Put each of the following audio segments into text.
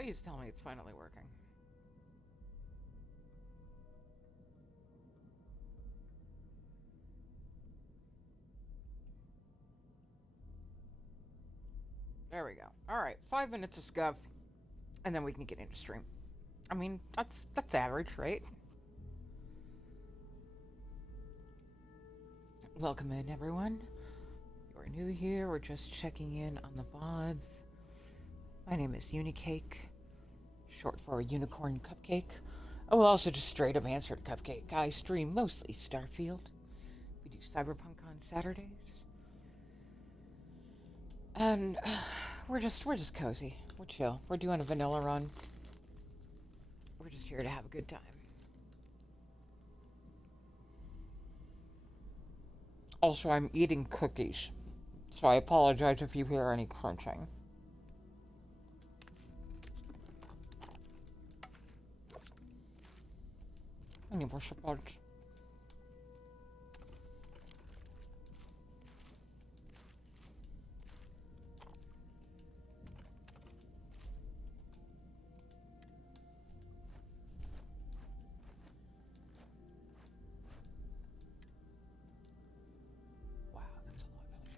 Please tell me it's finally working. There we go. Alright, 5 minutes of scuff, and then we can get into stream. I mean, that's average, right? Welcome in, everyone. You're new here, we're just checking in on the VODs. My name is Unicake, short for Unicorn Cupcake. I will also just straight up answer to Cupcake. I stream mostly Starfield. We do Cyberpunk on Saturdays. And we're just cozy. We're chill. We're doing a vanilla run. We're just here to have a good time. Also, I'm eating cookies, so I apologize if you hear any crunching. Any worship buds? Wow, that's a lot of energy.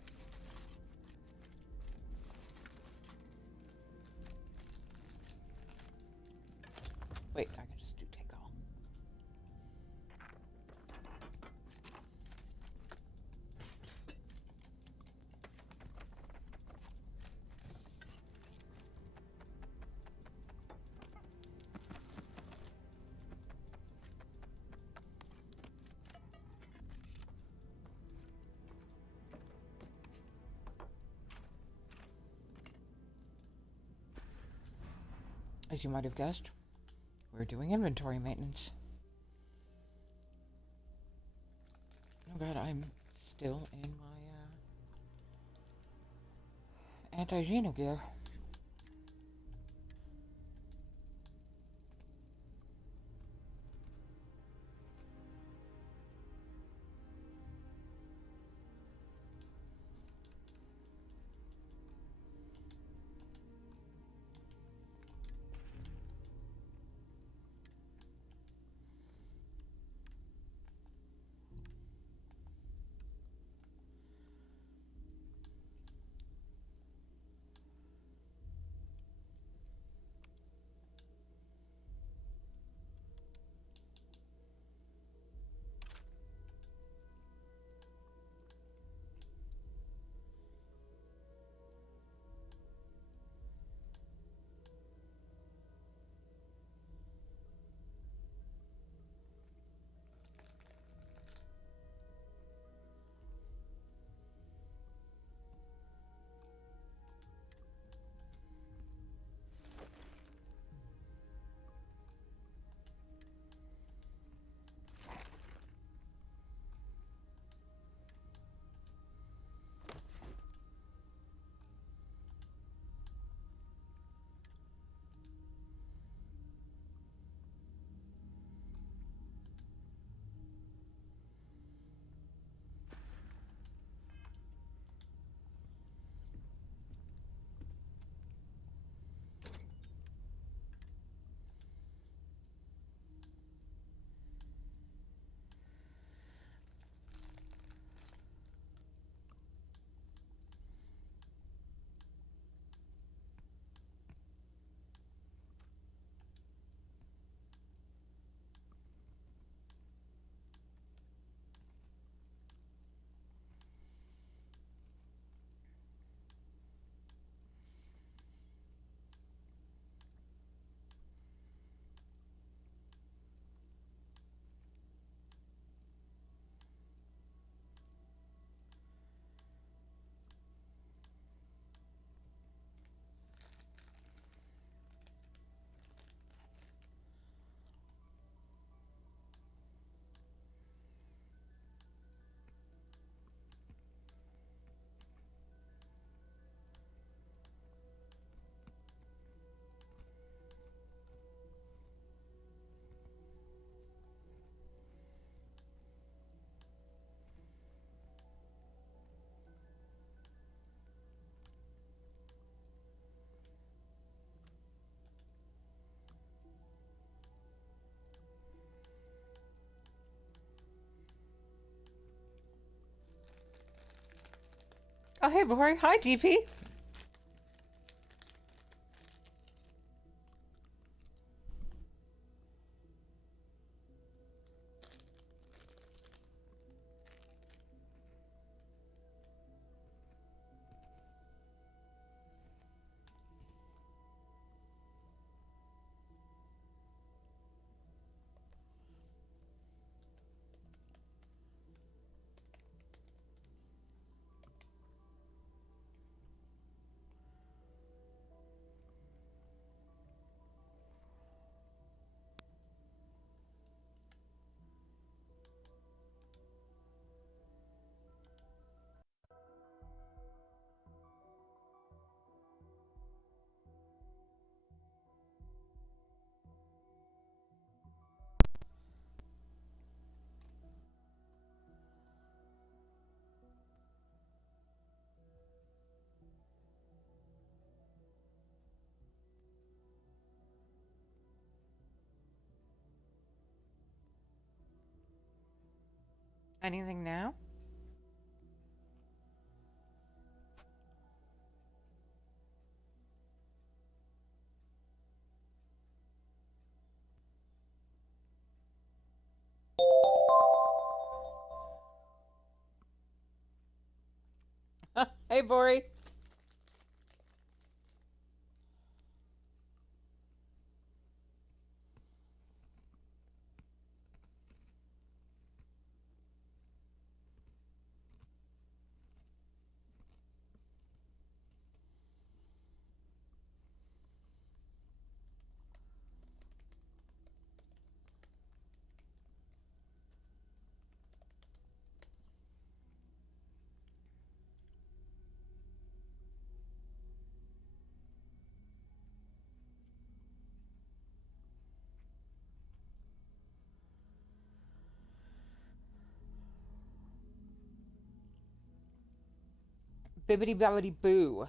Wait, I can just do take all. As you might have guessed, we're doing inventory maintenance. Oh god, I'm still in my anti-Xena gear. Oh, hey, boy. Hi, DP. Anything now? Hey, Bori. Bibbidi bobbidi boo.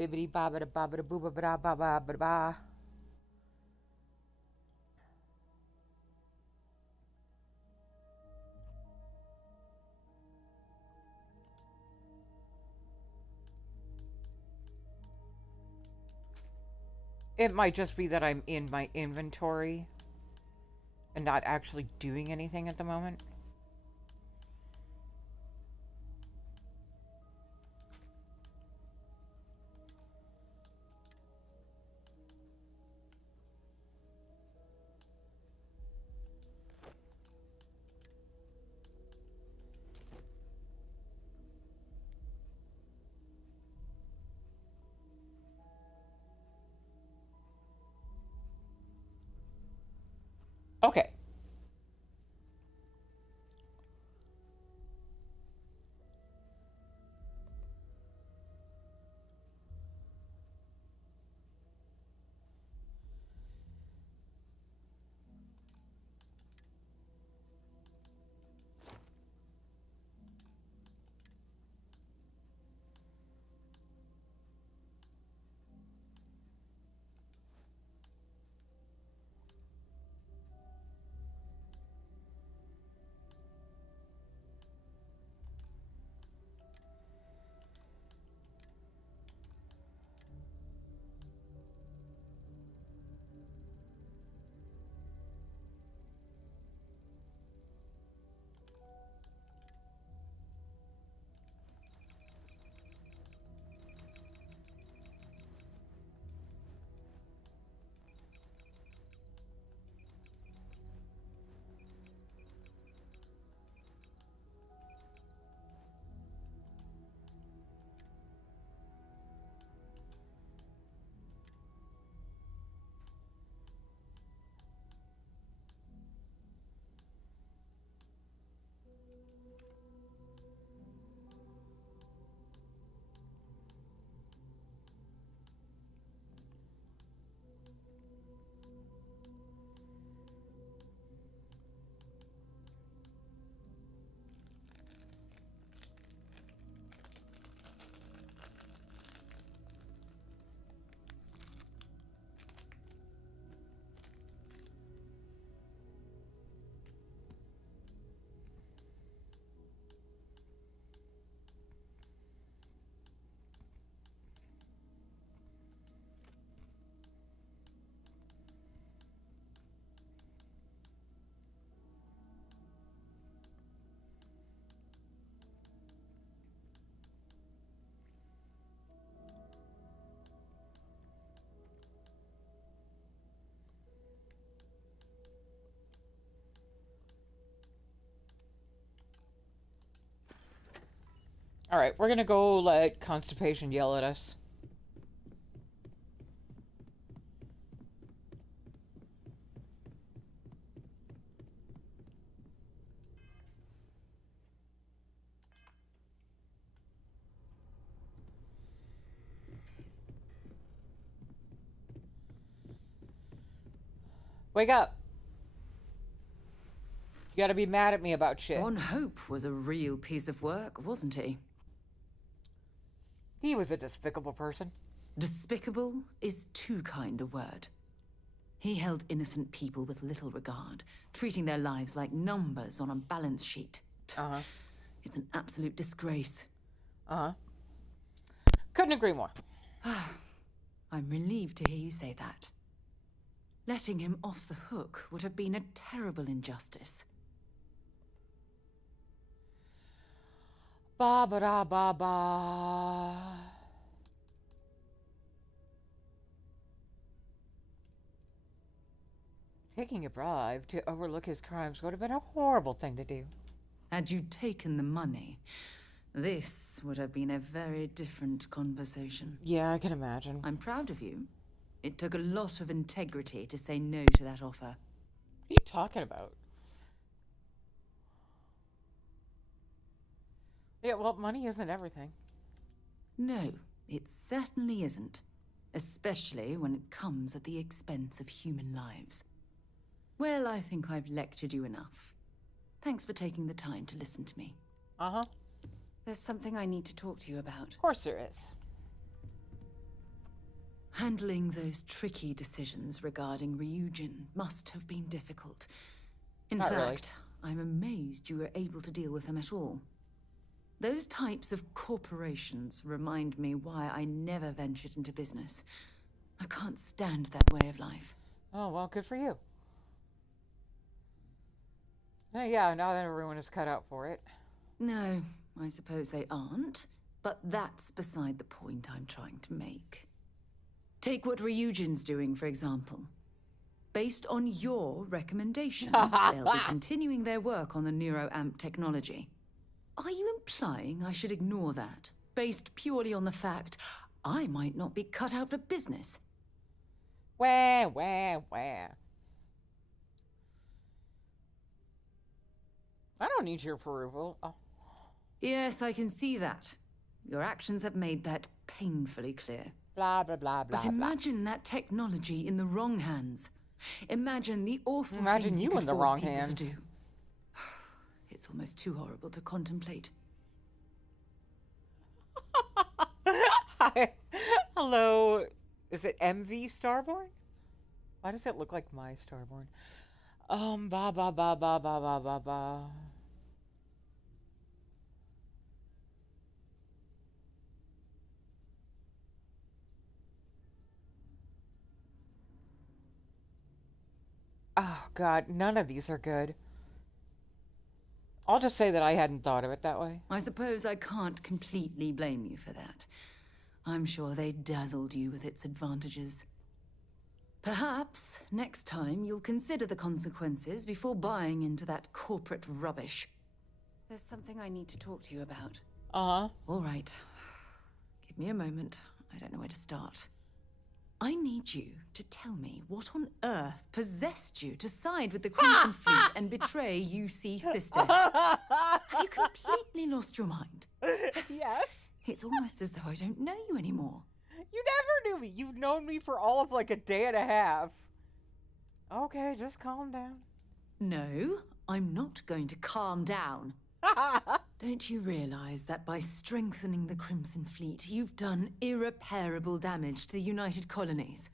Bibbidi bobbidi bobbidi boo ba ba ba ba ba ba. It might just be that I'm in my inventory and not actually doing anything at the moment. Okay. Alright, we're gonna go let Constipation yell at us. Wake up! You gotta be mad at me about shit. One Hope was a real piece of work, wasn't he? He was a despicable person. Despicable is too kind a word. He held innocent people with little regard, treating their lives like numbers on a balance sheet. Uh-huh. It's an absolute disgrace. Uh-huh. Couldn't agree more. I'm relieved to hear you say that. Letting him off the hook would have been a terrible injustice. Ba ba da ba ba. Taking a bribe to overlook his crimes would have been a horrible thing to do. Had you taken the money, this would have been a very different conversation. Yeah, I can imagine. I'm proud of you. It took a lot of integrity to say no to that offer. What are you talking about? Yeah, well, money isn't everything. No, it certainly isn't. Especially when it comes at the expense of human lives. Well, I think I've lectured you enough. Thanks for taking the time to listen to me. Uh-huh. There's something I need to talk to you about. Of course there is. Handling those tricky decisions regarding Ryujin must have been difficult. In Not really. fact, I'm amazed you were able to deal with them at all. Those types of corporations remind me why I never ventured into business. I can't stand that way of life. Oh, well, good for you. Yeah, now that everyone is cut out for it. No, I suppose they aren't, but that's beside the point I'm trying to make. Take what Ryujin's doing, for example. Based on your recommendation, they'll be continuing their work on the NeuroAmp technology. Are you implying I should ignore that, based purely on the fact I might not be cut out for business? Wah. I don't need your approval. Oh. Yes, I can see that. Your actions have made that painfully clear. Blah, blah, blah, blah, But imagine that technology in the wrong hands. Imagine the awful Imagine things you you could in the force wrong people hands. to do. It's almost too horrible to contemplate. Hi. Hello. Is it MV Starborn? Why does it look like my Starborn? Ba ba ba ba ba ba ba ba. Oh god, none of these are good. I'll just say that I hadn't thought of it that way. I suppose I can't completely blame you for that. I'm sure they dazzled you with its advantages. Perhaps next time you'll consider the consequences before buying into that corporate rubbish. There's something I need to talk to you about. Uh-huh. All right. Give me a moment. I don't know where to start. I need you to tell me what on earth possessed you to side with the Crimson Fleet and betray UC Sister. Have you completely lost your mind? Yes. It's almost as though I don't know you anymore. You never knew me. You've known me for all of like a day and a half. Okay, just calm down. No, I'm not going to calm down. Don't you realize that by strengthening the Crimson Fleet, you've done irreparable damage to the United Colonies?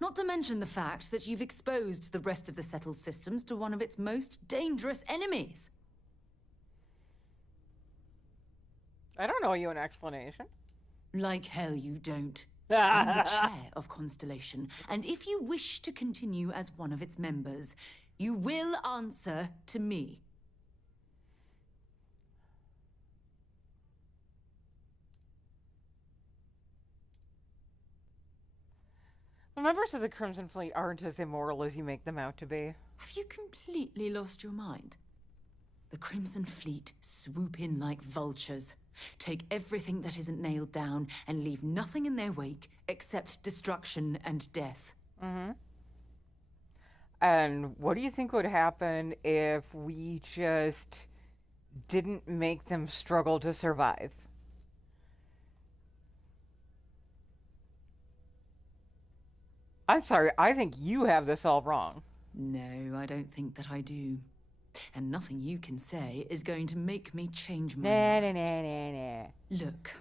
Not to mention the fact that you've exposed the rest of the settled systems to one of its most dangerous enemies. I don't owe you an explanation. Like hell you don't. I'm the chair of Constellation, and if you wish to continue as one of its members, you will answer to me. The members of the Crimson Fleet aren't as immoral as you make them out to be. Have you completely lost your mind? The Crimson Fleet swoop in like vultures, Take everything that isn't nailed down and leave nothing in their wake except destruction and death. Mm-hmm. And what do you think would happen if we just didn't make them struggle to survive? I'm sorry, I think you have this all wrong. No, I don't think that I do. And nothing you can say is going to make me change my Nah, mind. nah, nah, nah, nah. Look,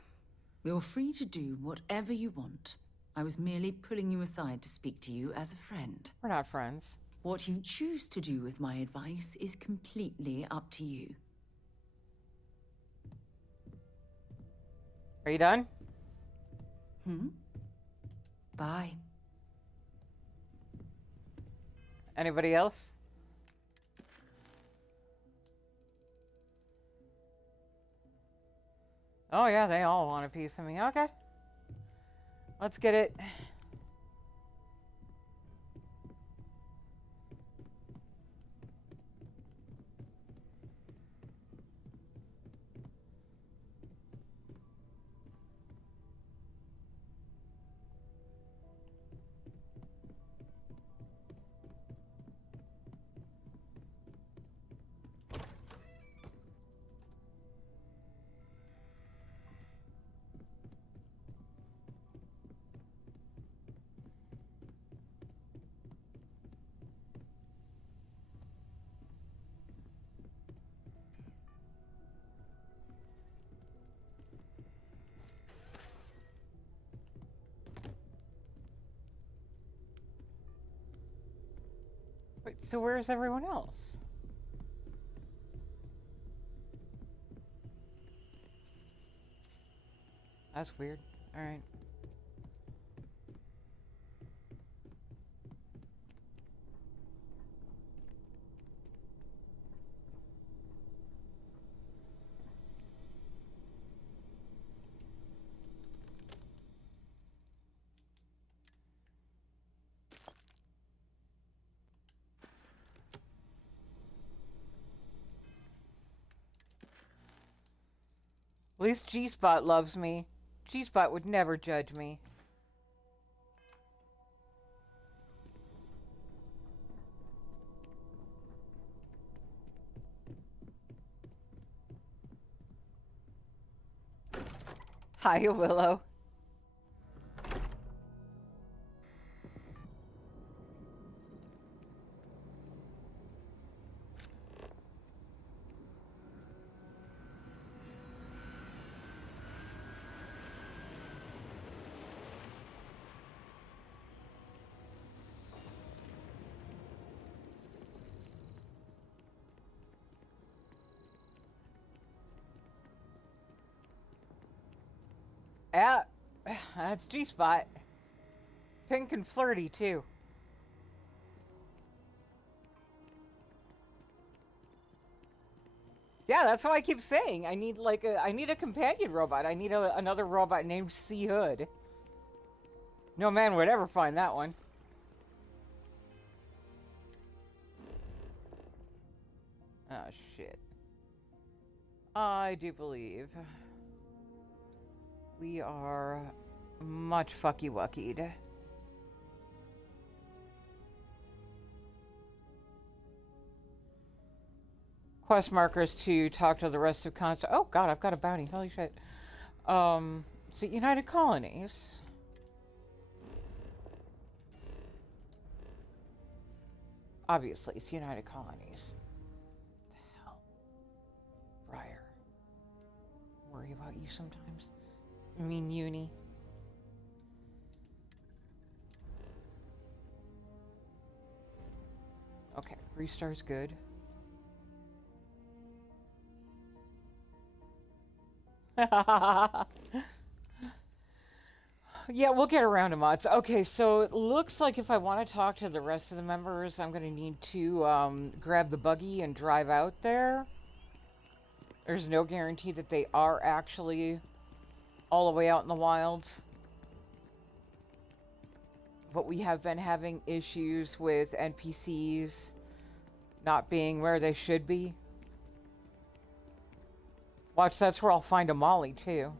you're free to do whatever you want. I was merely pulling you aside to speak to you as a friend. We're not friends. What you choose to do with my advice is completely up to you. Are you done? Bye. Anybody else? Oh yeah, they all want a piece of me. Okay. Let's get it. Wait, so where's everyone else? That's weird. Alright. At least G-Spot loves me. G-Spot would never judge me. Hiya, Willow. Yeah, that's G-Spot. Pink and flirty, too. Yeah, that's what I keep saying. I need a companion robot. I need another robot named C Hood. No man would ever find that one. Oh shit. I do believe we are much fucky-wuckied. Quest markers to talk to the rest of Const. Oh god, I've got a bounty. Holy shit. So United Colonies. Obviously, it's United Colonies. What the hell? Briar. Worry about you sometimes. I mean, Uni. Okay, restart's good. Yeah, we'll get around to mods. Okay, so it looks like if I want to talk to the rest of the members, I'm going to need to grab the buggy and drive out there. There's no guarantee that they are actually all the way out in the wilds. But we have been having issues with NPCs not being where they should be. Watch, that's where I'll find a Molly, too.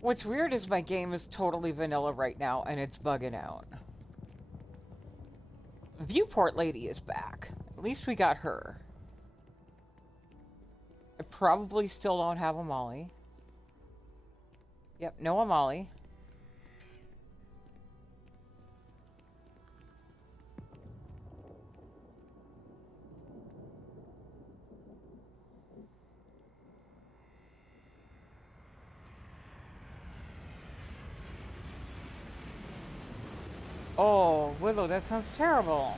What's weird is my game is totally vanilla right now, and it's bugging out. Viewport Lady is back. At least we got her. I probably still don't have a Molly. Yep, no Molly. Oh, Willow, that sounds terrible.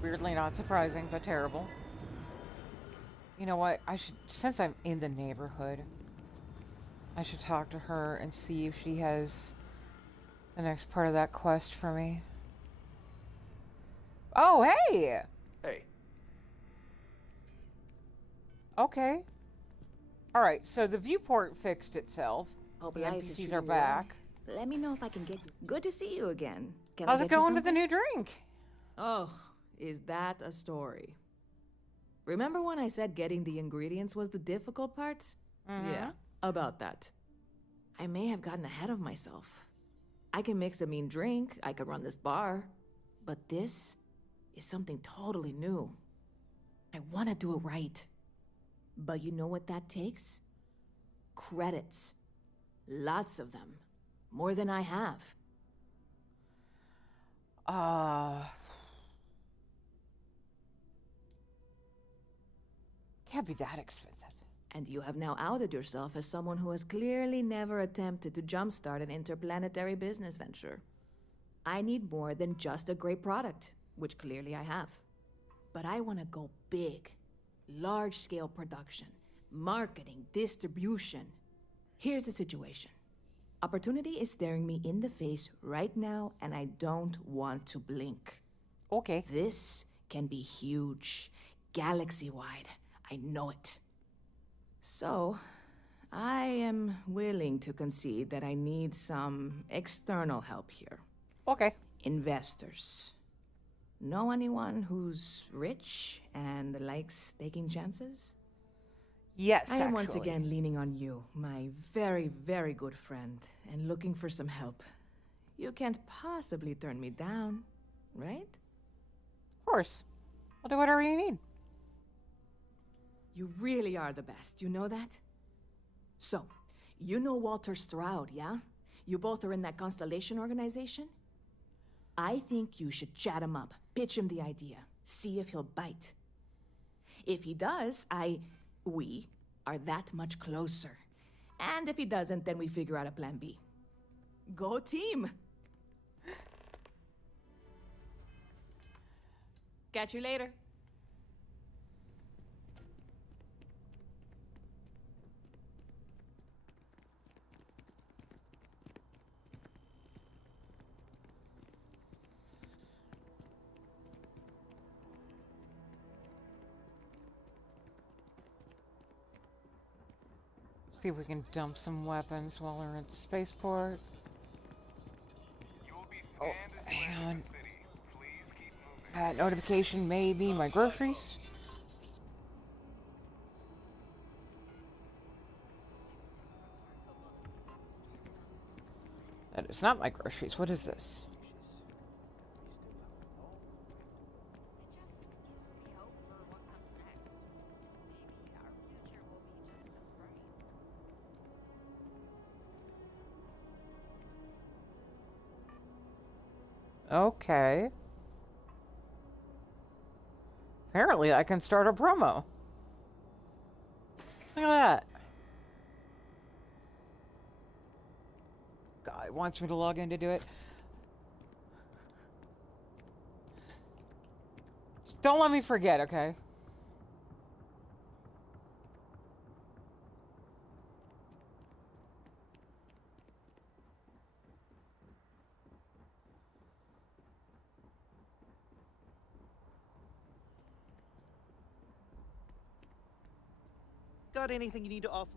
Weirdly not surprising, but terrible. You know what? I should, since I'm in the neighborhood, I should talk to her and see if she has the next part of that quest for me. Oh, hey! Hey. Okay. Alright, so the viewport fixed itself. Hope The life is NPCs treating are you back. well. Let me know if I can get you. Good to see you again. Can How's I it get you going with the something? new drink? Oh, is that a story? Remember when I said getting the ingredients was the difficult part? Yeah, about that. I may have gotten ahead of myself. I can mix a mean drink, I could run this bar, but this is something totally new. I want to do it right. But you know what that takes? Credits. Lots of them. More than I have. Can't be that expensive. And you have now outed yourself as someone who has clearly never attempted to jumpstart an interplanetary business venture. I need more than just a great product, which clearly I have. But I want to go big. Large-scale production, marketing, distribution. Here's the situation. Opportunity is staring me in the face right now, and I don't want to blink. Okay. This can be huge, galaxy-wide. I know it. So, I am willing to concede that I need some external help here. Okay. Investors. Know anyone who's rich and likes taking chances? Yes, I am once actually. again leaning on you, my very, very good friend, and looking for some help. You can't possibly turn me down, right? Of course. I'll do whatever you need. You really are the best, you know that? So, you know Walter Stroud, yeah? You both are in that Constellation organization? I think you should chat him up, pitch him the idea, see if he'll bite. If he does, we are that much closer. And if he doesn't, then we figure out a plan B. Go team! Catch you later. See if we can dump some weapons while we're at the spaceport. Oh, hang on. That notification may be my groceries. That is not my groceries. What is this? Okay. Apparently I can start a promo. Look at that. it wants me to log in to do it. Don't let me forget, okay? Got anything you need to offer?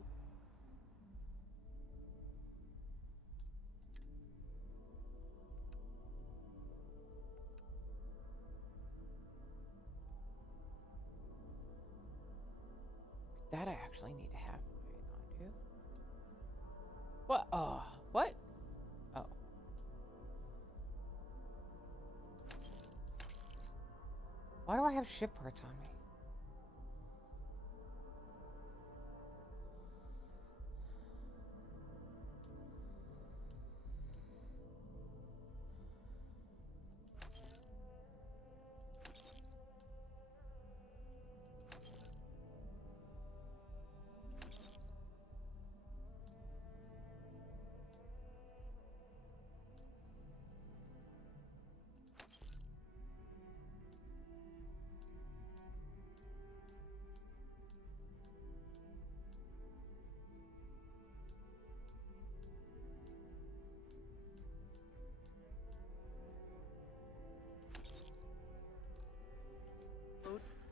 That I actually need to have. Hang on, too. What? Oh, what? Oh. Why do I have ship parts on me?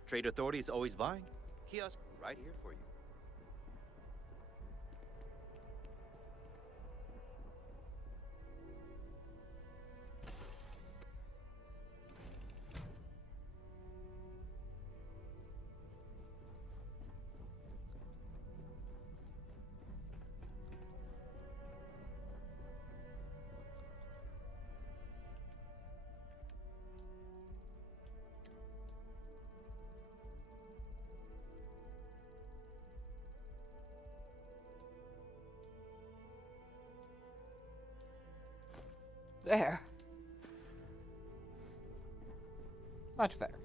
Trade Authority is always buying. Kiosk right here for you. There. Much better.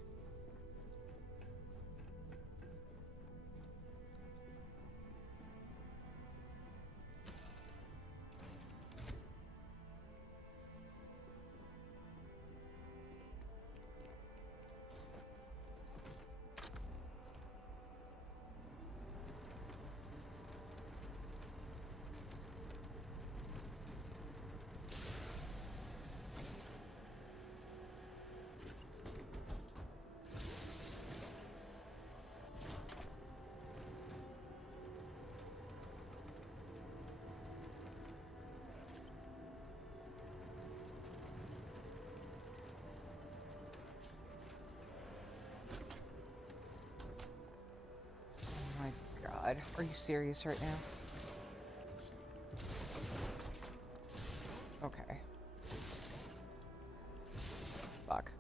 God, are you serious right now? Okay. Fuck.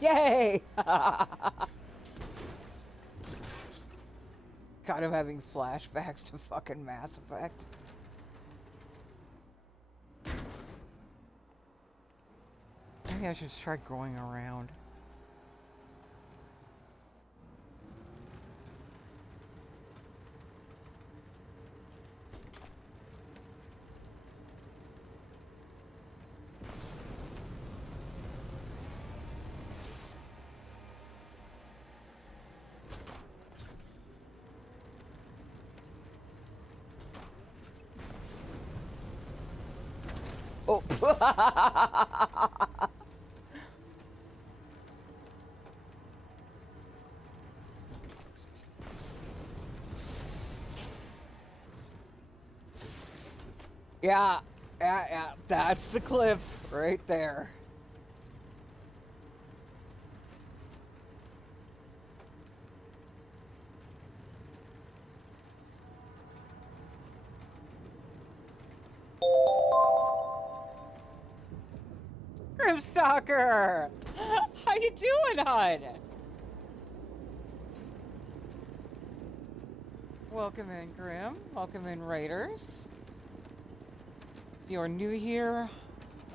Yay! God, I'm having flashbacks to fucking Mass Effect. Maybe I should start going around. Oh. Yeah, that's the cliff right there. Grimstalker! I you doing, hon? Welcome in, Grim. Welcome in, Raiders. If you are new here,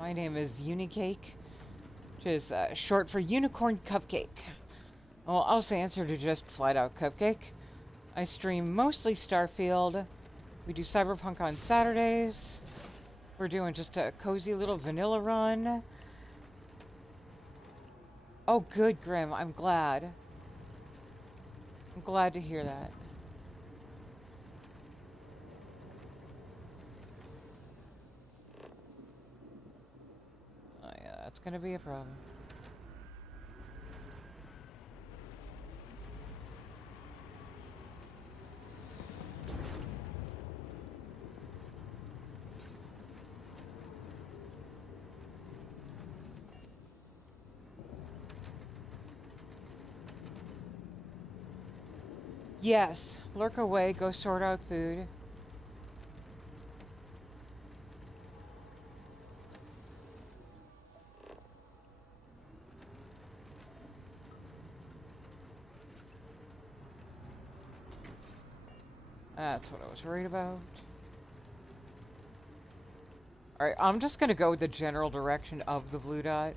my name is Unicake, which is short for Unicorn Cupcake. Well, I'll also answer to just flat out Cupcake. I stream mostly Starfield. We do Cyberpunk on Saturdays. We're doing just a cozy little vanilla run. Oh, good, Grim. I'm glad. I'm glad to hear that. Oh, yeah, that's gonna be a problem. Yes, lurk away, go sort out food. That's what I was worried about. Alright, I'm just gonna go with the general direction of the blue dot.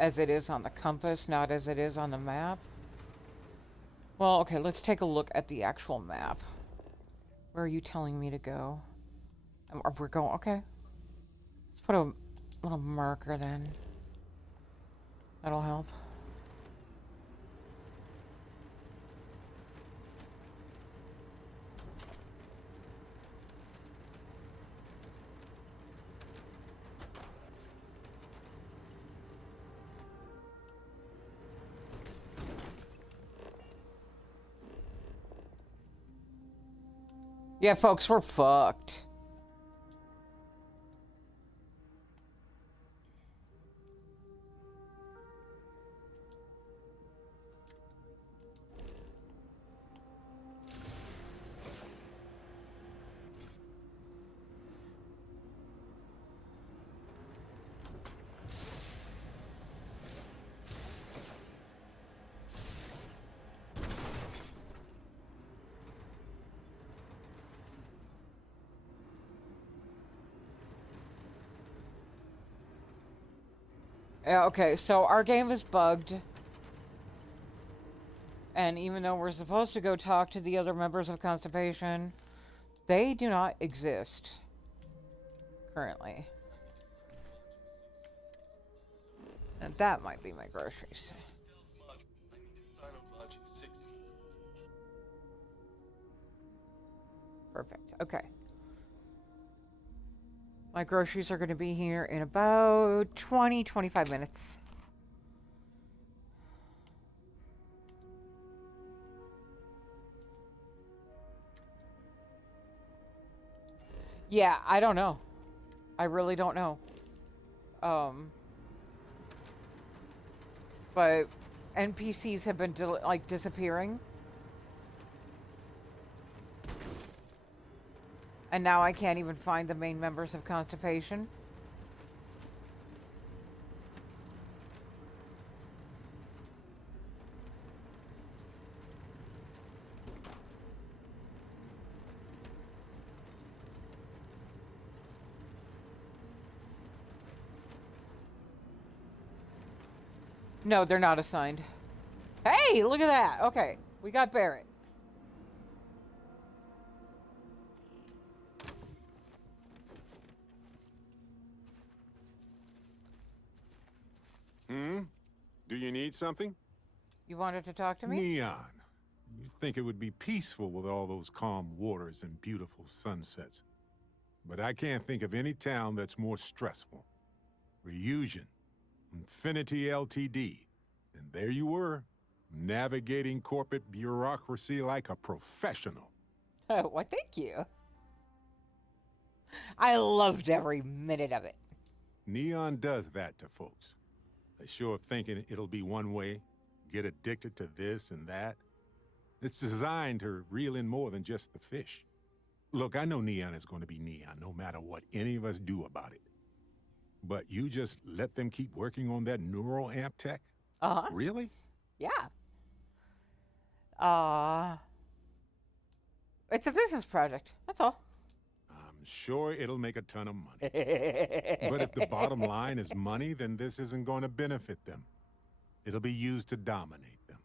As it is on the compass, not as it is on the map. Well, okay, let's take a look at the actual map. Where are you telling me to go? We're going, okay. Let's put a little marker then. That'll help. Yeah, folks, we're fucked. Yeah, okay, so our game is bugged. And even though we're supposed to go talk to the other members of Constipation, they do not exist currently. And that might be my groceries. Perfect. Okay. My groceries are going to be here in about 25 minutes. Yeah, I don't know. I really don't know. But NPCs have been like disappearing. And now I can't even find the main members of Constipation. No, they're not assigned. Hey, look at that. Okay, we got Barrett. Do you need something? You wanted to talk to me? Neon. You'd think it would be peaceful with all those calm waters and beautiful sunsets. But I can't think of any town that's more stressful. Reusion, Infinity Ltd. And there you were, navigating corporate bureaucracy like a professional. Oh, well, thank you. I loved every minute of it. Neon does that to folks. They show up thinking it'll be one way, get addicted to this and that. It's designed to reel in more than just the fish. Look, I know Neon is going to be Neon, no matter what any of us do about it. But you just let them keep working on that neural amp tech? Uh-huh. Really? Yeah. It's a business project. That's all. I'm sure it'll make a ton of money. But if the bottom line is money, then this isn't going to benefit them. It'll be used to dominate them.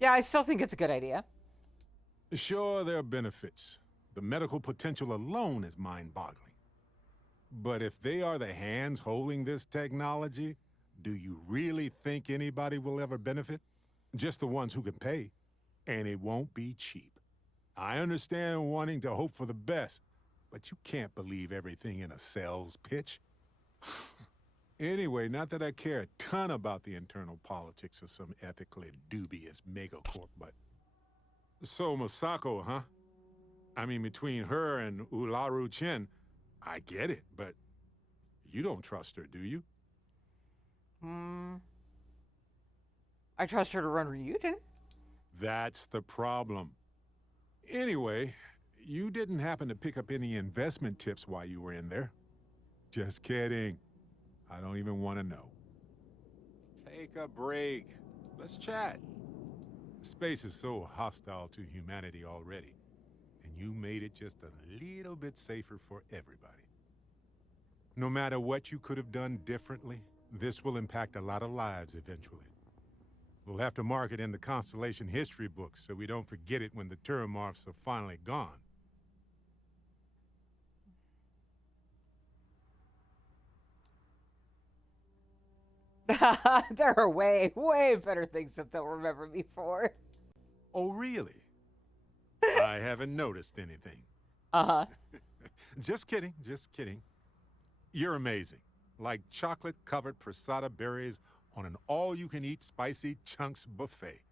Yeah, I still think it's a good idea. Sure, there are benefits. The medical potential alone is mind-boggling. But if they are the hands holding this technology, do you really think anybody will ever benefit? Just the ones who can pay. And it won't be cheap. I understand wanting to hope for the best, but you can't believe everything in a sales pitch. Anyway, not that I care a ton about the internal politics of some ethically dubious megacorp, but... So, Masako, huh? I mean, between her and Ularu Chen, I get it, but you don't trust her, do you? I trust her to run Ryujin. That's the problem. Anyway, you didn't happen to pick up any investment tips while you were in there. Just kidding. I don't even want to know. Take a break. Let's chat. Space is so hostile to humanity already, and you made it just a little bit safer for everybody. No matter what you could have done differently, this will impact a lot of lives eventually. We'll have to mark it in the Constellation history books so we don't forget it when the Turamorphs are finally gone. There are way, way better things that they'll remember me for. Oh, really? I haven't noticed anything. Uh-huh. Just kidding, just kidding. You're amazing. Like chocolate-covered prasada berries on an all-you-can-eat spicy chunks buffet.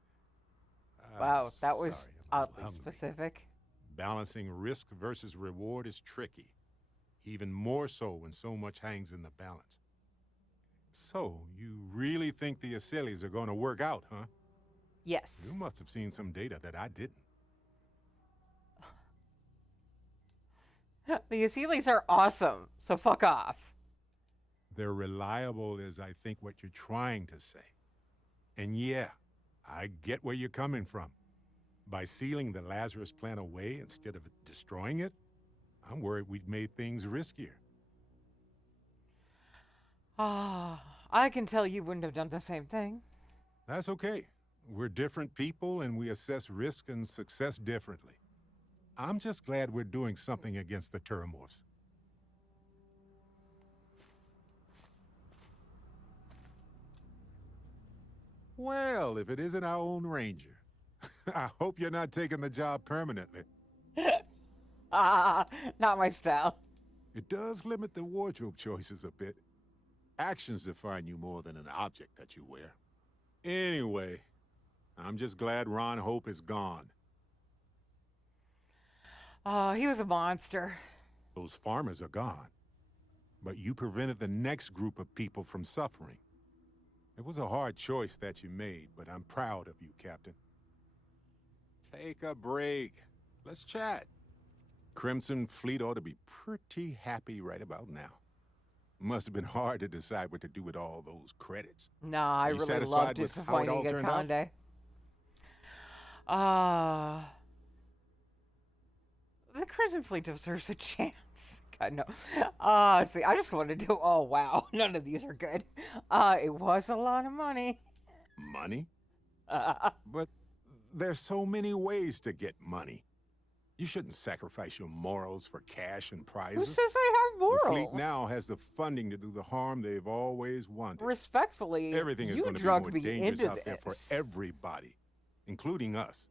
Wow, that was sorry, I'm oddly hungry. specific. Balancing risk versus reward is tricky. Even more so when so much hangs in the balance. So, you really think the Aselis are going to work out, huh? Yes. You must have seen some data that I didn't. The Aselis are awesome, so fuck off. They're reliable is, I think, what you're trying to say. And yeah, I get where you're coming from. By sealing the Lazarus plant away instead of destroying it, I'm worried we've made things riskier. I can tell you wouldn't have done the same thing. That's okay. We're different people and we assess risk and success differently. I'm just glad we're doing something against the Turamorphs. Well, if it isn't our own ranger. I hope you're not taking the job permanently. Not my style. It does limit the wardrobe choices a bit. Actions define you more than an object that you wear. Anyway, I'm just glad Ron Hope is gone. He was a monster. Those farmers are gone. But you prevented the next group of people from suffering. It was a hard choice that you made, but I'm proud of you, Captain. Take a break. Let's chat. Crimson Fleet ought to be pretty happy right about now. Must have been hard to decide what to do with all those credits. Nah, I You really satisfied love with how it all disappointing turned out? Conde. The Crimson Fleet deserves a chance. God, no. See, I just wanted to do... Oh, wow. None of these are good. It was a lot of money. Money? But there's so many ways to get money. You shouldn't sacrifice your morals for cash and prizes. Who says I have morals? The fleet now has the funding to do the harm they've always wanted. Respectfully, Everything is you going to be drug more me dangerous into out there for this. everybody, including us.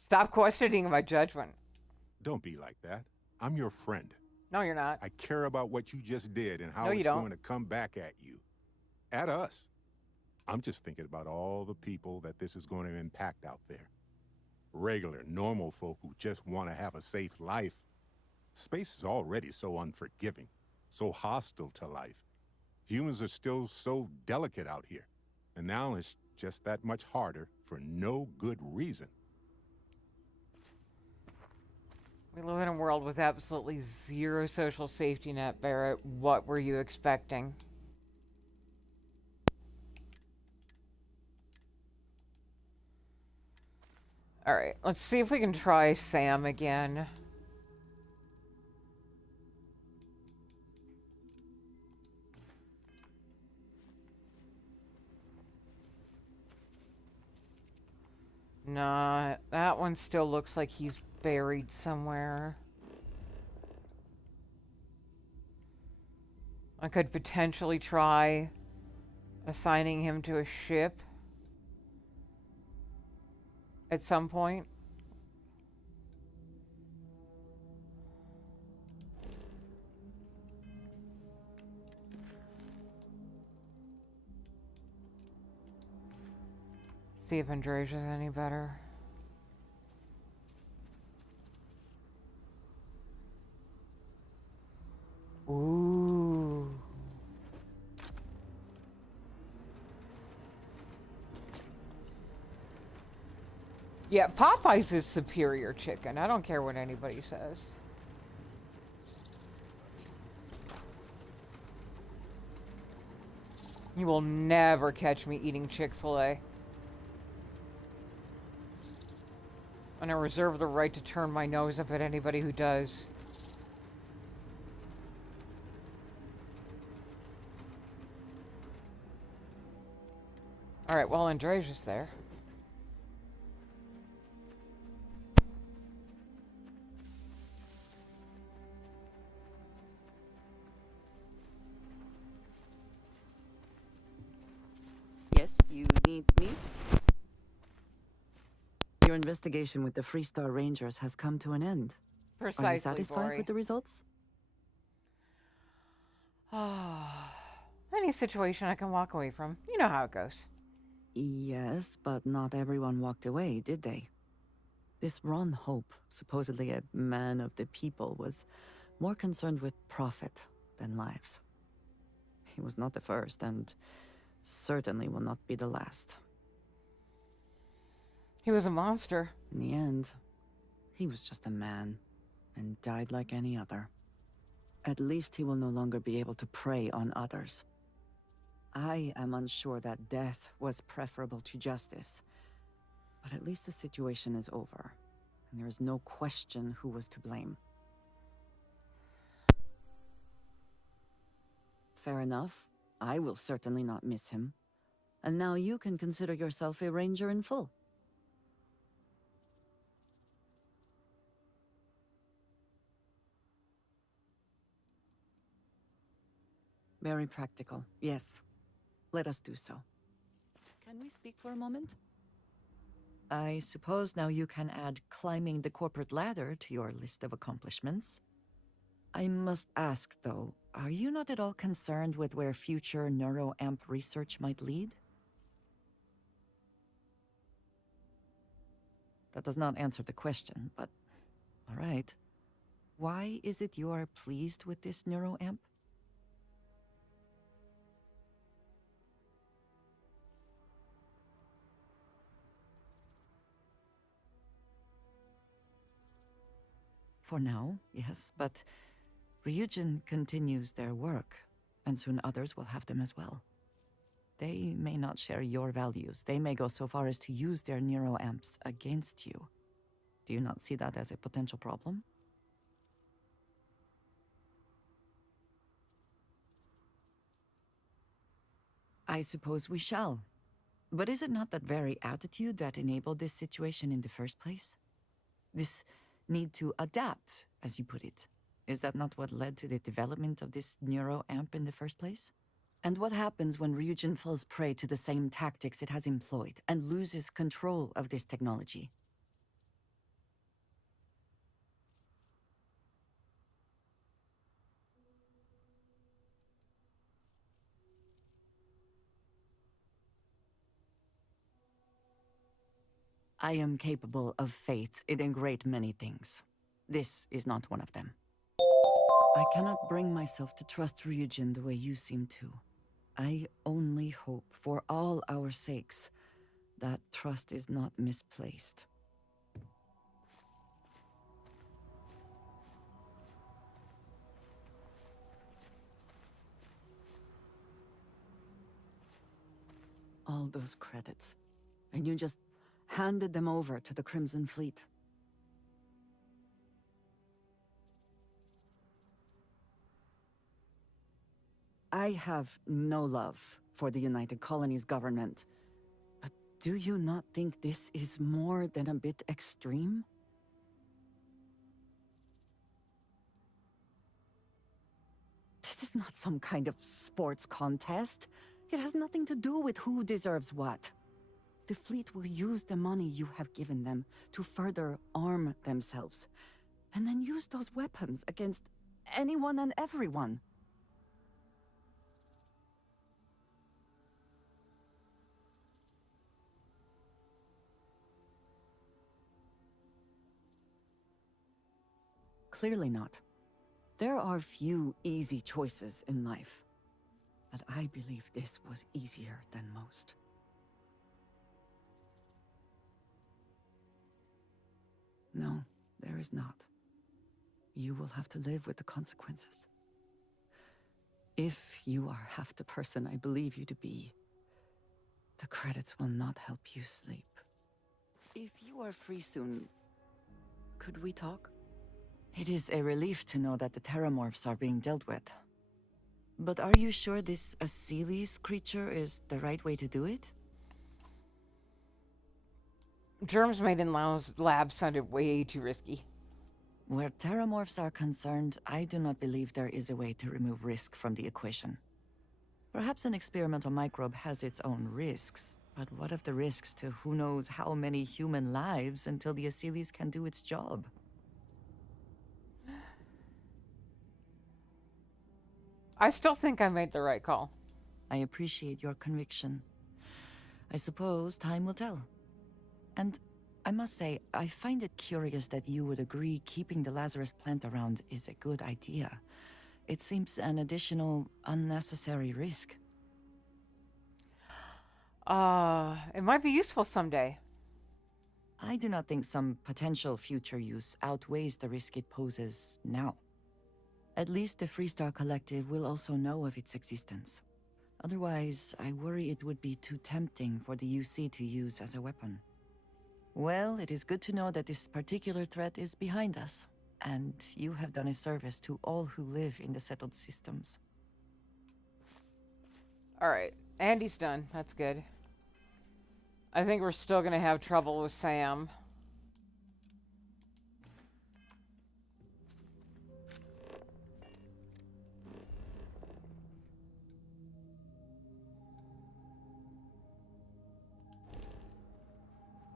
Stop questioning my judgment. Don't be like that. I'm your friend. No, you're not. I care about what you just did and how No, you it's don't. going to come back at you. At us. I'm just thinking about all the people that this is going to impact out there. Regular, normal folk who just want to have a safe life. Space is already so unforgiving, so hostile to life. Humans are still so delicate out here. And now it's just that much harder for no good reason. We live in a world with absolutely zero social safety net, Barrett. What were you expecting? Alright, let's see if we can try Sam again. Nah, that one still looks like he's buried somewhere. I could potentially try assigning him to a ship at some point. See if Andresia's any better. Ooh. Yeah, Popeyes is superior chicken. I don't care what anybody says. You will never catch me eating Chick-fil-A. And I reserve the right to turn my nose up at anybody who does. Alright, well, Andresia's there. Yes, you need me? Your investigation with the Freestar Rangers has come to an end. Precisely, Are you satisfied Bori. with the results? Any situation I can walk away from. You know how it goes. Yes, but not everyone walked away, did they? This Ron Hope, supposedly a man of the people, was more concerned with profit than lives. He was not the first, and certainly will not be the last. He was a monster. In the end, he was just a man, and died like any other. At least he will no longer be able to prey on others. I am unsure that death was preferable to justice, but at least the situation is over, and there is no question who was to blame. Fair enough. I will certainly not miss him. And now you can consider yourself a ranger in full. Very practical, yes. Let us do so. Can we speak for a moment? I suppose now you can add climbing the corporate ladder to your list of accomplishments. I must ask, though, are you not at all concerned with where future neuroamp research might lead? That does not answer the question, but all right. Why is it you are pleased with this neuroamp? For now, yes, but Ryujin continues their work, and soon others will have them as well. They may not share your values. They may go so far as to use their neuroamps against you. Do you not see that as a potential problem? I suppose we shall. But is it not that very attitude that enabled this situation in the first place? This need to adapt, as you put it. Is that not what led to the development of this neuroamp in the first place? And what happens when Ryujin falls prey to the same tactics it has employed and loses control of this technology? I am capable of faith in a great many things. This is not one of them. I cannot bring myself to trust Ryujin the way you seem to. I only hope, for all our sakes, that trust is not misplaced. All those credits. And you just handed them over to the Crimson Fleet. I have no love for the United Colonies government. But do you not think this is more than a bit extreme? This is not some kind of sports contest. It has nothing to do with who deserves what. The fleet will use the money you have given them to further arm themselves, and then use those weapons against anyone and everyone. Clearly not. There are few easy choices in life, but I believe this was easier than most. No, there is not. You will have to live with the consequences. If you are half the person I believe you to be, the credits will not help you sleep. If you are free soon, could we talk? It is a relief to know that the Terramorphs are being dealt with. But are you sure this Aseles creature is the right way to do it? Germs made in labs sounded way too risky. Where Terramorphs are concerned, I do not believe there is a way to remove risk from the equation. Perhaps an experimental microbe has its own risks, but what of the risks to who knows how many human lives until the Aseles can do its job? I still think I made the right call. I appreciate your conviction. I suppose time will tell. And I must say, I find it curious that you would agree keeping the Lazarus plant around is a good idea. It seems an additional, unnecessary risk. It might be useful someday. I do not think some potential future use outweighs the risk it poses now. At least the Freestar Collective will also know of its existence. Otherwise, I worry it would be too tempting for the UC to use as a weapon. Well, it is good to know that this particular threat is behind us, and you have done a service to all who live in the settled systems. Alright, Andy's done. That's good. I think we're still gonna have trouble with Sam.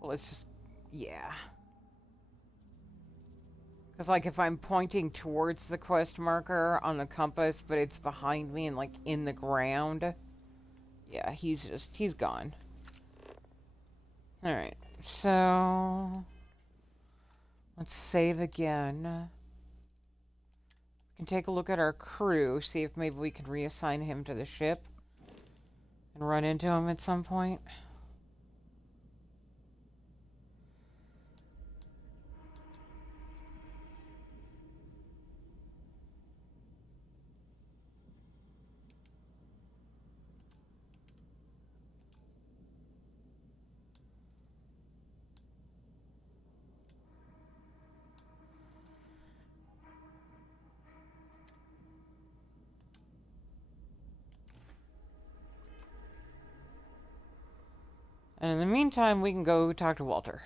Well, it's just... yeah. Because, like, if I'm pointing towards the quest marker on the compass, but it's behind me and, like, in the ground... yeah, he's gone. Alright, so... let's save again. We can take a look at our crew, see if maybe we can reassign him to the ship. And run into him at some point. And in the meantime, we can go talk to Walter.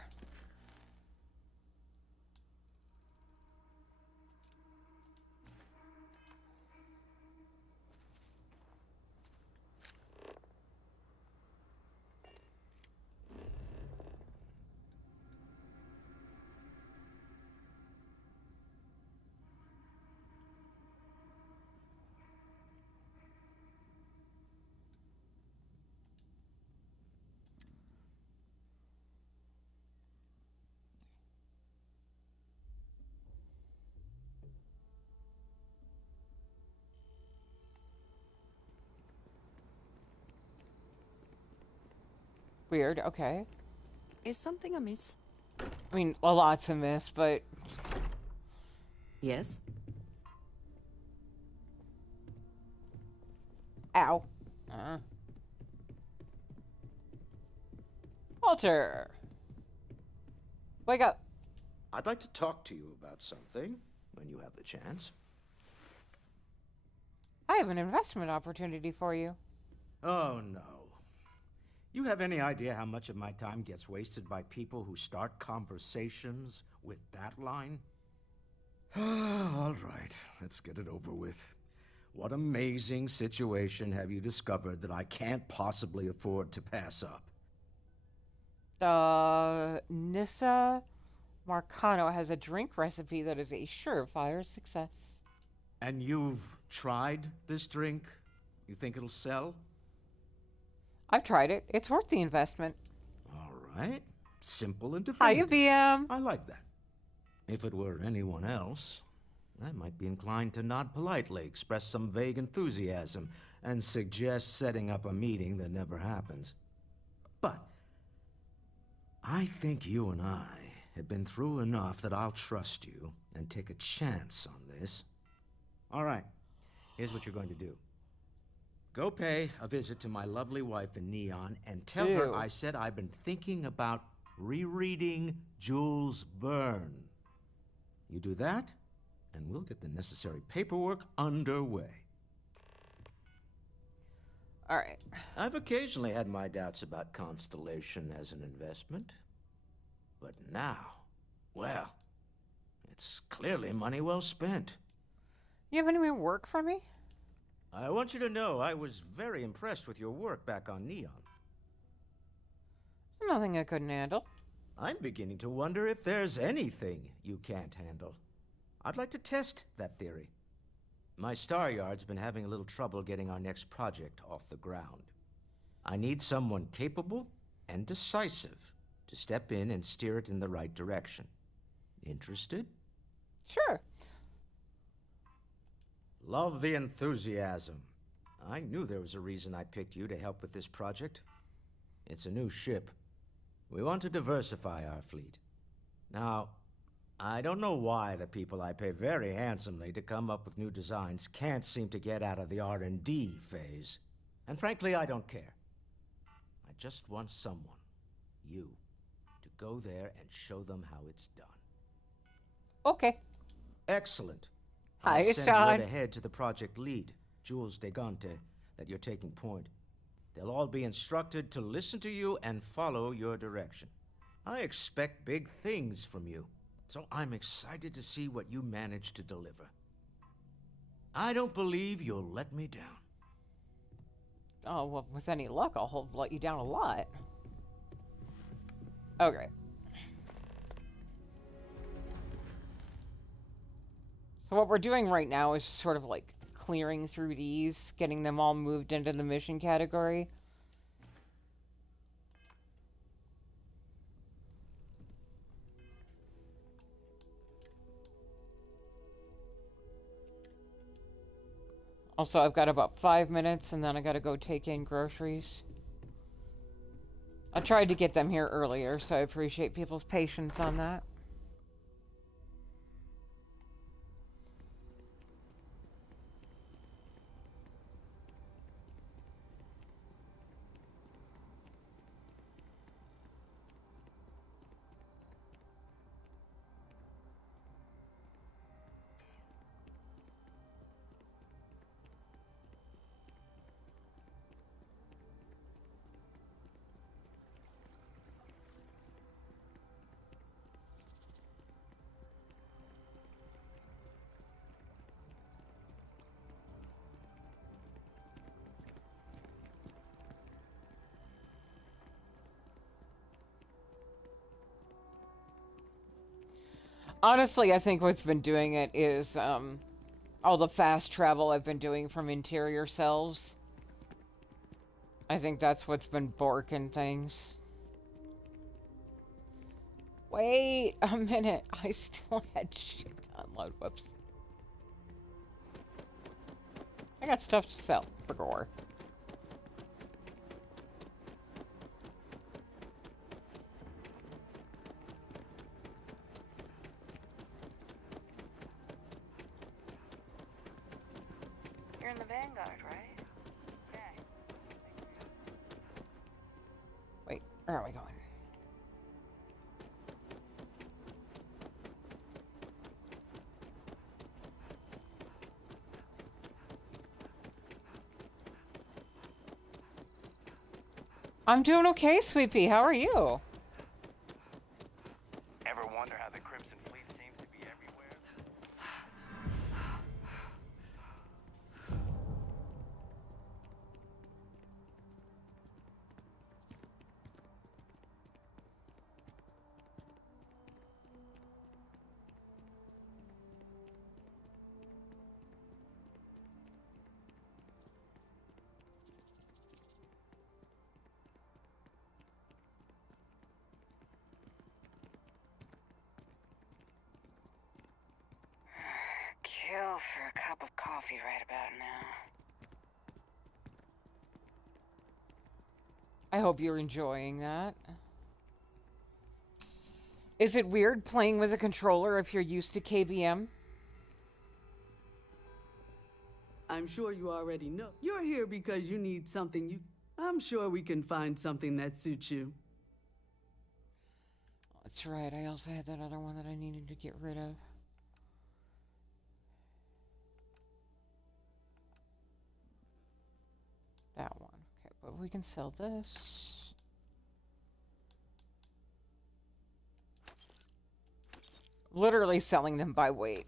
Weird, okay. Is something amiss? I mean, a lot's amiss, but... Yes? Ow. Walter! Wake up. I'd like to talk to you about something when you have the chance. I have an investment opportunity for you. Oh, no. You have any idea how much of my time gets wasted by people who start conversations with that line? All right, let's get it over with. What amazing situation have you discovered that I can't possibly afford to pass up? Nissa Marcano has a drink recipe that is a surefire success. And you've tried this drink? You think it'll sell? I've tried it. It's worth the investment. All right. Simple and definitive. Hiya, BM. I like that. If it were anyone else, I might be inclined to nod politely, express some vague enthusiasm, and suggest setting up a meeting that never happens. But I think you and I have been through enough that I'll trust you and take a chance on this. All right. Here's what you're going to do. Go pay a visit to my lovely wife in Neon and tell her I said I've been thinking about rereading Jules Verne. You do that, and we'll get the necessary paperwork underway. All right. I've occasionally had my doubts about Constellation as an investment. But now, well, it's clearly money well spent. You have any more work for me? I want you to know I was very impressed with your work back on Neon. Nothing I couldn't handle. I'm beginning to wonder if there's anything you can't handle. I'd like to test that theory. My Star Yard's been having a little trouble getting our next project off the ground. I need someone capable and decisive to step in and steer it in the right direction. Interested? Sure. Love the enthusiasm. I knew there was a reason I picked you to help with this project. It's a new ship. We want to diversify our fleet. Now, I don't know why the people I pay very handsomely to come up with new designs can't seem to get out of the R&D phase. And frankly, I don't care. I just want someone, you, to go there and show them how it's done. Okay. Excellent. Hi, I'll send Sean. word ahead to the project lead, Jules Degante, that you're taking point. They'll all be instructed to listen to you and follow your direction. I expect big things from you, so I'm excited to see what you manage to deliver. I don't believe you'll let me down. Oh, well, with any luck, I'll let you down a lot. Okay. So what we're doing right now is sort of like clearing through these, getting them all moved into the mission category. Also, I've got about 5 minutes, and then I gotta go take in groceries. I tried to get them here earlier, so I appreciate people's patience on that. Honestly, I think what's been doing it is all the fast travel I've been doing from interior cells. I think that's what's been borking things. Wait a minute. I still had shit to unload. Whoops. I got stuff to sell for gore. in the Vanguard, right? Okay. Wait, where are we going? I'm doing okay, Sweet Pea. How are you? Ever wonder how the Crimson Fleet seems to be everywhere? Kill for a cup of coffee right about now. I hope you're enjoying that. Is it weird playing with a controller if you're used to KBM? I'm sure you already know. You're here because you need something I'm sure we can find something that suits you. That's right, I also had that other one that I needed to get rid of. That one. Okay, but we can sell this. Literally selling them by weight.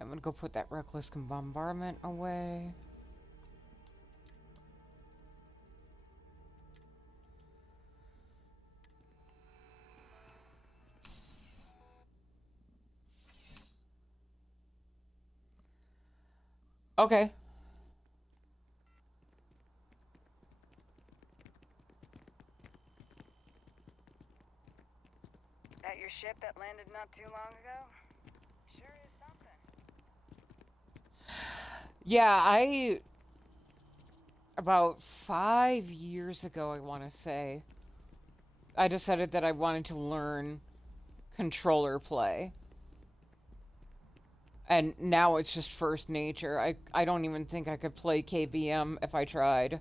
I'm gonna go put that reckless bombardment away. Okay. That your ship that landed not too long ago? Sure is something. Yeah, about 5 years ago, I want to say, I decided that I wanted to learn controller play. And now it's just first nature. I don't even think I could play KBM if I tried.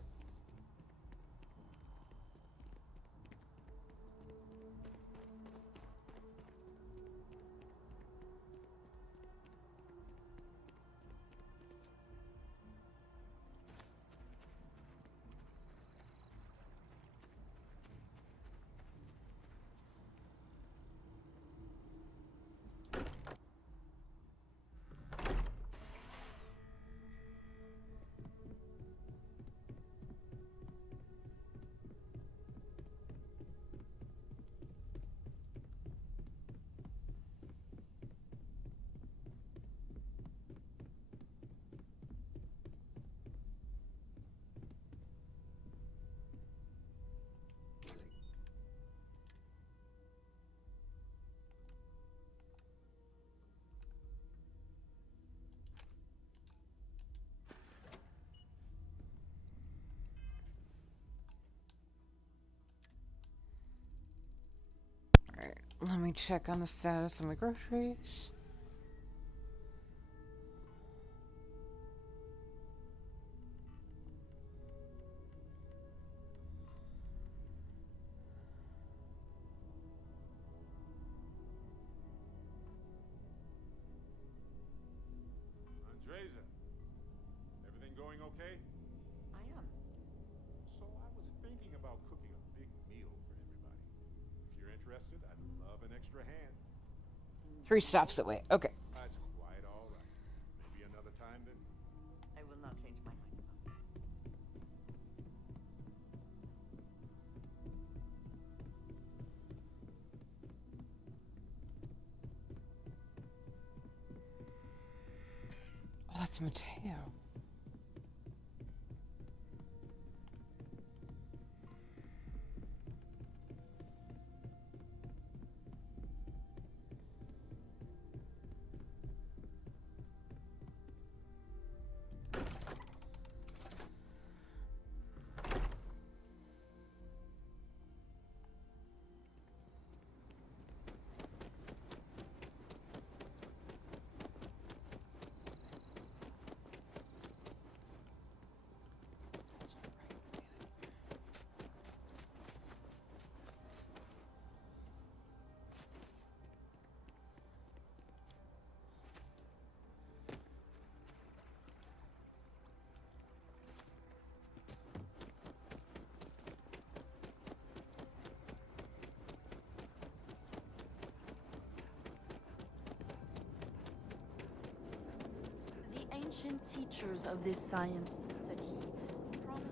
Alright, let me check on the status of my groceries. Andreza, everything going okay? I am. So I was thinking about cooking a big meal for everybody. If you're interested, I'd love an extra hand. 3 stops away. Okay. That's quite all right. Maybe another time then. I will not change my mind about this. Oh, that's Mateo. ancient teachers of this science, said he. Promised.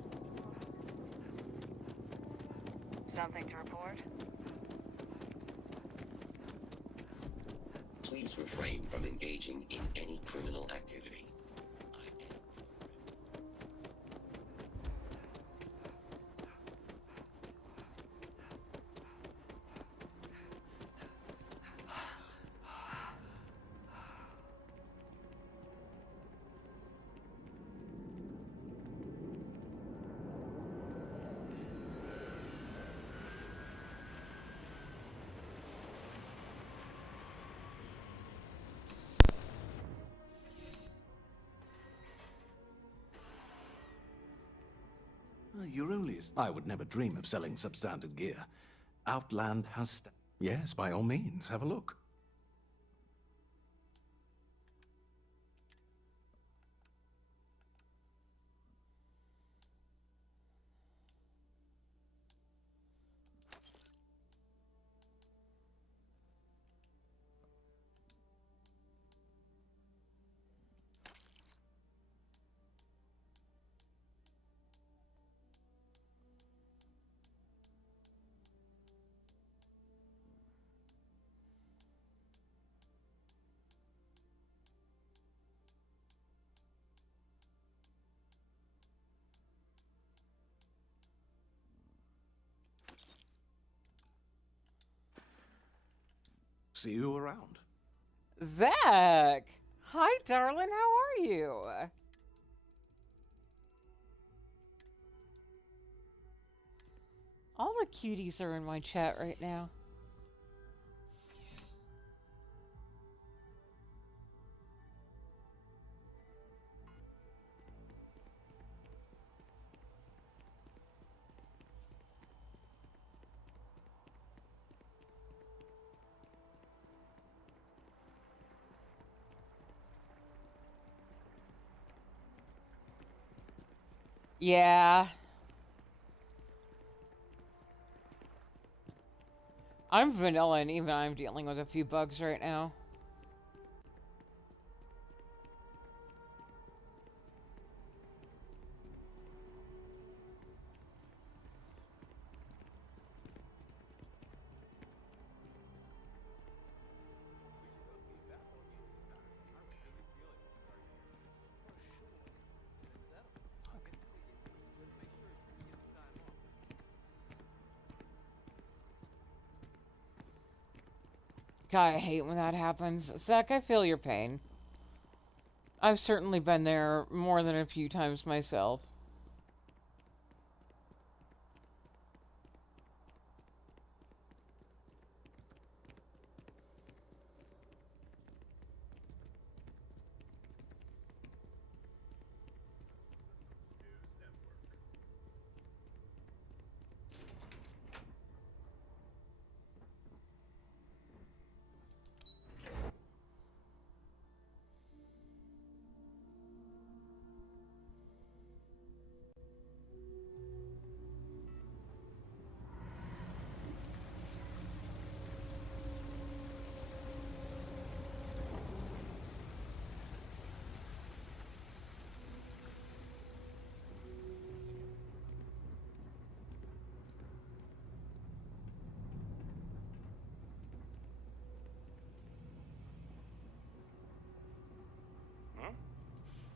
Something to report? Please refrain from engaging in any criminal activity. You're only... I would never dream of selling substandard gear. Outland has... Yes, by all means, have a look. See you around. Zach! Hi, darling. How are you? All the cuties are in my chat right now. Yeah. I'm vanilla and even I'm dealing with a few bugs right now. God, I hate when that happens. Zach, I feel your pain. I've certainly been there more than a few times myself.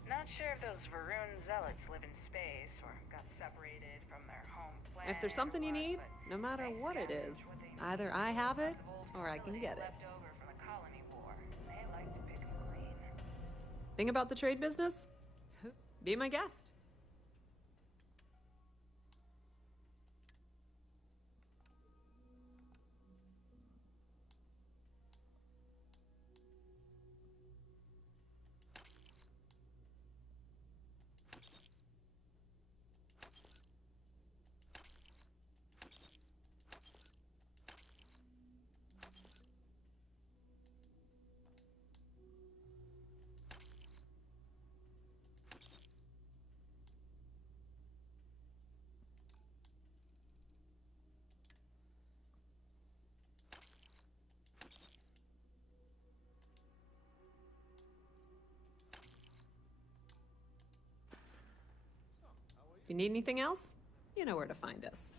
Not sure if those Varun zealots live in space or got separated from their home planet. If there's something you need, no matter what it is, either I have it or I can get it. Left over from the colony war. They like to pick 'em green. Thing about the trade business? Be my guest. If you need anything else, you know where to find us.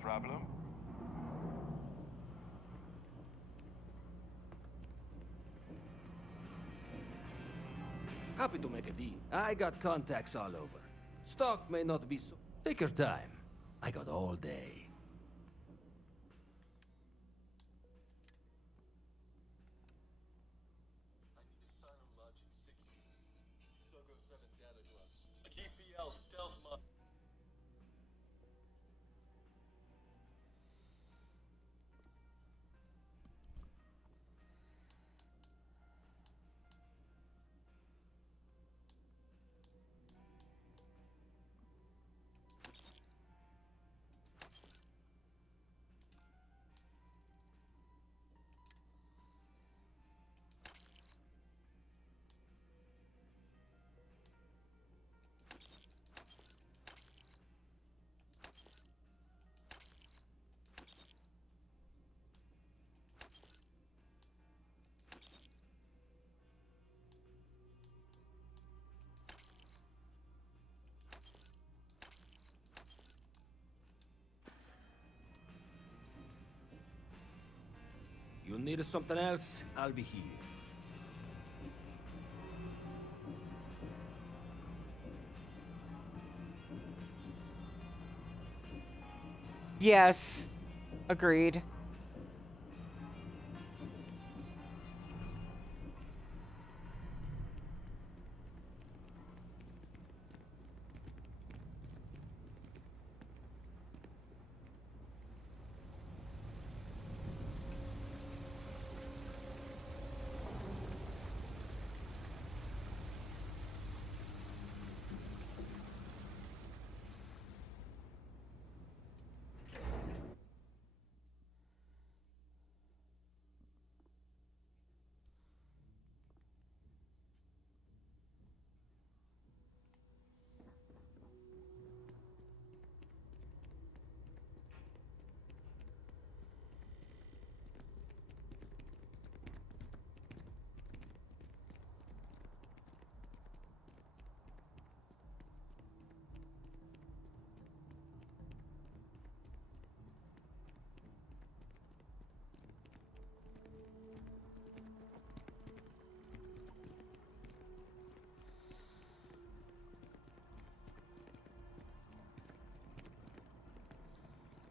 Problem? Happy to make a deal. I got contacts all over. Stock may not be so... Take your time. I got all day. You need something else? I'll be here. Yes. Agreed.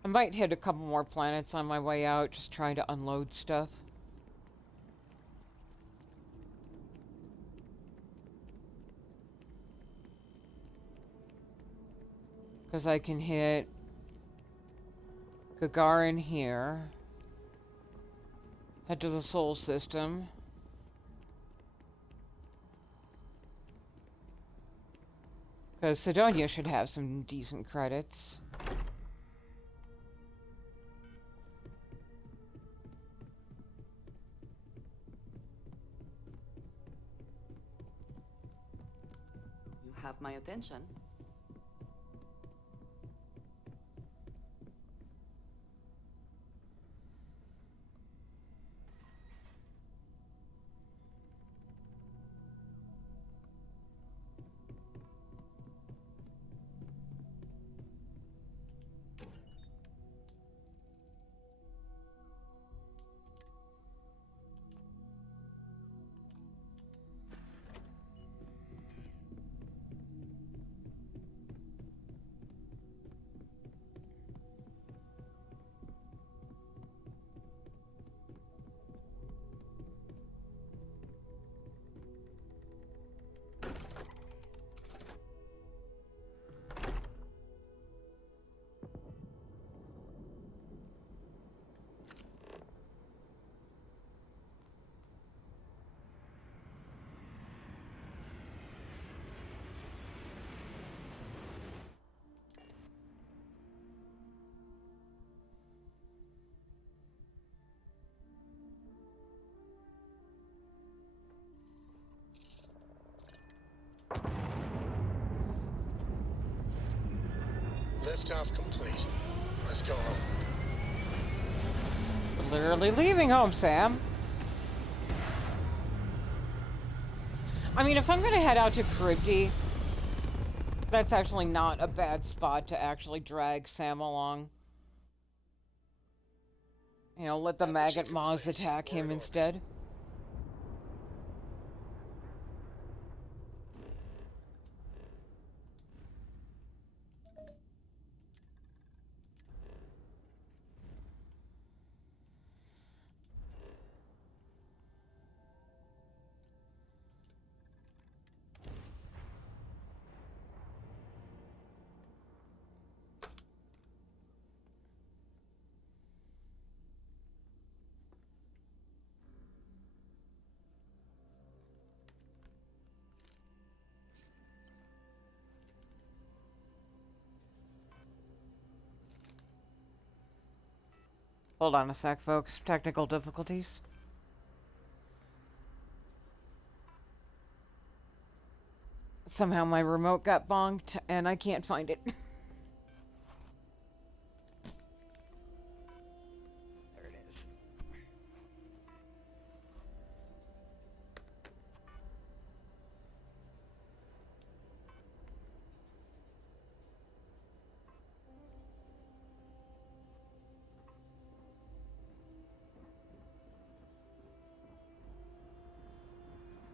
I might hit a couple more planets on my way out, just trying to unload stuff. Because I can hit Gagarin here. Head to the Sol system. Because Sidonia should have some decent credits. You have my attention. Liftoff complete. Let's go home. We're literally leaving home, Sam. I mean, if I'm gonna head out to Charybdis, that's actually not a bad spot to actually drag Sam along. You know, let the maggot moths attack him instead. Hold on a sec, folks. Technical difficulties. Somehow my remote got bonked and I can't find it. There it is.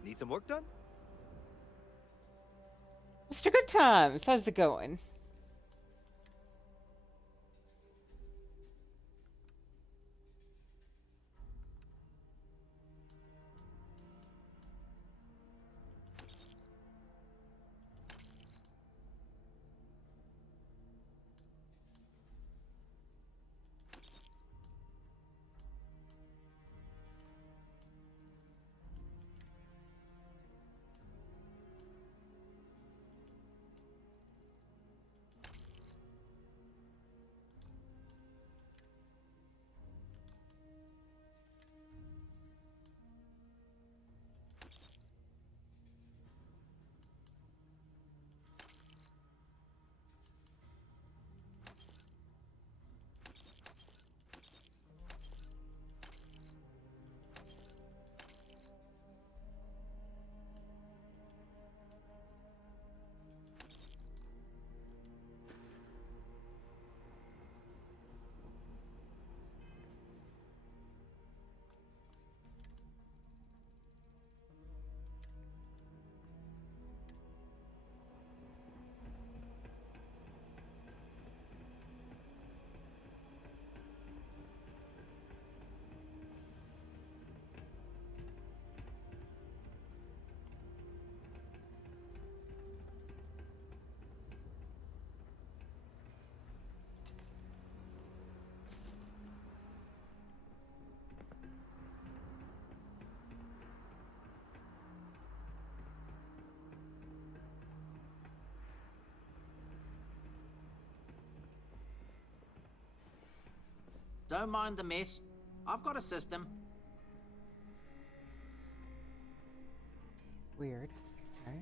Need some work done? Mr. Good Times, how's it going? Don't mind the mess. I've got a system. Weird. Okay.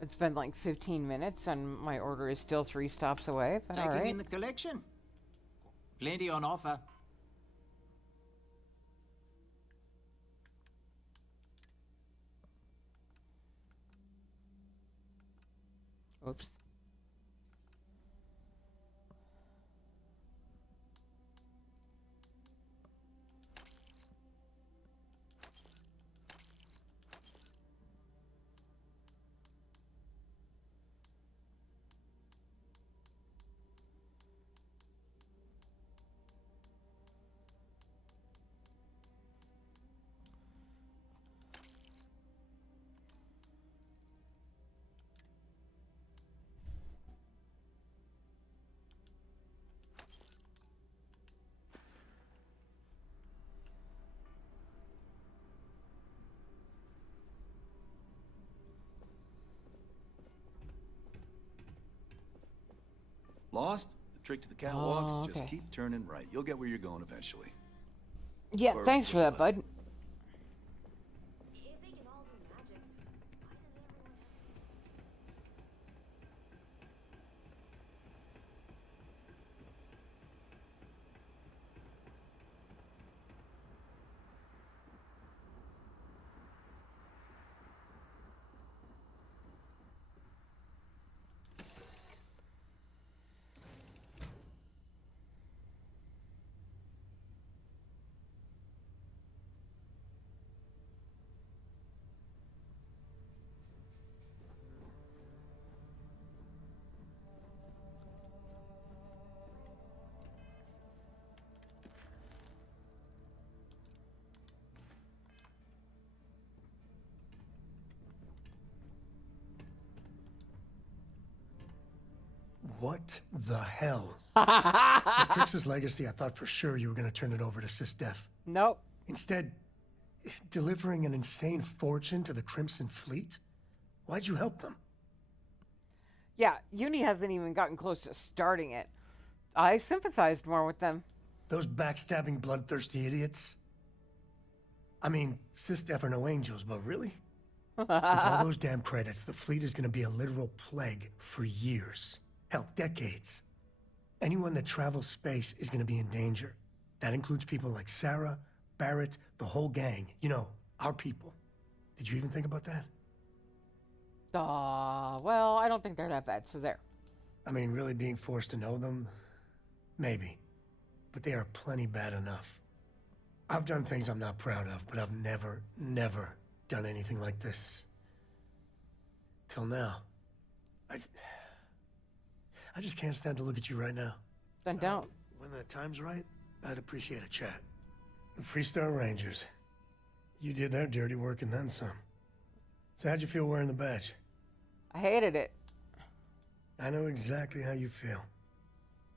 It's been like 15 minutes and my order is still 3 stops away, but Taking alright. in the collection. Plenty on offer. Oops. Lost? The trick to the catwalks? Oh, Just okay. keep turning right. You'll get where you're going eventually. Yeah, Bird thanks for was that, bud. What the hell? With Crix's legacy, I thought for sure you were going to turn it over to SysDef. Nope. Instead, delivering an insane fortune to the Crimson Fleet? Why'd you help them? Yeah, Uni hasn't even gotten close to starting it. I sympathized more with them. Those backstabbing, bloodthirsty idiots? I mean, SysDef are no angels, but really? With all those damn credits, the fleet is going to be a literal plague for years. Hell, decades. Anyone that travels space is going to be in danger. That includes people like Sarah, Barrett, the whole gang. You know, our people. Did you even think about that? Well, I don't think they're that bad, so there. I mean, really being forced to know them? Maybe. But they are plenty bad enough. I've done things I'm not proud of, but I've never done anything like this. Till now. I just can't stand to look at you right now. Then don't. When the time's right, I'd appreciate a chat. The Freestar Rangers. You did their dirty work and then some. So how'd you feel wearing the badge? I hated it. I know exactly how you feel.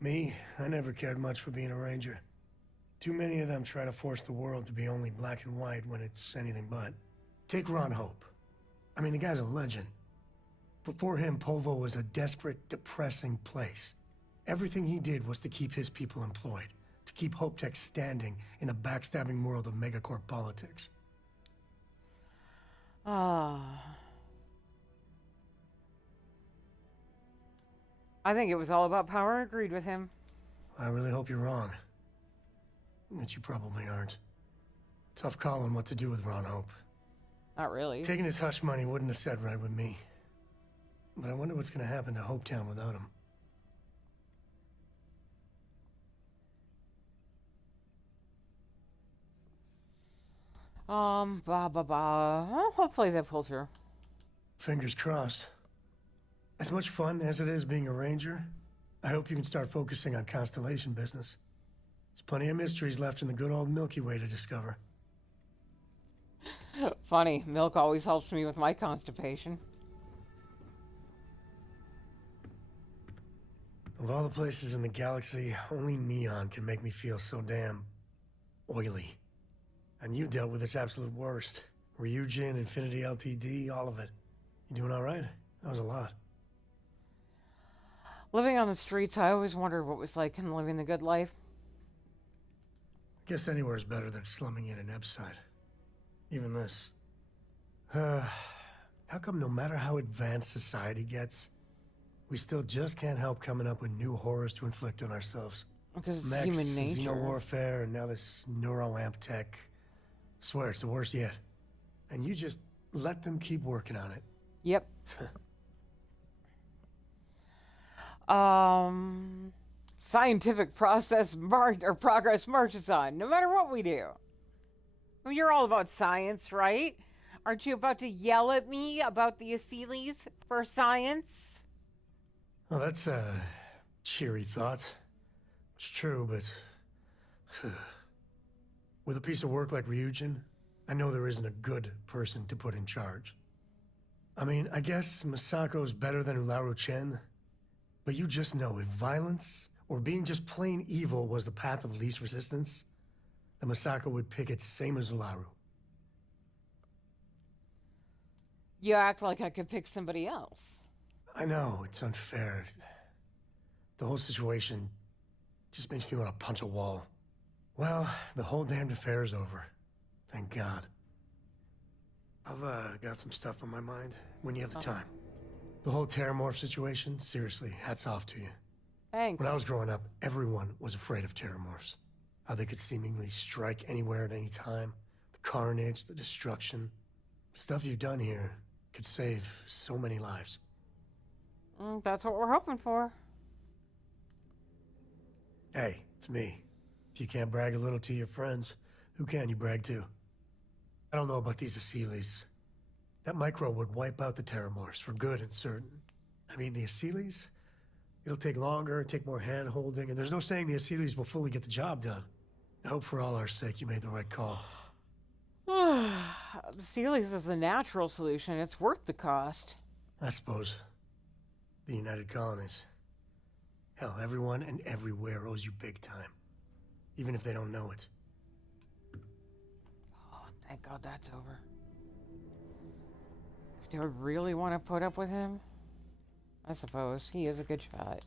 Me, I never cared much for being a ranger. Too many of them try to force the world to be only black and white when it's anything but. Take Ron Hope. I mean, the guy's a legend. Before him, Polvo was a desperate, depressing place. Everything he did was to keep his people employed, to keep Hope Tech standing in the backstabbing world of megacorp politics. I think it was all about power and agreed with him. I really hope you're wrong. But you probably aren't. Tough call on what to do with Ron Hope. Not really. Taking his hush money wouldn't have sat right with me. But I wonder what's going to happen to Hopetown without him. Well, hopefully they pull through. Fingers crossed. As much fun as it is being a ranger, I hope you can start focusing on Constellation business. There's plenty of mysteries left in the good old Milky Way to discover. Funny, milk always helps me with my constipation. Of all the places in the galaxy, only Neon can make me feel so damn oily. And you dealt with its absolute worst. Ryujin, Infinity LTD, all of it. You doing all right? That was a lot. Living on the streets, I always wondered what it was like in living the good life. I guess anywhere's better than slumming in an Ebside. Even this. How come no matter how advanced society gets, we still just can't help coming up with new horrors to inflict on ourselves? Because it's Mechs, human nature. Xeno-warfare, and now this neuroamp tech. I swear, it's the worst yet. And you just let them keep working on it. Yep. Scientific progress marches on, no matter what we do. Well, you're all about science, right? Aren't you about to yell at me about the Aseles for science? Well, that's a cheery thought. It's true, but... with a piece of work like Ryujin, I know there isn't a good person to put in charge. I mean, I guess Masako's better than Ularu Chen, but you just know if violence or being just plain evil was the path of least resistance, then Masako would pick it same as Ularu. You act like I could pick somebody else. I know, it's unfair. The whole situation just makes me want to punch a wall. Well, the whole damned affair is over. Thank God. I've got some stuff on my mind when you have the time. The whole Terramorph situation, seriously, hats off to you. Thanks. When I was growing up, everyone was afraid of Terramorphs. How they could seemingly strike anywhere at any time. The carnage, the destruction. The stuff you've done here could save so many lives. That's what we're hoping for. Hey, it's me. If you can't brag a little to your friends, who can you brag to? I don't know about these Aseles. That micro would wipe out the Terramorphs for good and certain. I mean, the Aseles? It'll take longer, take more hand-holding, and there's no saying the Aseles will fully get the job done. I hope for all our sake you made the right call. Aseles is a natural solution. It's worth the cost. I suppose. The United Colonies. Hell, everyone and everywhere owes you big time. Even if they don't know it. Oh, thank God that's over. Do I really want to put up with him? I suppose. He is a good shot.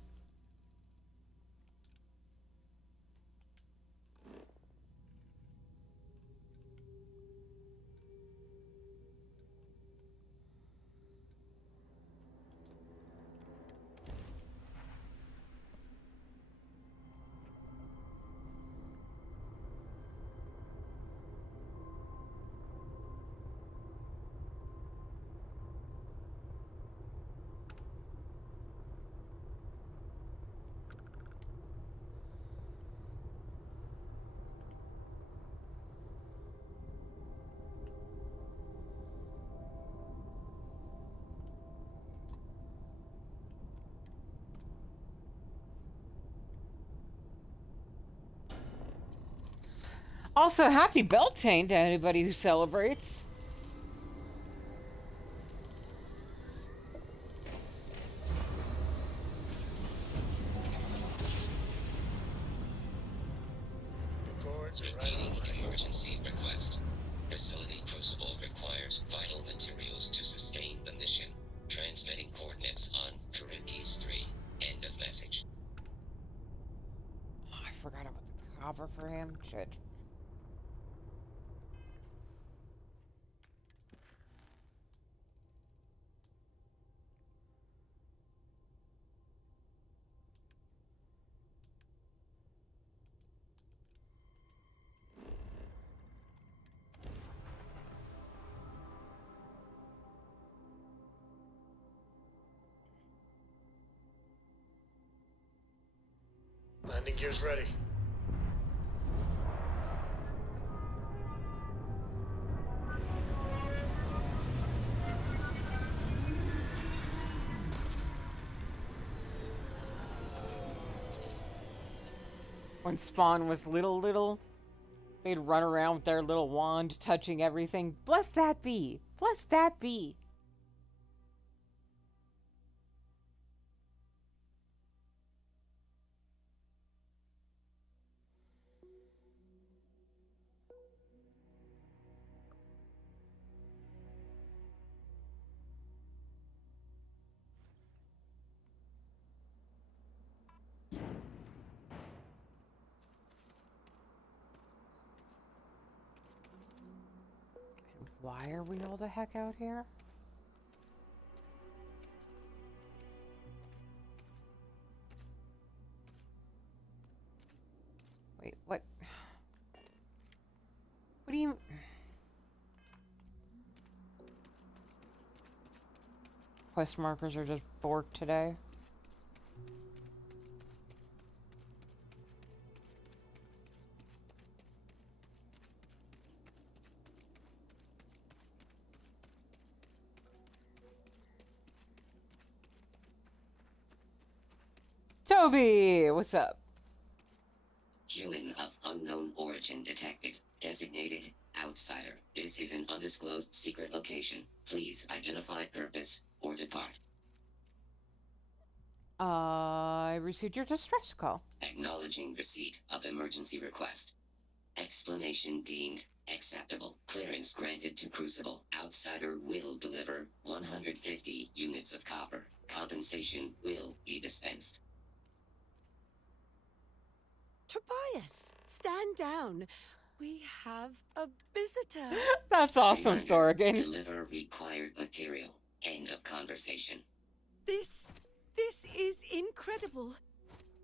Also, happy Beltane to anybody who celebrates. Repeating emergency request. Facility Crucible requires vital materials to sustain the mission. Transmitting coordinates on Charybdis 3. End of message. Oh, I forgot about the copper for him. Shit. Landing gear's ready. When Spawn was little, they'd run around with their little wand, touching everything. Bless that be! Bless that be! Why are we all the heck out here? Wait, what? What do you... Quest markers are just borked today. Toby, what's up? Human of unknown origin detected. Designated outsider. This is an undisclosed secret location. Please identify purpose or depart. I received your distress call. Acknowledging receipt of emergency request. Explanation deemed acceptable. Clearance granted to Crucible. Outsider will deliver 150 units of copper. Compensation will be dispensed. Tobias, stand down. We have a visitor. That's awesome, Reminder, Thorgan. Deliver required material. End of conversation. This is incredible.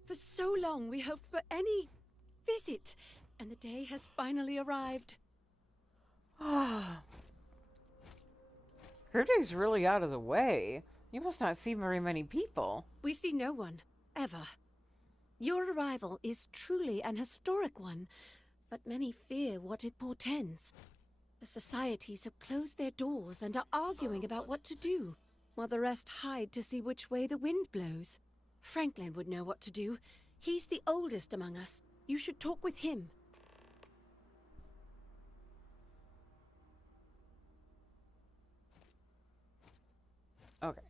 For so long we hoped for any visit, and the day has finally arrived. Cryptic's really out of the way. You must not see very many people. We see no one, ever. Your arrival is truly an historic one, but many fear what it portends. The societies have closed their doors and are arguing about what to do, while the rest hide to see which way the wind blows. Franklin would know what to do. He's the oldest among us. You should talk with him. Okay.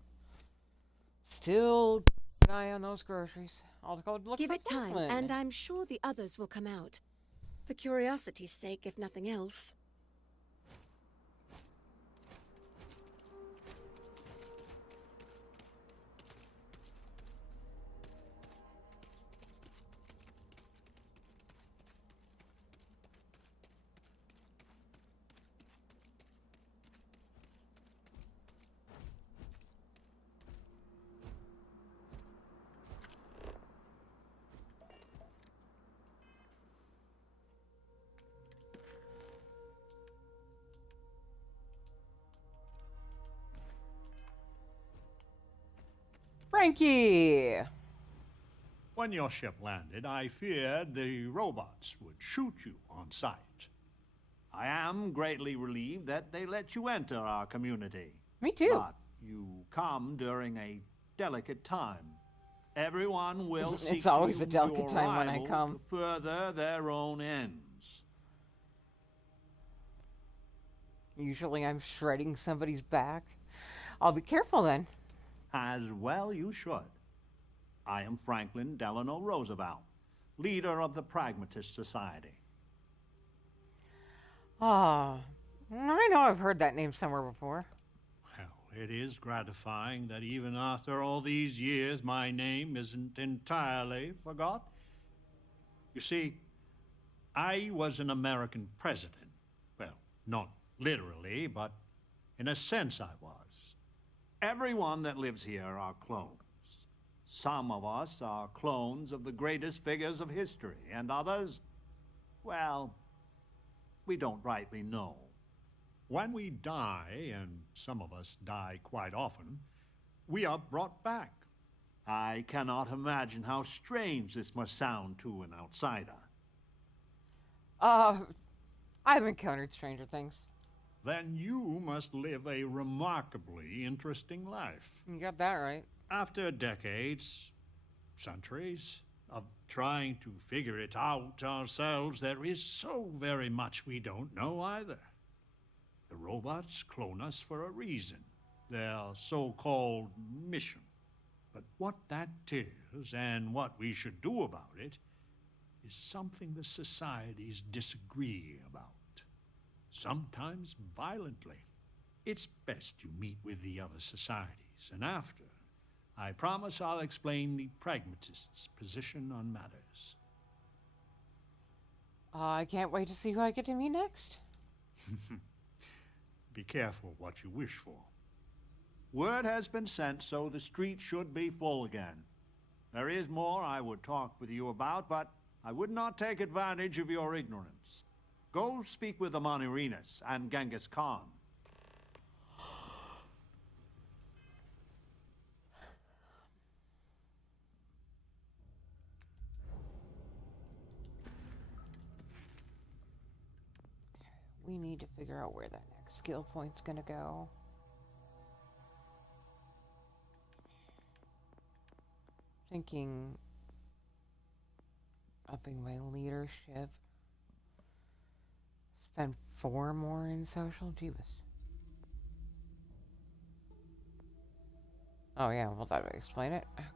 Still an eye on those groceries. I'll go look Give for it time, Franklin. and I'm sure the others will come out. For curiosity's sake, if nothing else. Frankie! When your ship landed, I feared the robots would shoot you on sight. I am greatly relieved that they let you enter our community. Me too. But you come during a delicate time. Everyone will seek It's always to a use delicate your time when I arrival come. to further their own ends. Usually I'm shredding somebody's back. I'll be careful then. As well you should. I am Franklin Delano Roosevelt, leader of the Pragmatist Society. Ah, I know I've heard that name somewhere before. Well, it is gratifying that even after all these years, my name isn't entirely forgot. You see, I was an American president. Well, not literally, but in a sense I was. Everyone that lives here are clones. Some of us are clones of the greatest figures of history, and others, well, we don't rightly know. When we die, and some of us die quite often, we are brought back. I cannot imagine how strange this must sound to an outsider. I've encountered stranger things. Then you must live a remarkably interesting life. You got that right. After decades, centuries, of trying to figure it out ourselves, there is so very much we don't know either. The robots clone us for a reason, their so-called mission. But what that is and what we should do about it is something the societies disagree about. Sometimes violently. It's best you meet with the other societies, and after, I promise I'll explain the pragmatists' position on matters. I can't wait to see who I get to meet next. Be careful what you wish for. Word has been sent, so the street should be full again. There is more I would talk with you about, but I would not take advantage of your ignorance. Go speak with the Monirinas and Genghis Khan. We need to figure out where that next skill point's gonna go. Thinking upping my leadership. Spend 4 more in social Jeebus. Oh yeah, well that would explain it. Okay.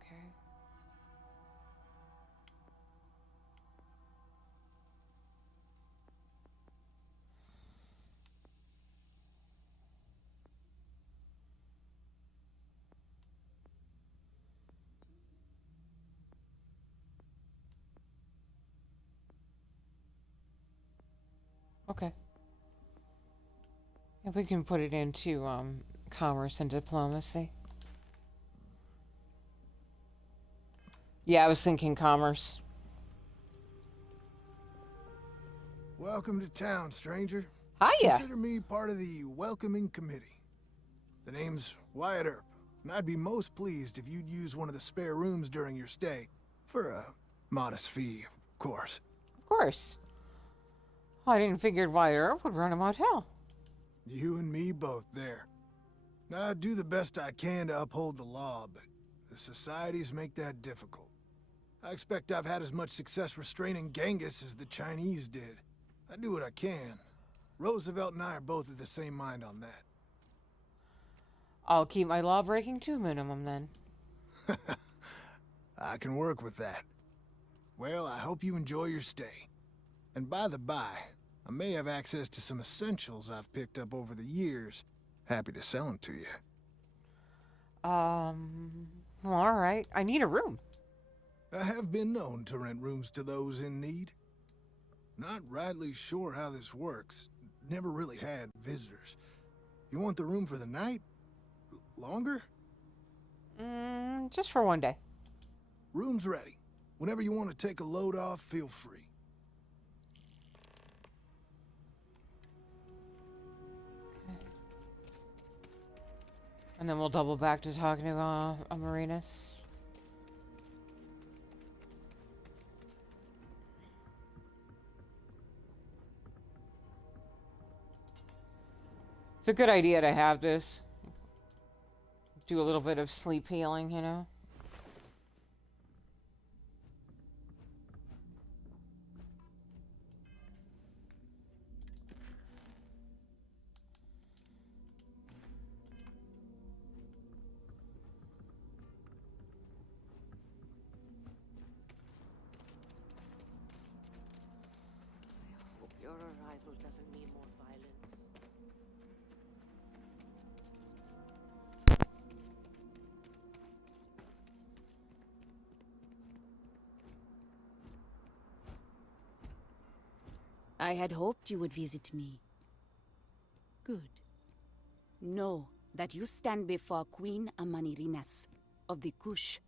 Okay. If we can put it into commerce and diplomacy. Yeah, I was thinking commerce. Welcome to town, stranger. Hiya. Consider me part of the welcoming committee. The name's Wyatt Earp, and I'd be most pleased if you'd use one of the spare rooms during your stay. For a modest fee, of course. Of course. I didn't figure Wyatt Earp would run a motel. You and me both there. I do the best I can to uphold the law, but the societies make that difficult. I expect I've had as much success restraining Genghis as the Chinese did. I do what I can. Roosevelt and I are both of the same mind on that. I'll keep my law breaking to a minimum then. I can work with that. Well, I hope you enjoy your stay. And by the by, I may have access to some essentials I've picked up over the years. Happy to sell them to you. Well, all right. I need a room. I have been known to rent rooms to those in need. Not rightly sure how this works. Never really had visitors. You want the room for the night? Longer? Just for one day. Room's ready. Whenever you want to take a load off, feel free. And then we'll double back to talking to Marinus. It's a good idea to have this. Do a little bit of sleep healing, you know? Hope your arrival doesn't mean more violence. I had hoped you would visit me. Good. Know that you stand before Queen Amanirinas of the Kush,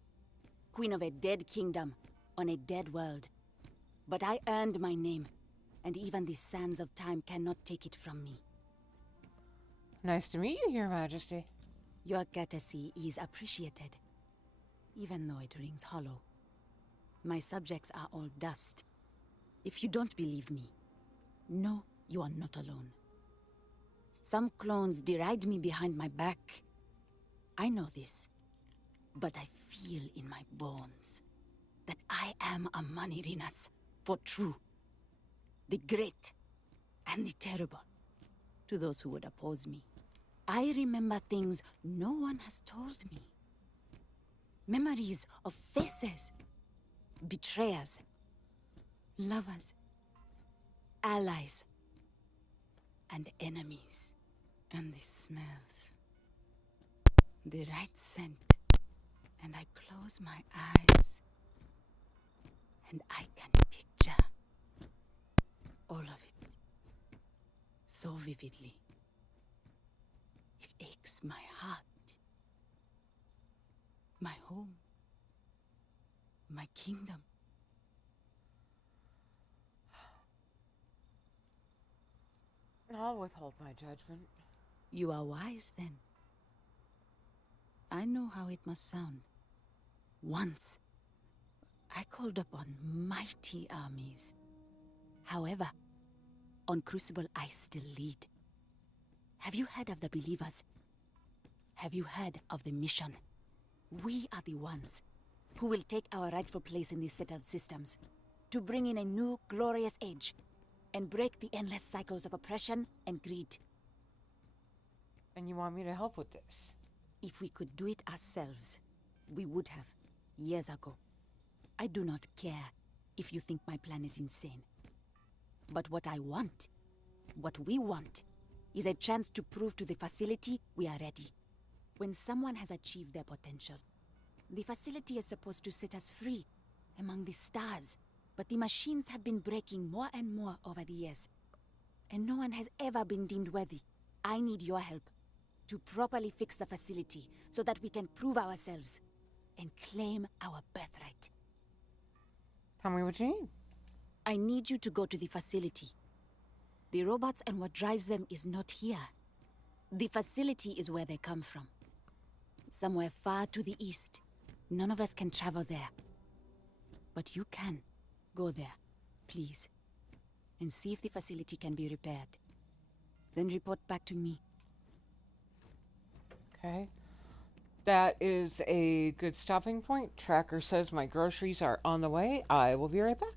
queen of a dead kingdom on a dead world. But I earned my name, and even the sands of time cannot take it from me. Nice to meet you, Your Majesty. Your courtesy is appreciated, even though it rings hollow. My subjects are all dust. If you don't believe me, no, you are not alone. Some clones deride me behind my back. I know this, but I feel in my bones that I am a Manirinas for true. The great and the terrible, to those who would oppose me. I remember things no one has told me. Memories of faces, betrayers, lovers, allies, and enemies. And the smells. The right scent. And I close my eyes. And I can picture all of it. So vividly. It aches my heart. My home. My kingdom. I'll withhold my judgment. You are wise, then. I know how it must sound. Once, I called upon mighty armies. However, on Crucible I still lead. Have you heard of the Believers? Have you heard of the mission? We are the ones who will take our rightful place in these settled systems, to bring in a new, glorious age, and break the endless cycles of oppression and greed. And you want me to help with this? If we could do it ourselves, we would have, years ago. I do not care if you think my plan is insane. But what I want, what we want, is a chance to prove to the facility we are ready. When someone has achieved their potential, the facility is supposed to set us free among the stars. But the machines have been breaking more and more over the years, and no one has ever been deemed worthy. I need your help to properly fix the facility so that we can prove ourselves and claim our birthright. Tell me what you need. I need you to go to the facility. The robots and what drives them is not here. The facility is where they come from. Somewhere far to the east. None of us can travel there. But you can. Go there, please, and see if the facility can be repaired. Then report back to me. Okay. That is a good stopping point. Tracker says my groceries are on the way. I will be right back.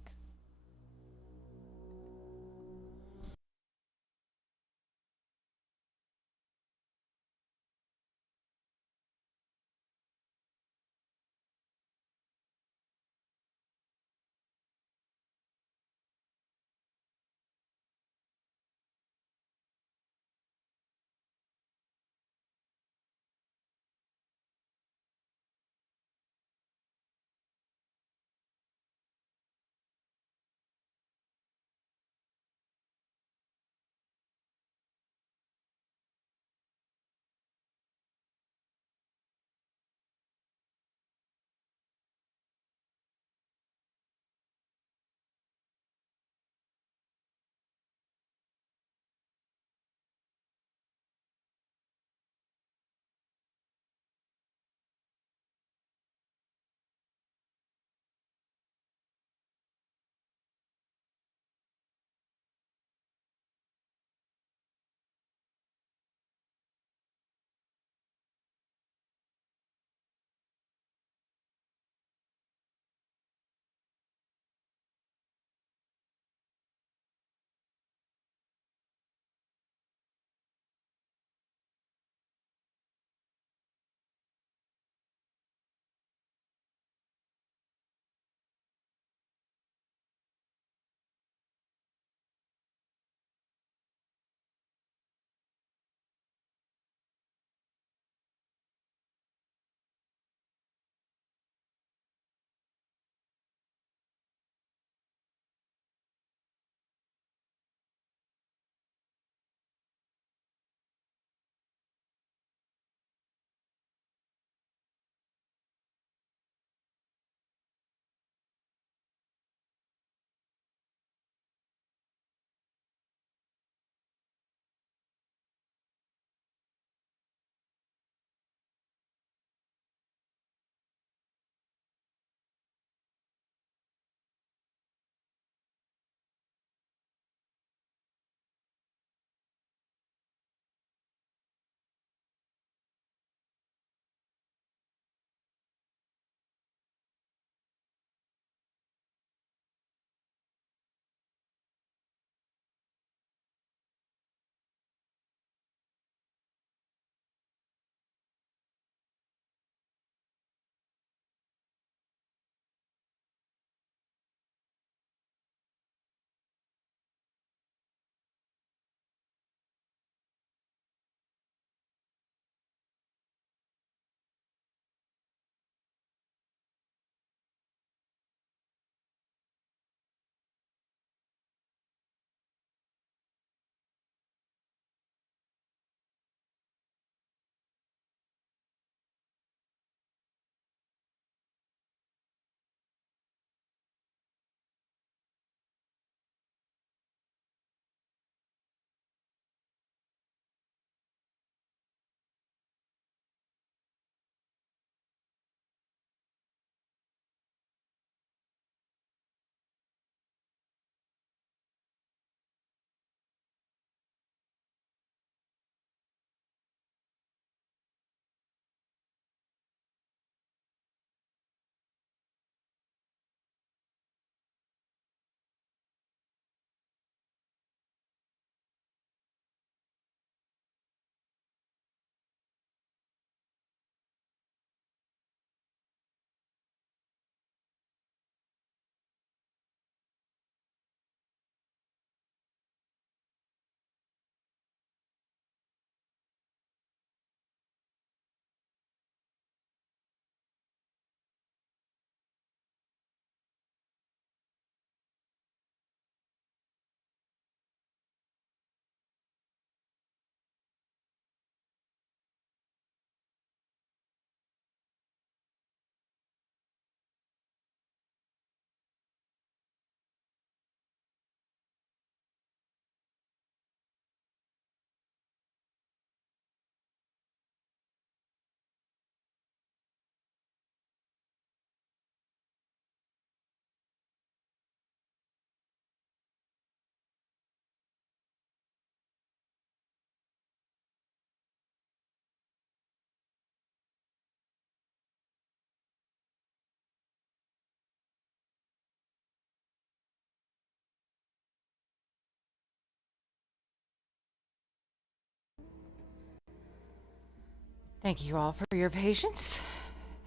Thank you all for your patience.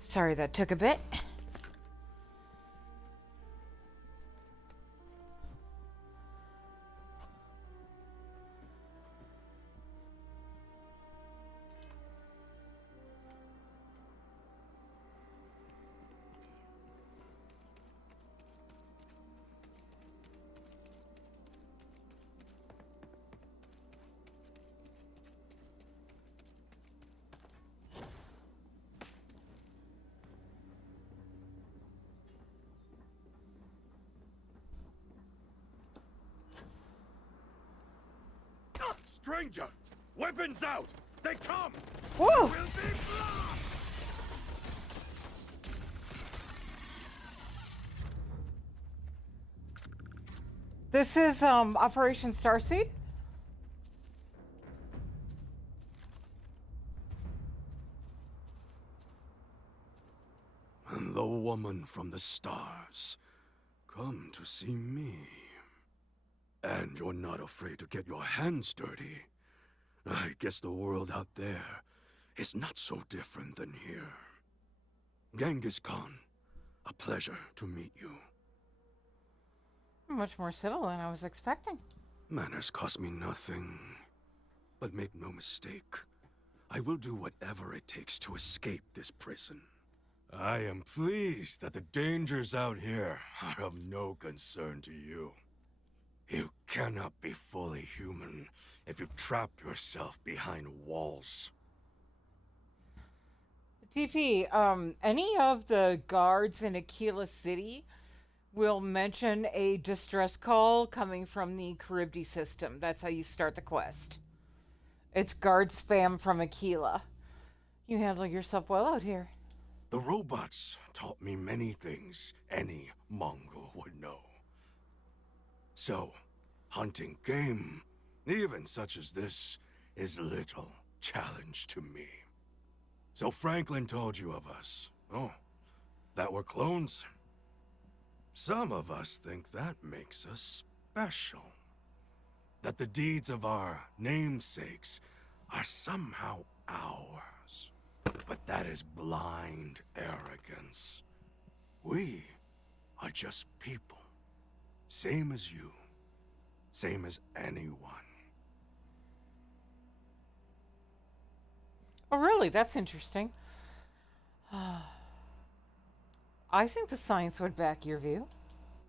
Sorry that took a bit. Stranger! Weapons out! They come! Whoa! This is Operation Starseed. And the woman from the stars, come to see me. And you're not afraid to get your hands dirty. I guess the world out there is not so different than here. Genghis Khan, a pleasure to meet you. Much more civil than I was expecting. Manners cost me nothing. But make no mistake, I will do whatever it takes to escape this prison. I am pleased that the dangers out here are of no concern to you. You cannot be fully human if you trap yourself behind walls. TP, any of the guards in Aquila City will mention a distress call coming from the Charybdis system. That's how you start the quest. It's guard spam from Aquila. You handle yourself well out here. The robots taught me many things any Mongol would know. So, hunting game, even such as this, is little challenge to me. So Franklin told you of us. Oh, that we're clones. Some of us think that makes us special. That the deeds of our namesakes are somehow ours. But that is blind arrogance. We are just people. Same as you. Same as anyone. Oh, really? That's interesting. I think the science would back your view.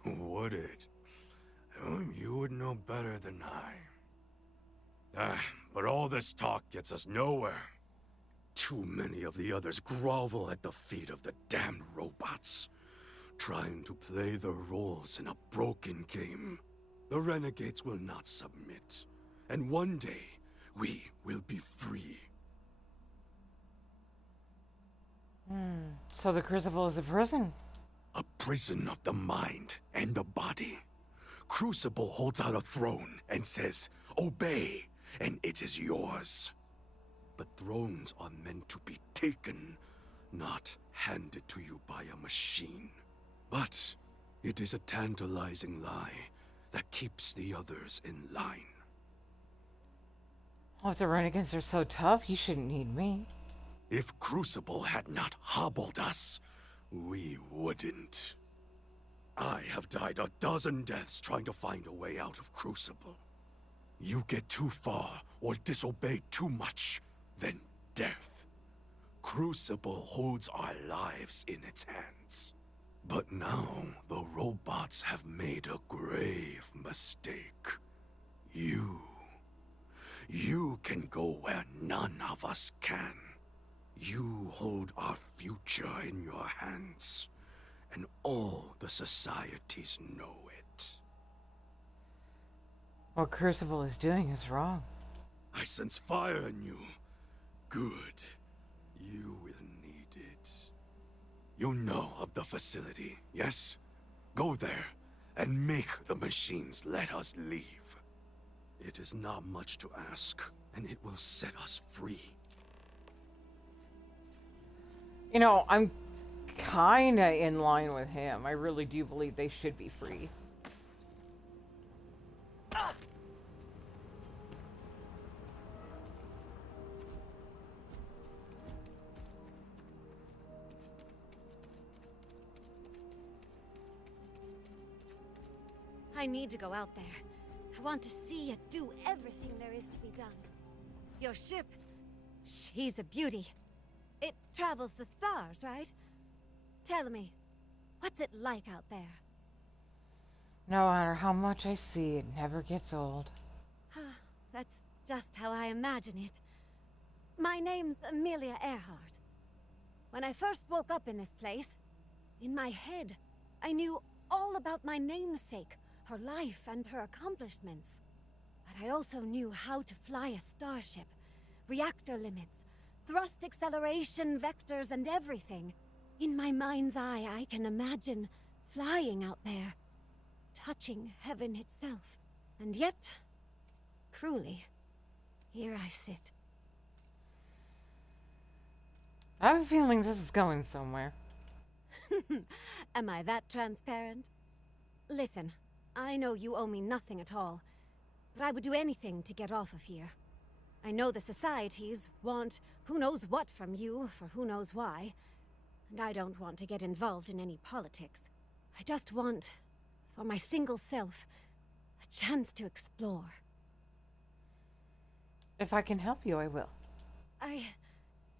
Would it? Oh, you would know better than I. But all this talk gets us nowhere. Too many of the others grovel at the feet of the damned robots, trying to play their roles in a broken game. The renegades will not submit, and one day, we will be free. So the Crucible is a prison? A prison of the mind and the body. Crucible holds out a throne and says, obey, and it is yours. But thrones are meant to be taken, not handed to you by a machine. But it is a tantalizing lie that keeps the others in line. Oh, if the renegades are so tough, you shouldn't need me. If Crucible had not hobbled us, we wouldn't. I have died a dozen deaths trying to find a way out of Crucible. You get too far or disobey too much, then death. Crucible holds our lives in its hands. But now, the robots have made a grave mistake. You can go where none of us can. You hold our future in your hands, and all the societies know it. What Crucible is doing is wrong. I sense fire in you. Good. You will need it. You know of the facility, yes? Go there, and make the machines let us leave. It is not much to ask, and it will set us free. You know, I'm kinda in line with him. I really do believe they should be free. I need to go out there. I want to see and do everything there is to be done. Your ship, she's a beauty. It travels the stars, right? Tell me, what's it like out there? No matter how much I see, it never gets old. That's just how I imagine it. My name's Amelia Earhart. When I first woke up in this place, in my head, I knew all about my namesake, her life and her accomplishments. But I also knew how to fly a starship, reactor limits, thrust acceleration vectors and everything. In my mind's eye, I can imagine flying out there, touching heaven itself. And yet, cruelly, here I sit. I have a feeling this is going somewhere. Am I that transparent? Listen, I know you owe me nothing at all, but I would do anything to get off of here. I know the societies want who knows what from you for who knows why, and I don't want to get involved in any politics. I just want, for my single self, a chance to explore. If I can help you, I will.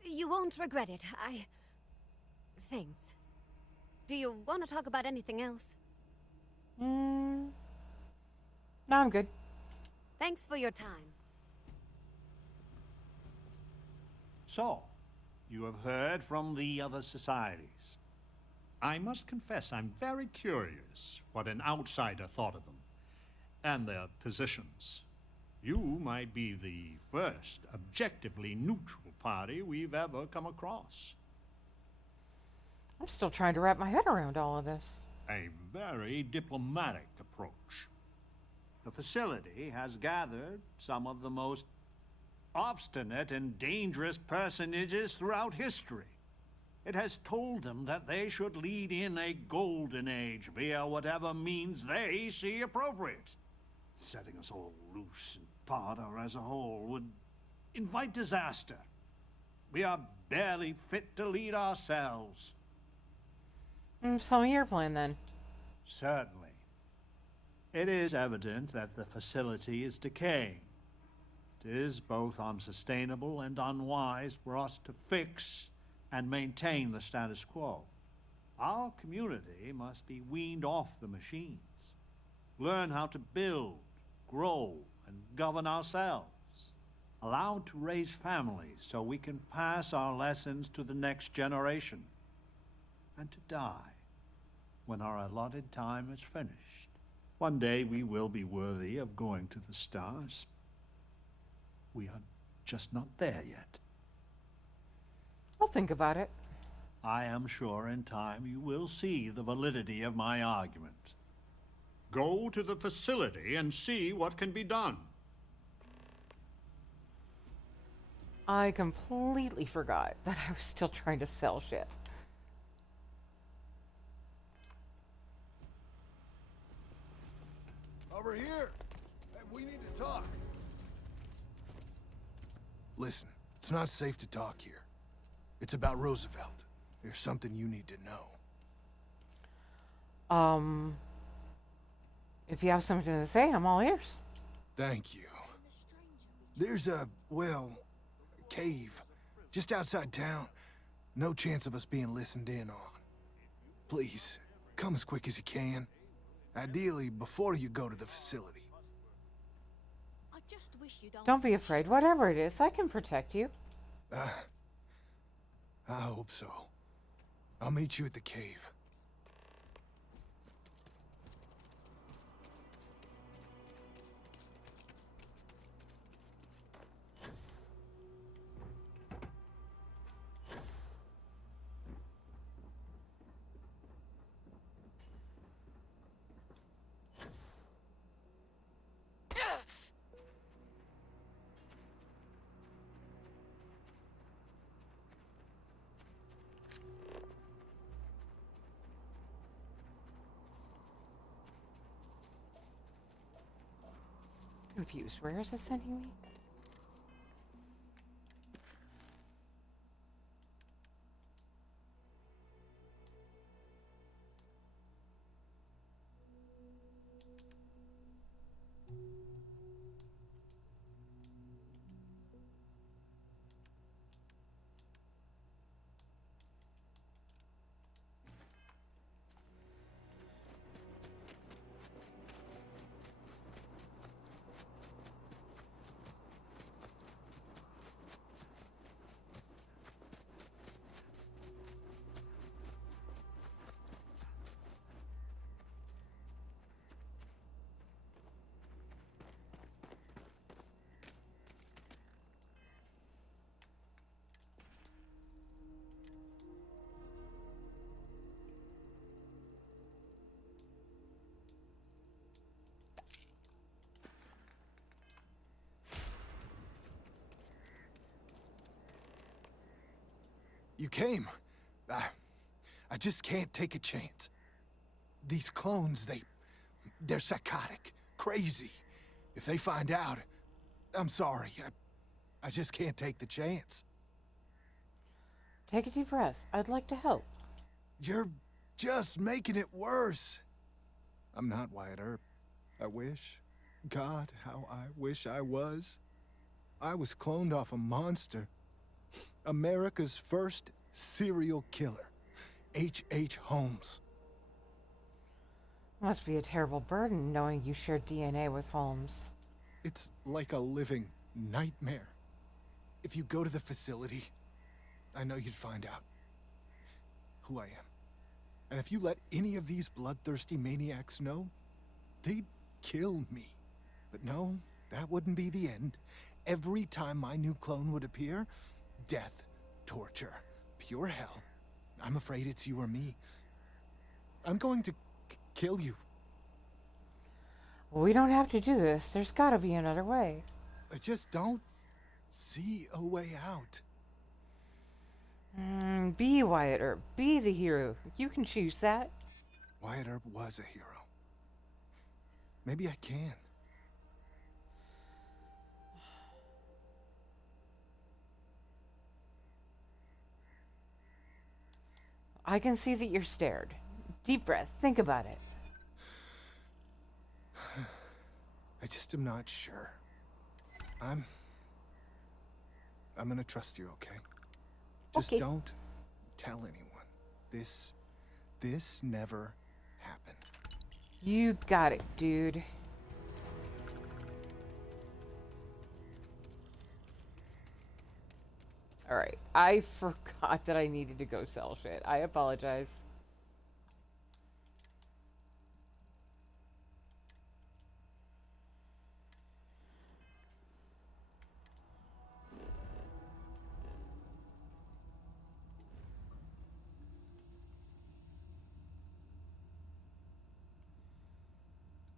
You won't regret it. Thanks. Do you want to talk about anything else? No, I'm good. Thanks for your time. So, you have heard from the other societies. I must confess I'm very curious what an outsider thought of them, and their positions. You might be the first objectively neutral party we've ever come across. I'm still trying to wrap my head around all of this. A very diplomatic approach. The facility has gathered some of the most obstinate and dangerous personages throughout history. It has told them that they should lead in a golden age via whatever means they see appropriate. Setting us all loose and part or as a whole would invite disaster. We are barely fit to lead ourselves. So your plan then? Certainly. It is evident that the facility is decaying. It is both unsustainable and unwise for us to fix and maintain the status quo. Our community must be weaned off the machines, learn how to build, grow, and govern ourselves, allowed to raise families so we can pass our lessons to the next generation, and to die when our allotted time is finished. One day we will be worthy of going to the stars. We are just not there yet. I'll think about it. I am sure in time you will see the validity of my argument. Go to the facility and see what can be done. I completely forgot that I was still trying to sell shit. Over here! Hey, we need to talk. Listen, it's not safe to talk here. It's about Roosevelt. There's something you need to know. If you have something to say, I'm all ears. Thank you. There's a cave just outside town. No chance of us being listened in on. Please, come as quick as you can. Ideally, before you go to the facility. I just wish you Don't be afraid. Whatever it is, I can protect you. I hope so. I'll meet you at the cave. Confused. Where is this sending me? You came. I just can't take a chance. These clones, they're psychotic, crazy. If they find out, I'm sorry. I just can't take the chance. Take a deep breath. I'd like to help. You're just making it worse. I'm not Wyatt Earp. I wish. God, how I wish I was. I was cloned off a monster. America's first serial killer. H.H. Holmes. Must be a terrible burden knowing you shared DNA with Holmes. It's like a living nightmare. If you go to the facility, I know you'd find out who I am. And if you let any of these bloodthirsty maniacs know, they'd kill me. But no, that wouldn't be the end. Every time my new clone would appear, death, torture, pure hell. I'm afraid it's you or me. I'm going to kill you. Well, we don't have to do this. There's got to be another way. I just don't see a way out. Be Wyatt Earp. Be the hero. You can choose that. Wyatt Earp was a hero. Maybe I can. I can see that you're scared. Deep breath. Think about it. I just am not sure. I'm gonna trust you, okay? Just okay. Don't tell anyone. This never happened. You got it, dude. Alright, I forgot that I needed to go sell shit. I apologize.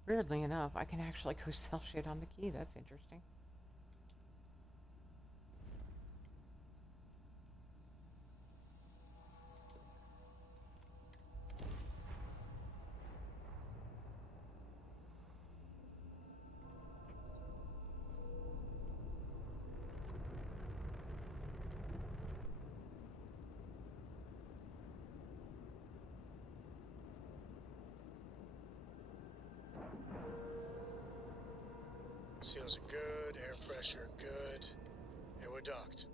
Weirdly enough, I can actually go sell shit on the key. That's interesting. Seals are good, air pressure good, and we're docked.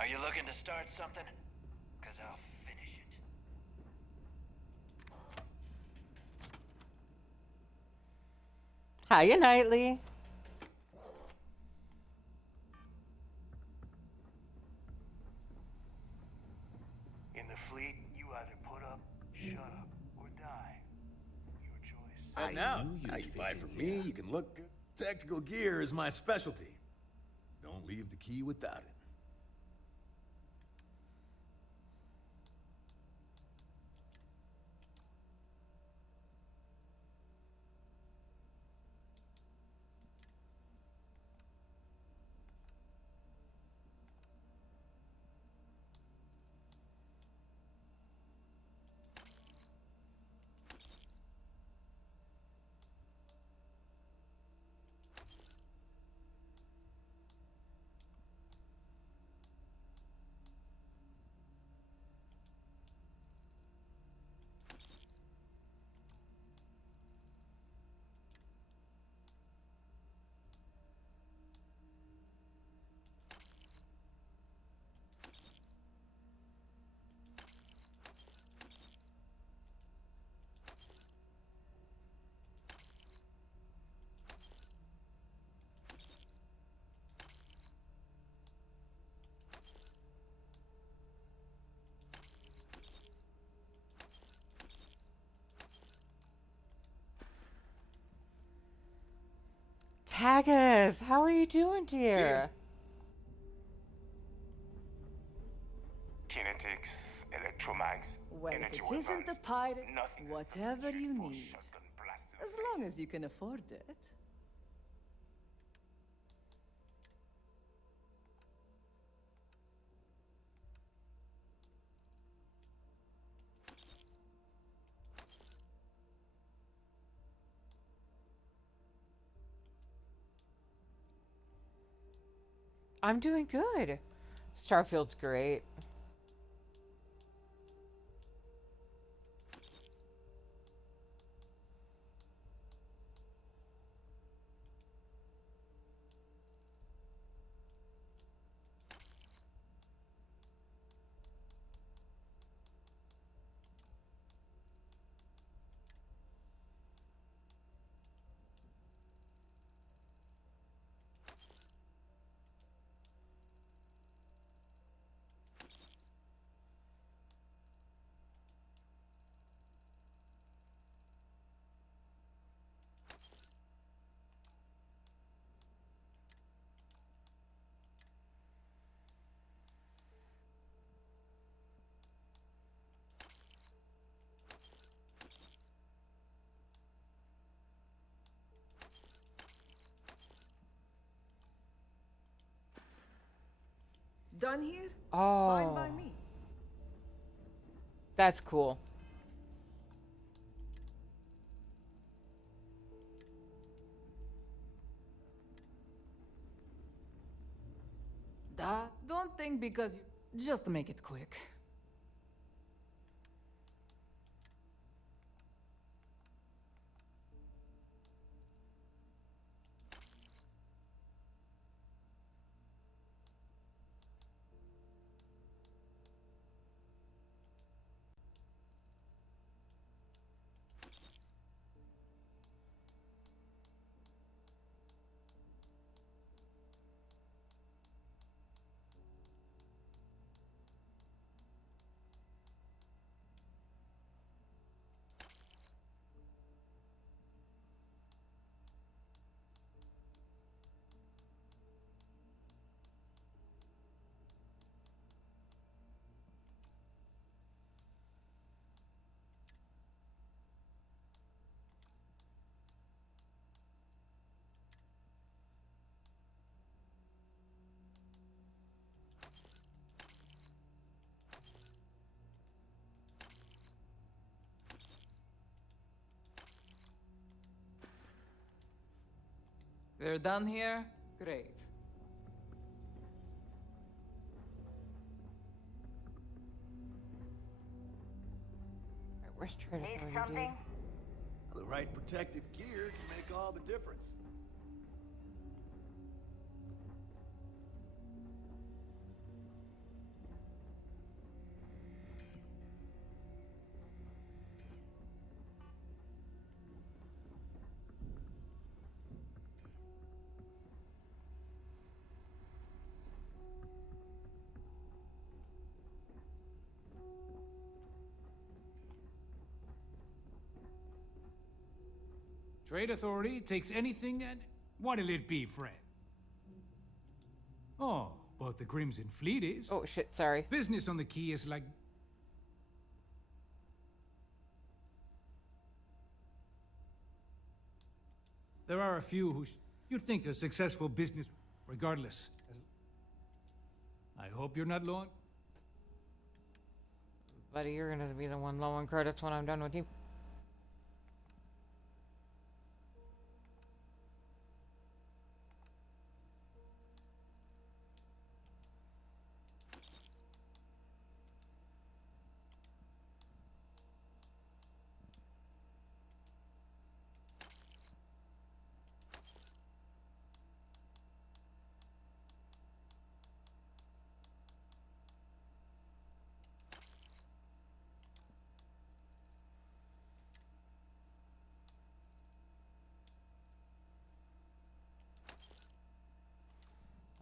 Are you looking to start something? Because I'll finish it. Hiya, Knightley. In the fleet, you either put up, shut up, or die. Your choice. And now you buy from me, you can look good. Tactical gear is my specialty. Don't leave the key without it. Taggeth, how are you doing, dear? Kinetics, electromagnetism. Well, if it isn't a pirate, whatever you need. As long as you can afford it. I'm doing good. Starfield's great. Done here? Oh. Fine by me. That's cool. Don't think because you... Just make it quick. We're done here? Great. Where's Trader Need Authority, something? The right protective gear can make all the difference. Trade Authority takes anything and... What'll it be, friend? Oh, but the Crimson Fleet is. Oh, shit, sorry. Business on the Key is like... There are a few who you'd think a successful business, regardless. I hope you're not long. Buddy, you're gonna be the one low on credits when I'm done with you.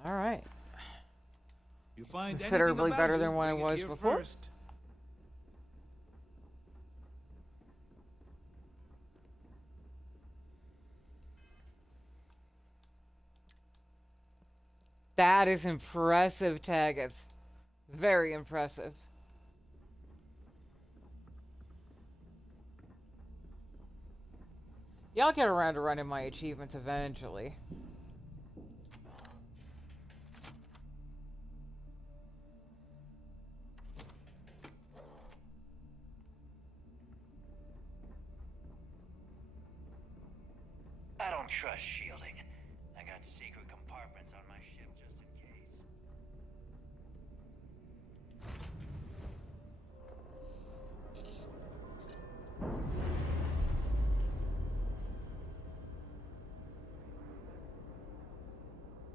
All right. You find considerably better than what I was before. First. That is impressive, Taggeth. Very impressive. Yeah, I'll get around to running my achievements eventually. I don't trust shielding. I got secret compartments on my ship just in case.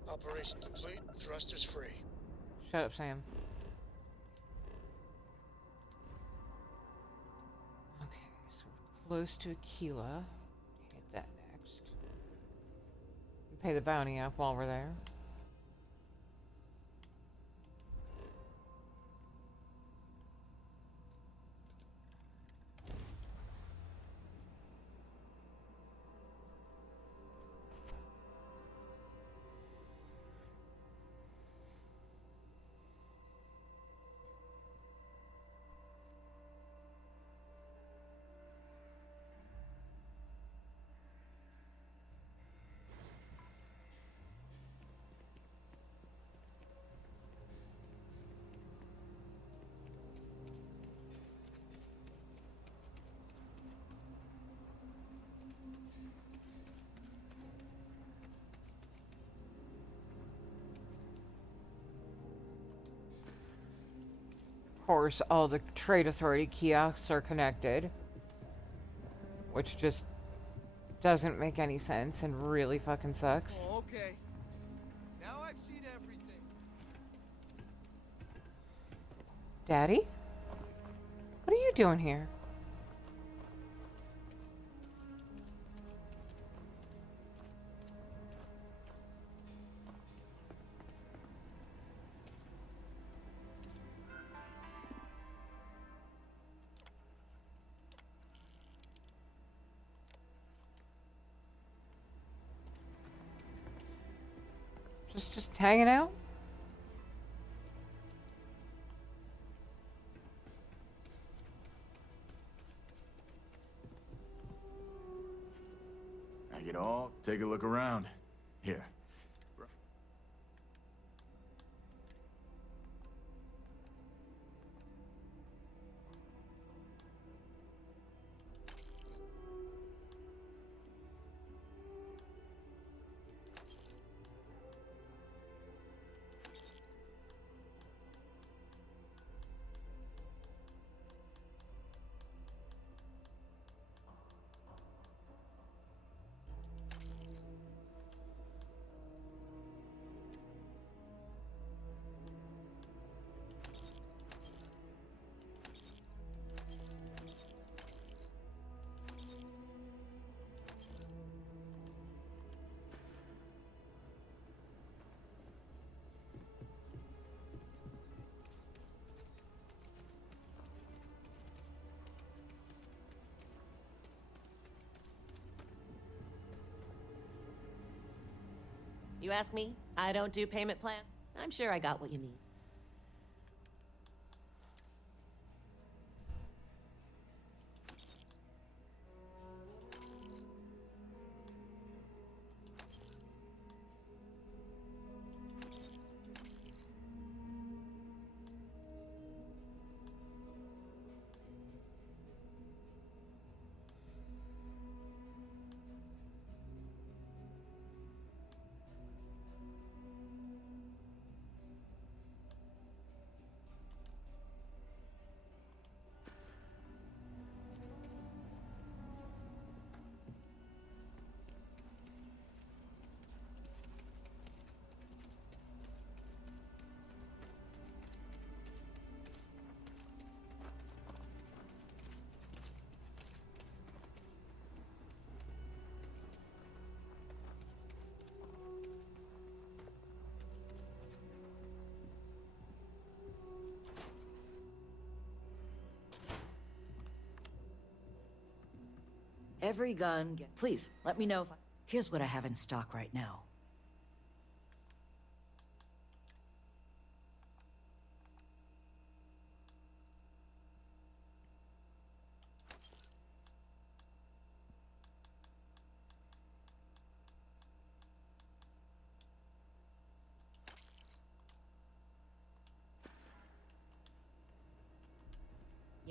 Operation complete. Thrusters free. Shut up, Sam. Okay, so we're close to Aquila. Hit that next. We pay the bounty off while we're there. Of course, all the Trade Authority kiosks are connected, which just doesn't make any sense and really fucking sucks. Oh, okay. Now I've seen everything. Daddy? What are you doing here? Just hanging out? I get all, take a look around. Here. You ask me? I don't do payment plan. I'm sure I got what you need. Every gun Please, let me know if Here's what I have in stock right now.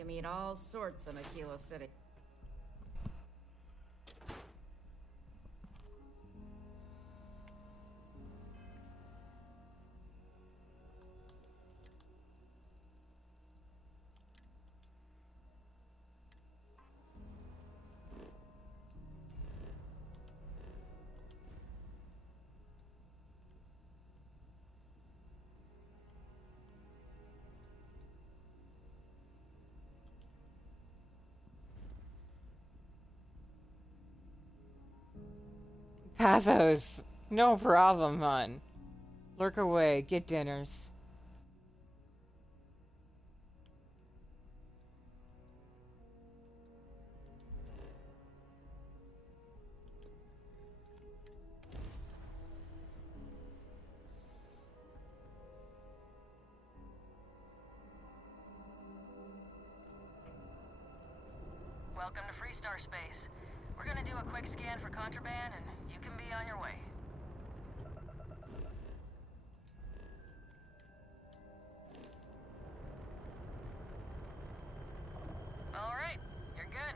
You meet all sorts in Aquila City. Pathos. No problem, hon. Lurk away. Get dinners. Welcome to Freestar Space. We're gonna do a quick scan for contraband, and you can be on your way. All right, you're good.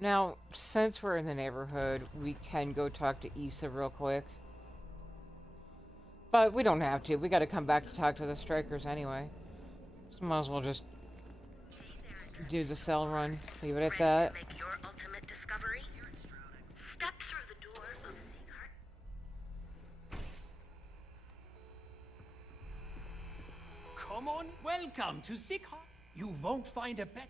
Now, since we're in the neighborhood, we can go talk to Issa real quick. But we don't have to. We gotta come back to talk to the strikers anyway. So might as well just do the cell run. Leave it at that. Make your ultimate discovery? Step through the door of Sighart. Come on, welcome to Sighart. You won't find a pet.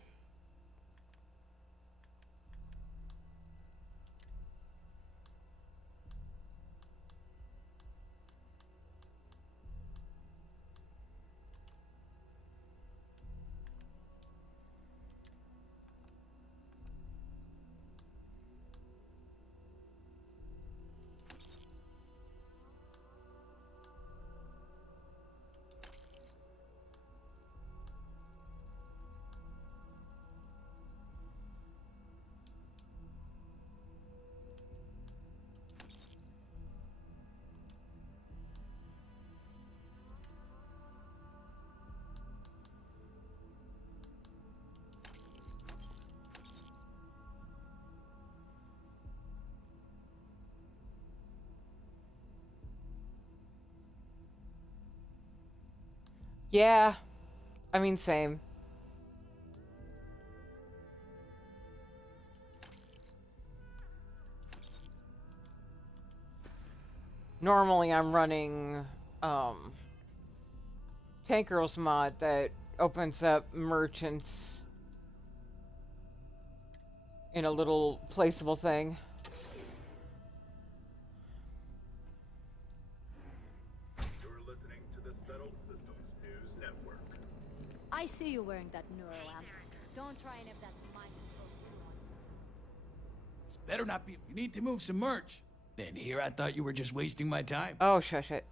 Yeah. I mean, same. Normally I'm running, Tank Girls mod that opens up merchants in a little placeable thing. I see you wearing that neural amp. Don't try and have that mind control you on. This better not be. You need to move some merch. Then here I thought you were just wasting my time. Oh, shush it.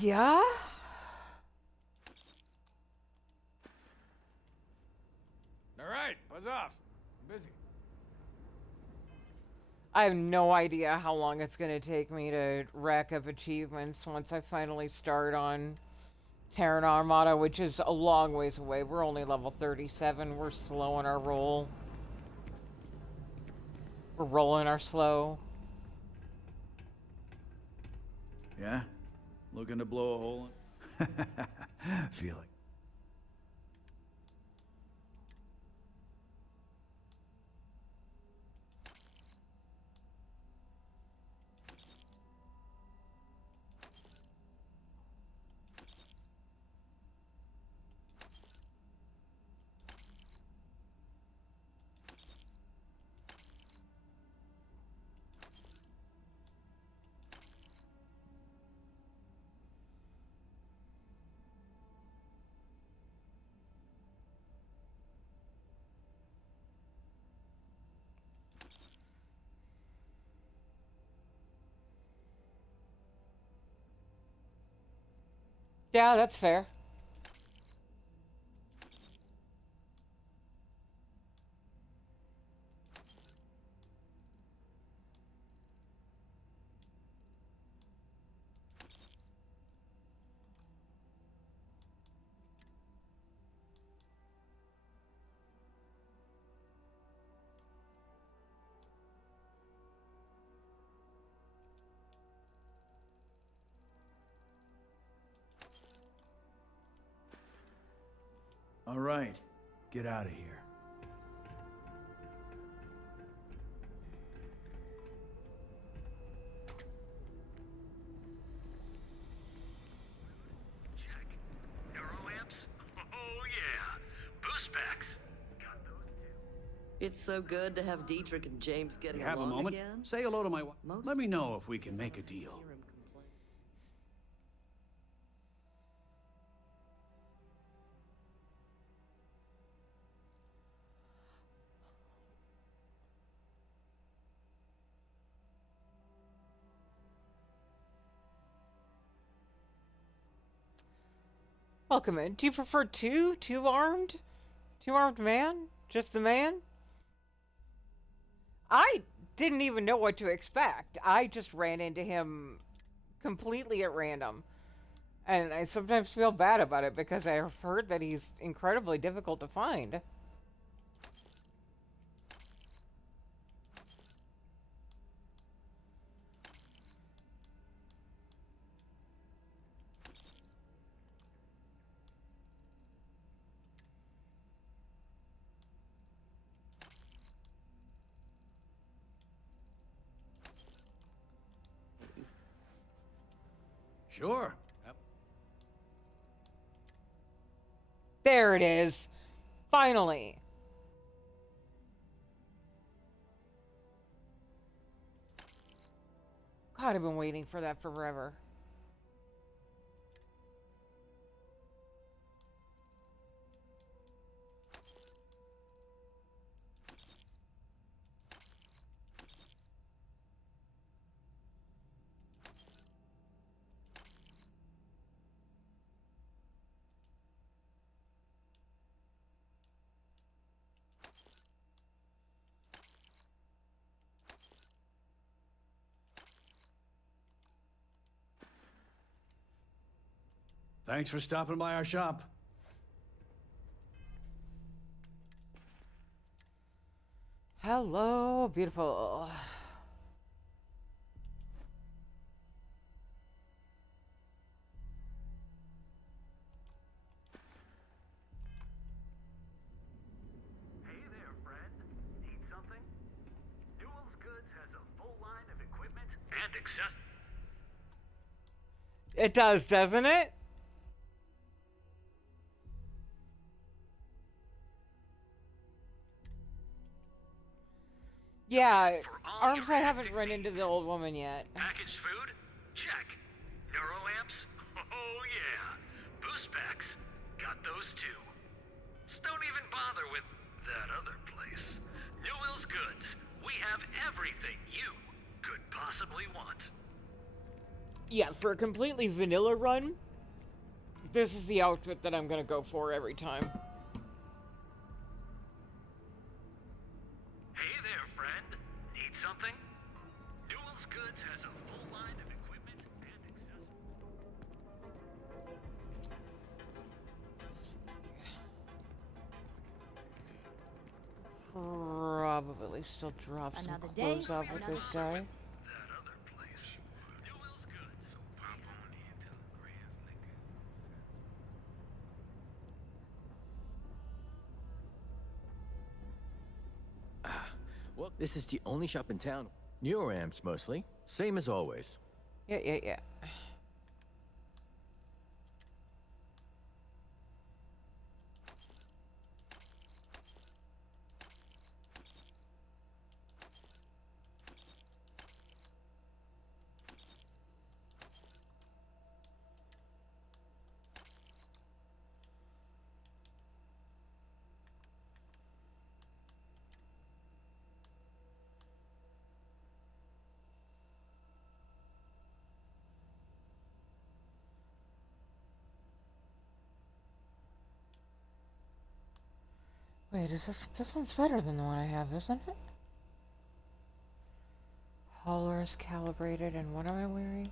Yeah? All right, buzz off. I'm busy. I have no idea how long it's going to take me to rack up achievements once I finally start on Terran Armada, which is a long ways away. We're only level 37. We're slow in our roll. We're rolling our slow. Yeah? Looking to blow a hole in? Feel it. Yeah, that's fair. All right, get out of here. Check. Neuro amps? Oh yeah. Boost packs. Got those too. It's so good to have Dietrich and James getting You have a along moment? again. Say hello to my wife. Let me know if we can make a deal. Welcome in. Do you prefer two armed? Two armed man? Just the man? I didn't even know what to expect. I just ran into him completely at random. And I sometimes feel bad about it because I've heard that he's incredibly difficult to find. Sure. There it is. Finally. God, I've been waiting for that forever. Thanks for stopping by our shop. Hello, beautiful. Hey there, friend. Need something? Newell's Goods has a full line of equipment and accessories. It does, doesn't it? Yeah, arms I haven't run into the old woman yet. Packaged food? Check. Neuro amps? Oh yeah. Boost packs? Got those too. Just don't even bother with that other place. Newell's Goods. We have everything you could possibly want. Yeah, for a completely vanilla run, this is the outfit that I'm gonna go for every time. Hey there, friend. Need something? Newell's Goods has a full line of equipment and accessories. Probably still drop some Another clothes day, off with another this guy. That other place. Newell's Goods. So pop on in. Well, this is the only shop in town. Neuroamps, mostly. Same as always. Yeah. Wait, is this one's better than the one I have, isn't it? Haulers calibrated, and what am I wearing?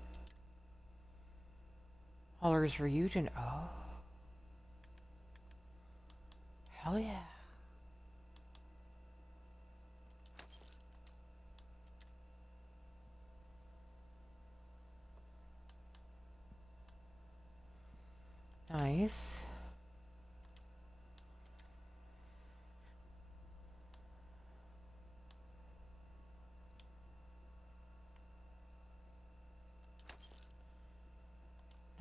Haulers reunion. Oh. Hell yeah. Nice.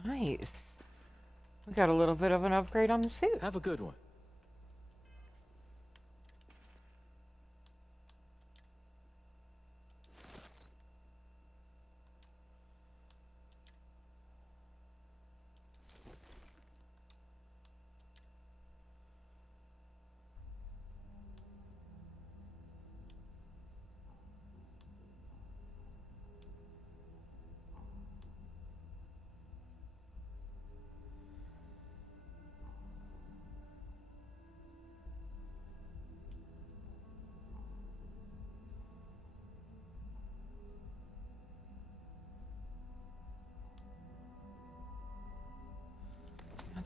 Nice. We got a little bit of an upgrade on the suit. Have a good one.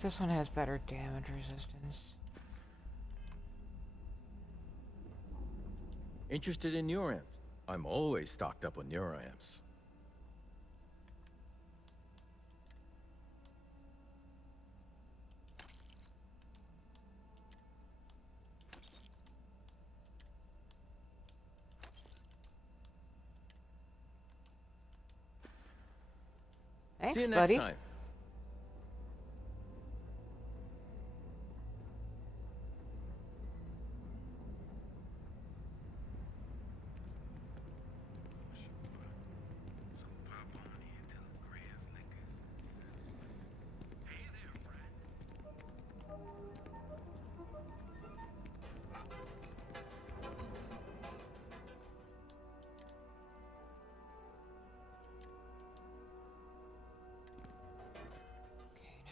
This one has better damage resistance. Interested in neuroamps? I'm always stocked up on neuroamps. Thanks, See you buddy. next time.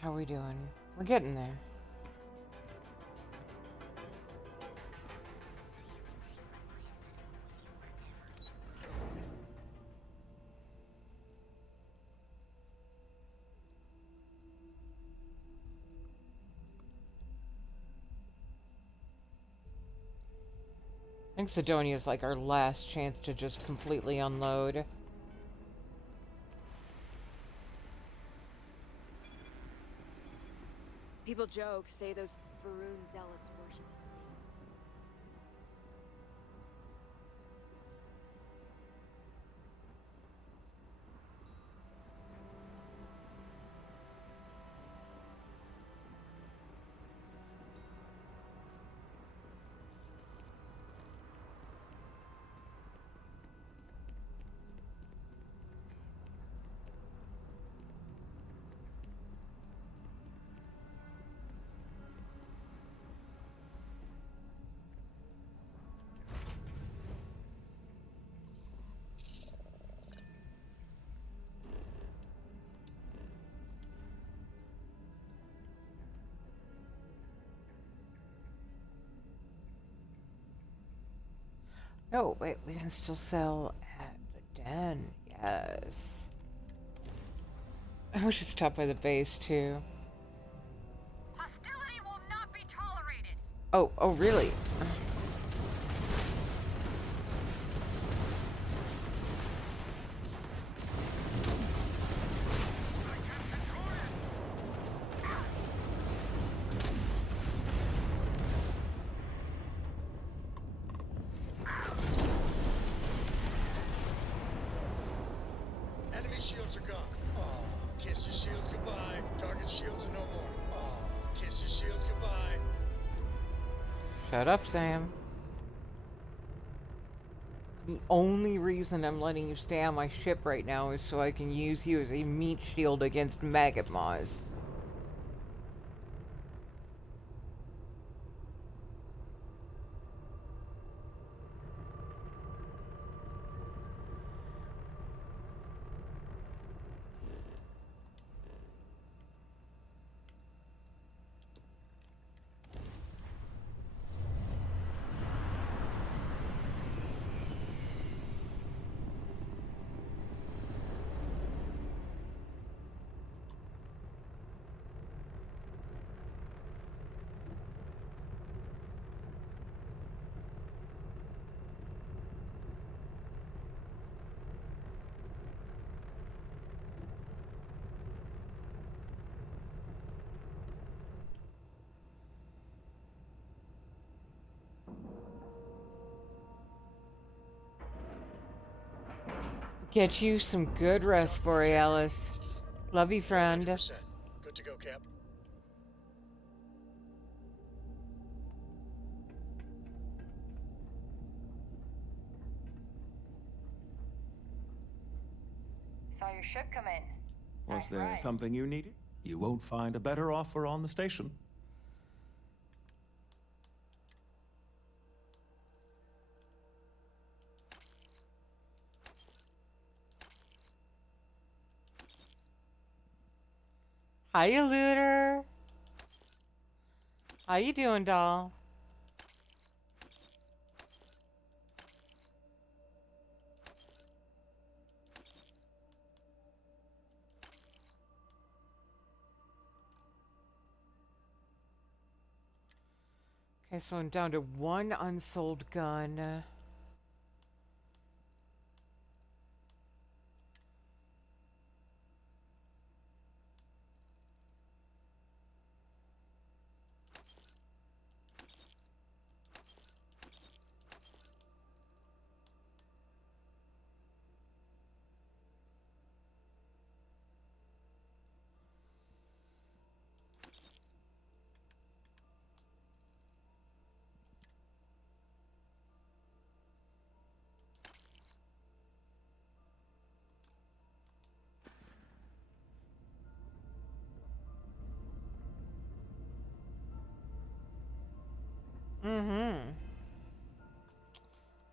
How are we doing? We're getting there. I think Sidonia is like our last chance to just completely unload. People joke, say those Varun zealots worship a snake. Oh, wait, we can still sell at the den. Yes. We should stop by the base, too. Hostility will not be tolerated. Oh, really? shields are gone. Oh, kiss your shields goodbye. Target shields are no more. Oh, kiss your shields goodbye. Shut up, Sam. The only reason I'm letting you stay on my ship right now is so I can use you as a meat shield against maggot maws. Get you some good rest, Borealis. Love you, friend. 100%. Good to go, Cap. Saw your ship come in. Was there something you needed? You won't find a better offer on the station. Hiya, Looter. How you doing, doll? Okay, so I'm down to one unsold gun.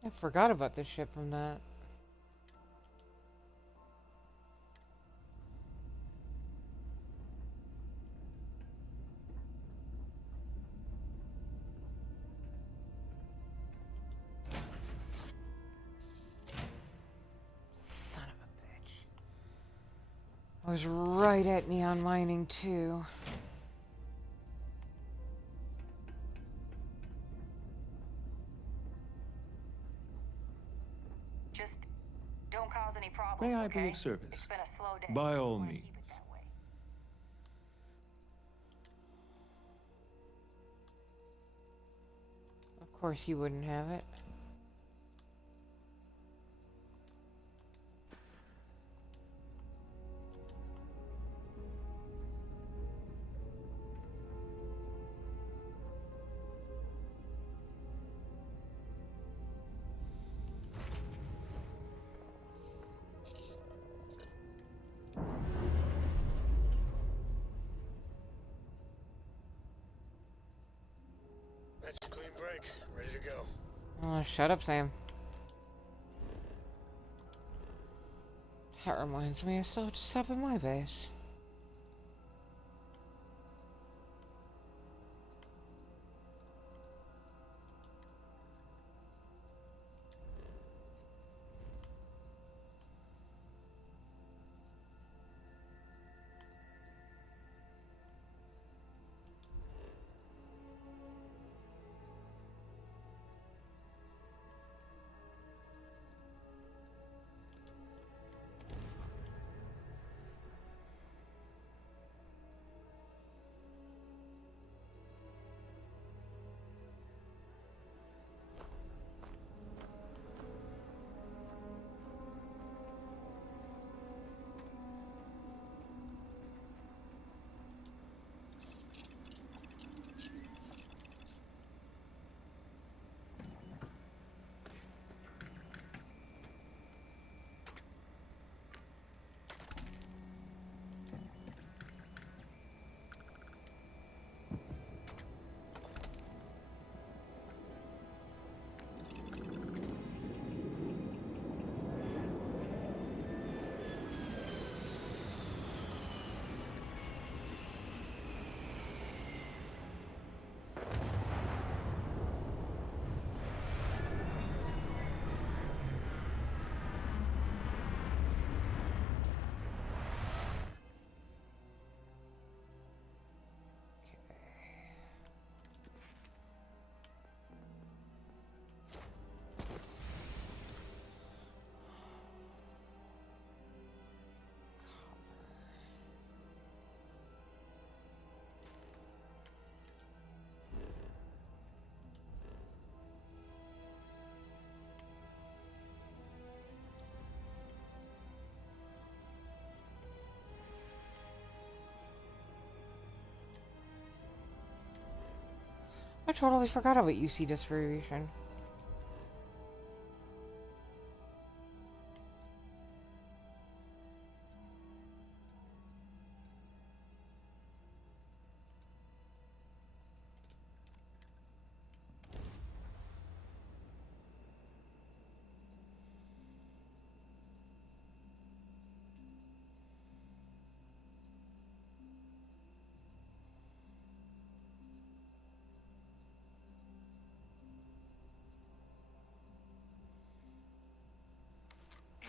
I forgot about this ship from that. Son of a bitch. I was right at neon mining too. Just don't cause any problems, May I okay? be of service? It's been a slow day. By all Wanna keep it means. that way. Of course you wouldn't have it. That's a clean break. Ready to go. Oh, shut up, Sam. That reminds me, I still have to stop at my base. I totally forgot about UC distribution.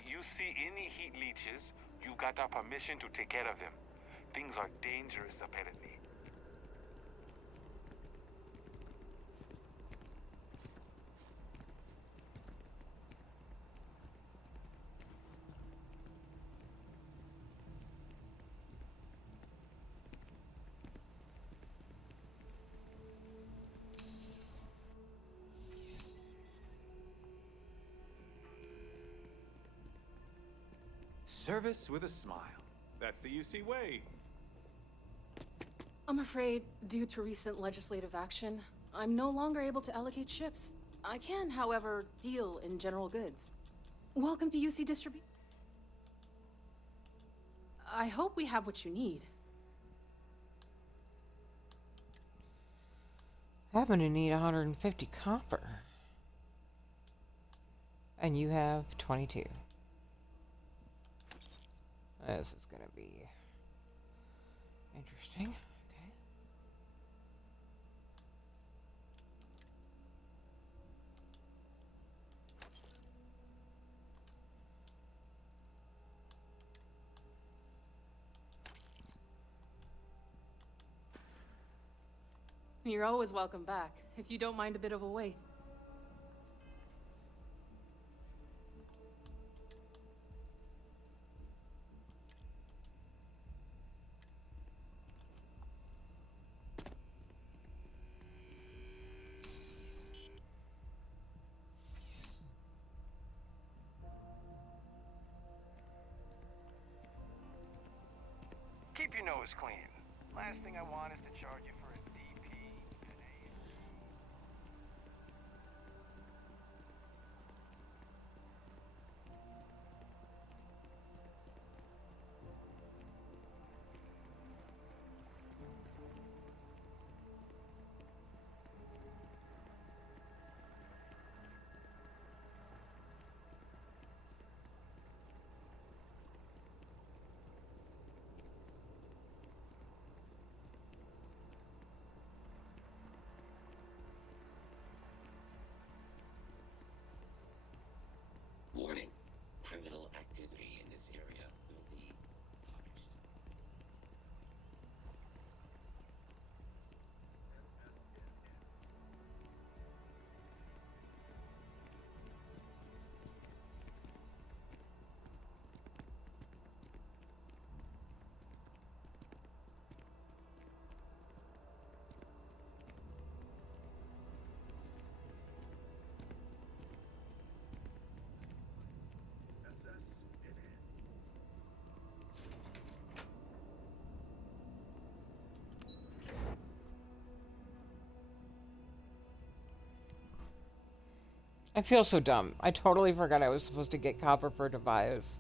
You see any heat leeches, you've got our permission to take care of them. Things are dangerous, apparently. Service with a smile. That's the UC way. I'm afraid, due to recent legislative action, I'm no longer able to allocate ships. I can, however, deal in general goods. Welcome to UC Distribution. I hope we have what you need. I happen to need 150 copper. And you have 22. This is going to be interesting. Okay. You're always welcome back, if you don't mind a bit of a wait. Keep your nose clean. Last thing I want is to charge you for a DP. Warning. Criminal activity in this area will be punished. I feel so dumb. I totally forgot I was supposed to get copper for Tobias.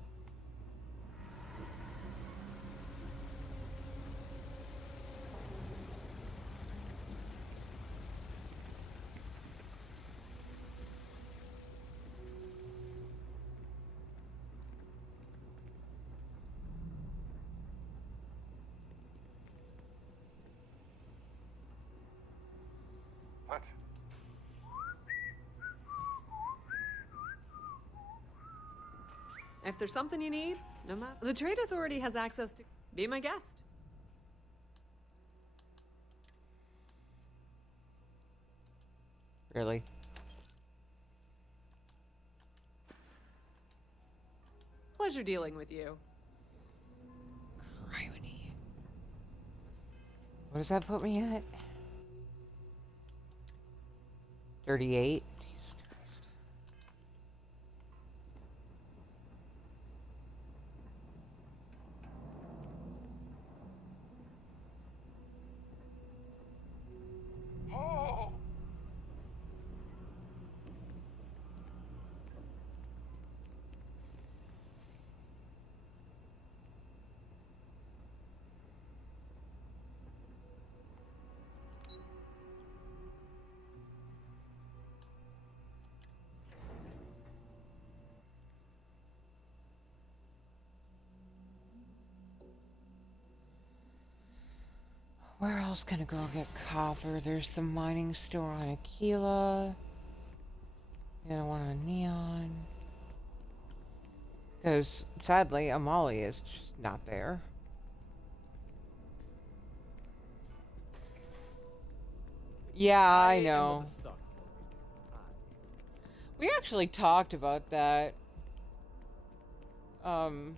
What? If there's something you need, no matter. The Trade Authority has access to. Be my guest. Really? Pleasure dealing with you. Criminy. What does that put me at? 38? Jesus Christ. Oh, Where else can a girl get copper? There's the mining store on Aquila. The other one on Neon. Because, sadly, Amali is just not there. Yeah, I know. We actually talked about that. The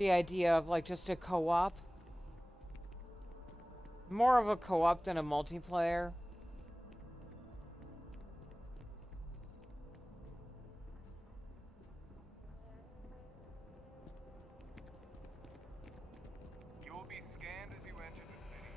idea of, like, just a co-op. More of a co-op than a multiplayer. You will be scanned as you enter the city.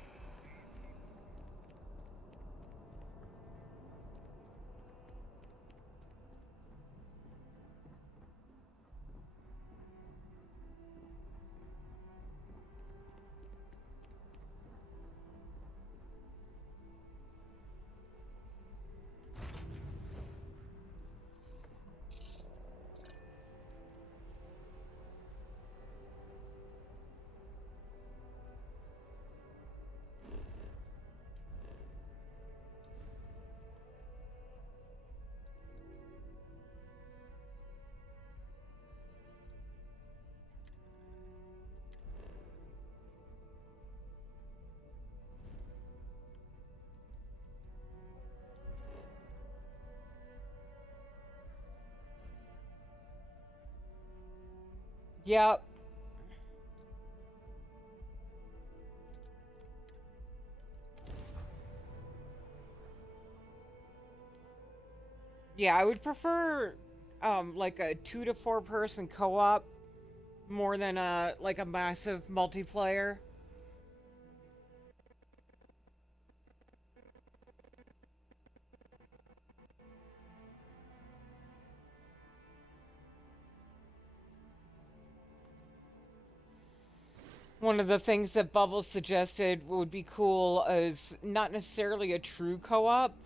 Yep. Yeah, I would prefer like a 2 to 4 person co-op more than like a massive multiplayer. One of the things that Bubbles suggested would be cool is not necessarily a true co-op,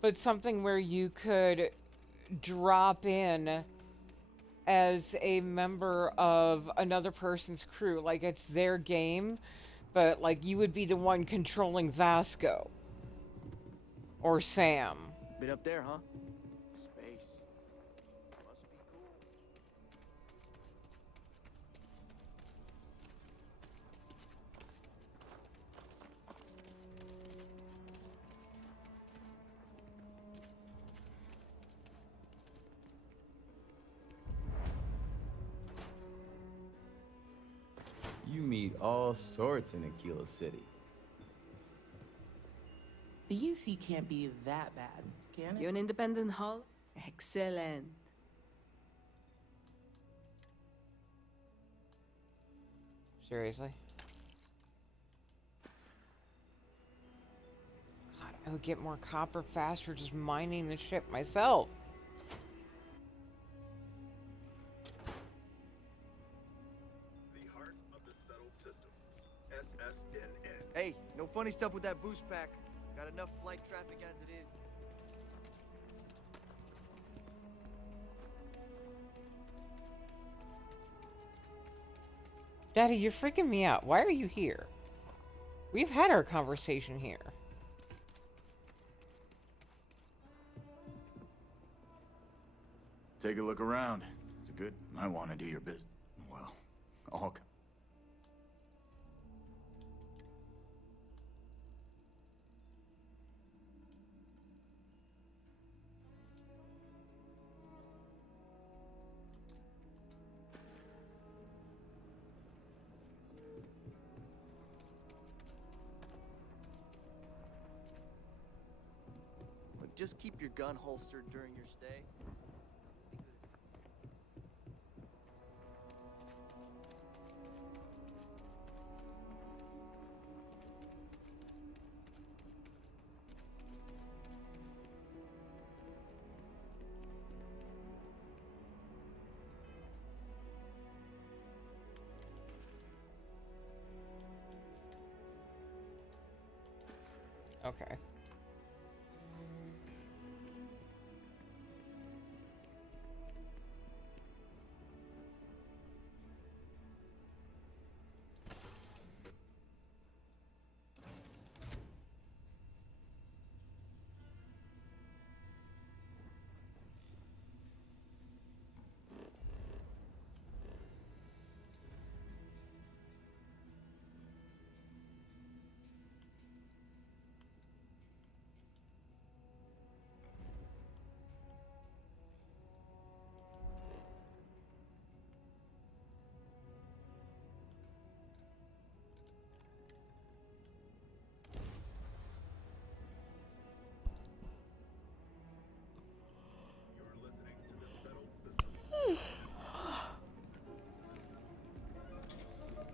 but something where you could drop in as a member of another person's crew. Like, it's their game, but, like, you would be the one controlling Vasco. Or Sam. Been up there, huh? Space. Must be cool. You meet all sorts in Aquila City. The UC can't be that bad, can it? You're an independent hall? Excellent. Seriously? God, I would get more copper faster just mining the ship myself. Hey, no funny stuff with that boost pack. Got enough flight traffic as it is. Daddy, you're freaking me out. Why are you here? We've had our conversation here. Take a look around. It's a good... I want to do your business. Well, all... But just keep your gun holstered during your stay. Okay.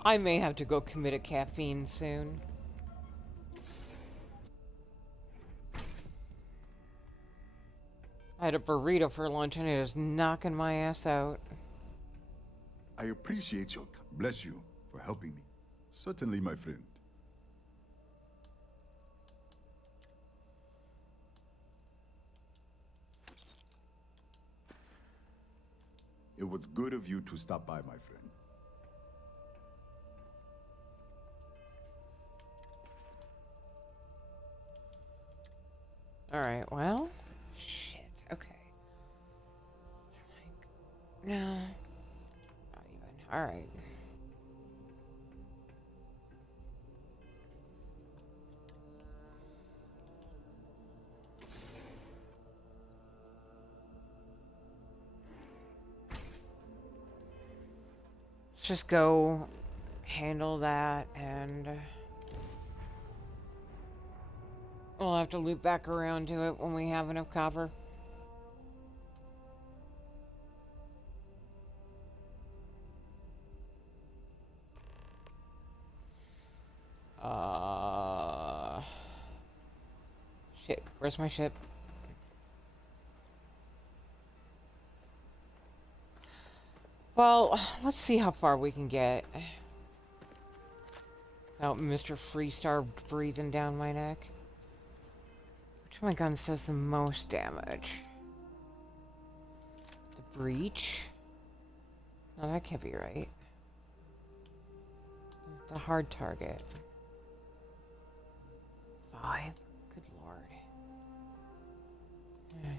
I may have to go commit a caffeine soon. I had a burrito for lunch and it is knocking my ass out. I appreciate your... Bless you for helping me. Certainly, my friend. It was good of you to stop by, my friend. Alright, well... Shit, okay. No. Not even. Alright. Let's just go handle that and... we'll have to loop back around to it when we have enough copper. Shit, where's my ship? Well, let's see how far we can get. Without Mr. Freestar breathing down my neck. Which of my guns does the most damage? The breach? No, that can't be right. The hard target. 5? Good lord. Alright.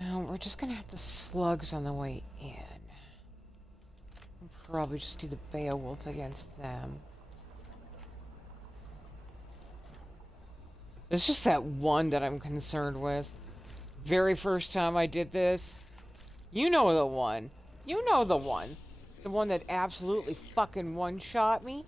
No, we're just gonna have the slugs on the way in. We'll probably just do the Beowulf against them. It's just that one that I'm concerned with. Very first time I did this. You know the one. You know the one. The one that absolutely fucking one-shot me.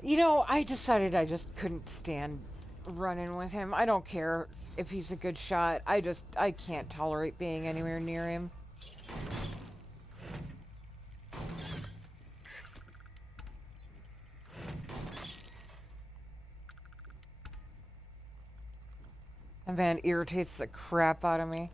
You know, I decided I just couldn't stand running with him. I don't care if he's a good shot. I can't tolerate being anywhere near him. That man irritates the crap out of me.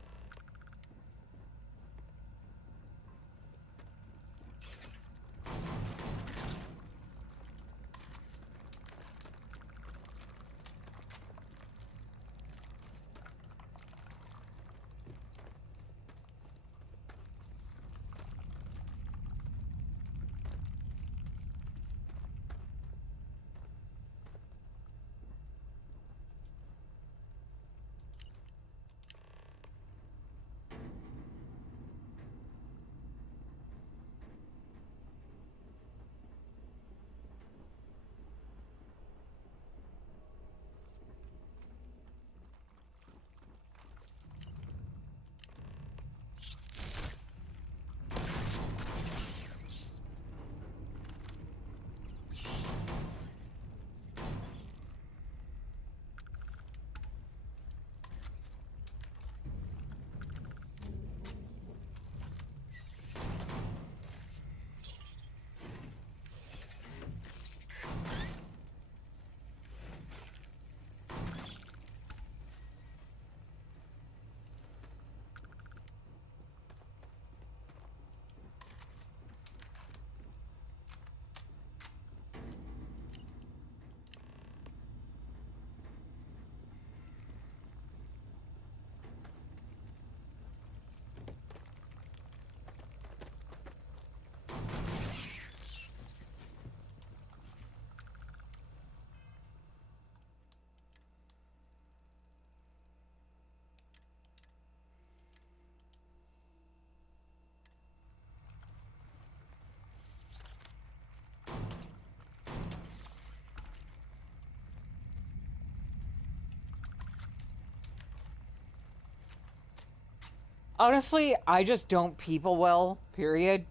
Honestly, I just don't people well, period.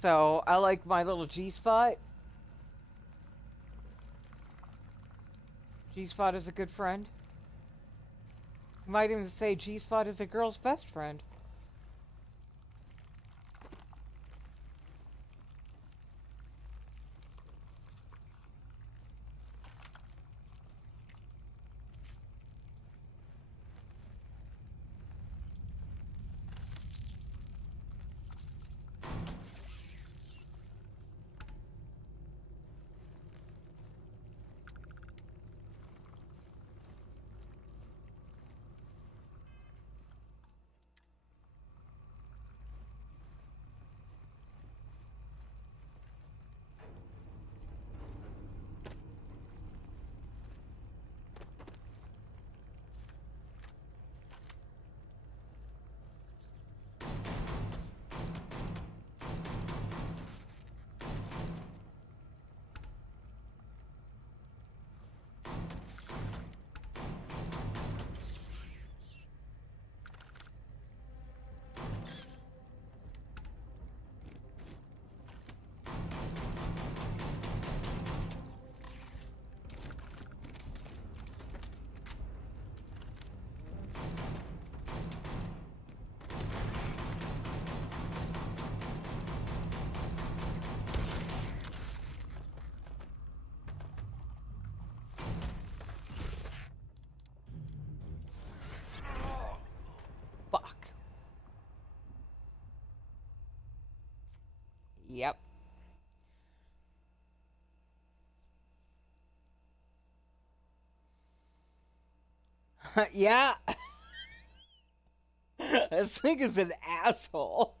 So, I like my little G-spot. G-spot is a good friend. You might even say G-spot is a girl's best friend. Fuck. Yep. Yeah. This thing is an asshole.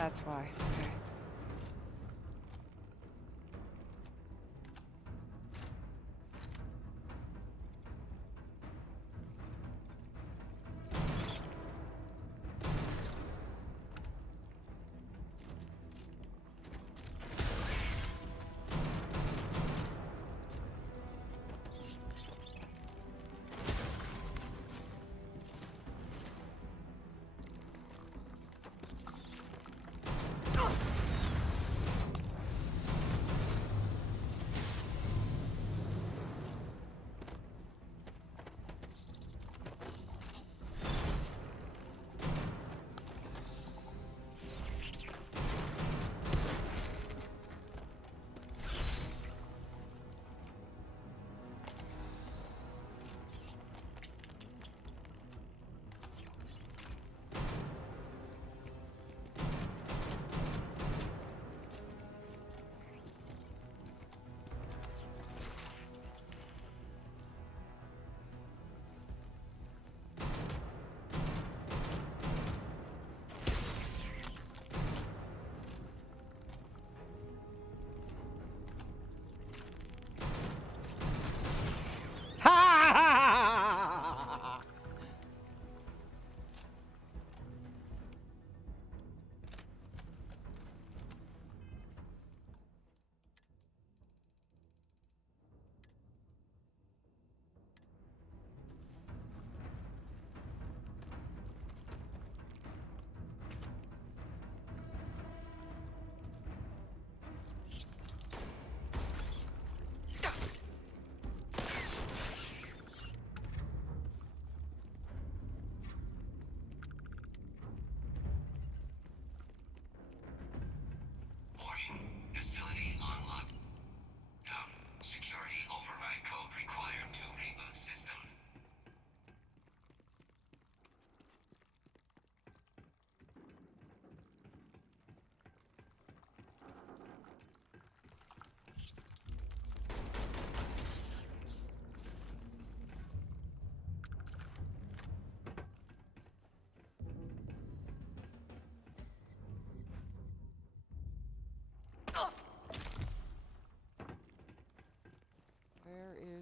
That's why. Okay.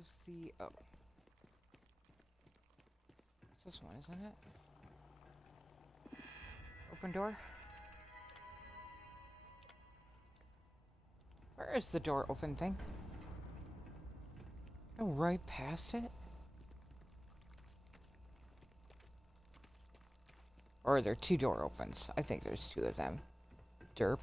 Where's the... Oh. It's this one, isn't it? Open door? Where is the door open thing? Go right past it? Or are there two door opens? I think there's two of them. Derp.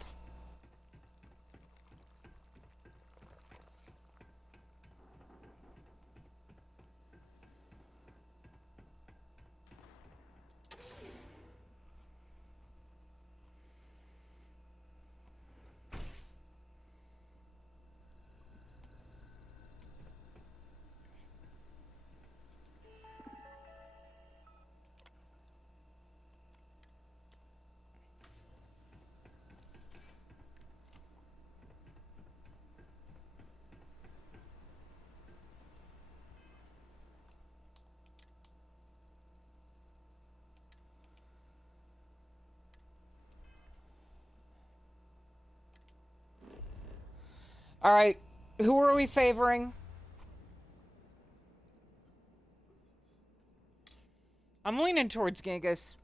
All right, who are we favoring? I'm leaning towards Genghis.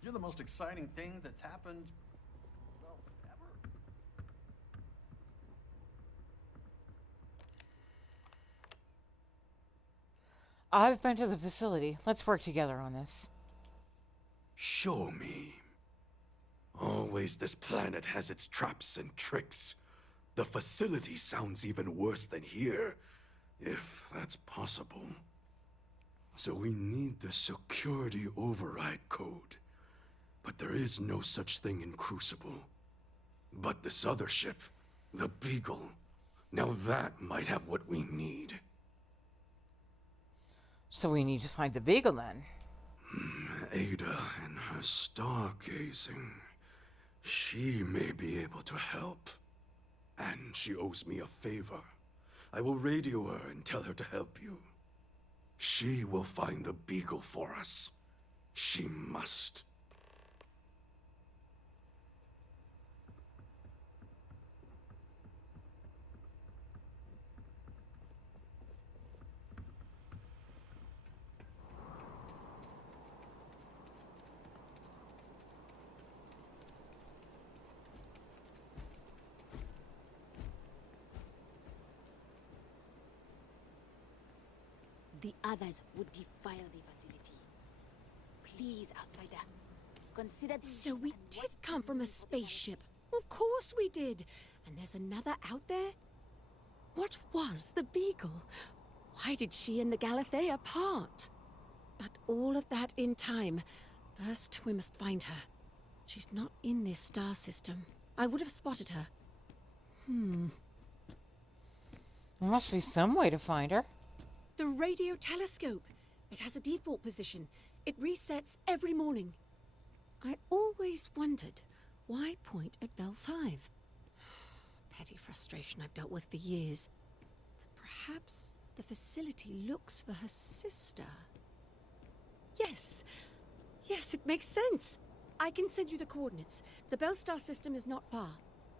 You're the most exciting thing that's happened, well, ever. I've been to the facility. Let's work together on this. Show me. Always this planet has its traps and tricks. The facility sounds even worse than here, if that's possible. So we need the security override code. But there is no such thing in Crucible. But this other ship, the Beagle, now that might have what we need. So we need to find the Beagle then. Ada and her stargazing. She may be able to help. And she owes me a favor. I will radio her and tell her to help you. She will find the Beagle for us. She must. The others would defile the facility. Please, outsider, consider the... So we did come from a spaceship. Of course we did. And there's another out there? What was the Beagle? Why did she and the Galathea part? But all of that in time. First, we must find her. She's not in this star system. I would have spotted her. There must be some way to find her. The radio telescope. It has a default position. It resets every morning. I always wondered, Why point at Bell 5? Petty frustration I've dealt with for years. But perhaps the facility looks for her sister. Yes. Yes, it makes sense. I can send you the coordinates. The Bellstar system is not far.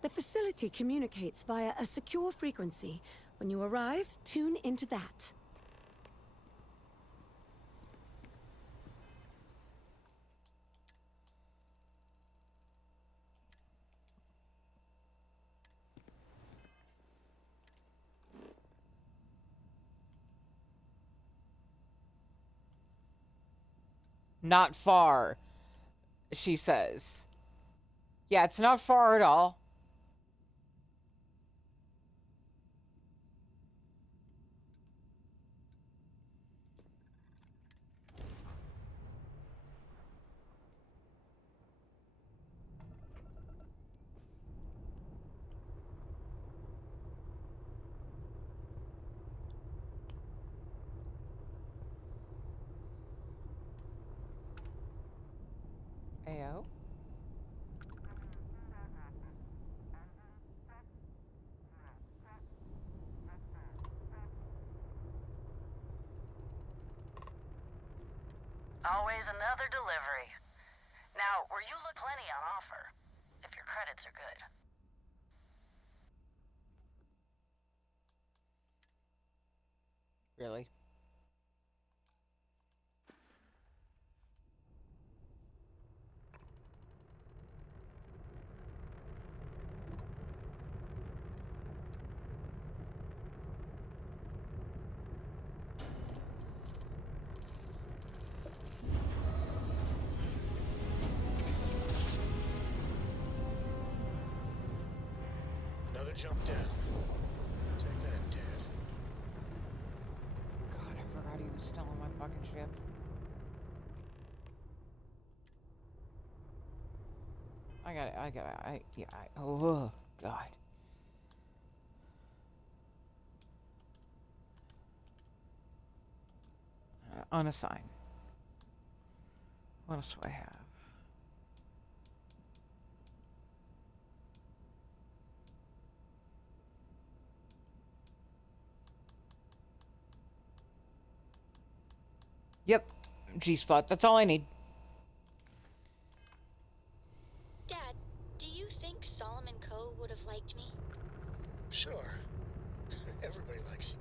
The facility communicates via a secure frequency. When you arrive, tune into that. Not far, she says. Yeah, it's not far at all. Ayo. Always another delivery. Now, were you look plenty on offer, if your credits are good. Really? Another jump down. Take that, Dad. God, I forgot he was still on my fucking ship. Oh, God. Unassign. What else do I have? Yep. G-spot. That's all I need. Dad, do you think Solomon Coe would have liked me? Sure. Everybody likes you.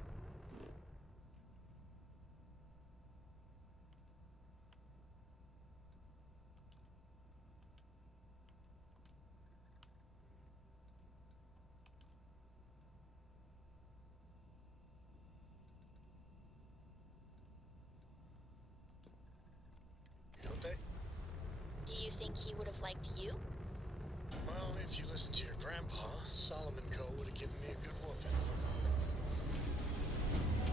Don't they? Do you think he would have liked you? Well, if you listen to your grandpa, Solomon Coe would have given me a good whooping.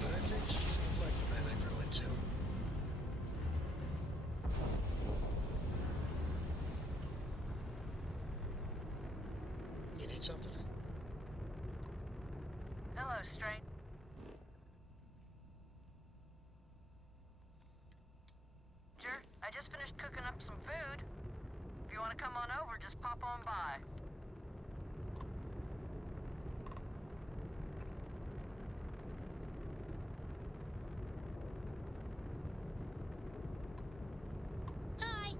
But I think he would have liked the man I grew into. You need something? Hello, Stranger. I just finished cooking up some food. If you want to come on over, just pop on by. Hi.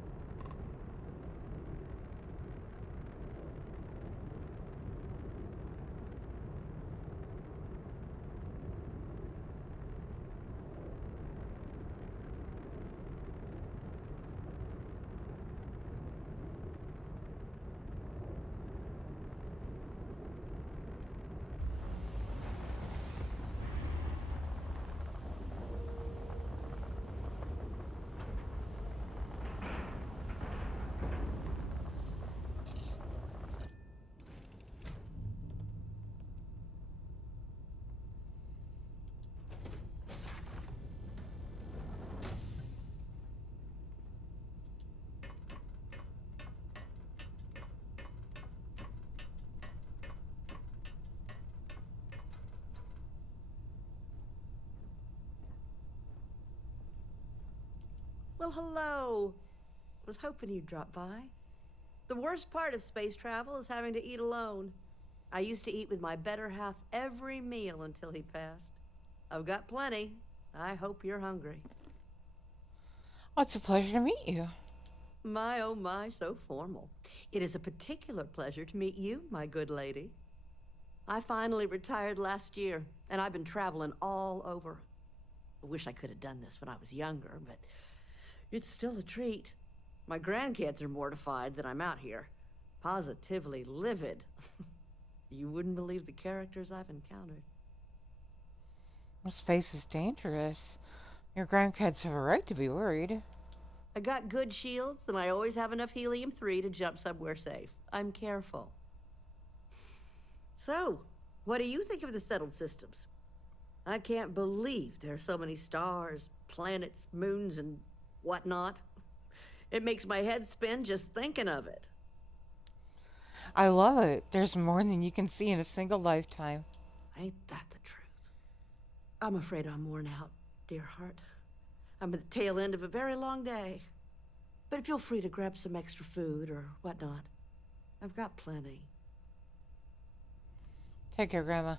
Well, hello. Was hoping you'd drop by. The worst part of space travel is having to eat alone. I used to eat with my better half every meal until he passed. I've got plenty. I hope you're hungry. Oh, it's a pleasure to meet you. My, oh my, so formal. It is a particular pleasure to meet you, my good lady. I finally retired last year, and I've been traveling all over. I wish I could have done this when I was younger, but it's still a treat. My grandkids are mortified that I'm out here. Positively livid. You wouldn't believe the characters I've encountered. This space is dangerous. Your grandkids have a right to be worried. I got good shields, and I always have enough helium-3 to jump somewhere safe. I'm careful. So, what do you think of the settled systems? I can't believe there are so many stars, planets, moons, and whatnot. It makes my head spin just thinking of it. I love it. There's more than you can see in a single lifetime. Ain't that the truth? I'm afraid I'm worn out, dear heart. I'm at the tail end of a very long day. But feel free to grab some extra food or whatnot. I've got plenty. Take care, Grandma.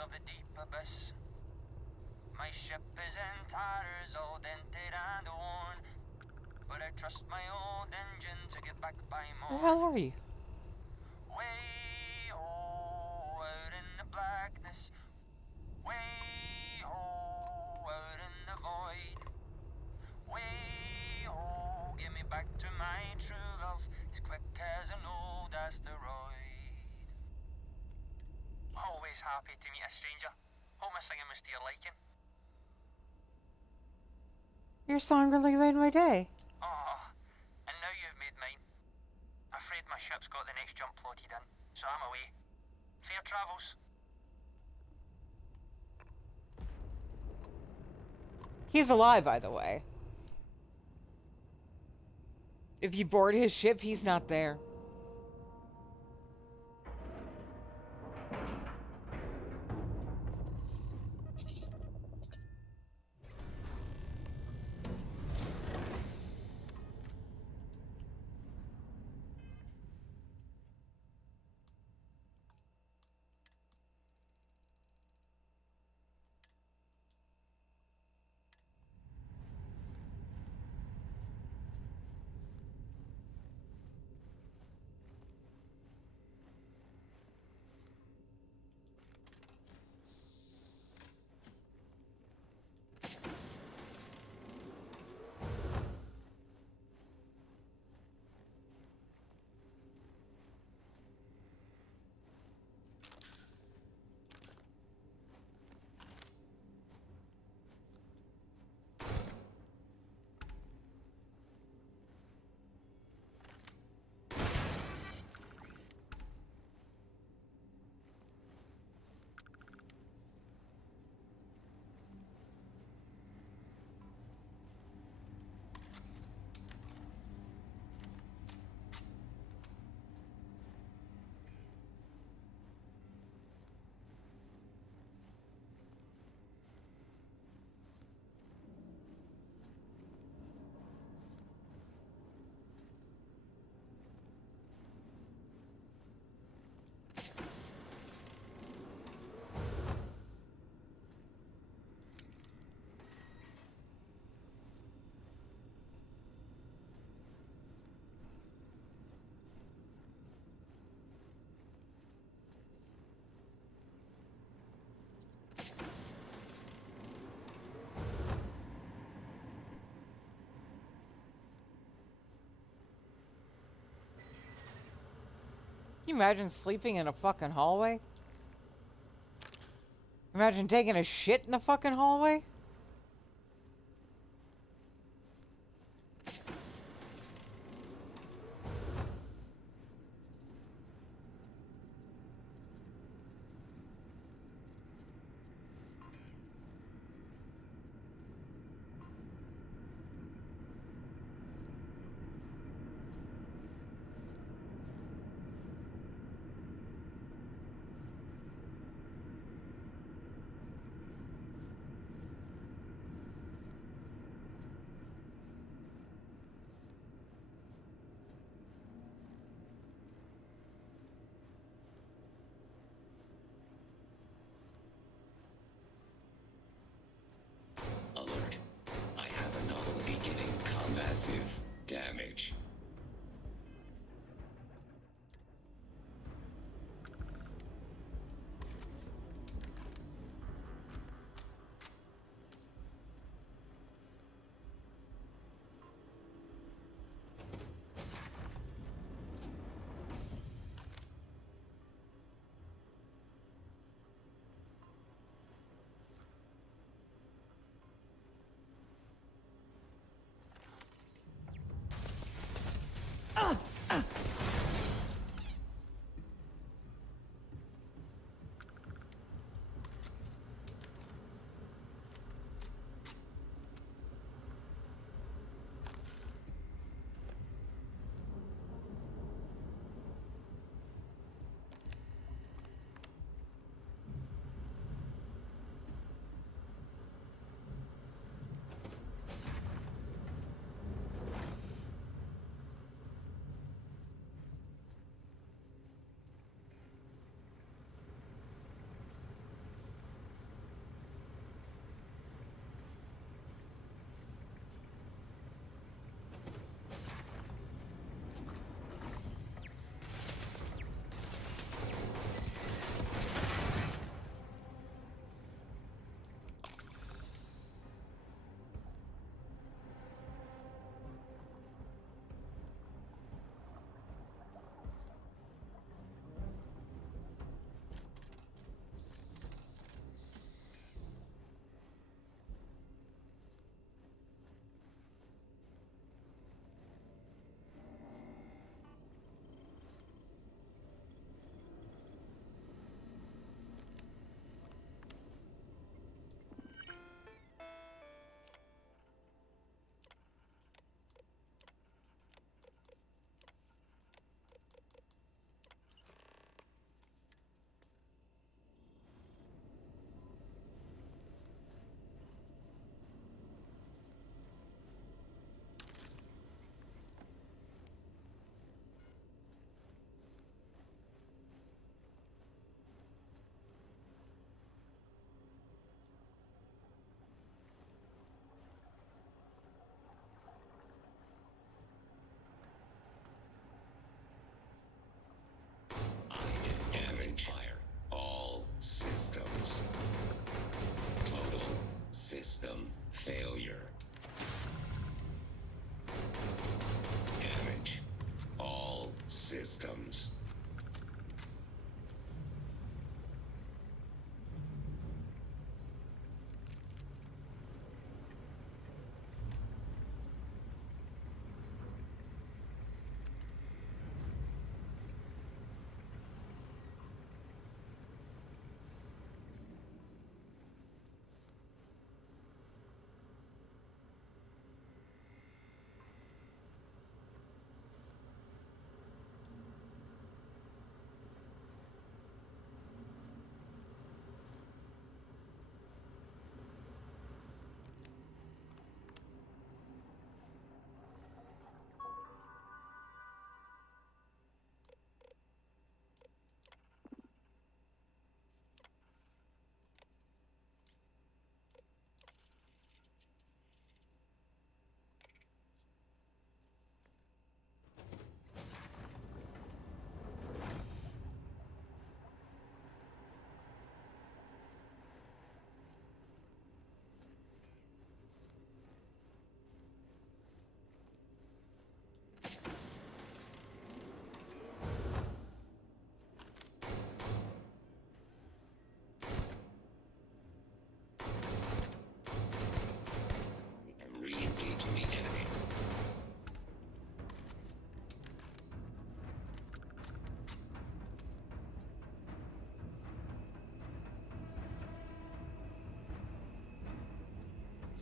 Of the deep abyss. My ship is in tatters, all dented and worn, but I trust my old engine to get back by morn. Where the hell are you? Way out in the blackness, way out in the void, way get me back to my true love, as quick as an old asteroid. Always happy to meet a stranger. Hope my singing was to your liking. Your song really made my day. Oh, and now you've made mine. Afraid my ship's got the next jump plotted in, so I'm away. Fair travels. He's alive, by the way. If you board his ship, he's not there. you imagine sleeping in a fucking hallway? Imagine taking a shit in the fucking hallway? Alert. I have anomaly getting massive damage.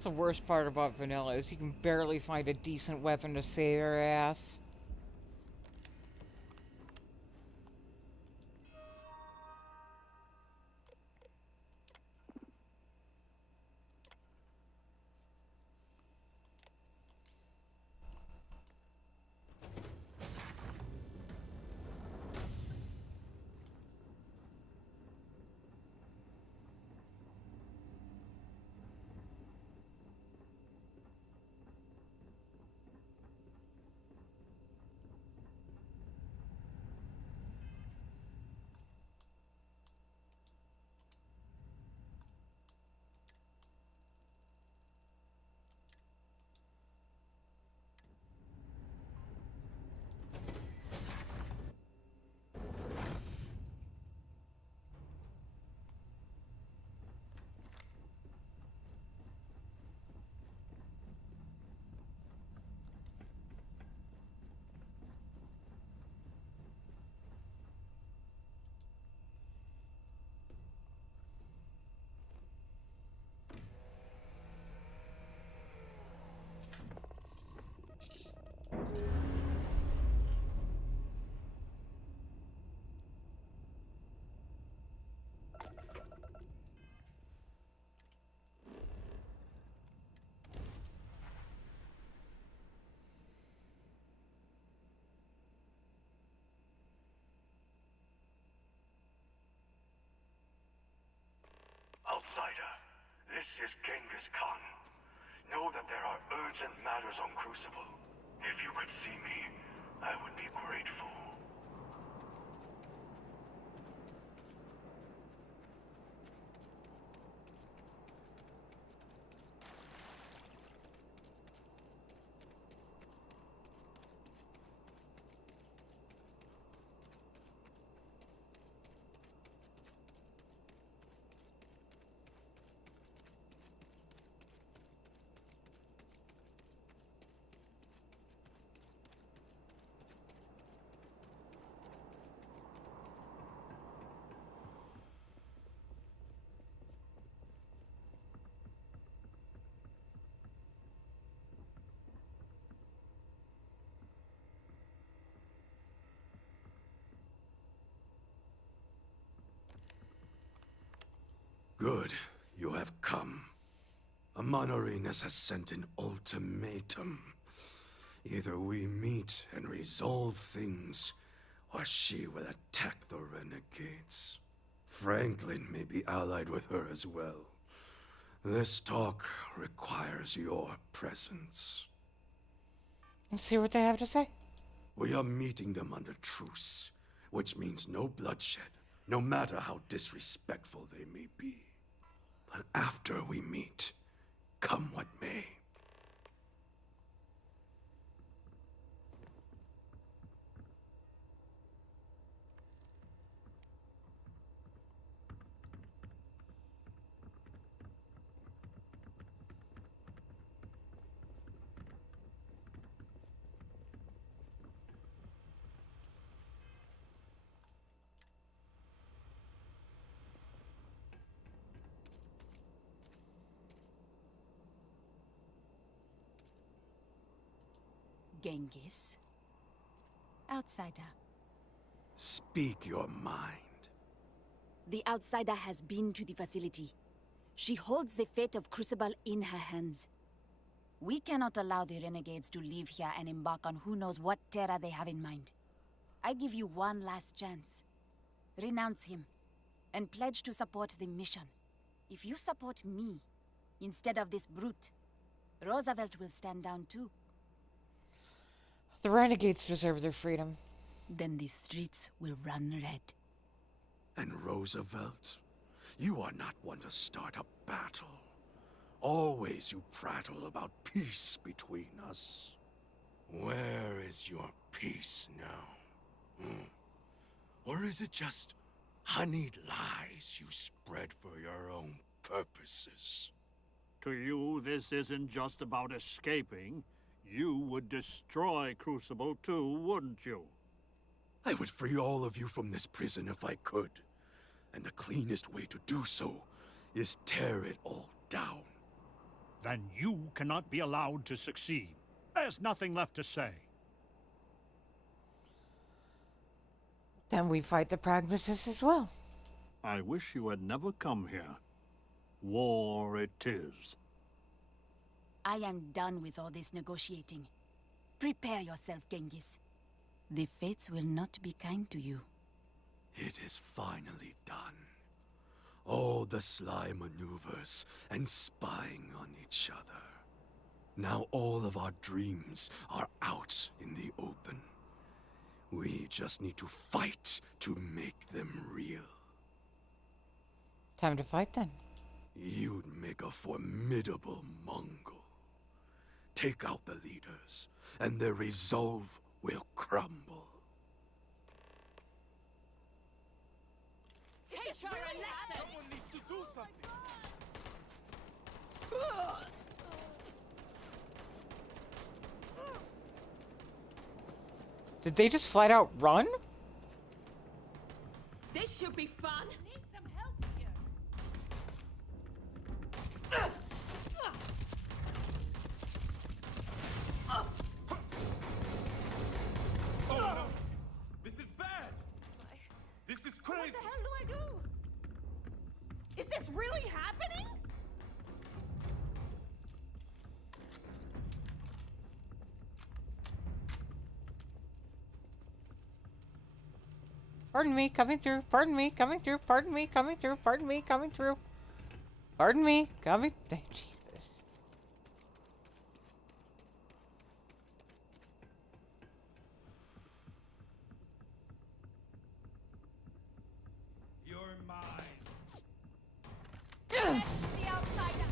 the worst part about Vanilla, is you can barely find a decent weapon to save her ass. Outsider, this is Genghis Khan. Know that there are urgent matters on Crucible. If you could see me, I would be grateful. Good, you have come. Amon-Arenas has sent an ultimatum. Either we meet and resolve things, or she will attack the renegades. Franklin may be allied with her as well. This talk requires your presence. Let's see what they have to say. We are meeting them under truce, which means no bloodshed, no matter how disrespectful they may be. But after we meet, come what may. Genghis. Outsider. Speak your mind. The outsider has been to the facility. She holds the fate of Crucible in her hands. We cannot allow the renegades to leave here and embark on who knows what terror they have in mind. I give you one last chance. Renounce him, and pledge to support the mission. If you support me, instead of this brute, Roosevelt will stand down too. The renegades deserve their freedom. Then the streets will run red. And Roosevelt, you are not one to start a battle. Always you prattle about peace between us. Where is your peace now? Or is it just honeyed lies you spread for your own purposes? To you, this isn't just about escaping. You would destroy Crucible too, wouldn't you? I would free all of you from this prison if I could. And the cleanest way to do so is tear it all down. then you cannot be allowed to succeed. There's nothing left to say. Then we fight the pragmatists as well. I wish you had never come here. War it is. I am done with all this negotiating. Prepare yourself, Genghis. The fates will not be kind to you. It is finally done. All the sly maneuvers and spying on each other. Now all of our dreams are out in the open. We just need to fight to make them real. Time to fight then. You'd make a formidable Mongol. Take out the leaders, and their resolve will crumble. Teach her a lesson! Someone needs to do something! Did they just flat out run? This should be fun. Need some help here. Oh no! This is bad! This is crazy! What the hell do I do? Is this really happening? Pardon me, coming through. Pardon me, coming through. Pardon me, coming through. Pardon me, coming through. Pardon me, coming. Jesus. You're mine! The outsider.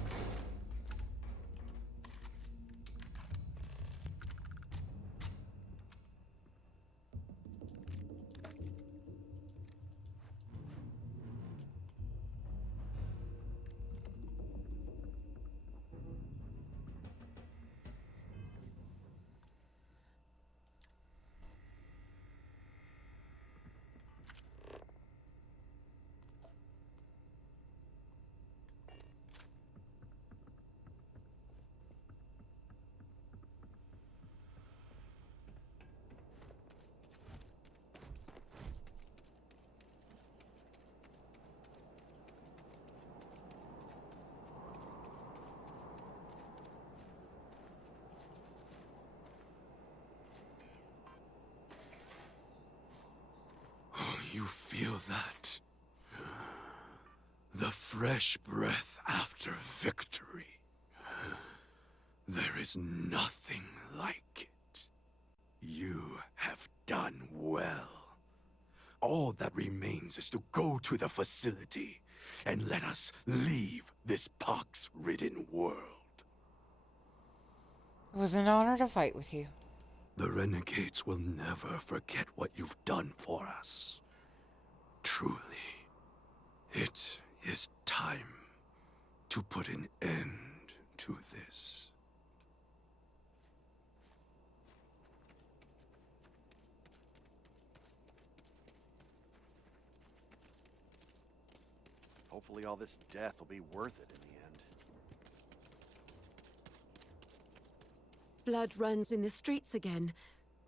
You feel that? The fresh breath after victory. There is nothing like it. You have done well. All that remains is to go to the facility and let us leave this pox-ridden world. It was an honor to fight with you. The renegades will never forget what you've done for us. Truly, it is time to put an end to this. Hopefully all this death will be worth it in the end. Blood runs in the streets again.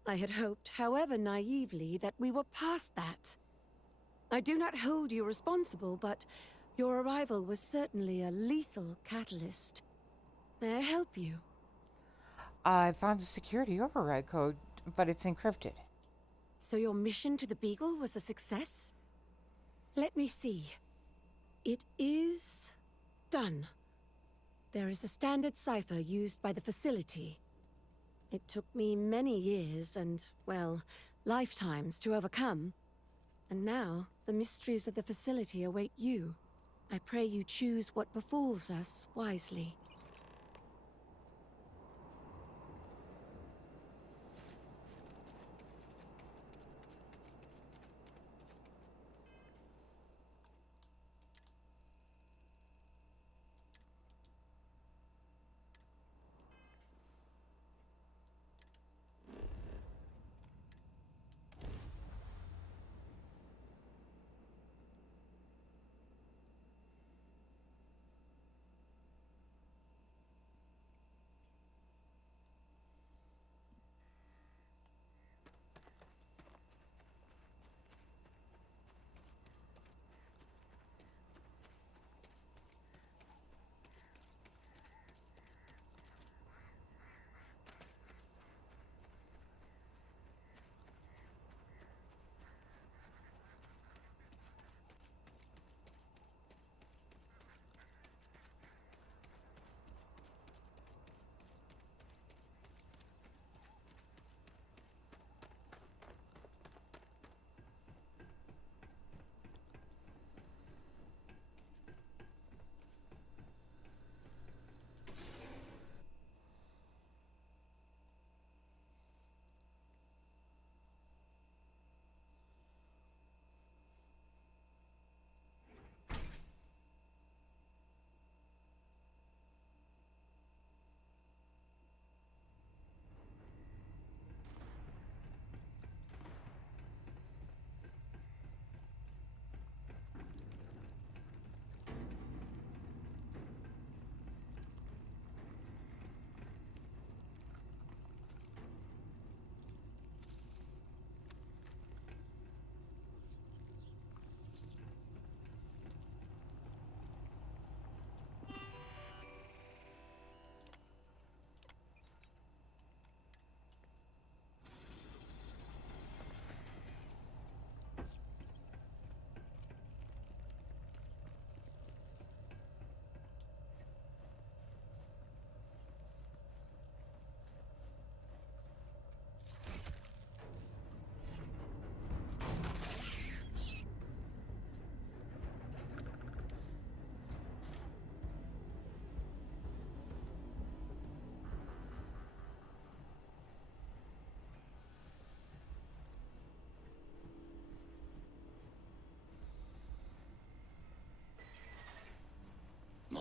I had hoped, however naively, that we were past that. I do not hold you responsible, but your arrival was certainly a lethal catalyst. May I help you? I found the security override code, but it's encrypted. So your mission to the Beagle was a success? Let me see. It is done. There is a standard cipher used by the facility. It took me many years and, well, lifetimes to overcome. And now, the mysteries of the facility await you. I pray you choose what befalls us wisely.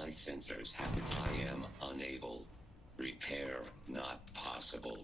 My sensors have it. I am unable. Repair not possible.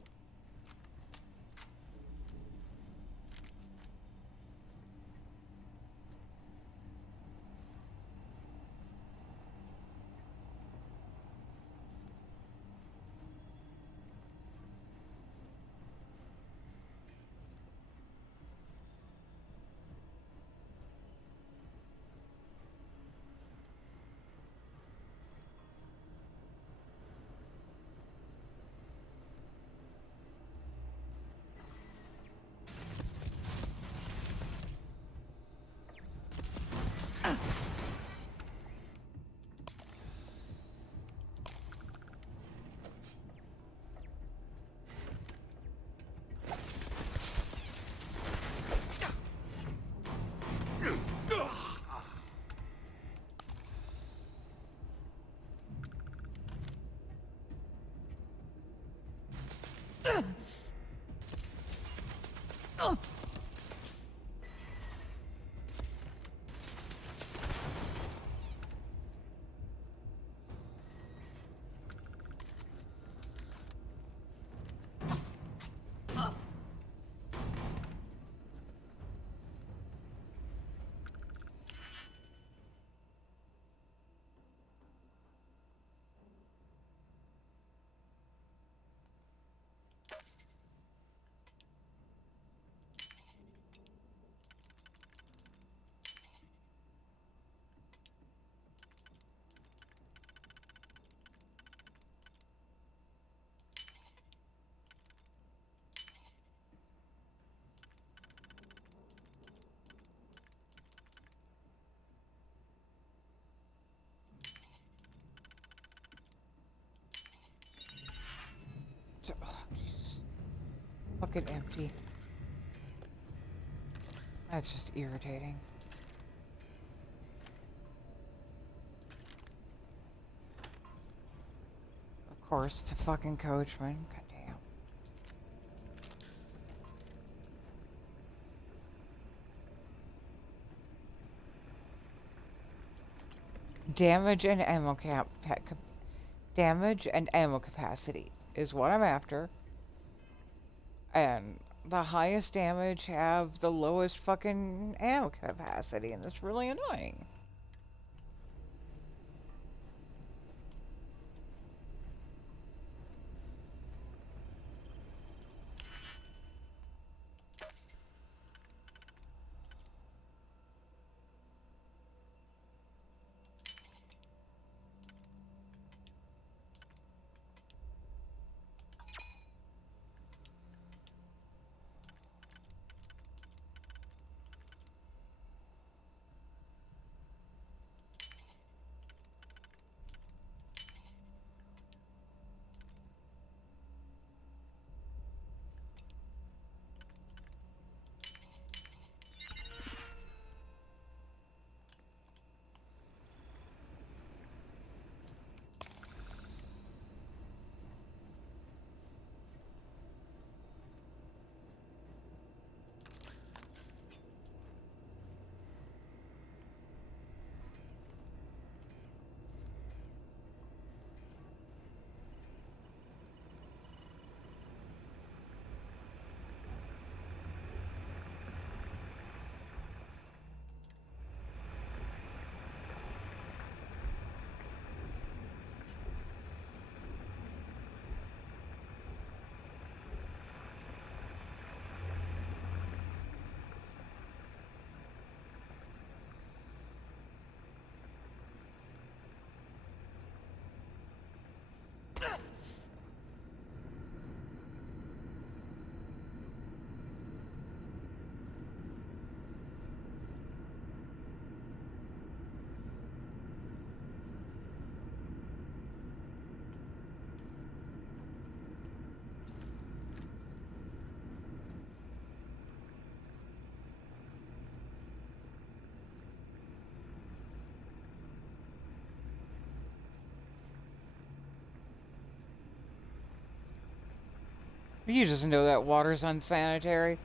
Fucking empty. That's just irritating. Of course, it's a fucking coachman. Goddamn. Damage and ammo damage and ammo capacity is what I'm after. And the highest damage have the lowest fucking ammo capacity, and that's really annoying. You just know that water's unsanitary.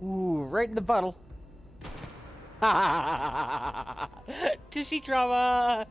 Ooh, right in the bottle. Tushy drama.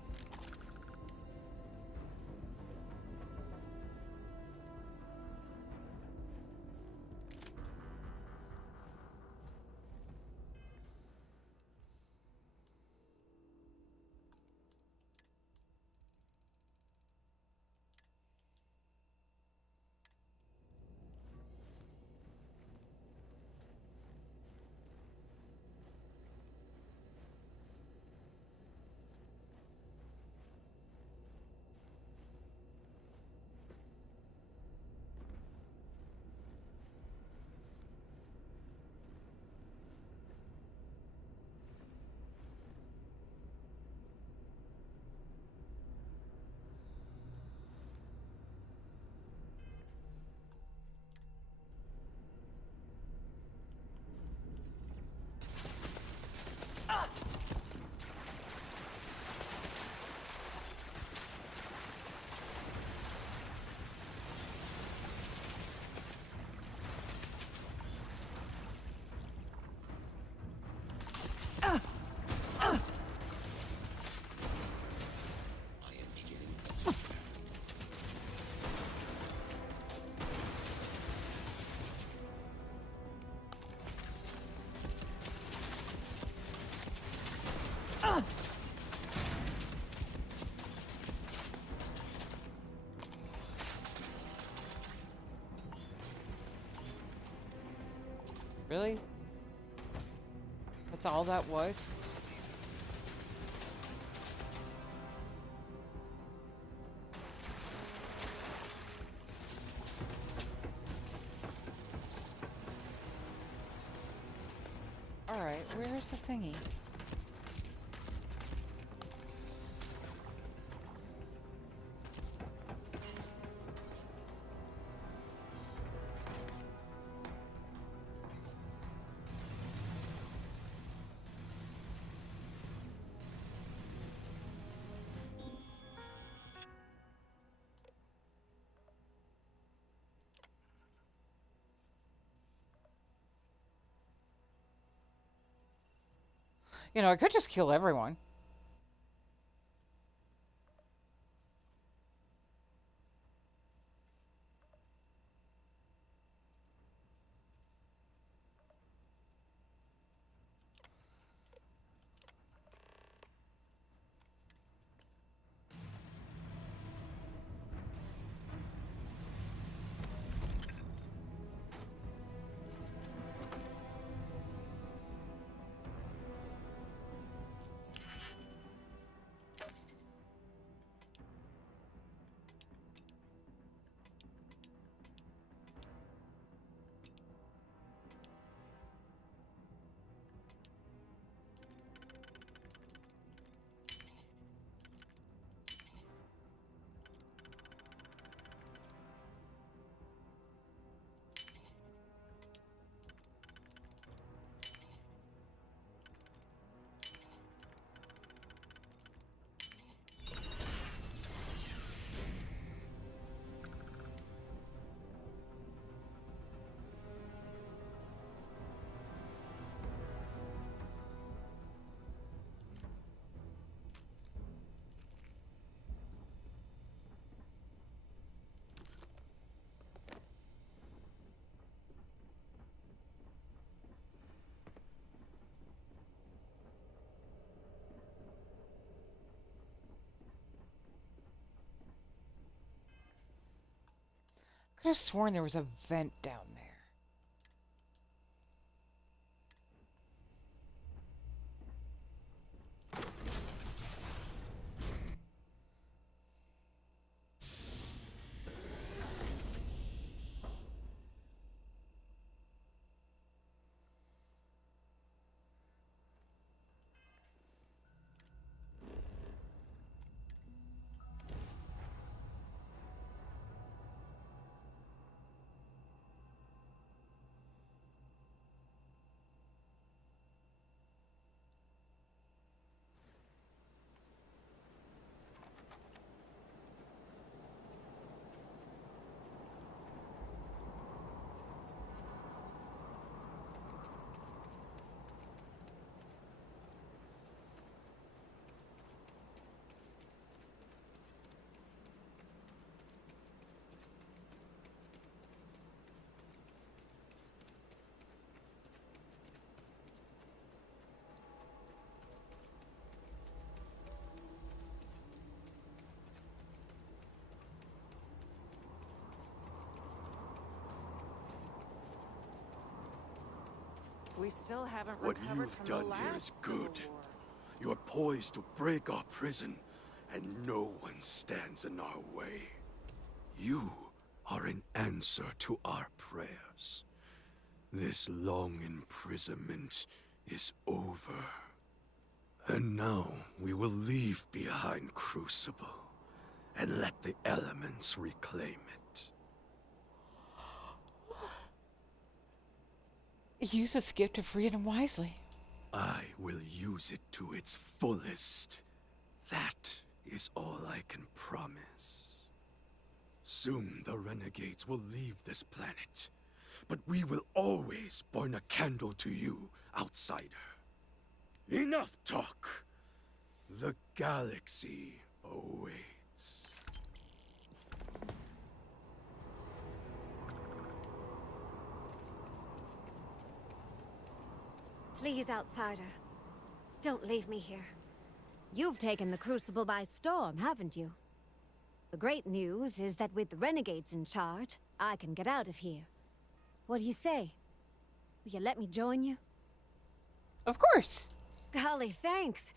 Really? That's all that was? Alright, where's the thingy? You know, I could just kill everyone. Could have sworn there was a vent down there. We still haven't What recovered you've from done the here last is Civil good. War. You're poised to break our prison, and no one stands in our way. You are an answer to our prayers. This long imprisonment is over. And now we will leave behind Crucible and let the elements reclaim it. Use this gift of freedom wisely. I will use it to its fullest. That is all I can promise. Soon the renegades will leave this planet, but we will always burn a candle to you, outsider. Enough talk! The galaxy awaits. Please, outsider. Don't leave me here. You've taken the Crucible by storm, haven't you? The great news is that with the renegades in charge, I can get out of here. What do you say? Will you let me join you? Of course. Golly, thanks.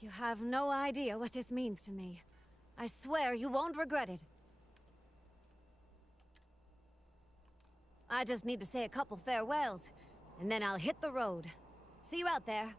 You have no idea what this means to me. I swear you won't regret it. I just need to say a couple farewells, and then I'll hit the road. See you out there.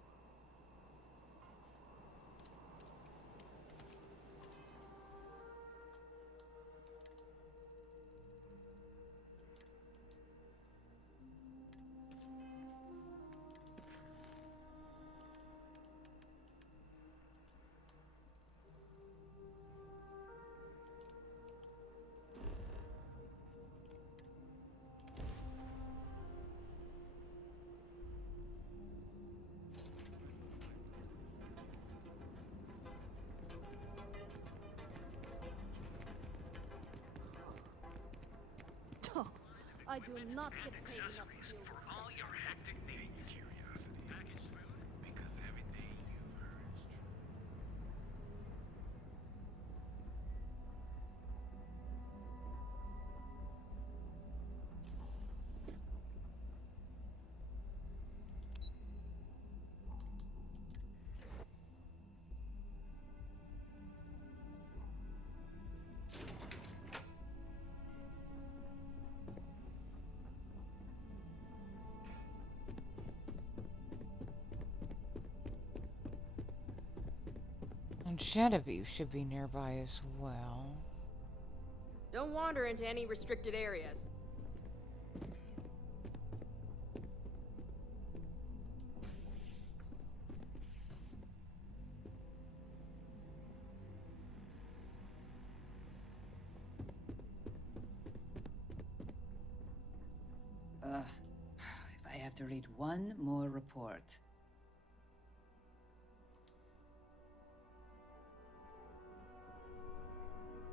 Oh, I do not get paid enough to deal with stuff. All your hectic needs. Curiosity. Package smooth because everything you've heard is true. And Genevieve should be nearby as well. Don't wander into any restricted areas. If I have to read one more report.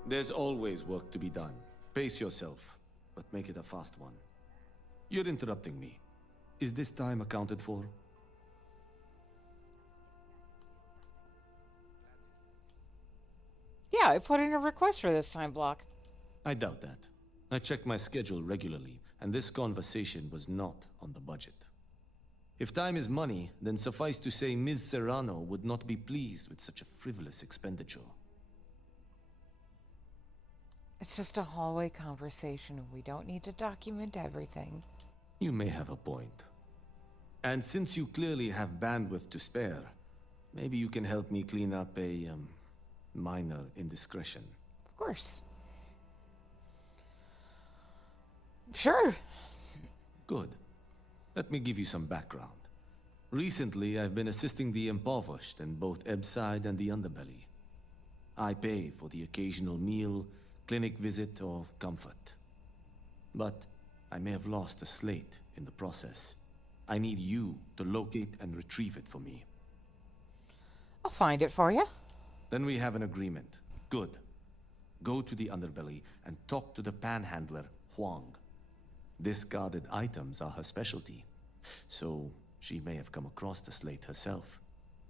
There's always work to be done. Pace yourself, but make it a fast one. You're interrupting me. Is this time accounted for? Yeah, I put in a request for this time block. I doubt that. I check my schedule regularly, and this conversation was not on the budget. If time is money, then suffice to say Ms. Serrano would not be pleased with such a frivolous expenditure. It's just a hallway conversation. We don't need to document everything. You may have a point. And since you clearly have bandwidth to spare, maybe you can help me clean up a, minor indiscretion. Of course. Sure. Good. Let me give you some background. Recently, I've been assisting the impoverished in both Ebbside and the Underbelly. I pay for the occasional meal, clinic visit, or comfort. But I may have lost a slate in the process. I need you to locate and retrieve it for me. I'll find it for you. Then we have an agreement. Good. Go to the Underbelly and talk to the panhandler, Huang. Discarded items are her specialty, so she may have come across the slate herself.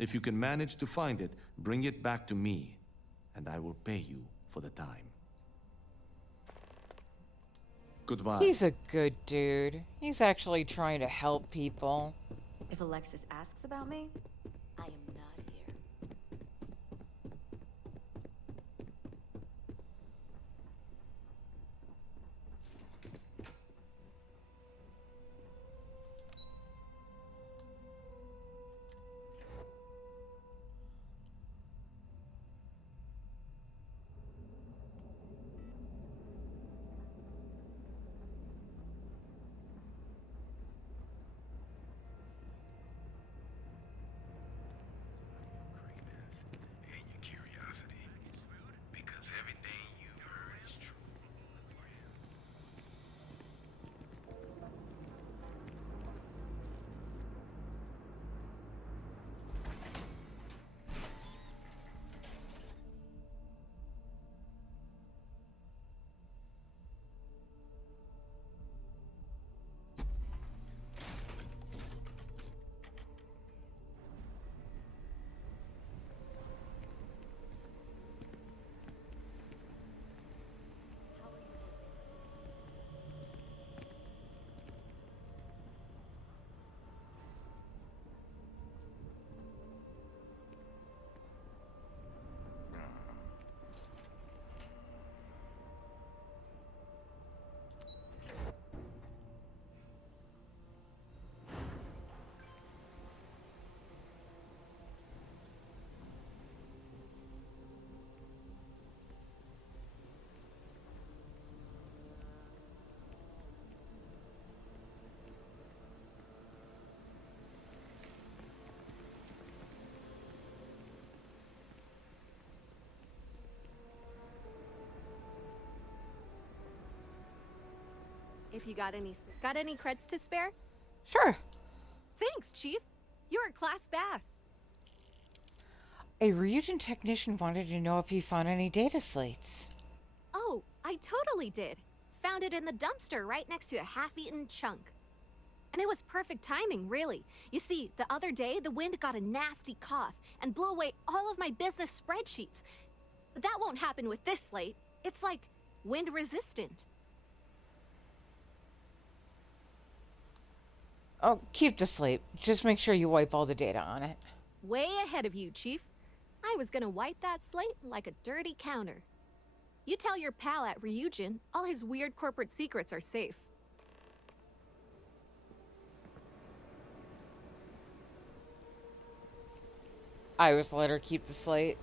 If you can manage to find it, bring it back to me, and I will pay you for the time. Goodbye. He's a good dude. He's actually trying to help people. If Alexis asks about me, I am not here. If you got any creds to spare? Sure. Thanks, Chief. You're a class bass. A reagent technician wanted to know if he found any data slates. Oh, I totally did. Found it in the dumpster right next to a half-eaten chunk. And it was perfect timing, really. You see, the other day, the wind got a nasty cough and blew away all of my business spreadsheets. But that won't happen with this slate. It's like wind-resistant. Oh, keep the slate. Just make sure you wipe all the data on it. Way ahead of you, Chief. I was gonna wipe that slate like a dirty counter. You tell your pal at Ryujin, all his weird corporate secrets are safe. I always let her keep the slate.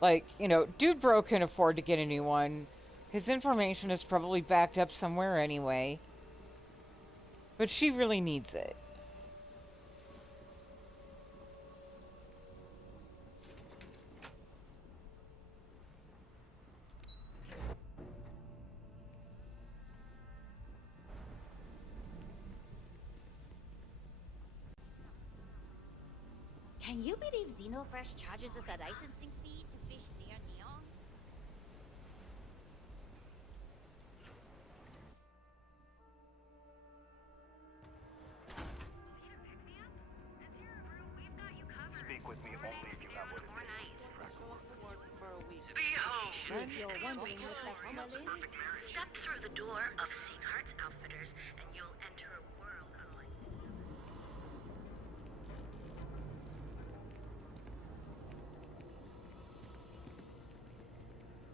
Like, you know, dude bro can afford to get a new one. His information is probably backed up somewhere anyway. But she really needs it. Can you believe Xenofresh charges us a licensing fee to fish near Neon? Speak with me only if you have what it takes. Behold If you're wondering what that smell is, Step through the door of Sieghart's Outfitters, and you'll enter a world unlike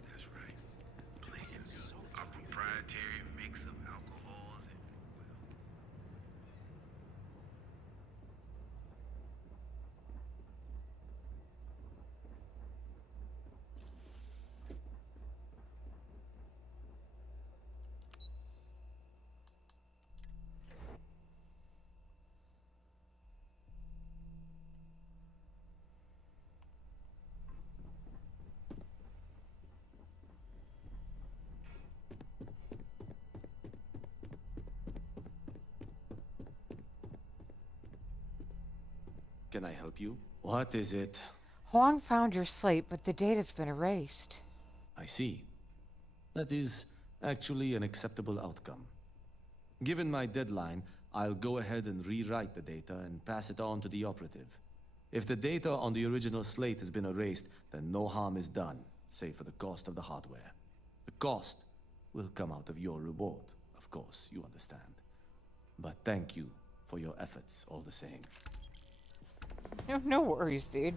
That's right. Our proprietary mix of alcohols and Can I help you? What is it? Huang found your slate, but the data's been erased. I see. That is actually an acceptable outcome. Given my deadline, I'll go ahead and rewrite the data and pass it on to the operative. If the data on the original slate has been erased, then no harm is done, save for the cost of the hardware. The cost will come out of your reward, of course, you understand. But thank you for your efforts all the same. No worries, dude.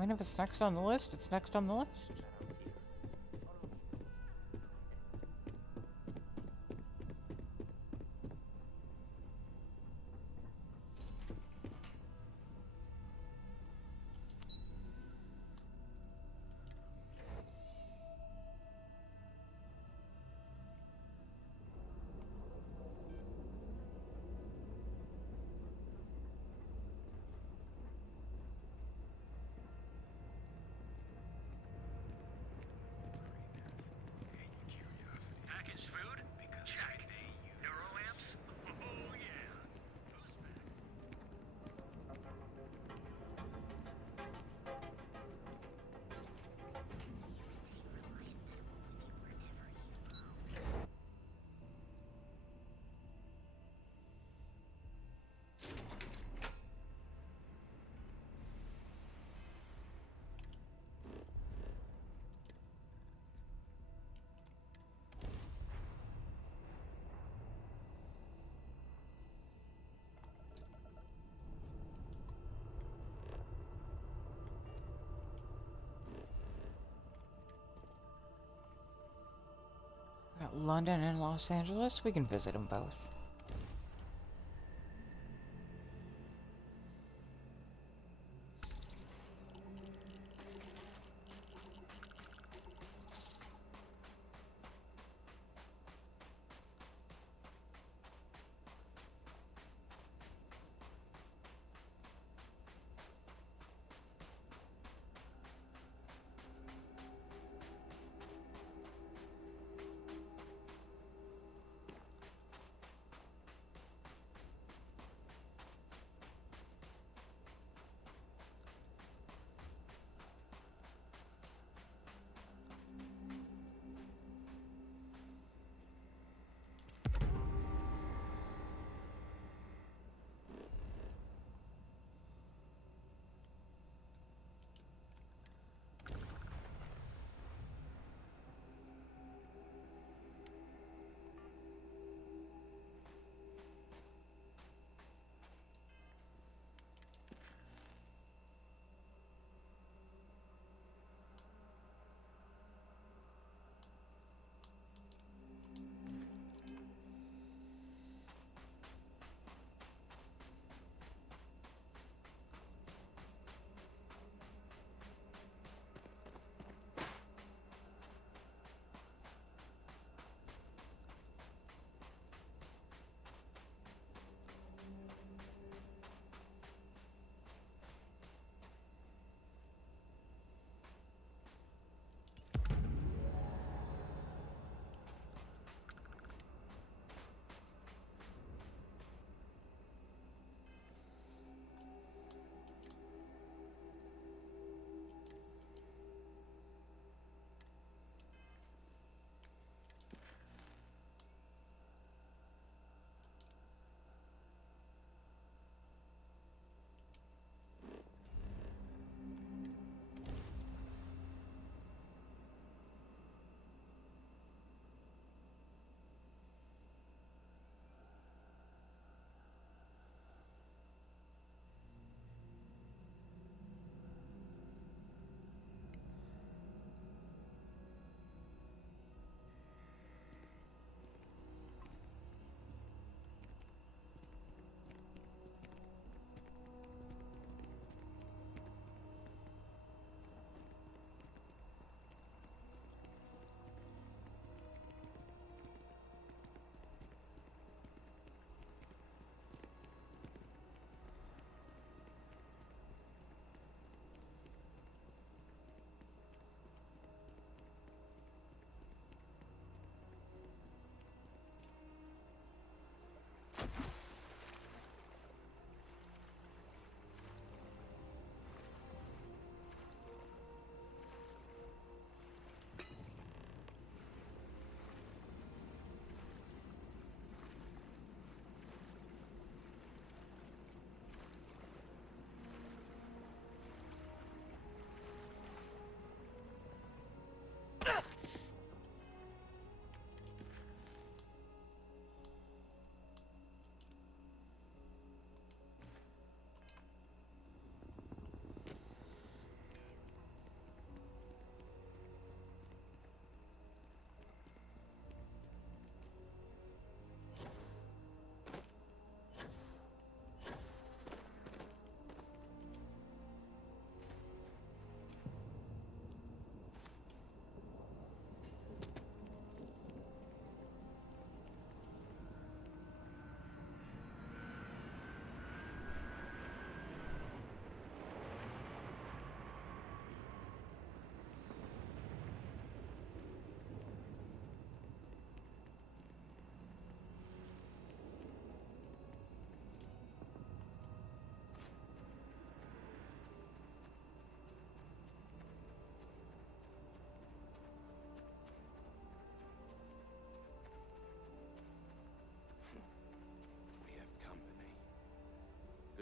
I mean, if it's next on the list, it's next on the list. packaged food? Check. Neural amps? Oh yeah. Got London and Los Angeles. We can visit them both.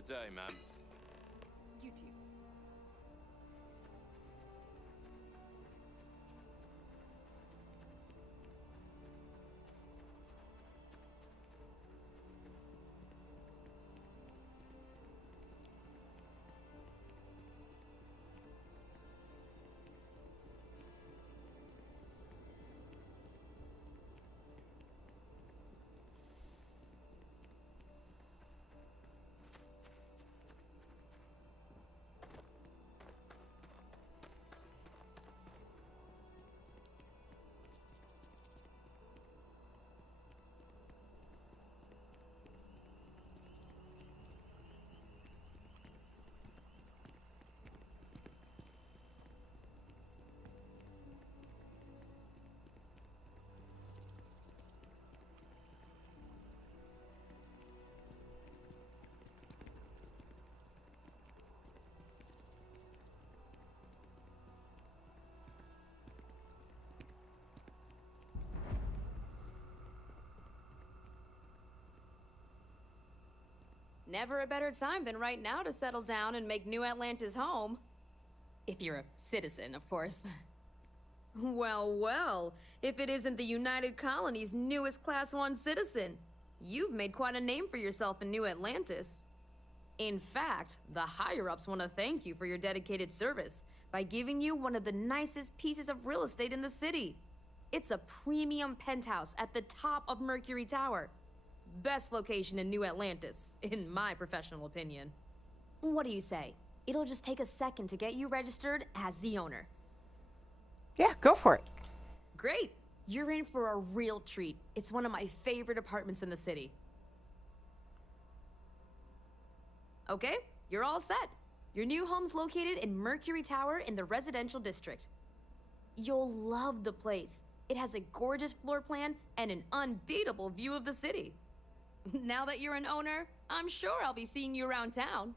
day, man. You too. Never a better time than right now to settle down and make New Atlantis home. If you're a citizen, of course. Well, well, if it isn't the United Colony's newest Class 1 citizen, you've made quite a name for yourself in New Atlantis. In fact, the higher-ups want to thank you for your dedicated service by giving you one of the nicest pieces of real estate in the city. It's a premium penthouse at the top of Mercury Tower. Best location in New Atlantis, in my professional opinion. What do you say? It'll just take a second to get you registered as the owner. Yeah, go for it. Great! You're in for a real treat. It's one of my favorite apartments in the city. Okay, you're all set. Your new home's located in Mercury Tower in the residential district. You'll love the place. It has a gorgeous floor plan and an unbeatable view of the city. Now that you're an owner, I'm sure I'll be seeing you around town.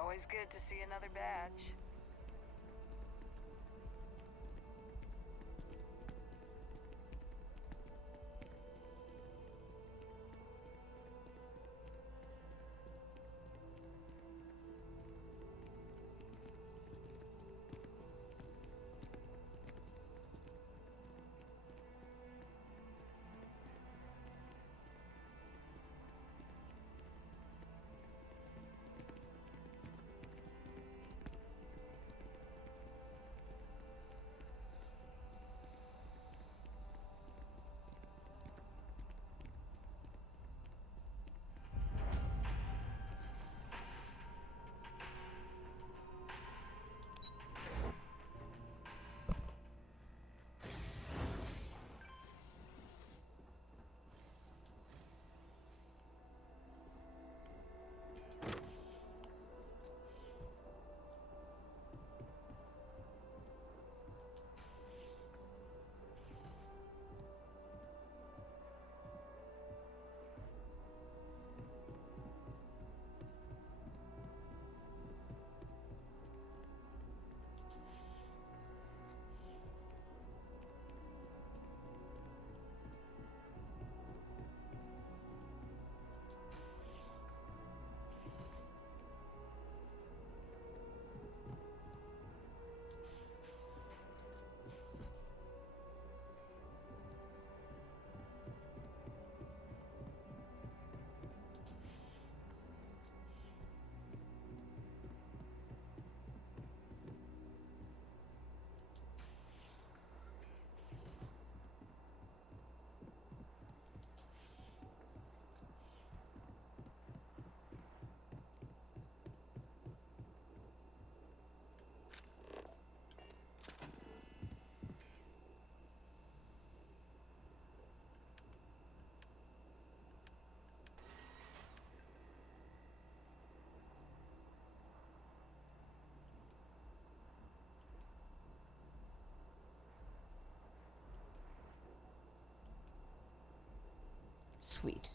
Always good to see another badge. Sweet.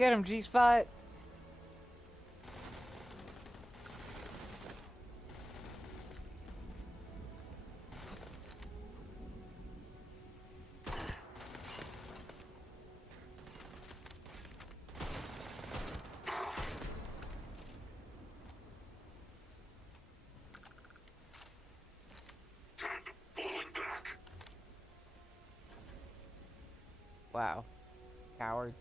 Get him, G-Spot. Wow. Coward.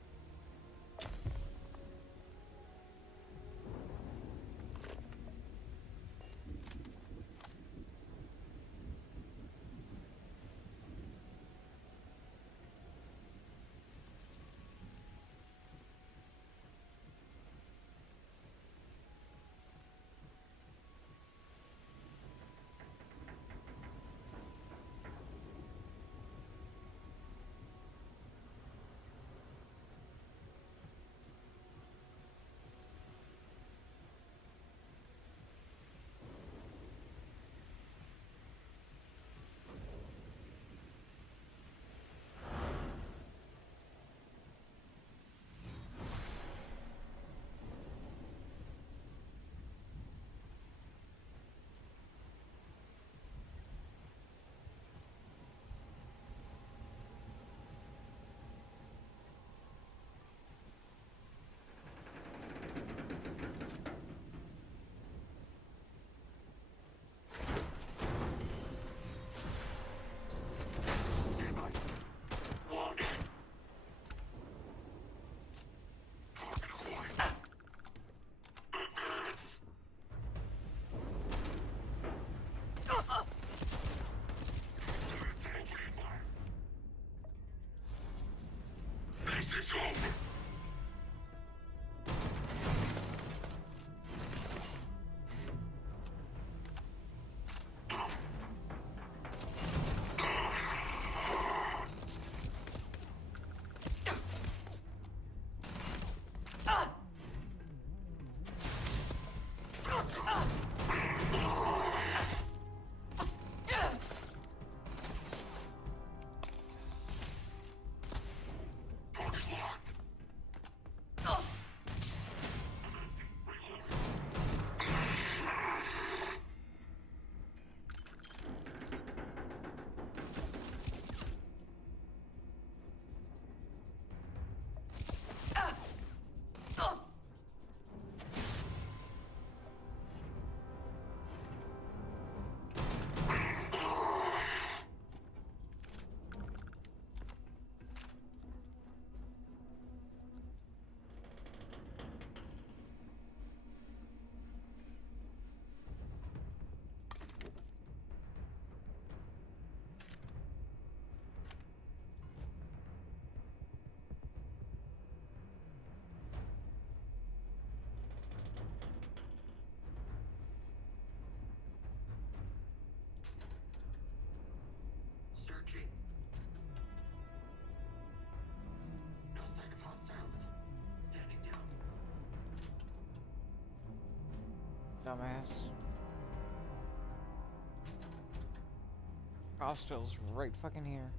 This is over. Searching. No sign of hostiles. Standing down. Dumbass. Hostiles right fucking here.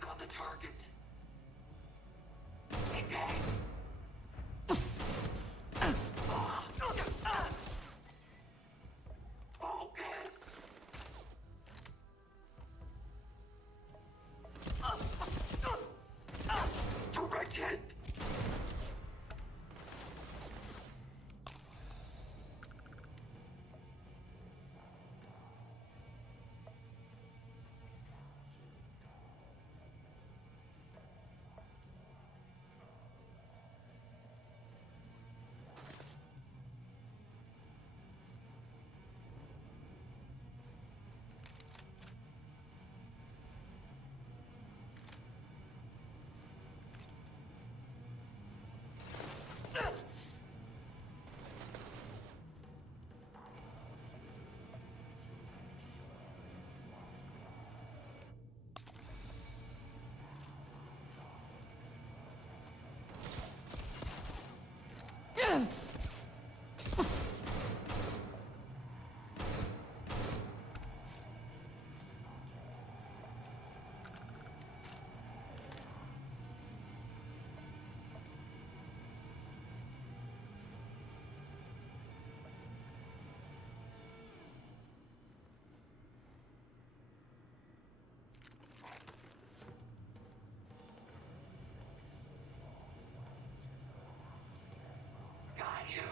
Eyes on the target. Engage. Focus. Direct hit. Got you.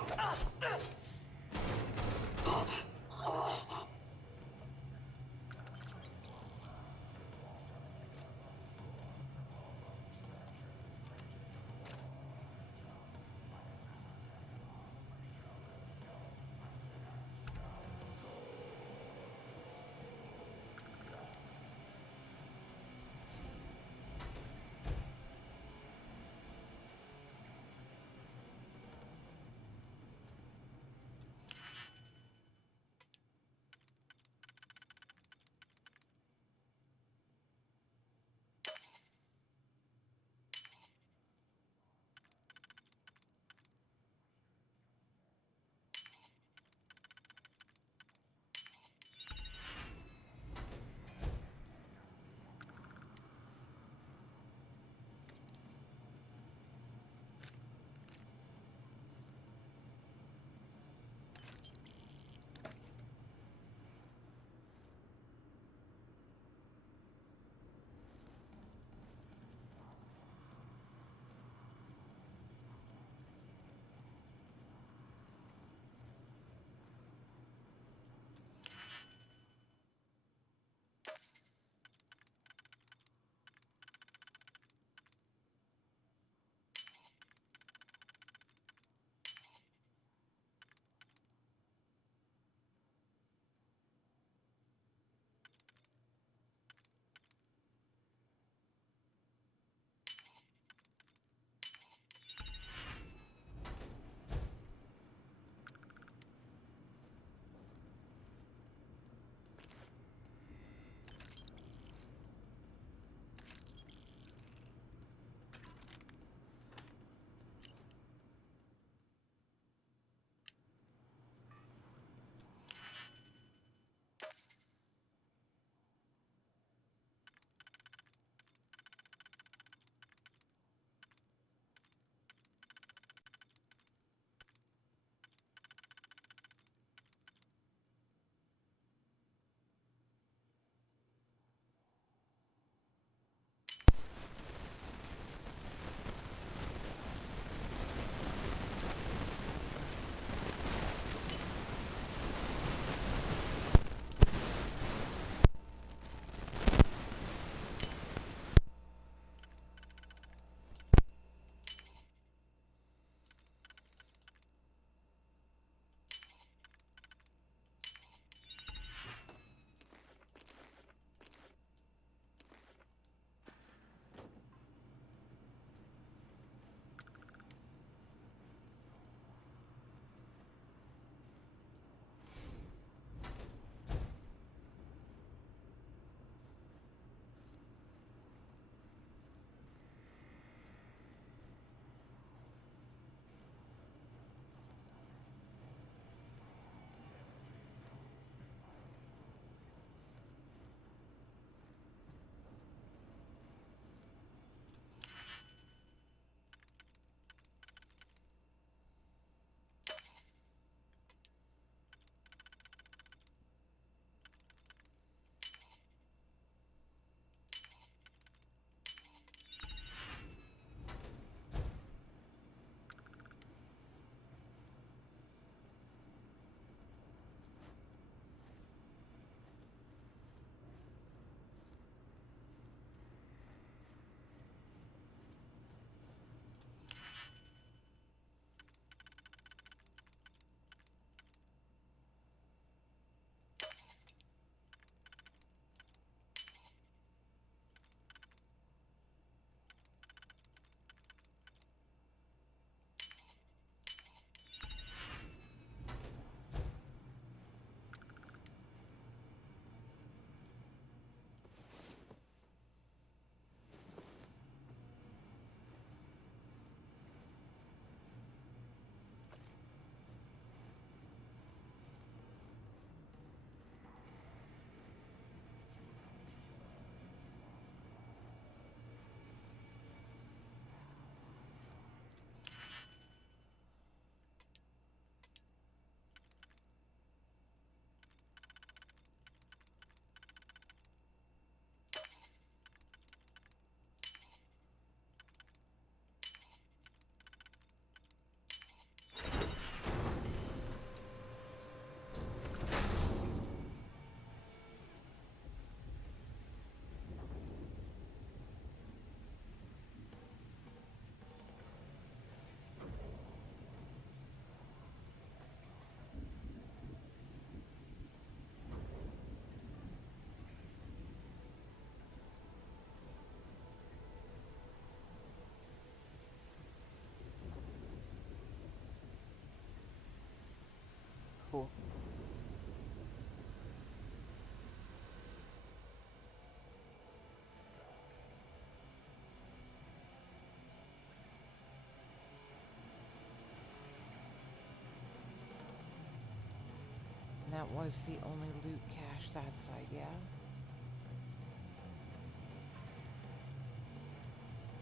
that was the only loot cache that side, yeah?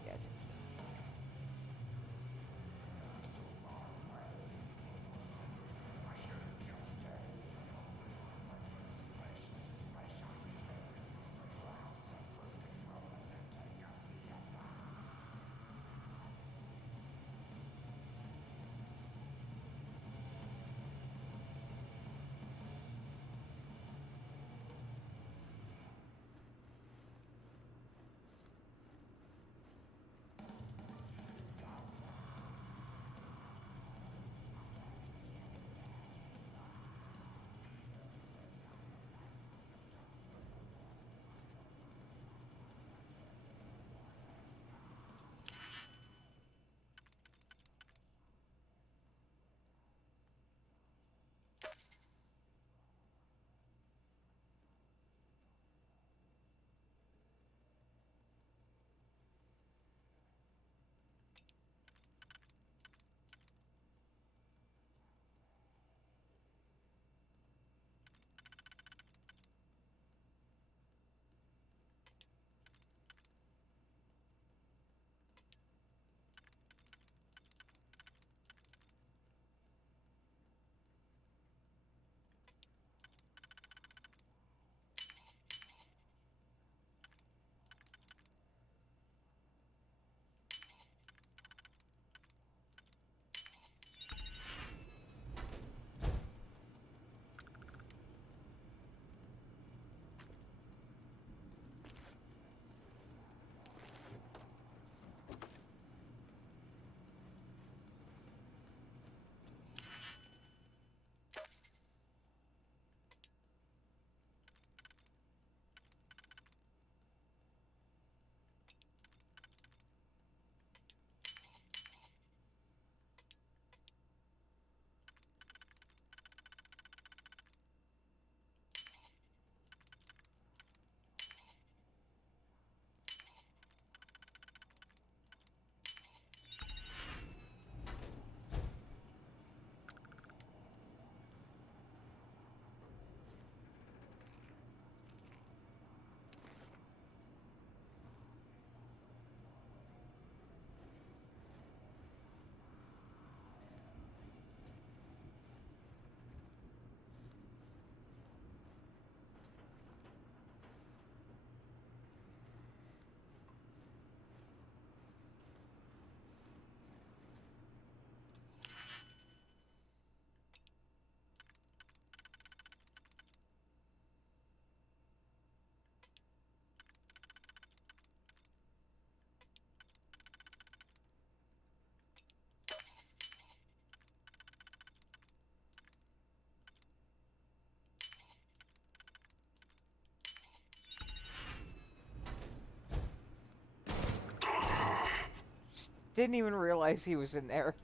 Yeah, I think so. Didn't even realize he was in there.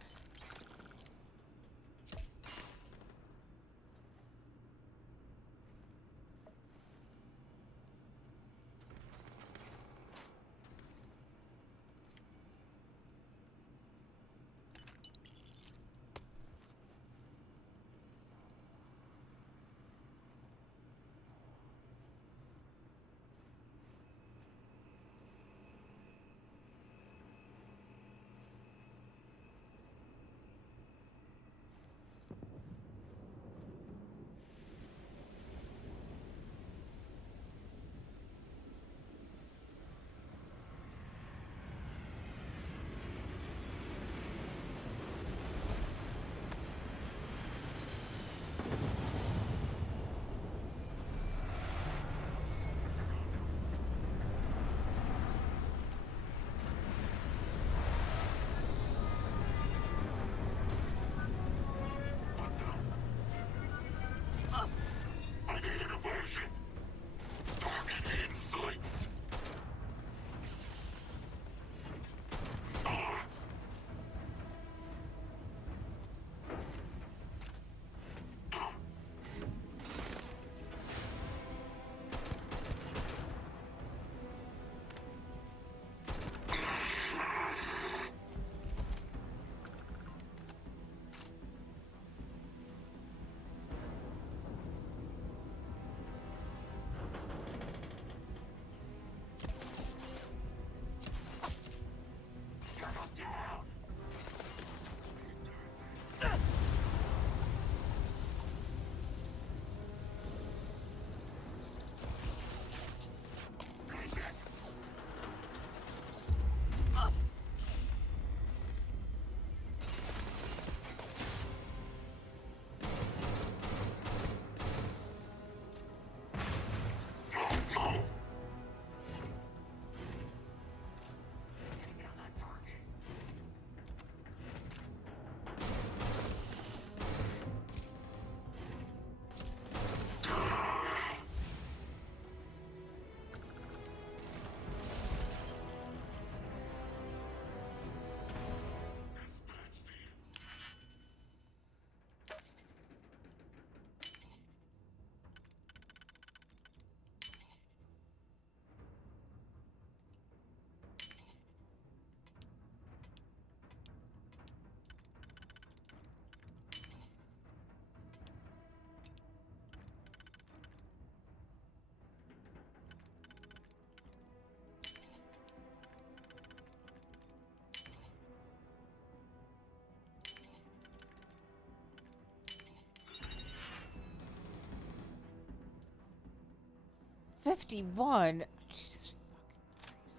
51. Jesus fucking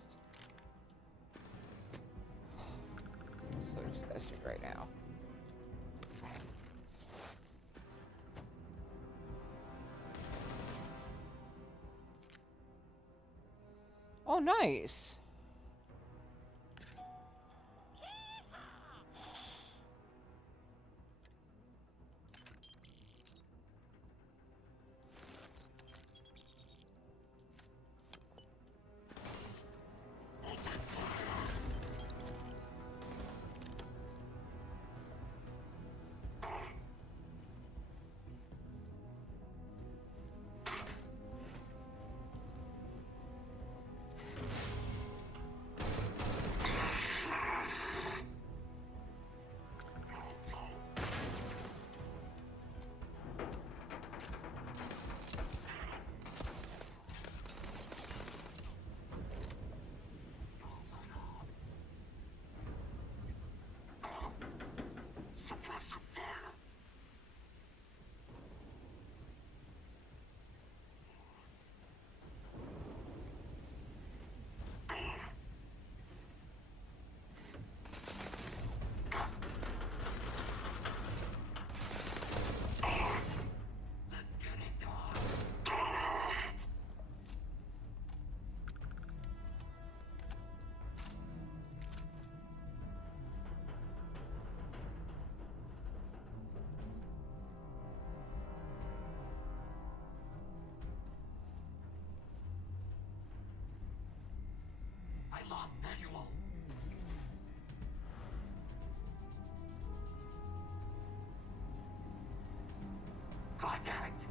Christ. So disgusted right now. Oh, nice. Suppressive fire. Let's get it done. I lost visual. Contact.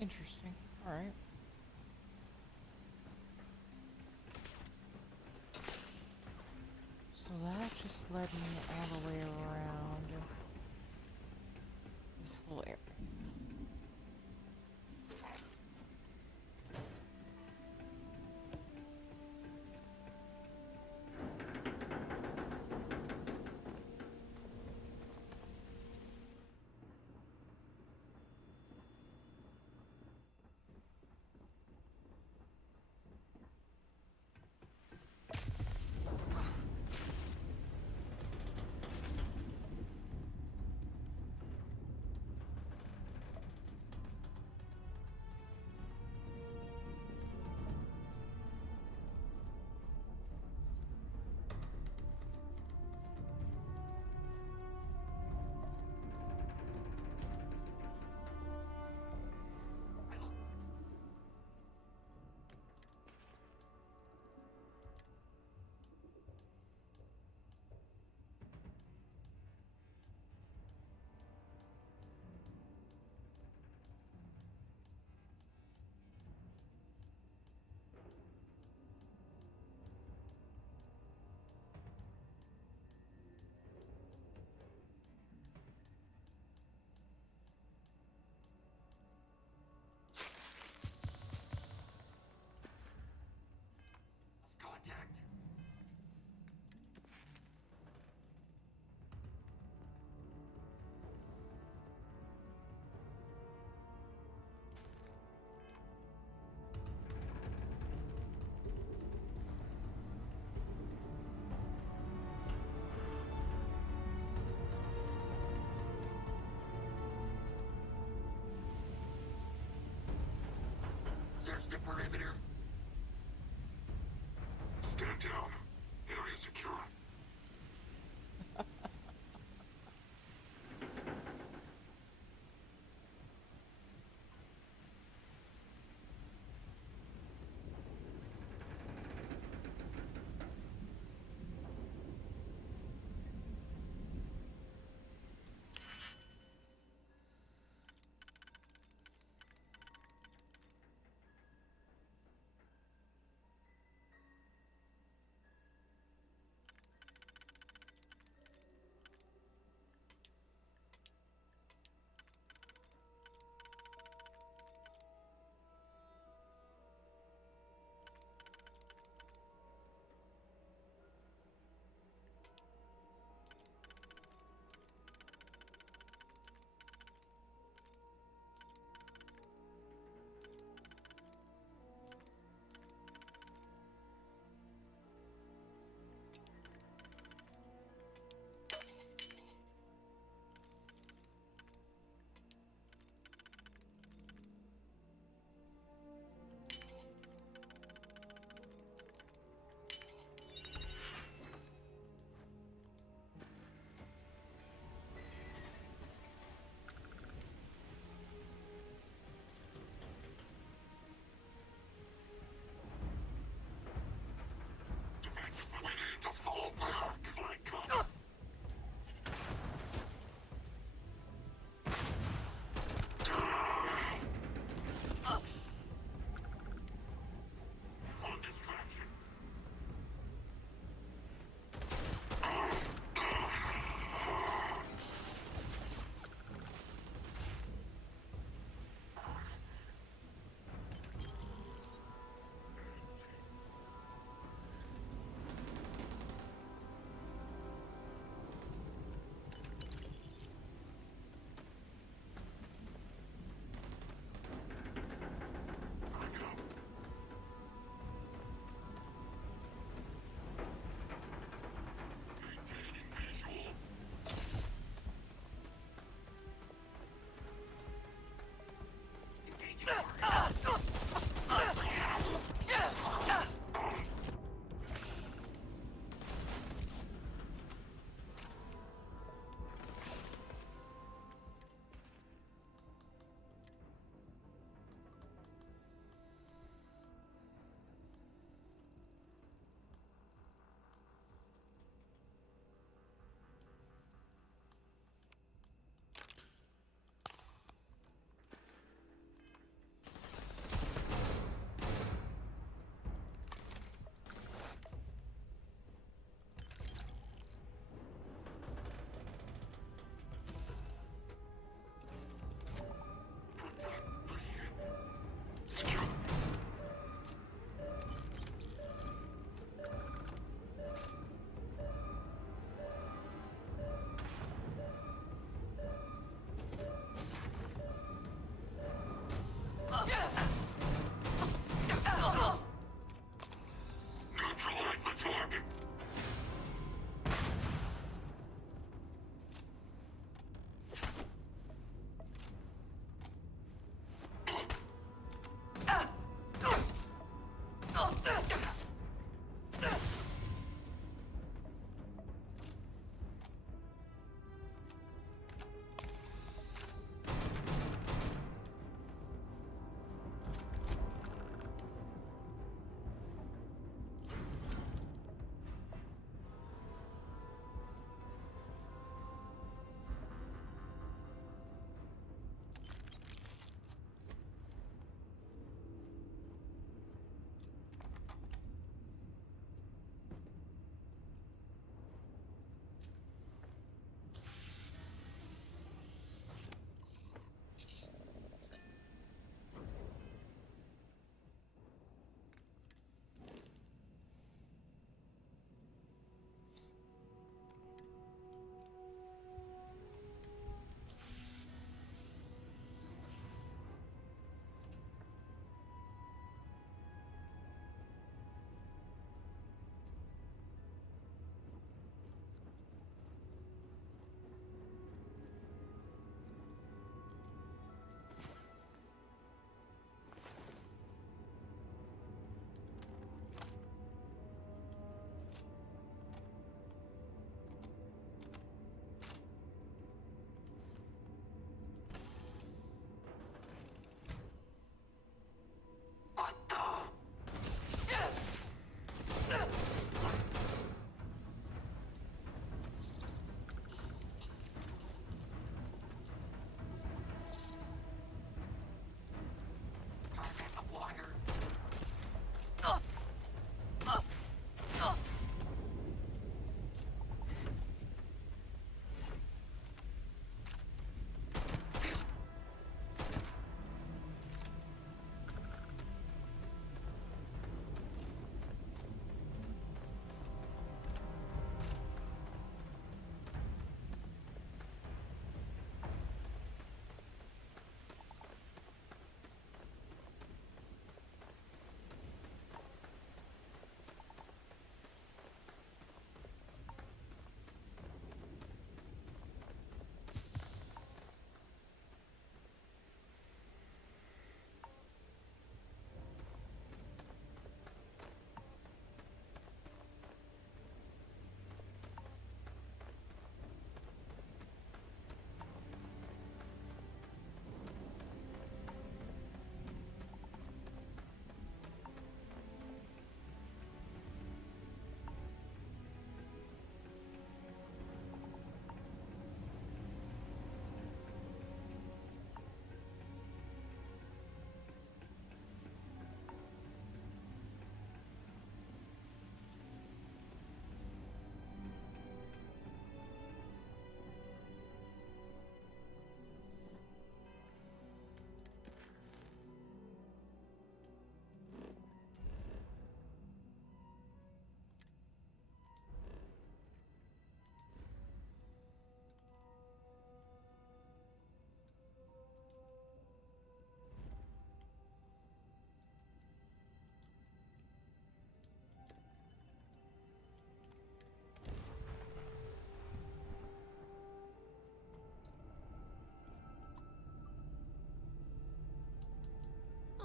Interesting. Alright. So that just led me all the way around this whole area.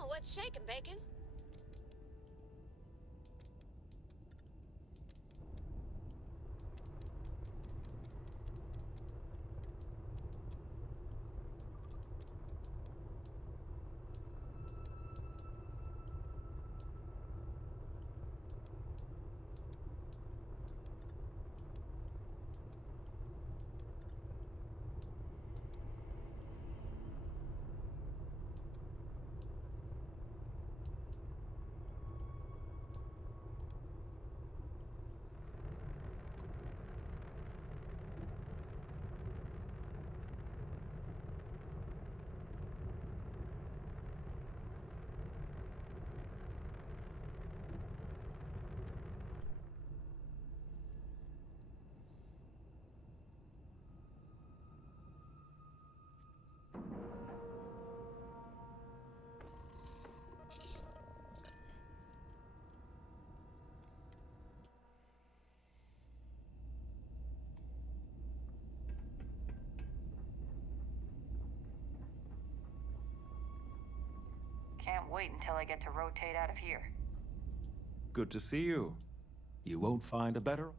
what's shaking, Bacon? Can't wait until I get to rotate out of here. Good to see you. You won't find a better...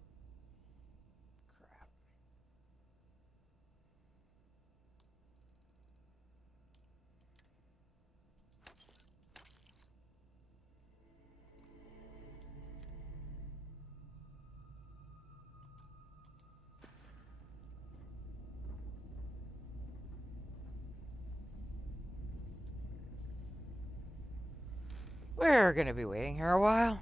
We're gonna be waiting here a while.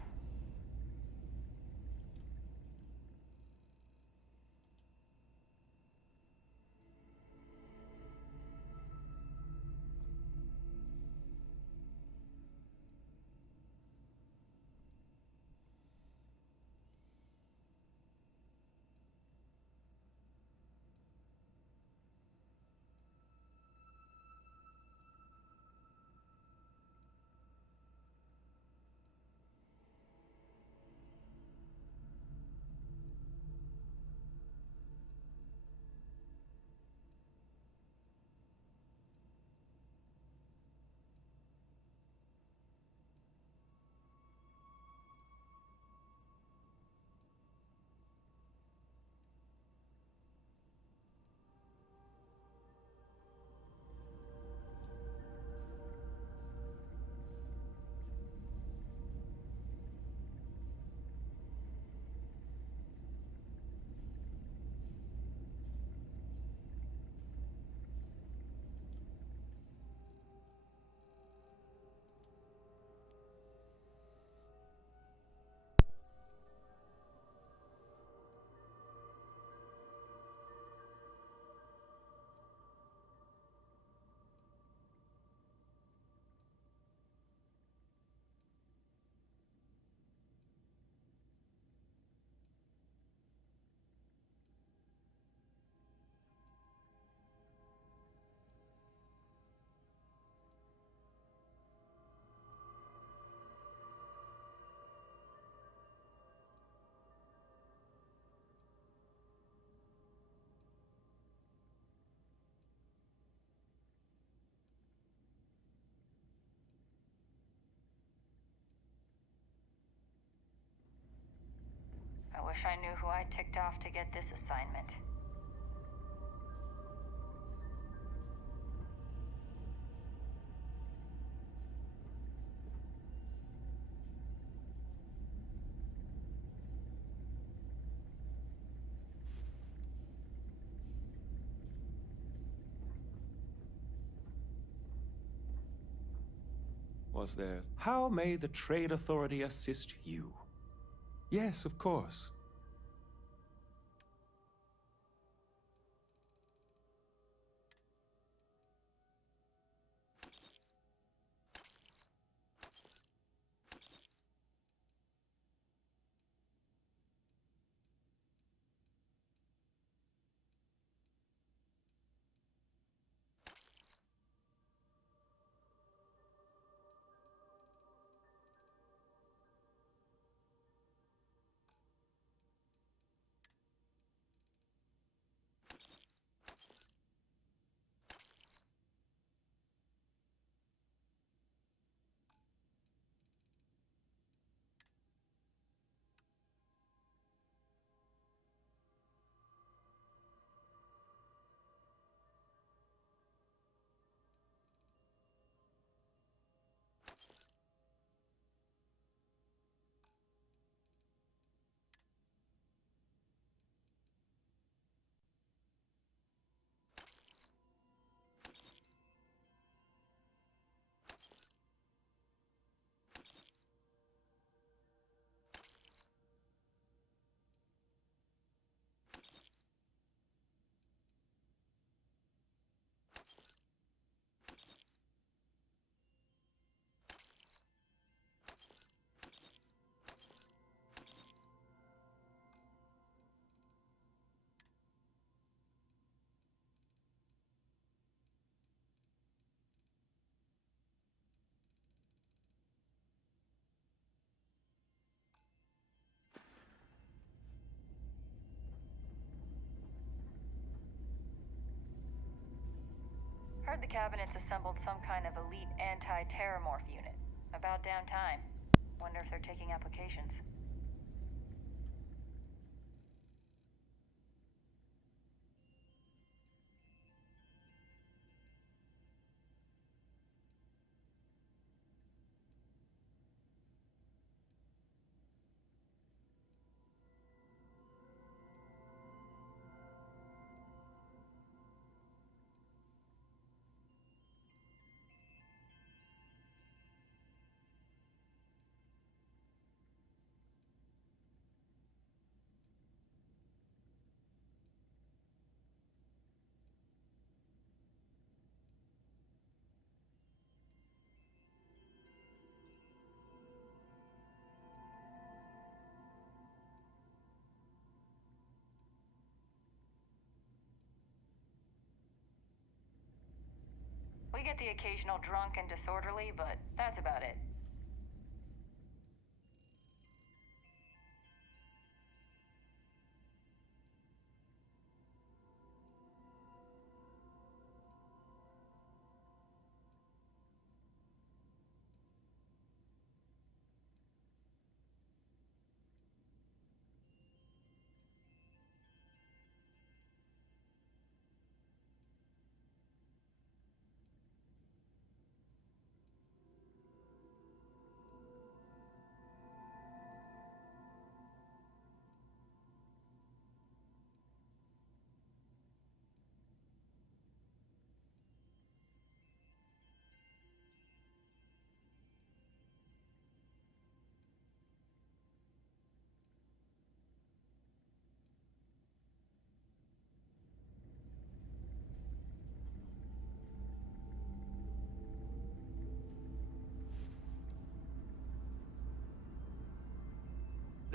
I wish I knew who I ticked off to get this assignment. Was there... How may the Trade Authority assist you? Yes, of course. Heard the cabinet's assembled some kind of elite anti-terramorph unit. About damn time. Wonder if they're taking applications. We get the occasional drunk and disorderly, but that's about it.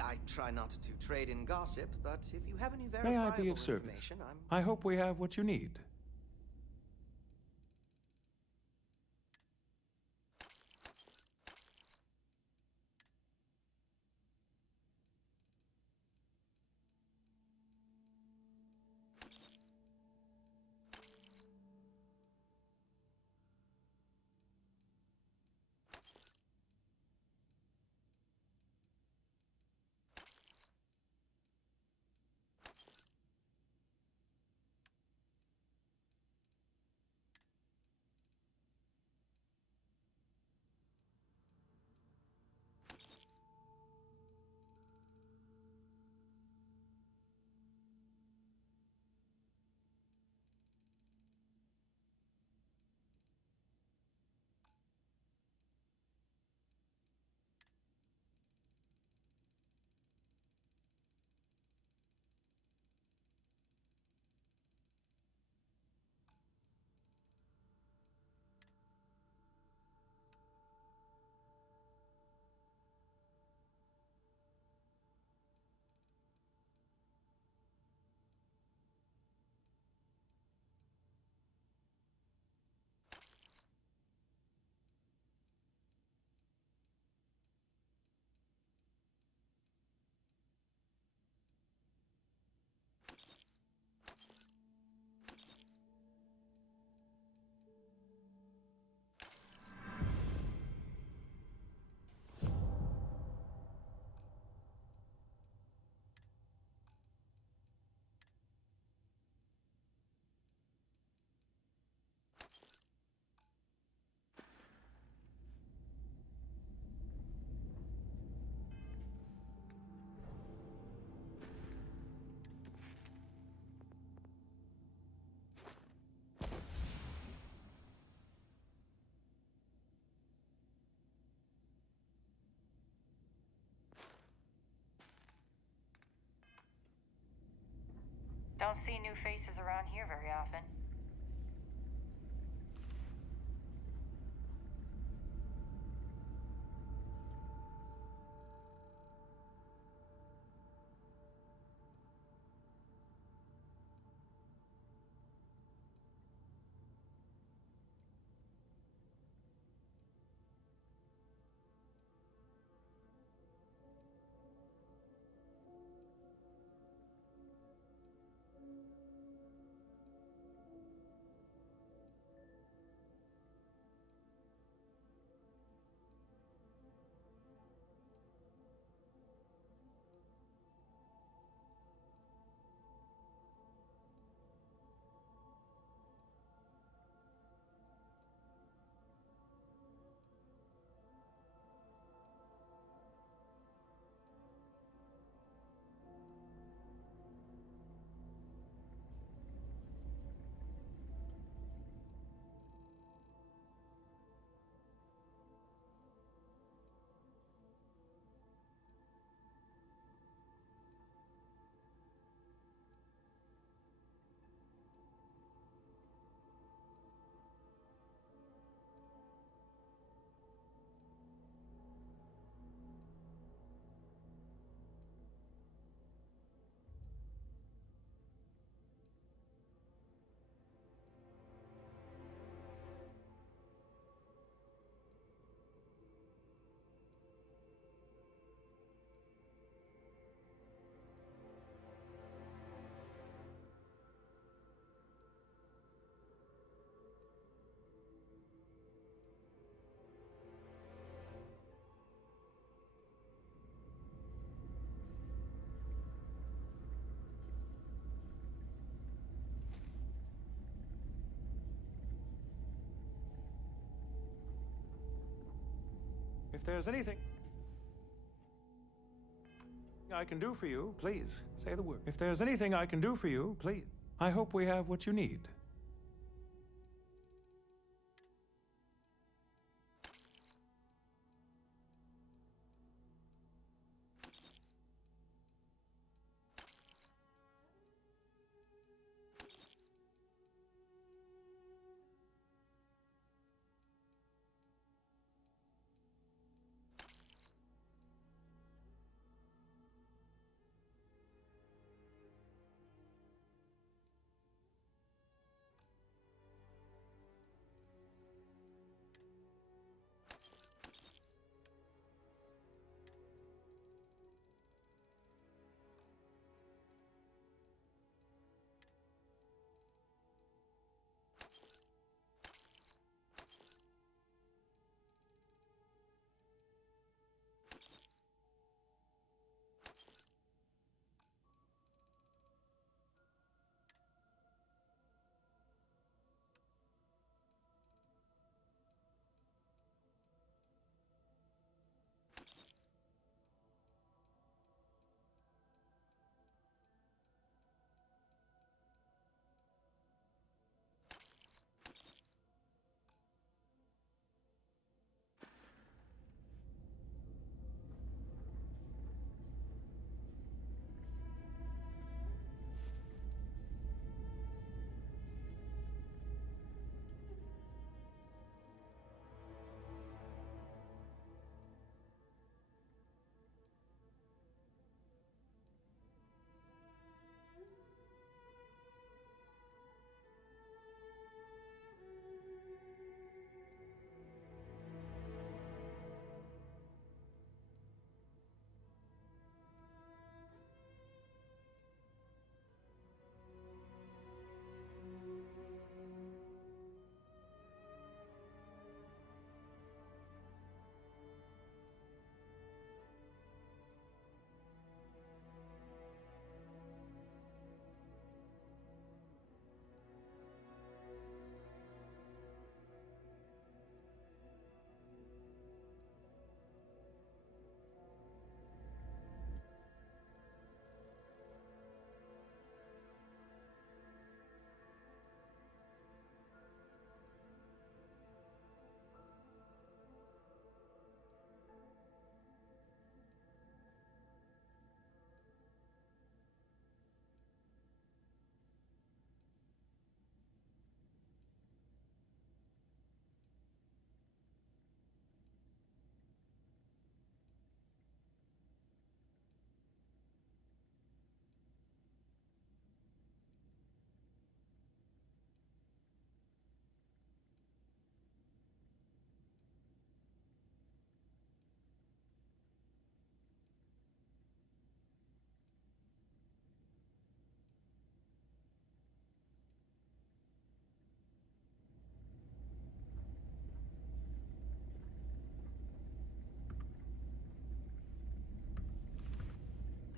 I try not to trade in gossip, but if you have any May I verifiable be of service? information, I hope we have what you need. Don't see new faces around here very often. If there's anything I can do for you, please say the word. If there's anything I can do for you, please. I hope we have what you need.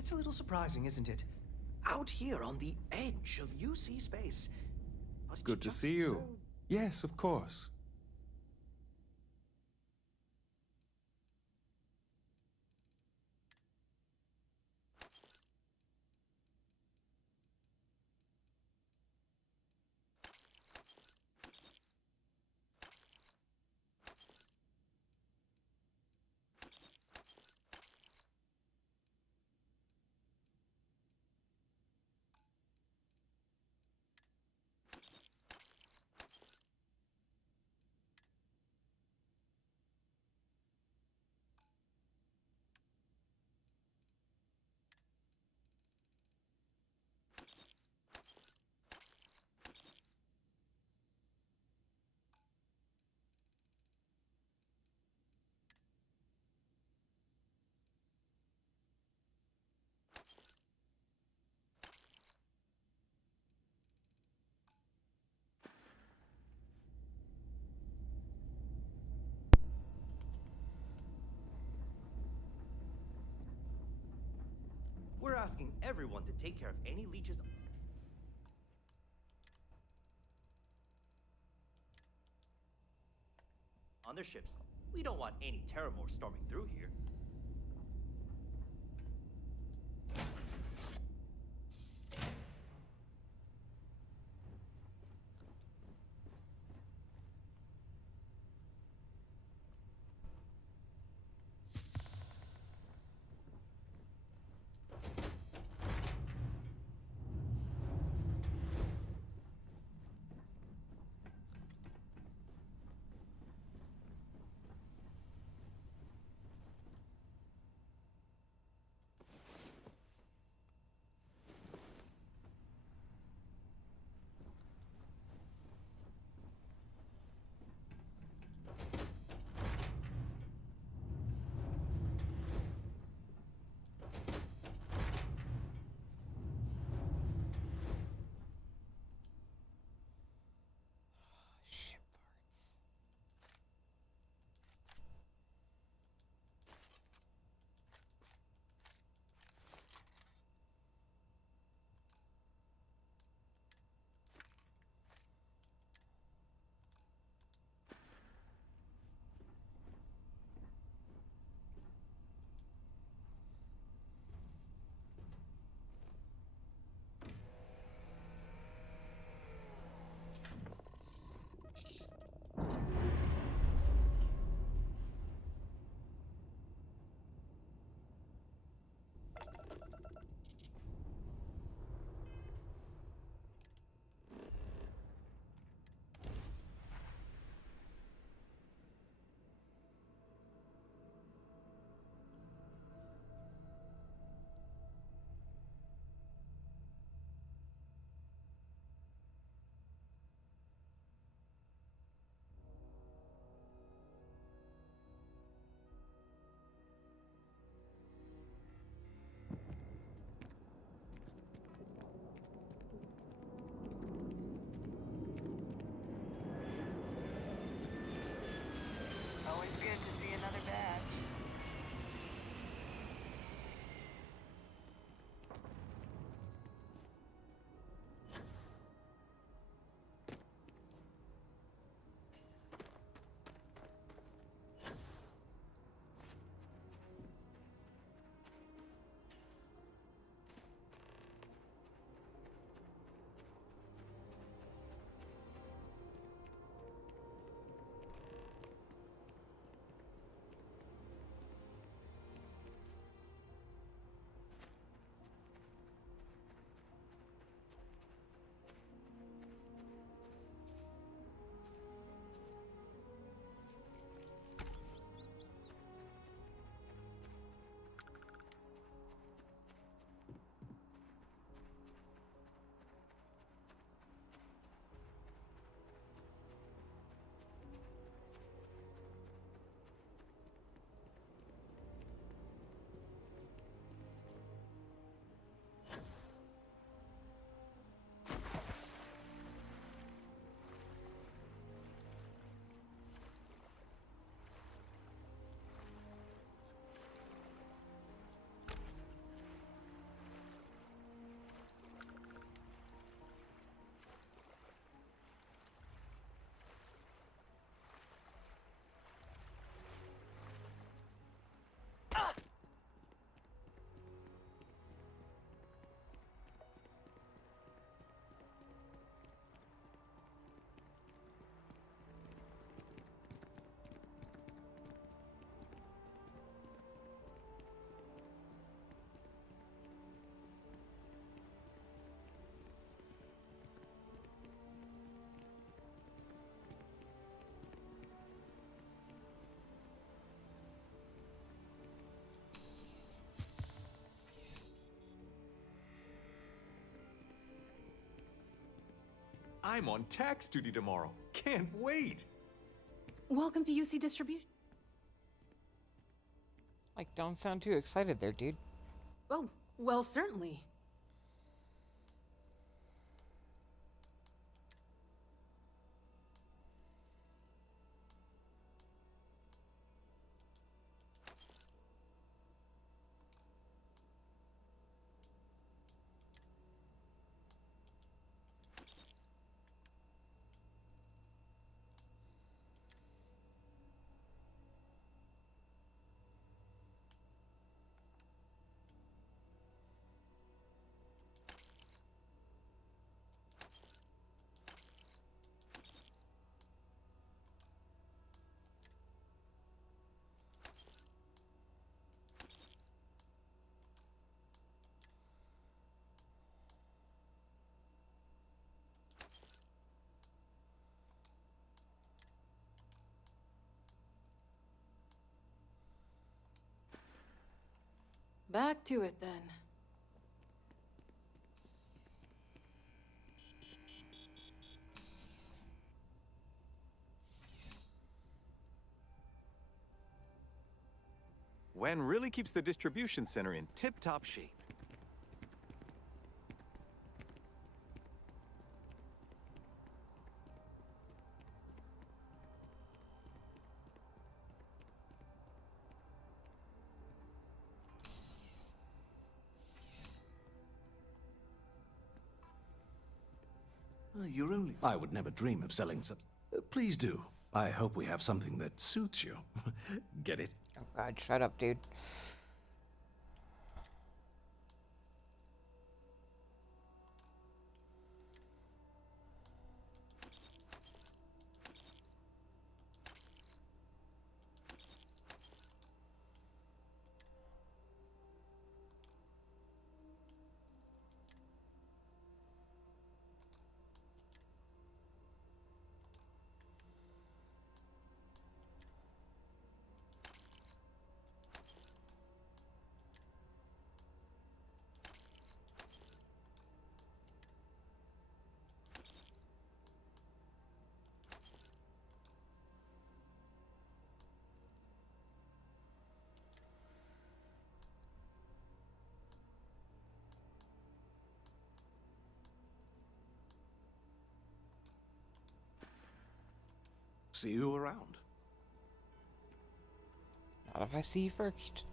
It's a little surprising, isn't it? Out here on the edge of UC space. But it's Good to just see you. so- Yes, of course. We're asking everyone to take care of any leeches on their ships. We don't want any Terramore storming through here. Always good to see another badge. I'm on tax duty tomorrow. Can't wait. Welcome to UC Distribution. Like, don't sound too excited there, dude. Oh, well, certainly. Back to it then. Wen really keeps the distribution center in tip-top shape. You're only... I would never dream of selling some... please do. I hope we have something that suits you. Get it? Oh god, shut up, dude. See you around. Not if I see you first.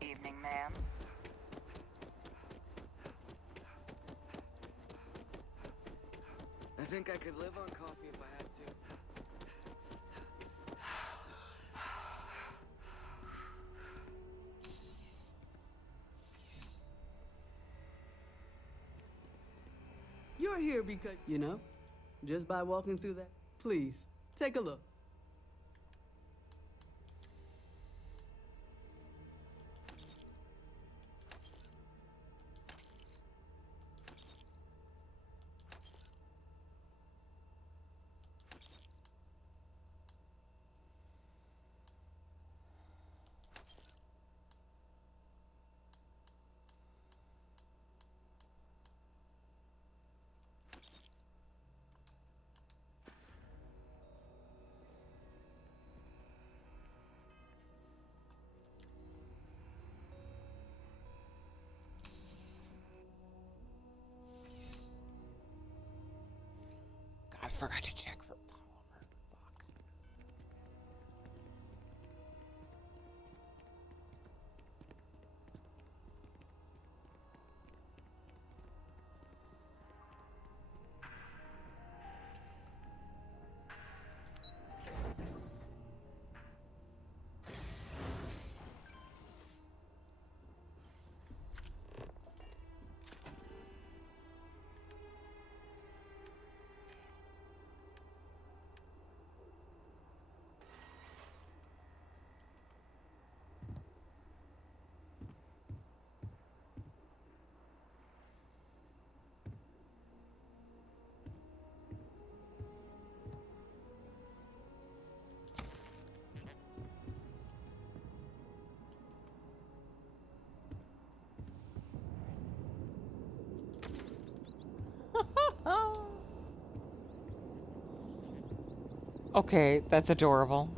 Evening, ma'am. I think I could live on coffee if I had to. You're here because, just by walking through that, please, take a look. I forgot to check for polymer. Fuck. Okay, that's adorable.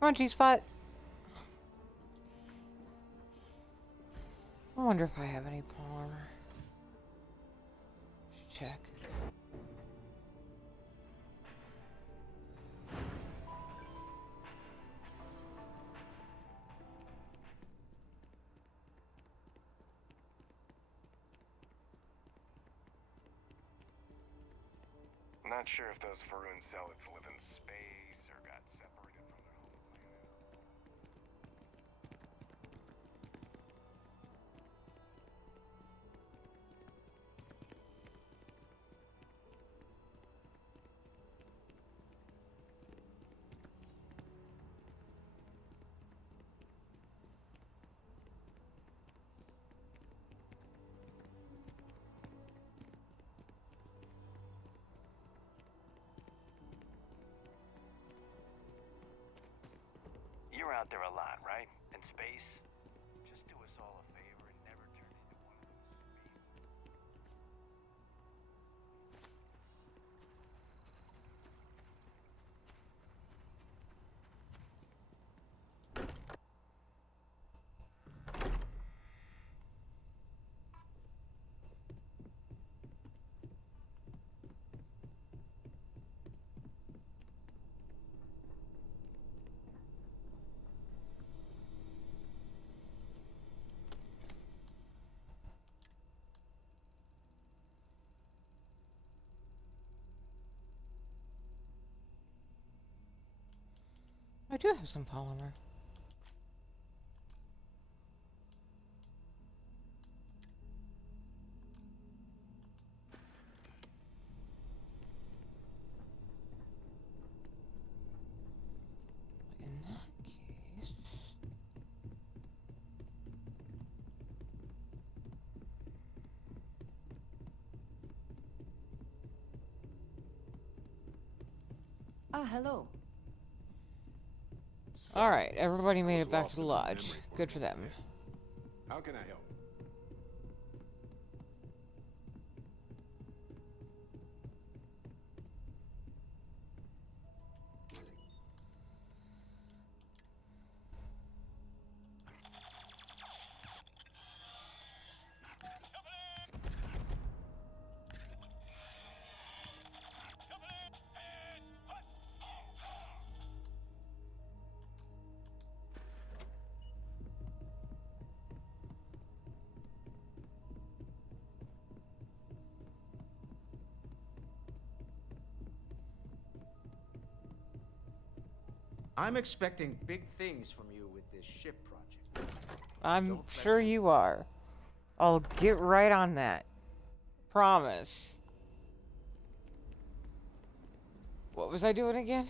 Come on, G-Spot. I wonder if I have any pole armor. Should check. Not sure if those Varun zealots live in space or got separated from their home planet. You're out there a lot, right? In space? Just do us all a favor and never turn into one of those I do have some polymer. In that case... Ah, hello. Alright, everybody made it back to the lodge. Good for them. How can I help? I'm expecting big things from you with this ship project. I'm sure you are. I'll get right on that. Promise. What was I doing again?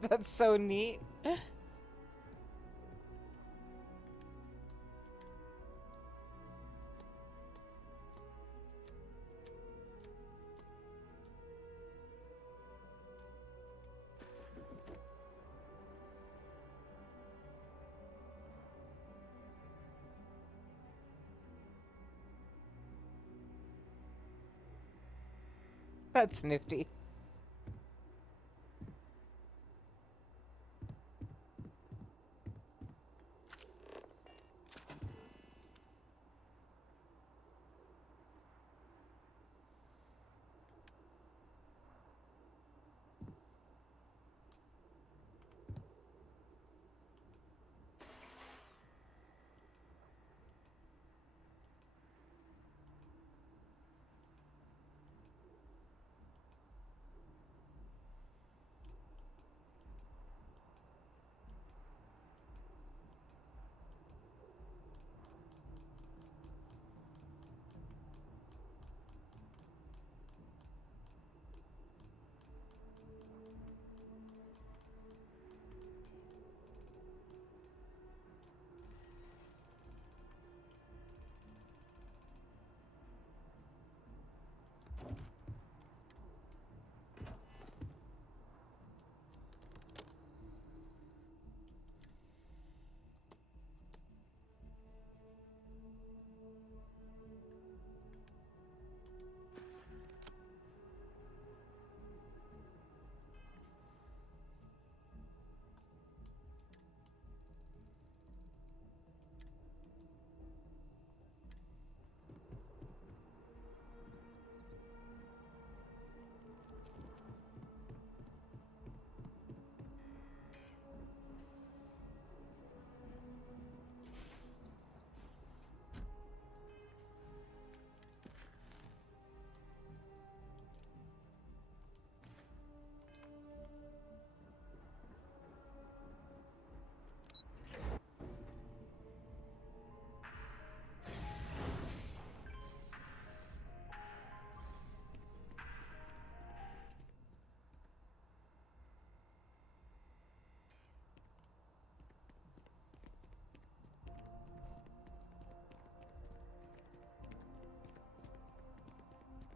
That's so neat. That's nifty.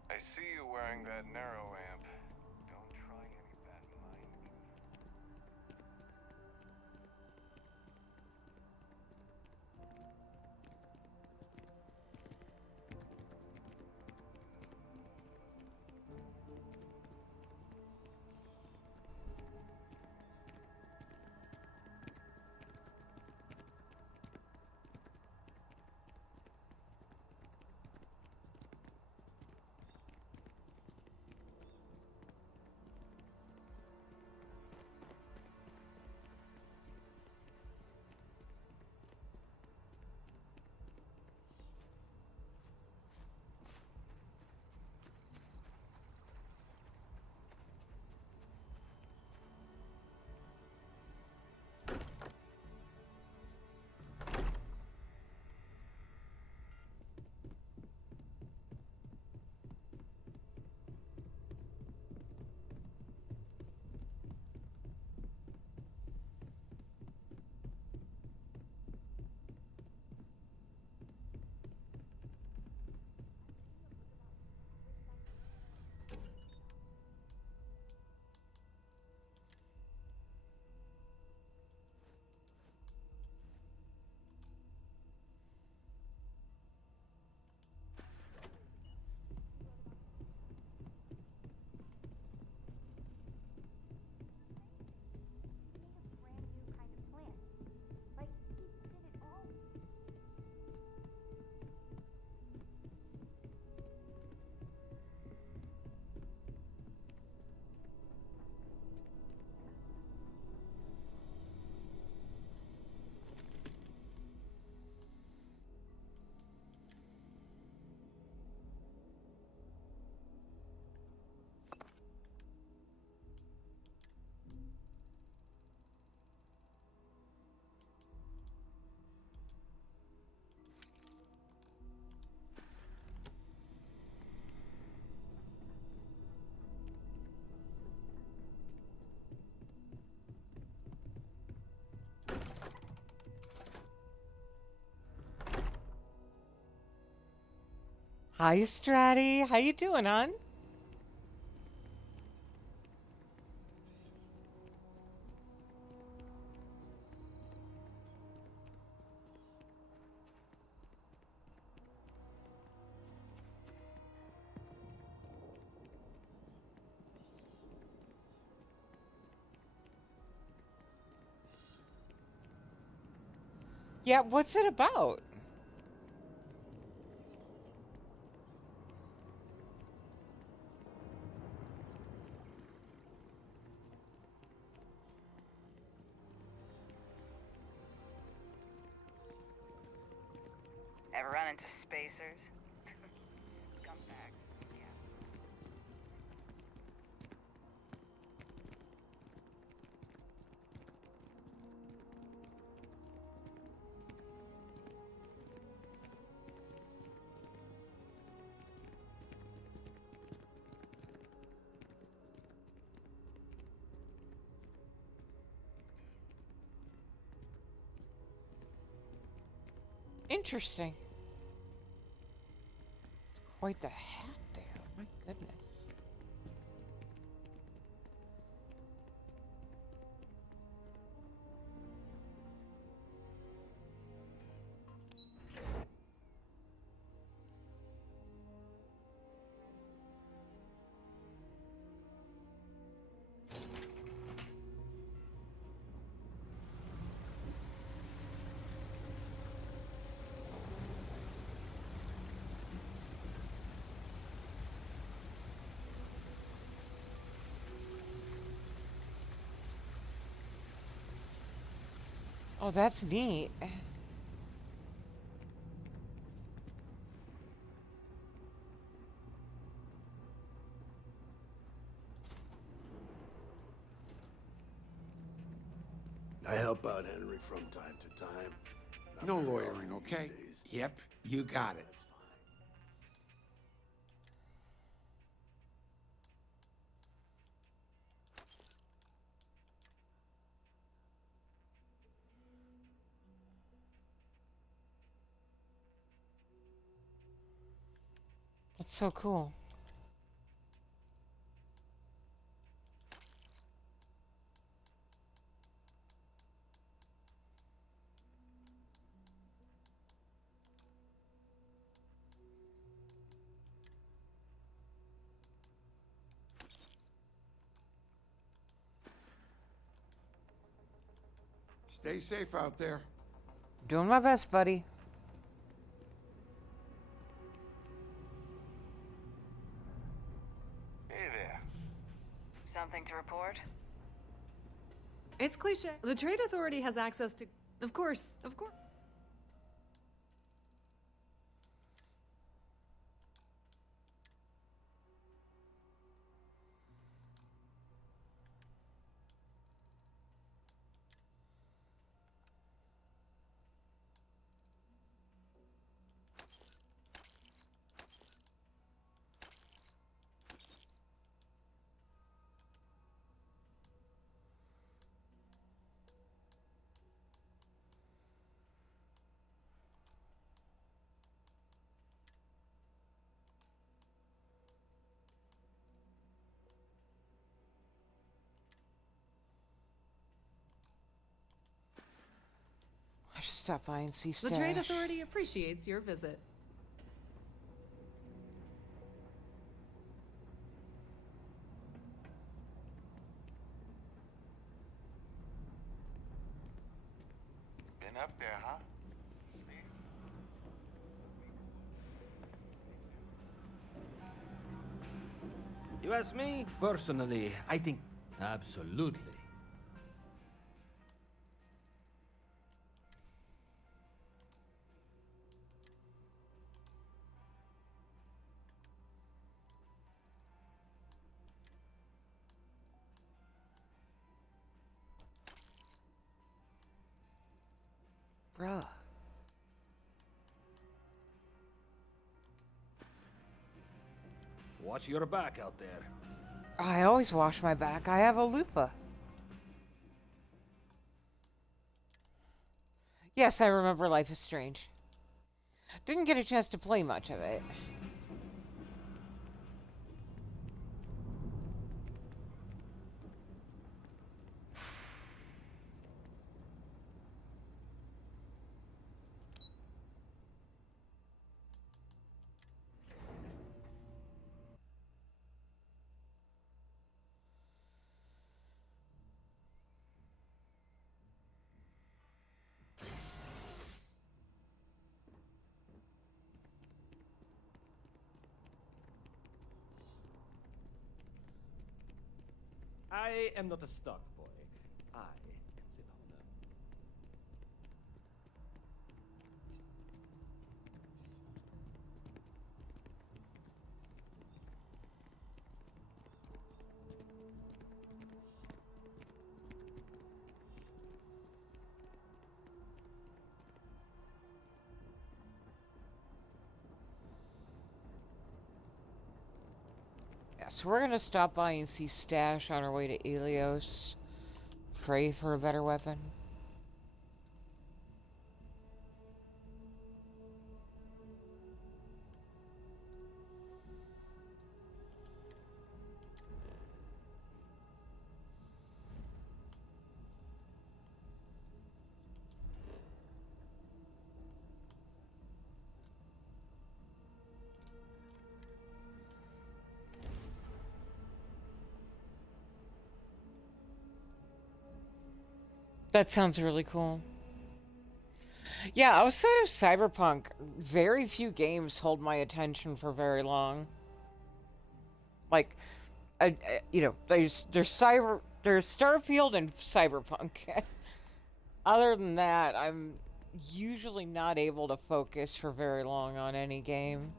I see you wearing that narrow amp. Don't try any of that mind control. Hi, Stratty. How you doing, hon? Yeah, what's it about? Ever run into spacers? Scumbags. Yeah. Interesting. It's quite the hat there. My goodness. Oh, that's neat. I help out Henry from time to time. No lawyering, okay? Yep, you got it. That's so cool. Stay safe out there. Doing my best, buddy. Hey there. Something to report? It's cliche. The Trade Authority has access to... Of course, of course. I should stop by and see The Stash. Trade Authority appreciates your visit. Been up there, huh? You ask me? Personally, I think absolutely. Bruh. Watch your back out there. I always wash my back. I have a loofah. Yes, I remember Life is Strange. Didn't get a chance to play much of it. I am not a stock boy. I am the owner. Yeah, so we're gonna stop by and see Stash on our way to Elios. Pray for a better weapon. That sounds really cool. Yeah, outside of Cyberpunk, very few games hold my attention for very long. Like, you know, there's Starfield and Cyberpunk. Other than that, I'm usually not able to focus for very long on any game.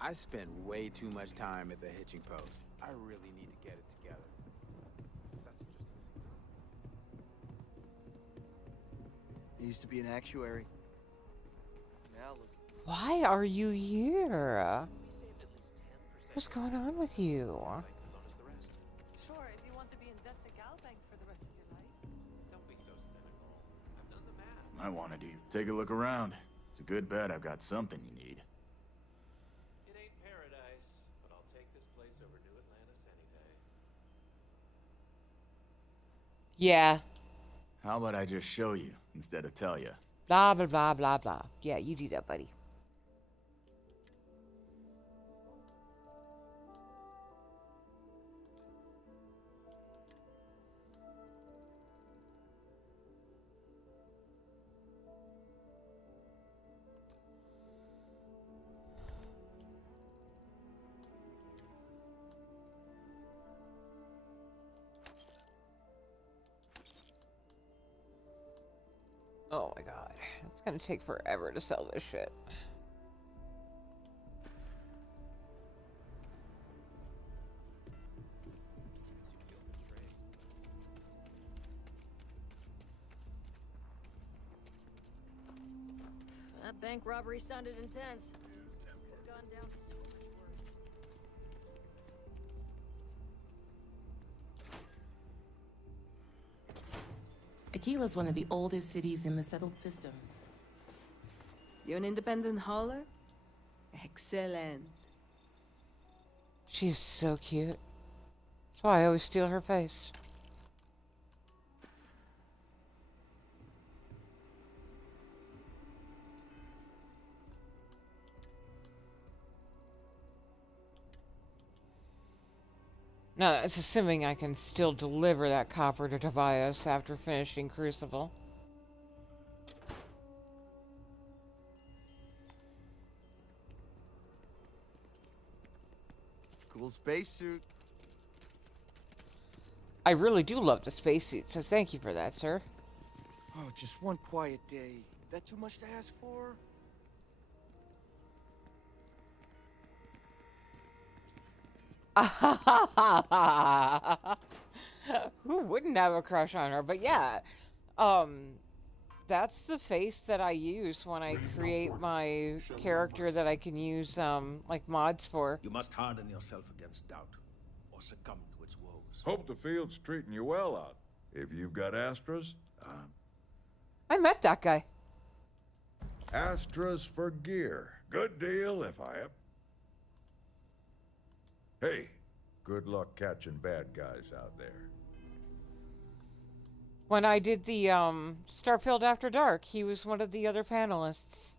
I spend way too much time at the hitching post. I really need to get it together. I used to be an actuary. Now look. Why are you here? What's going on with you? Sure, if you want to be in Bank for the rest of your life. Don't be so cynical. I've done the math. I wanted to. Take a look around. It's a good bet I've got something you need. It ain't paradise, but I'll take this place over New Atlantis any day. Yeah. How about I just show you instead of tell you? Blah, blah, blah, blah, blah. Yeah, you do that, buddy. Oh my god. It's gonna take forever to sell this shit. That bank robbery sounded intense. Could've gone down so much worse. Aquila's one of the oldest cities in the settled systems. You're an independent hauler? Excellent. She's so cute. That's why I always steal her face. No, that's assuming I can still deliver that copper to Tobias after finishing Crucible. Cool spacesuit. I really do love the spacesuit, so thank you for that, sir. Oh, just one quiet day. That too much to ask for? Who wouldn't have a crush on her? But yeah, that's the face that I use when I create my character that I can use, like mods for. You must harden yourself against doubt, or succumb to its woes. Hope the field's treating you well out. If you've got Astras, I met that guy. Astras for gear. Good deal if I have. Hey, Good luck catching bad guys out there. When I did the Starfield After Dark, he was one of the other panelists.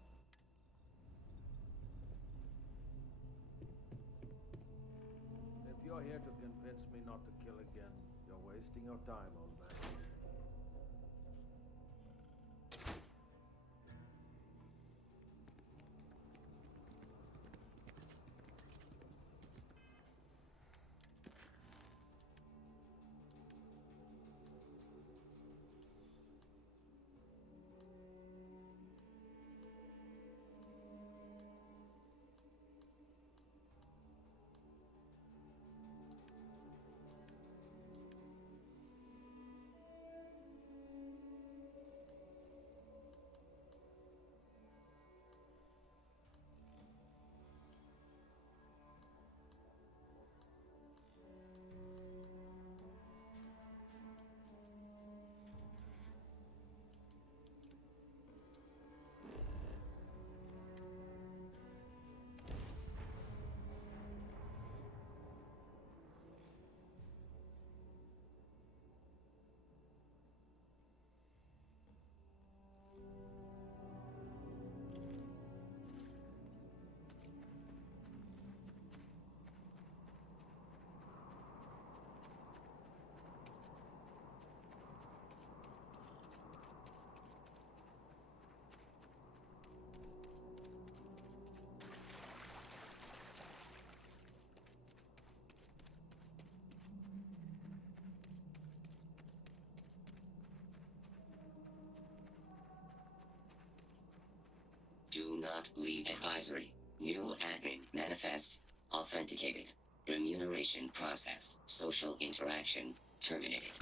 If you're here to convince me not to kill again, you're wasting your time, old man. Do not leave advisory. New admin manifest authenticated. Remuneration processed. Social interaction terminated.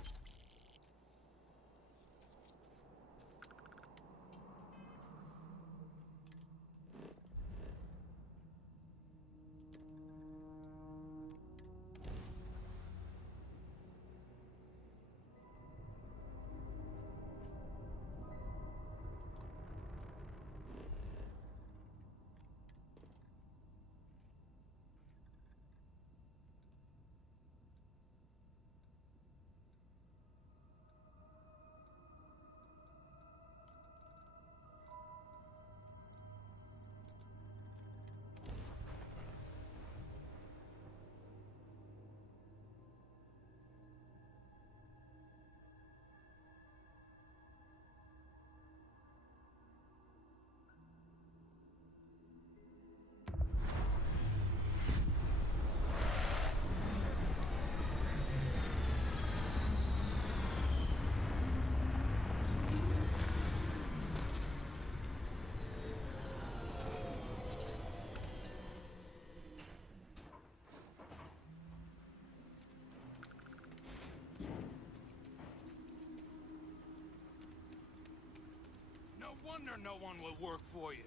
No wonder no one will work for you.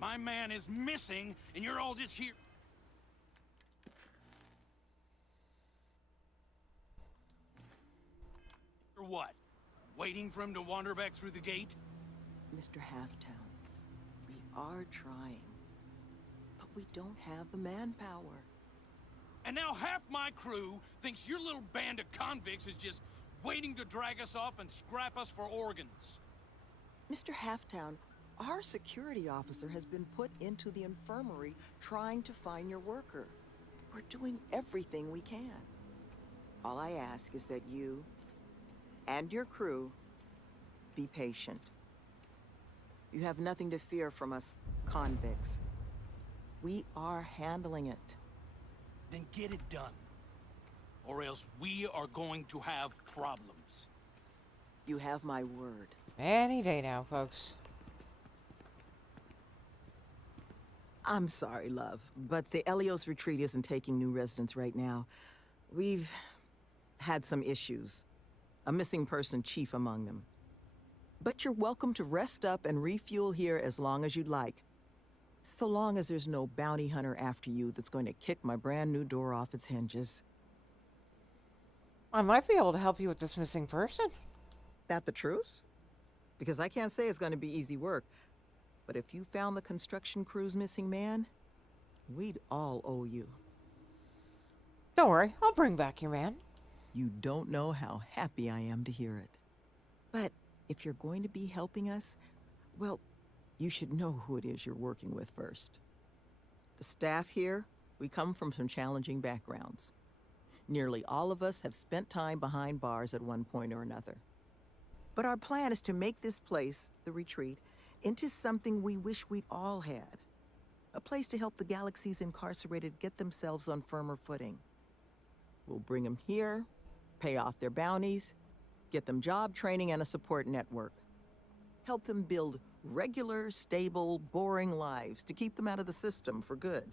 My man is missing, and you're all just here. Or what? Waiting for him to wander back through the gate? Mr. Halftown, we are trying, but we don't have the manpower. And now half my crew thinks your little band of convicts is just waiting to drag us off and scrap us for organs. Mr. Halftown, our security officer has been put into the infirmary trying to find your worker. We're doing everything we can. All I ask is that you and your crew be patient. You have nothing to fear from us convicts. We are handling it. Then get it done. Or else we are going to have problems. You have my word. Any day now, folks. I'm sorry, love, but the Elios retreat isn't taking new residents right now. We've had some issues. A missing person chief among them. But you're welcome to rest up and refuel here as long as you'd like. So long as there's no bounty hunter after you that's going to kick my brand new door off its hinges. I might be able to help you with this missing person. That the truth? Because I can't say it's going to be easy work. But if you found the construction crew's missing man, we'd all owe you. Don't worry, I'll bring back your man. You don't know how happy I am to hear it. But if you're going to be helping us, well, you should know who it is you're working with first. The staff here, we come from some challenging backgrounds. Nearly all of us have spent time behind bars at one point or another. But our plan is to make this place, the retreat, into something we wish we'd all had. A place to help the galaxy's incarcerated get themselves on firmer footing. We'll bring them here, pay off their bounties, get them job training and a support network. Help them build regular, stable, boring lives to keep them out of the system for good.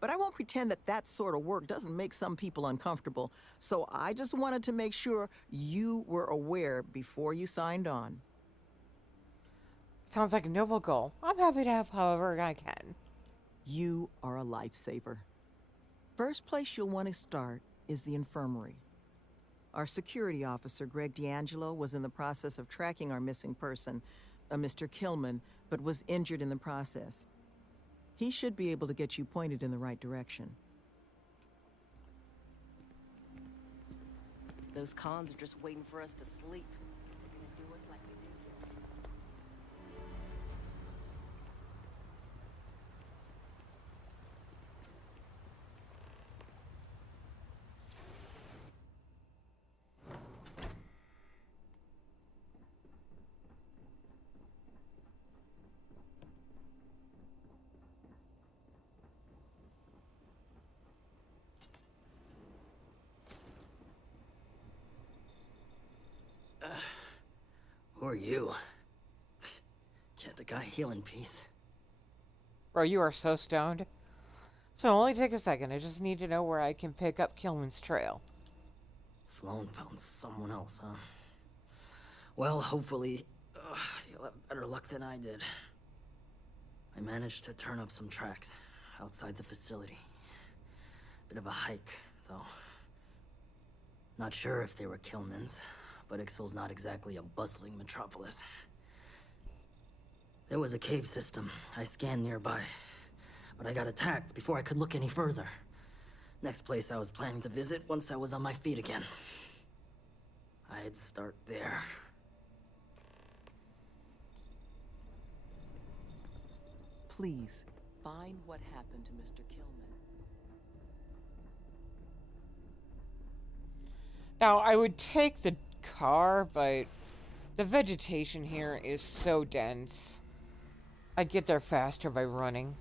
But I won't pretend that that sort of work doesn't make some people uncomfortable, so I just wanted to make sure you were aware before you signed on. Sounds like a noble goal. I'm happy to help however I can. You are a lifesaver. First place you'll want to start is the infirmary. Our security officer, Greg D'Angelo, was in the process of tracking our missing person, a Mr. Killman, but was injured in the process. He should be able to get you pointed in the right direction. Those cons are just waiting for us to sleep. They're gonna do us like they did here. Who are you? Can't the guy heal in peace? Bro, you are so stoned. So only take a second. I just need to know where I can pick up Killman's trail. Sloan found someone else, huh? Well, hopefully, you'll have better luck than I did. I managed to turn up some tracks outside the facility. Bit of a hike, though. Not sure if they were Killman's, but Ixal's not exactly a bustling metropolis. There was a cave system I scanned nearby, but I got attacked before I could look any further. Next place I was planning to visit once I was on my feet again. I'd start there. Please, find what happened to Mr. Killman. Now, I would take the car, but the vegetation here is so dense. I'd get there faster by running.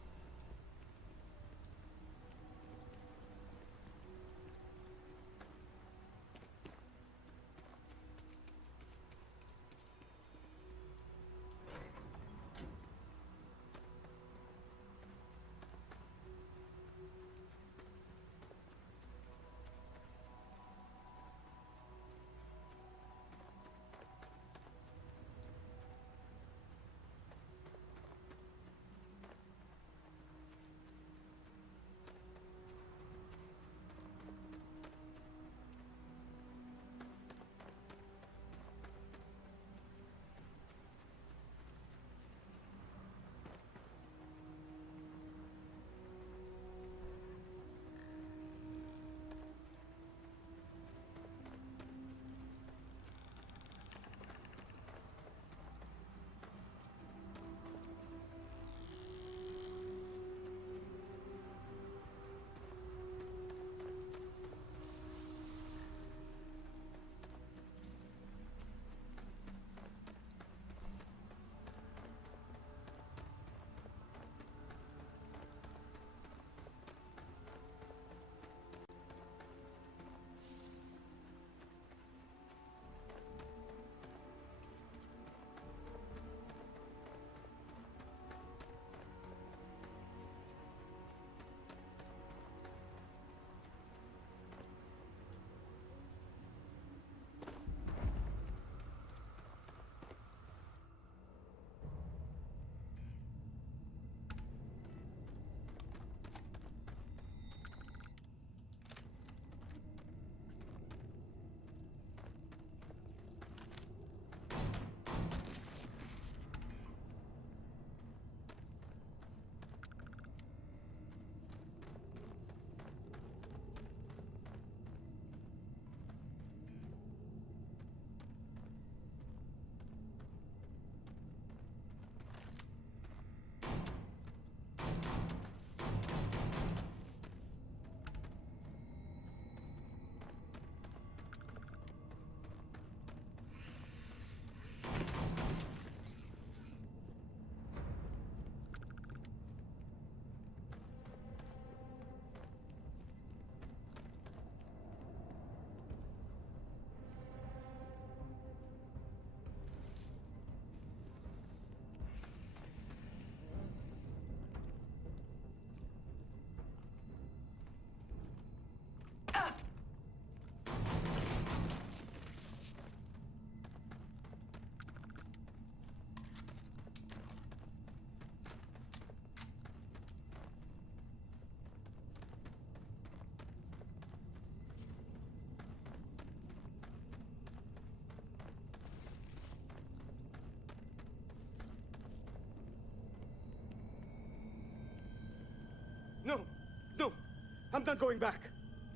I'm not going back.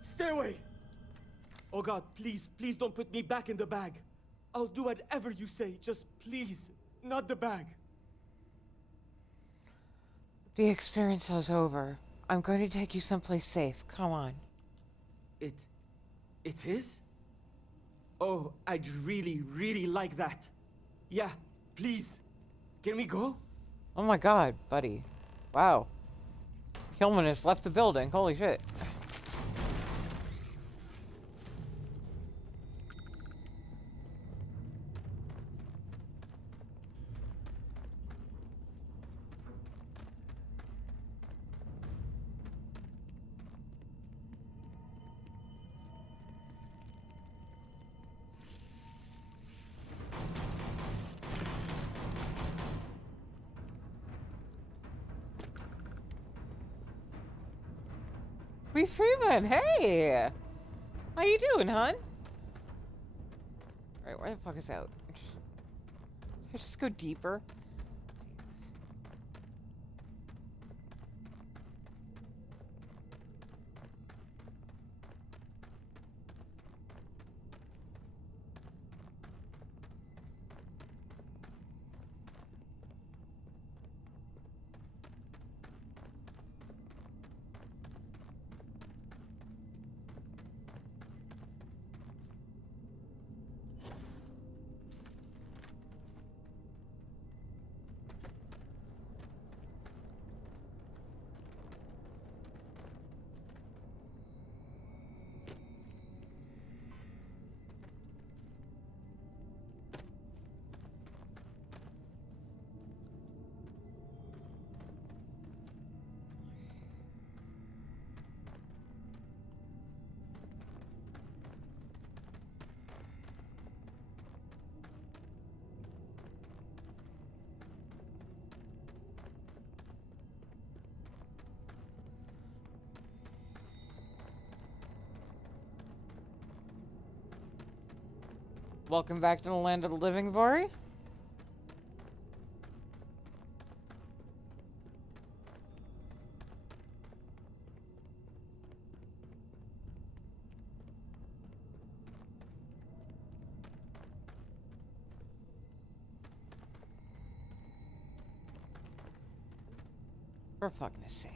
Stay away. Oh God, please, please don't put me back in the bag. I'll do whatever you say. Just please, not the bag. The experience is over. I'm going to take you someplace safe. Come on. It is? Oh, I'd really, really like that. Yeah, please. Can we go? Oh my God, buddy. Wow. Hillman has left the building. Holy shit. Freeman, hey! How you doing, hon? Alright, where the fuck is out? Did I just go deeper? Jesus. Welcome back to the land of the living, Bori. For fuckness sake.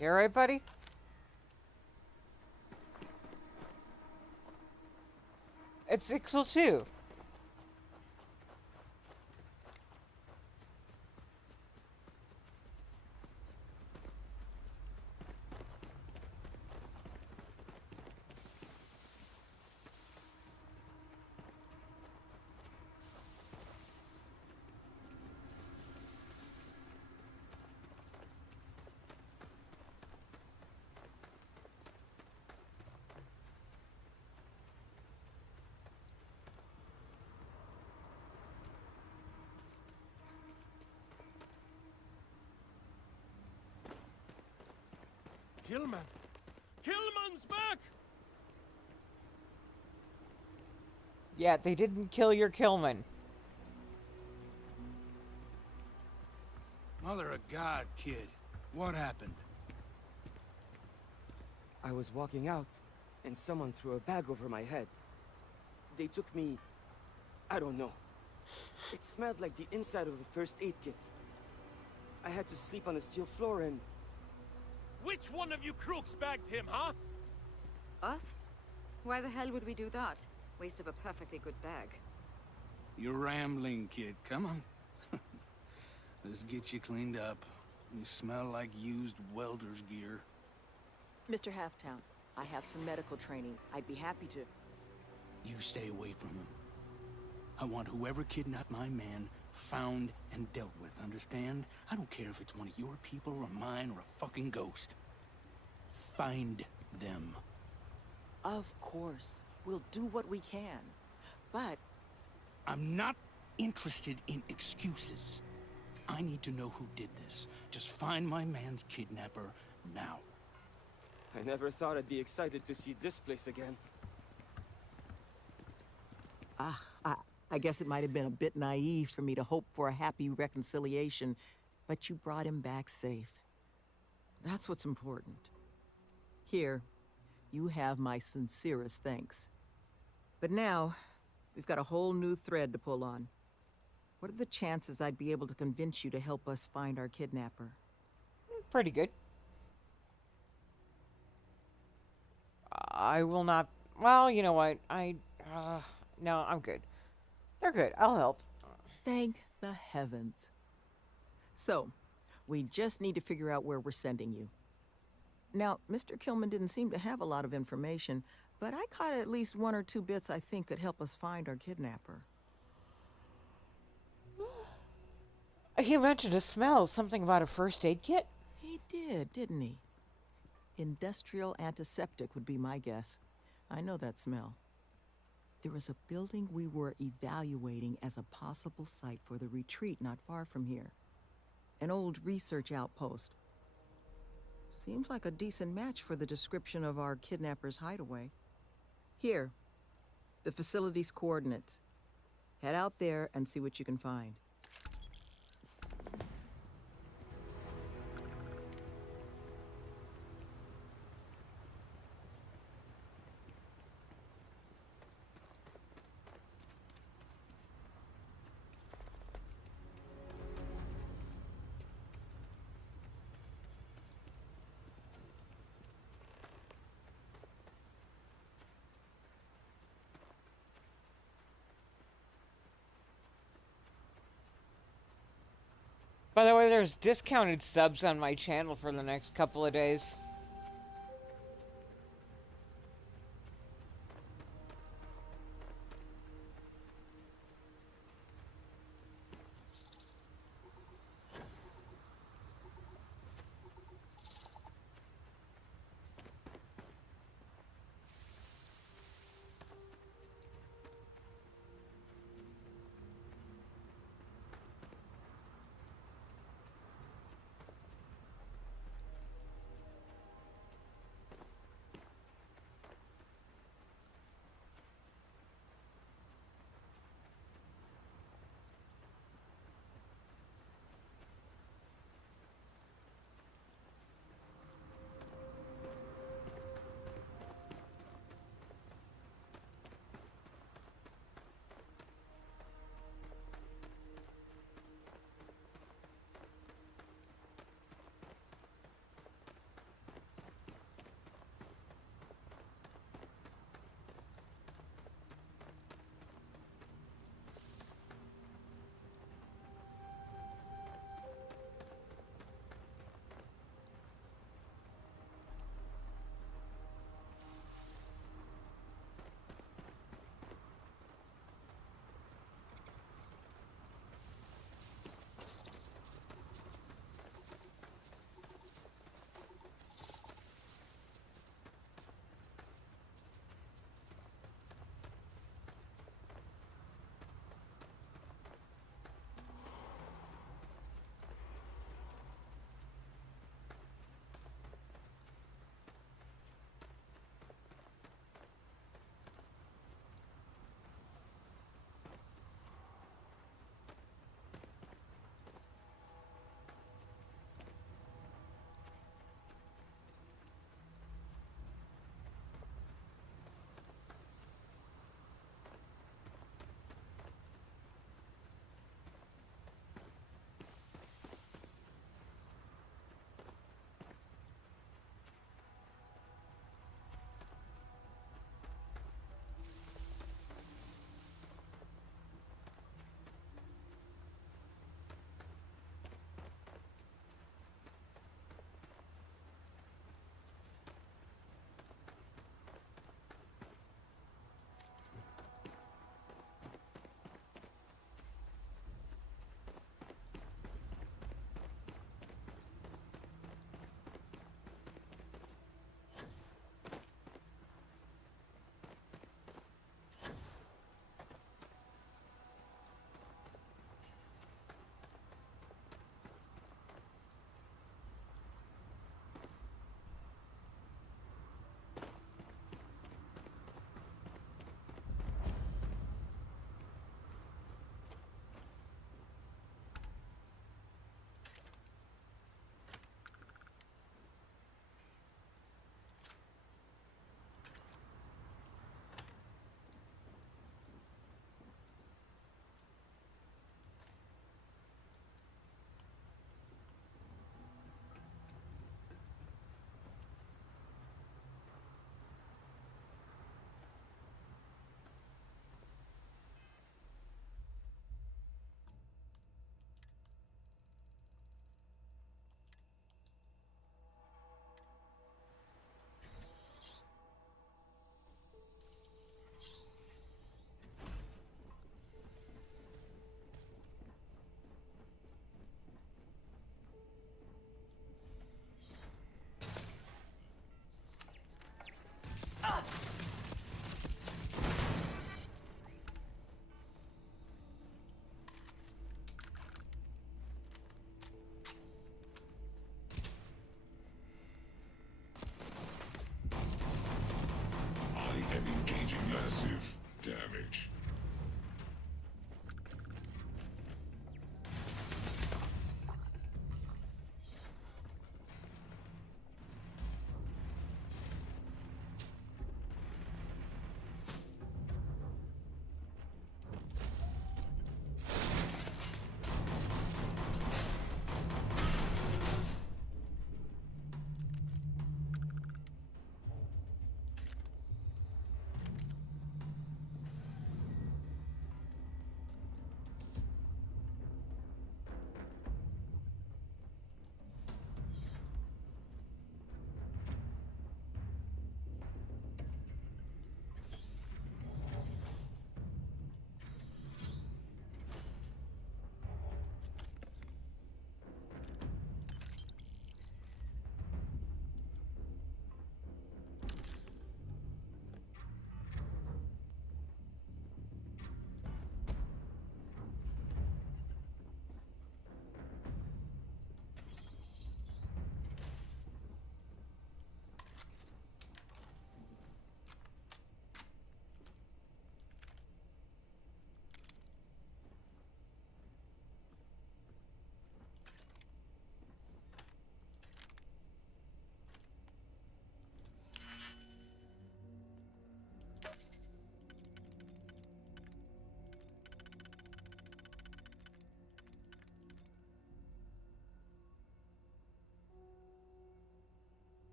You alright, buddy? It's Ixel too. Killman! Killman's back! Yeah, they didn't kill your Killman. Mother of God, kid. What happened? I was walking out, and someone threw a bag over my head. They took me... I don't know. It smelled like the inside of a first aid kit. I had to sleep on a steel floor and... Which one of you crooks bagged him, huh? Us? Why the hell would we do that? Waste of a perfectly good bag. You're rambling, kid. Come on. Let's get you cleaned up. You smell like used welder's gear. Mr. Halftown, I have some medical training. I'd be happy to. You stay away from him. I want whoever kidnapped my man found and dealt with, understand? I don't care if it's one of your people or mine or a fucking ghost. Find them. Of course. We'll do what we can. But... I'm not interested in excuses. I need to know who did this. Just find my man's kidnapper now. I never thought I'd be excited to see this place again. I guess it might have been a bit naive for me to hope for a happy reconciliation, but you brought him back safe. That's what's important. Here, you have my sincerest thanks. But now, we've got a whole new thread to pull on. What are the chances I'd be able to convince you to help us find our kidnapper? Pretty good. I will not... Well, you know what? No, I'm good. They're good. I'll help. Thank the heavens. So, we just need to figure out where we're sending you. Now, Mr. Killman didn't seem to have a lot of information, but I caught at least one or two bits I think could help us find our kidnapper. He mentioned a smell, something about a first aid kit? He did, didn't he? Industrial antiseptic would be my guess. I know that smell. There was a building we were evaluating as a possible site for the retreat not far from here. An old research outpost. Seems like a decent match for the description of our kidnapper's hideaway. Here, the facility's coordinates. Head out there and see what you can find. By the way, there's discounted subs on my channel for the next couple of days.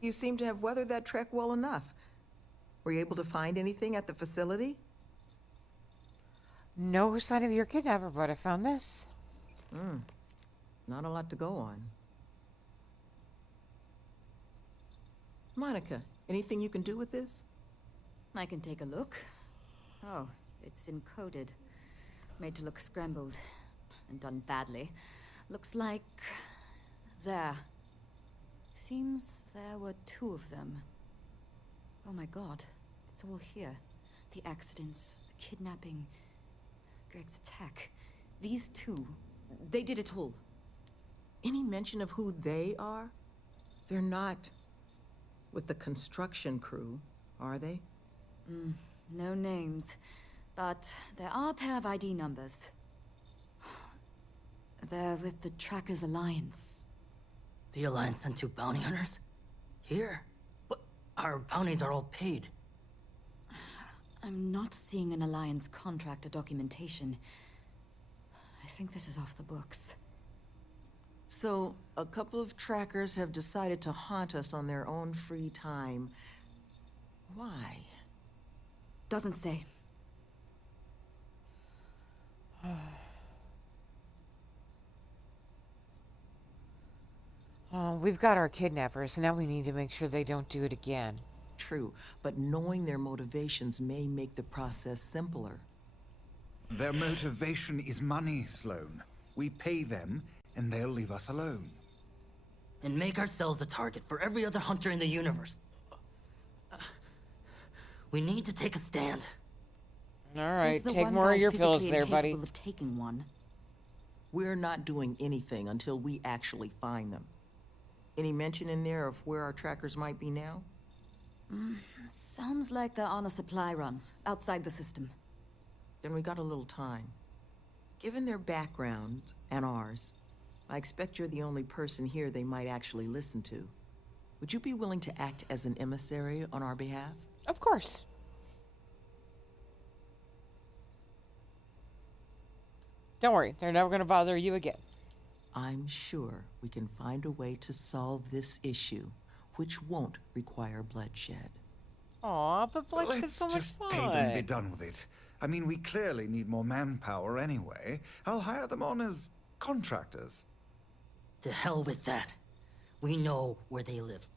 You seem to have weathered that trek well enough. Were you able to find anything at the facility? No sign of your kidnapper, but I found this. Not a lot to go on. Monica, anything you can do with this? I can take a look. Oh, it's encoded. Made to look scrambled. And done badly. Looks like... there. Seems there were 2 of them. Oh my god. It's all here. The accidents, the kidnapping, Greg's attack. These 2, they did it all. Any mention of who they are? They're not with the construction crew, are they? No names. But there are a pair of ID numbers. They're with the Trackers Alliance. The Alliance sent 2 bounty hunters? Here? What? Our bounties are all paid. I'm not seeing an Alliance contract or documentation. I think this is off the books. So, a couple of trackers have decided to haunt us on their own free time. Why? Doesn't say. We've got our kidnappers, now we need to make sure they don't do it again. True, but knowing their motivations may make the process simpler. Their motivation is money, Sloane. We pay them, and they'll leave us alone. And make ourselves a target for every other hunter in the universe. We need to take a stand. Alright, take more of your pills there, buddy. Of taking one. We're not doing anything until we actually find them. Any mention in there of where our trackers might be now? Sounds like they're on a supply run, outside the system. Then we got a little time. Given their background, and ours, I expect you're the only person here they might actually listen to. Would you be willing to act as an emissary on our behalf? Of course. Don't worry, they're never going to bother you again. I'm sure we can find a way to solve this issue, which won't require bloodshed. Aw, but bloodshed's so much Let's just fun. pay them and be done with it. I mean, we clearly need more manpower anyway. I'll hire them on as contractors. To hell with that. We know where they live.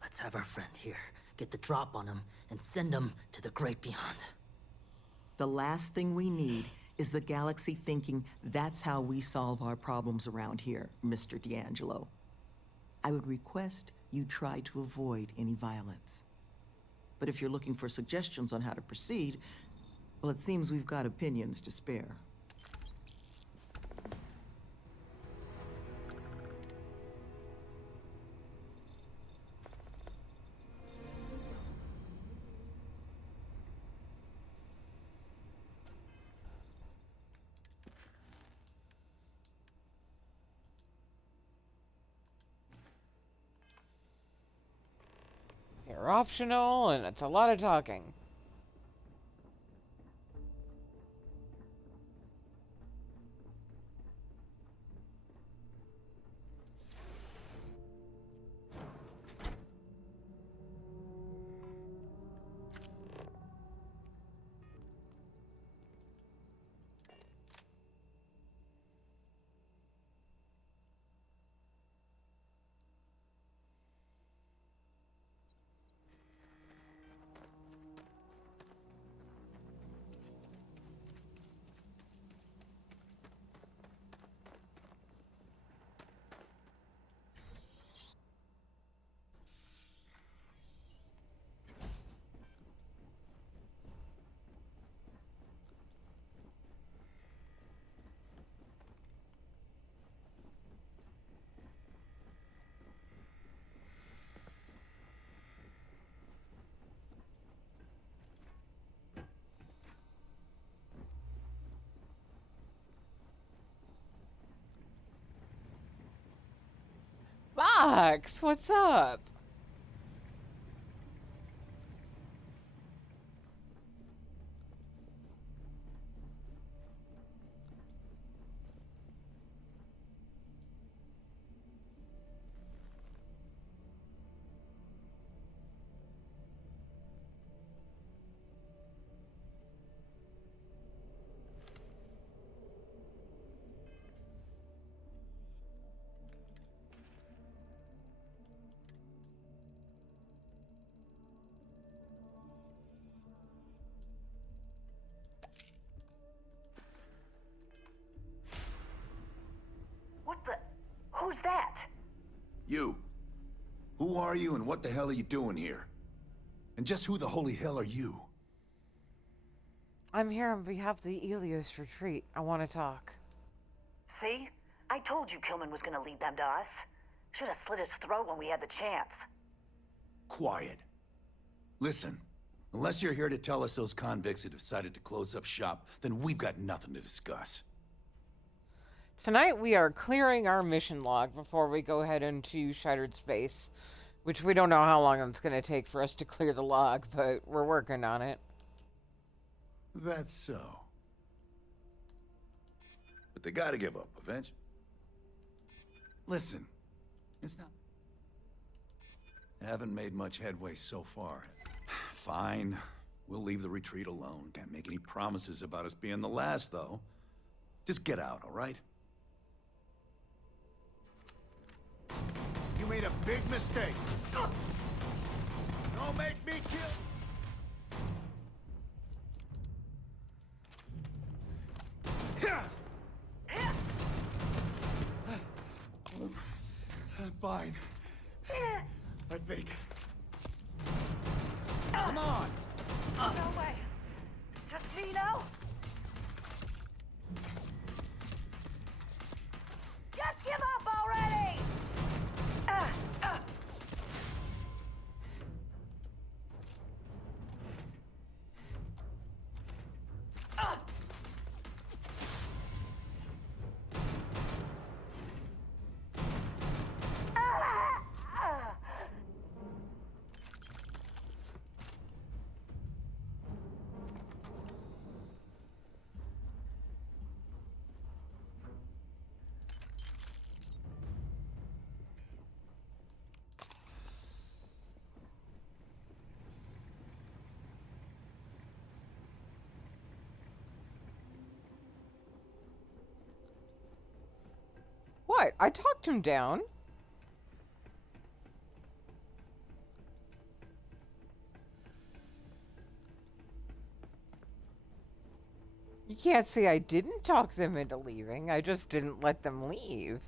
Let's have our friend here get the drop on them and send them to the great beyond. The last thing we need is the galaxy thinking that's how we solve our problems around here, Mr. D'Angelo. I would request you try to avoid any violence. But if you're looking for suggestions on how to proceed, well, it seems we've got opinions to spare. They're optional, and it's a lot of talking. Fox, what's up? are you and what the hell are you doing here? And just who the holy hell are you? I'm here on behalf of the Elios retreat. I want to talk. See? I told you Kilman was gonna lead them to us. Should have slit his throat when we had the chance. Quiet. Listen, unless you're here to tell us those convicts have decided to close up shop, then we've got nothing to discuss. Tonight we are clearing our mission log before we go ahead into Shattered Space, which we don't know how long it's going to take for us to clear the log, but we're working on it. That's so. But they gotta give up eventually. Listen, it's not... Haven't made much headway so far. Fine. We'll leave the retreat alone. Can't make any promises about us being the last, though. Just get out, all right? You made a big mistake. Don't make me kill... I'm fine. I think. Come on! No way. Just me now? Just give up already! What? I talked him down. You can't say I didn't talk them into leaving. I just didn't let them leave.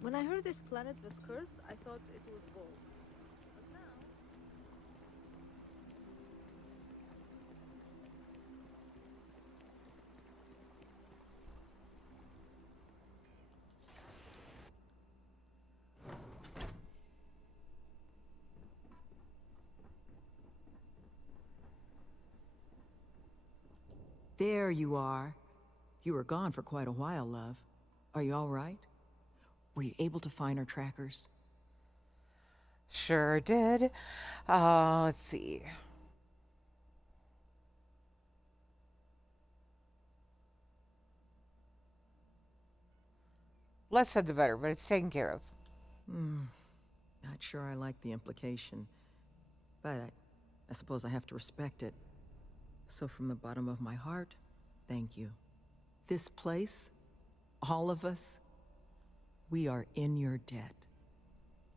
When I heard this planet was cursed, I thought it was bold. But now... There you are. You were gone for quite a while, love. Are you all right? Were you able to find our trackers? Sure did. Let's see. Less said the better, but it's taken care of. Not sure I like the implication, but I suppose I have to respect it. So from the bottom of my heart, thank you. This place, all of us, we are in your debt.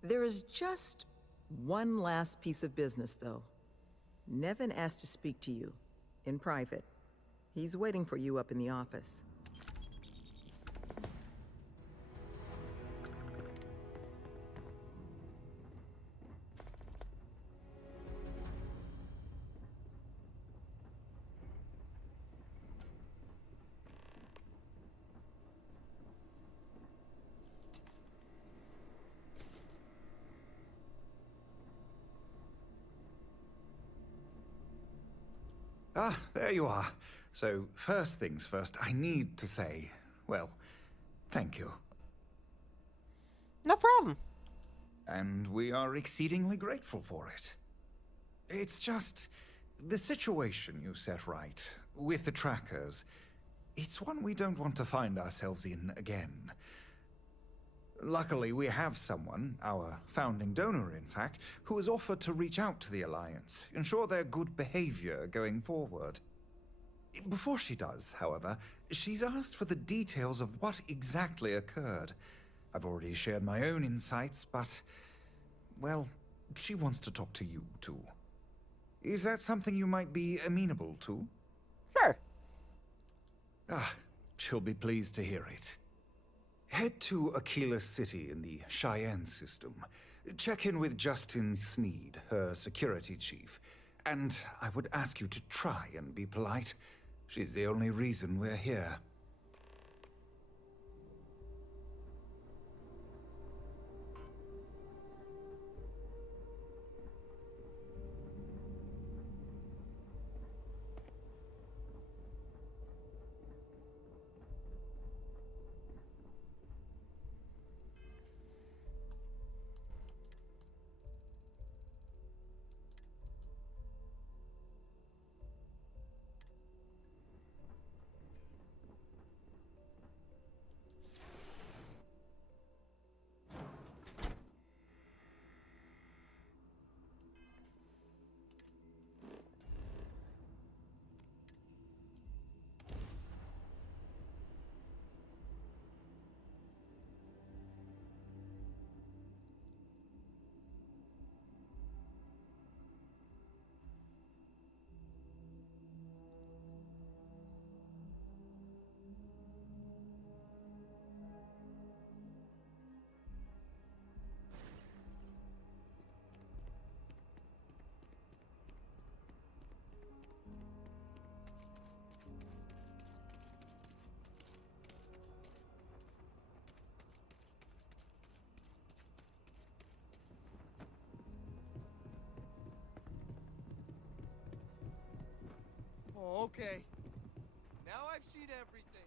There is just one last piece of business, though. Nevin asked to speak to you, in private. He's waiting for you up in the office. Ah, there you are. So, first things first, I need to say, well, thank you. No problem. And we are exceedingly grateful for it. It's just the situation you set right. with the trackers, it's one we don't want to find ourselves in again. Luckily, we have someone, our founding donor in fact, who has offered to reach out to the Alliance, ensure their good behavior going forward. Before she does, however, she's asked for the details of what exactly occurred. I've already shared my own insights, but, well, she wants to talk to you, too. Is that something you might be amenable to? Sure. She'll be pleased to hear it. Head to Aquila City in the Cheyenne system. Check in with Justin Sneed, her security chief. And I would ask you to try and be polite. She's the only reason we're here. Oh, okay. Now I've seen everything.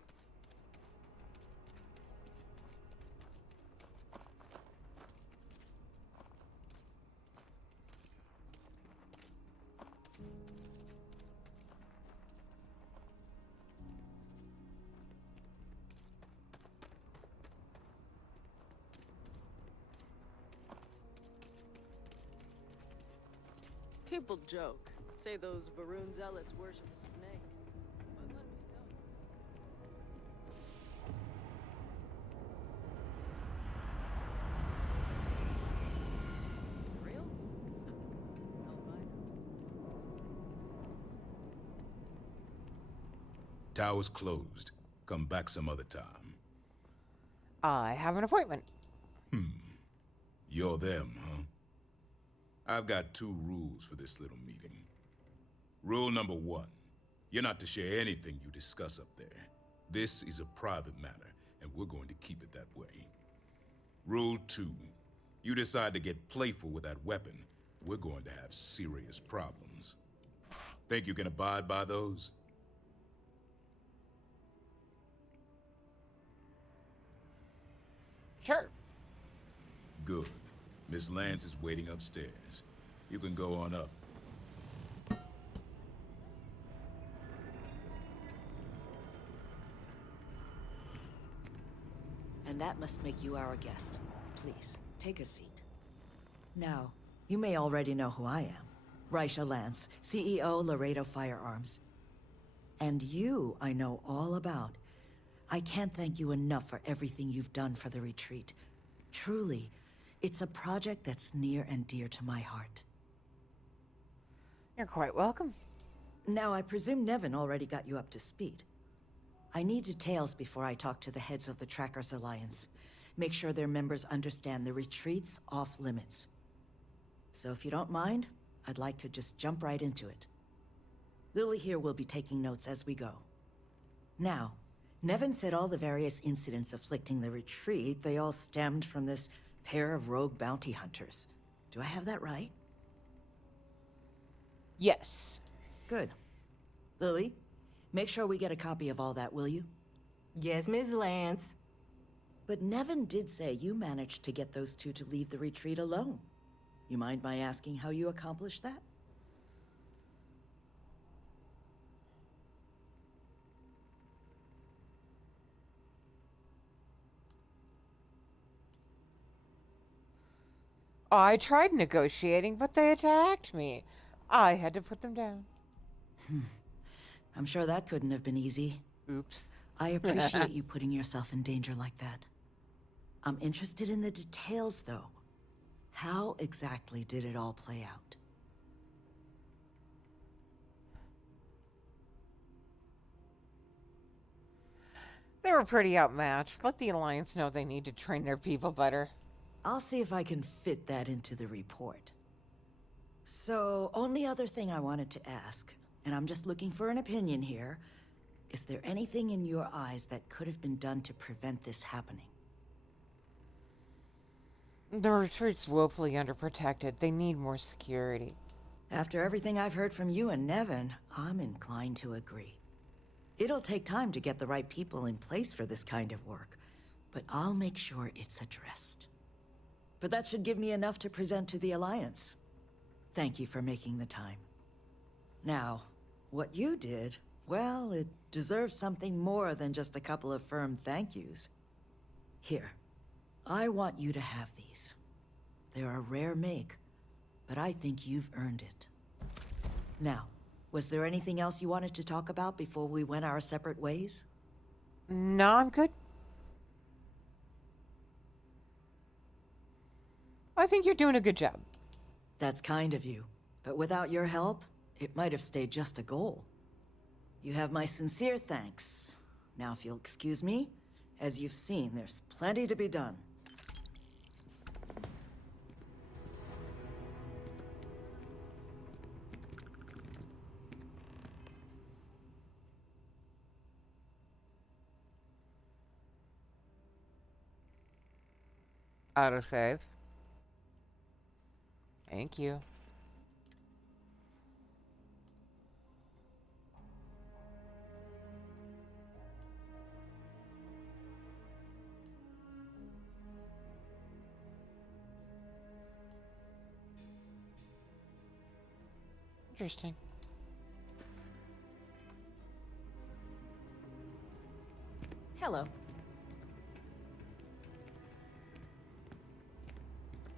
People joke. Say those Varun zealots worship a snake. But let me tell you. Real? Tower's closed. Come back some other time. I have an appointment. You're them, huh? I've got 2 rules for this little meeting. Rule number 1, you're not to share anything you discuss up there. This is a private matter, and we're going to keep it that way. Rule 2, you decide to get playful with that weapon, we're going to have serious problems. Think you can abide by those? Sure. Good. Miss Lance is waiting upstairs. You can go on up. And that must make you our guest. Please, take a seat. Now, you may already know who I am. Raisha Lance, CEO, Laredo Firearms. And you, I know all about. I can't thank you enough for everything you've done for the retreat. Truly, it's a project that's near and dear to my heart. You're quite welcome. Now, I presume Nevin already got you up to speed. I need details before I talk to the heads of the Trackers Alliance. Make sure their members understand the retreat's off limits. So if you don't mind, I'd like to just jump right into it. Lily here will be taking notes as we go. Now, Nevin said all the various incidents afflicting the retreat, they all stemmed from this pair of rogue bounty hunters. Do I have that right? Yes. Good. Lily, make sure we get a copy of all that, will you? Yes, Miss Lance. But Nevin did say you managed to get those 2 to leave the retreat alone. You mind my asking how you accomplished that? I tried negotiating, but they attacked me. I had to put them down. I'm sure that couldn't have been easy. Oops. I appreciate you putting yourself in danger like that. I'm interested in the details, though. How exactly did it all play out? They were pretty outmatched. Let the Alliance know they need to train their people better. I'll see if I can fit that into the report. So, only other thing I wanted to ask, and I'm just looking for an opinion here, is there anything in your eyes that could have been done to prevent this happening? The retreat's woefully underprotected. They need more security. After everything I've heard from you and Nevin, I'm inclined to agree. It'll take time to get the right people in place for this kind of work, but I'll make sure it's addressed. But that should give me enough to present to the Alliance. Thank you for making the time. Now, what you did, well, it deserves something more than just a couple of firm thank yous. Here, I want you to have these. They're a rare make, but I think you've earned it. Now, was there anything else you wanted to talk about before we went our separate ways? No, I'm good. I think you're doing a good job. That's kind of you. But without your help, it might have stayed just a goal. You have my sincere thanks. Now, if you'll excuse me, as you've seen, there's plenty to be done. Autosave. Thank you. Interesting. Hello.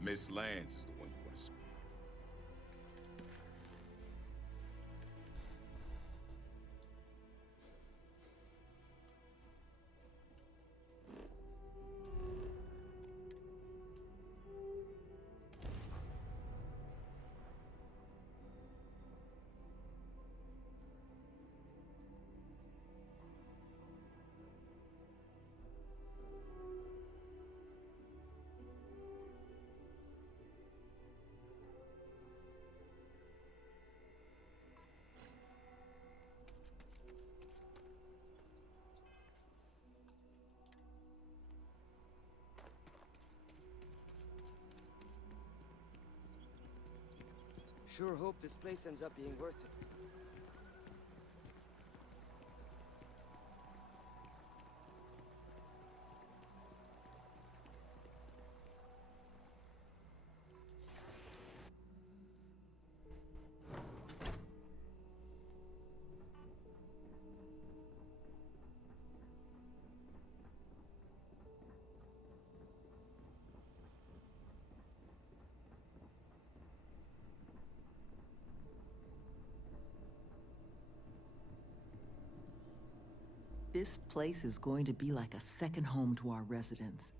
Miss Lance is the one you want to speak. Sure hope this place ends up being worth it. This place is going to be like a second home to our residents,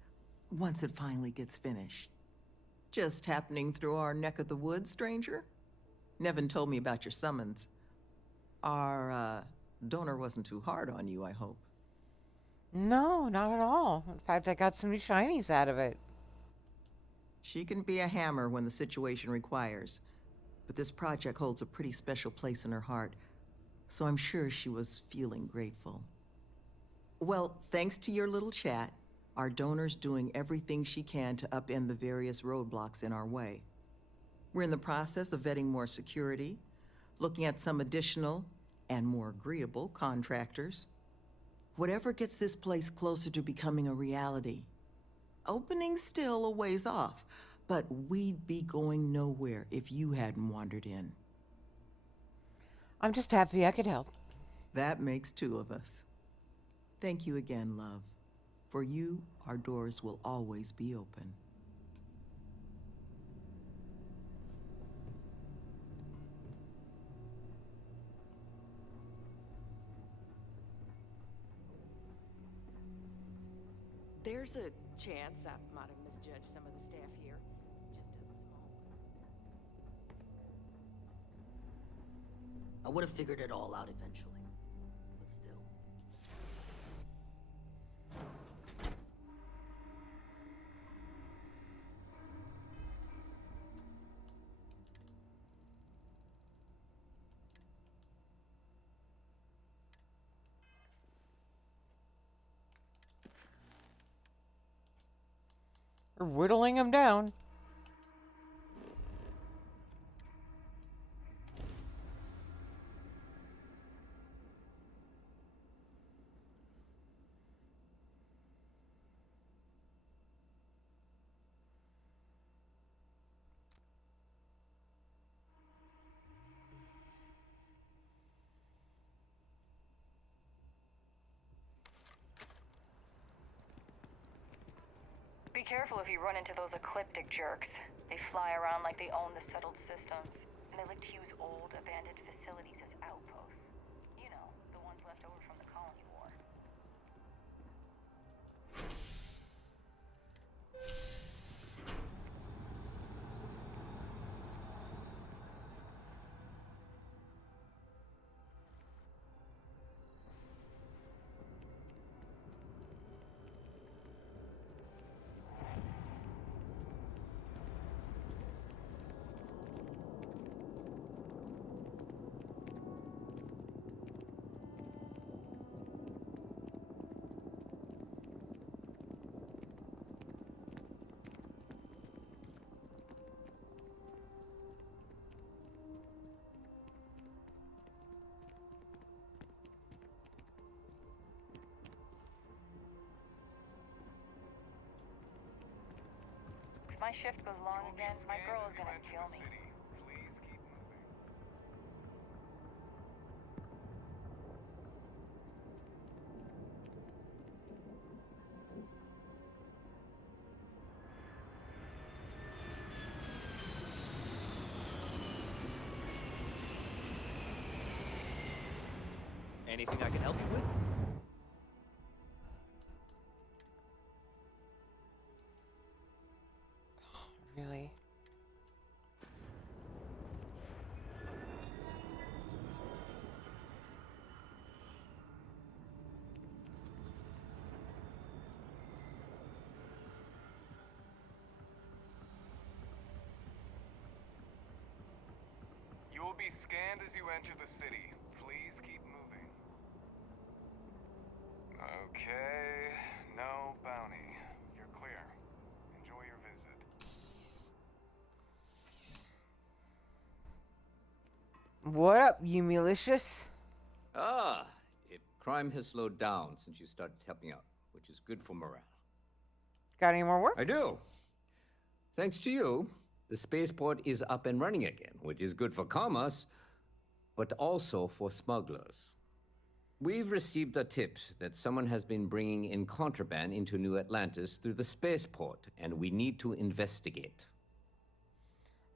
once it finally gets finished. Just happening through our neck of the woods, stranger? Nevin told me about your summons. Our, donor wasn't too hard on you, I hope. No, not at all. In fact, I got some new shinies out of it. She can be a hammer when the situation requires, but this project holds a pretty special place in her heart, so I'm sure she was feeling grateful. Well, thanks to your little chat, our donor's doing everything she can to upend the various roadblocks in our way. We're in the process of vetting more security, looking at some additional and more agreeable contractors. Whatever gets this place closer to becoming a reality. Opening's still a ways off, but we'd be going nowhere if you hadn't wandered in. I'm just happy I could help. That makes two of us. Thank you again, love. For you, our doors will always be open. There's a chance I might have misjudged some of the staff here. Just a small one. I would have figured it all out eventually. But still. We're whittling them down. Be careful if you run into those ecliptic jerks. They fly around like they own the settled systems, and they like to use old, abandoned facilities as outposts. You know, the ones left over from the colony war. If my shift goes long again, my girl is gonna kill me. Anything I can help you with? Really? You will be scanned as you enter the city. Please keep moving. Okay, no bounty. You're clear. Enjoy your visit. What up, you malicious? Ah, crime has slowed down since you started helping out, which is good for morale. Got any more work? I do. Thanks to you, the spaceport is up and running again, which is good for commerce, but also for smugglers. We've received a tip that someone has been bringing in contraband into New Atlantis through the spaceport, and we need to investigate.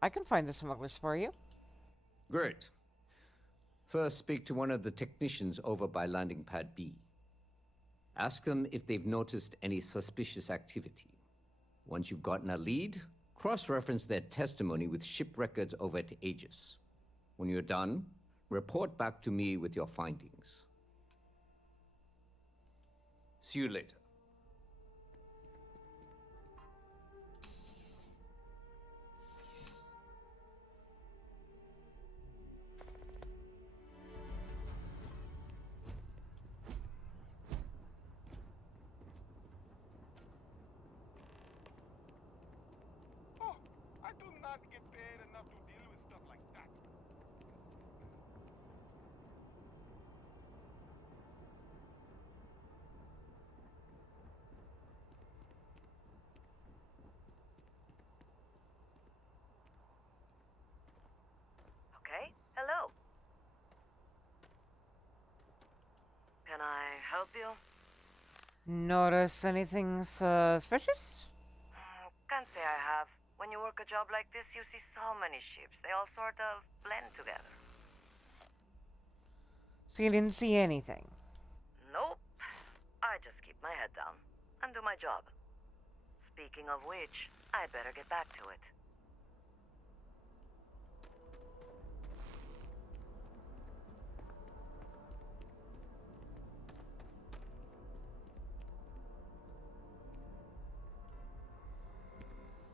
I can find the smugglers for you. Great. First, speak to one of the technicians over by landing pad B. Ask them if they've noticed any suspicious activity. Once you've gotten a lead, cross-reference their testimony with ship records over at Aegis. When you're done, report back to me with your findings. See you later. Oh, I do not get paid enough to deal with stuff like that. Okay, hello. Can I help you? Notice anything suspicious? Can't say I have. When you work a job like this, you see so many ships. They all sort of blend together. So you didn't see anything? Nope. I just keep my head down and do my job. Speaking of which, I better get back to it.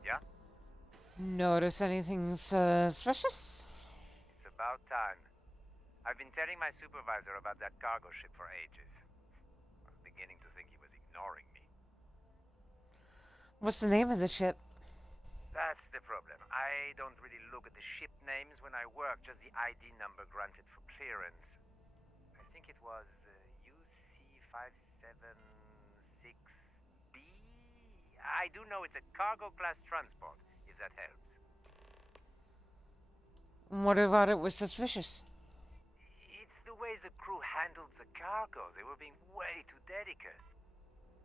Yeah? Notice anything suspicious? It's about time. I've been telling my supervisor about that cargo ship for ages. I was beginning to think he was ignoring me. What's the name of the ship? That's the problem. I don't really look at the ship names when I work, just the ID number granted for clearance. I think it was UC576B? I do know it's a cargo class transport, if that helps. What about it was suspicious? It's the way the crew handled the cargo. They were being way too delicate.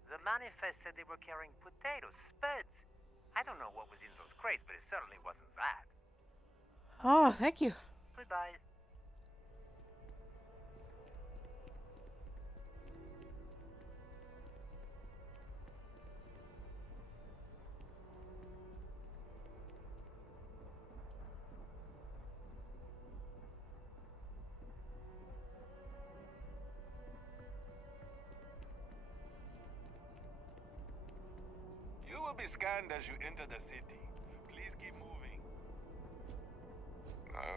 The manifest said they were carrying potatoes, spuds. I don't know what was in those crates, but it certainly wasn't that. Oh, thank you. Goodbye. You will be scanned as you enter the city. Please keep moving.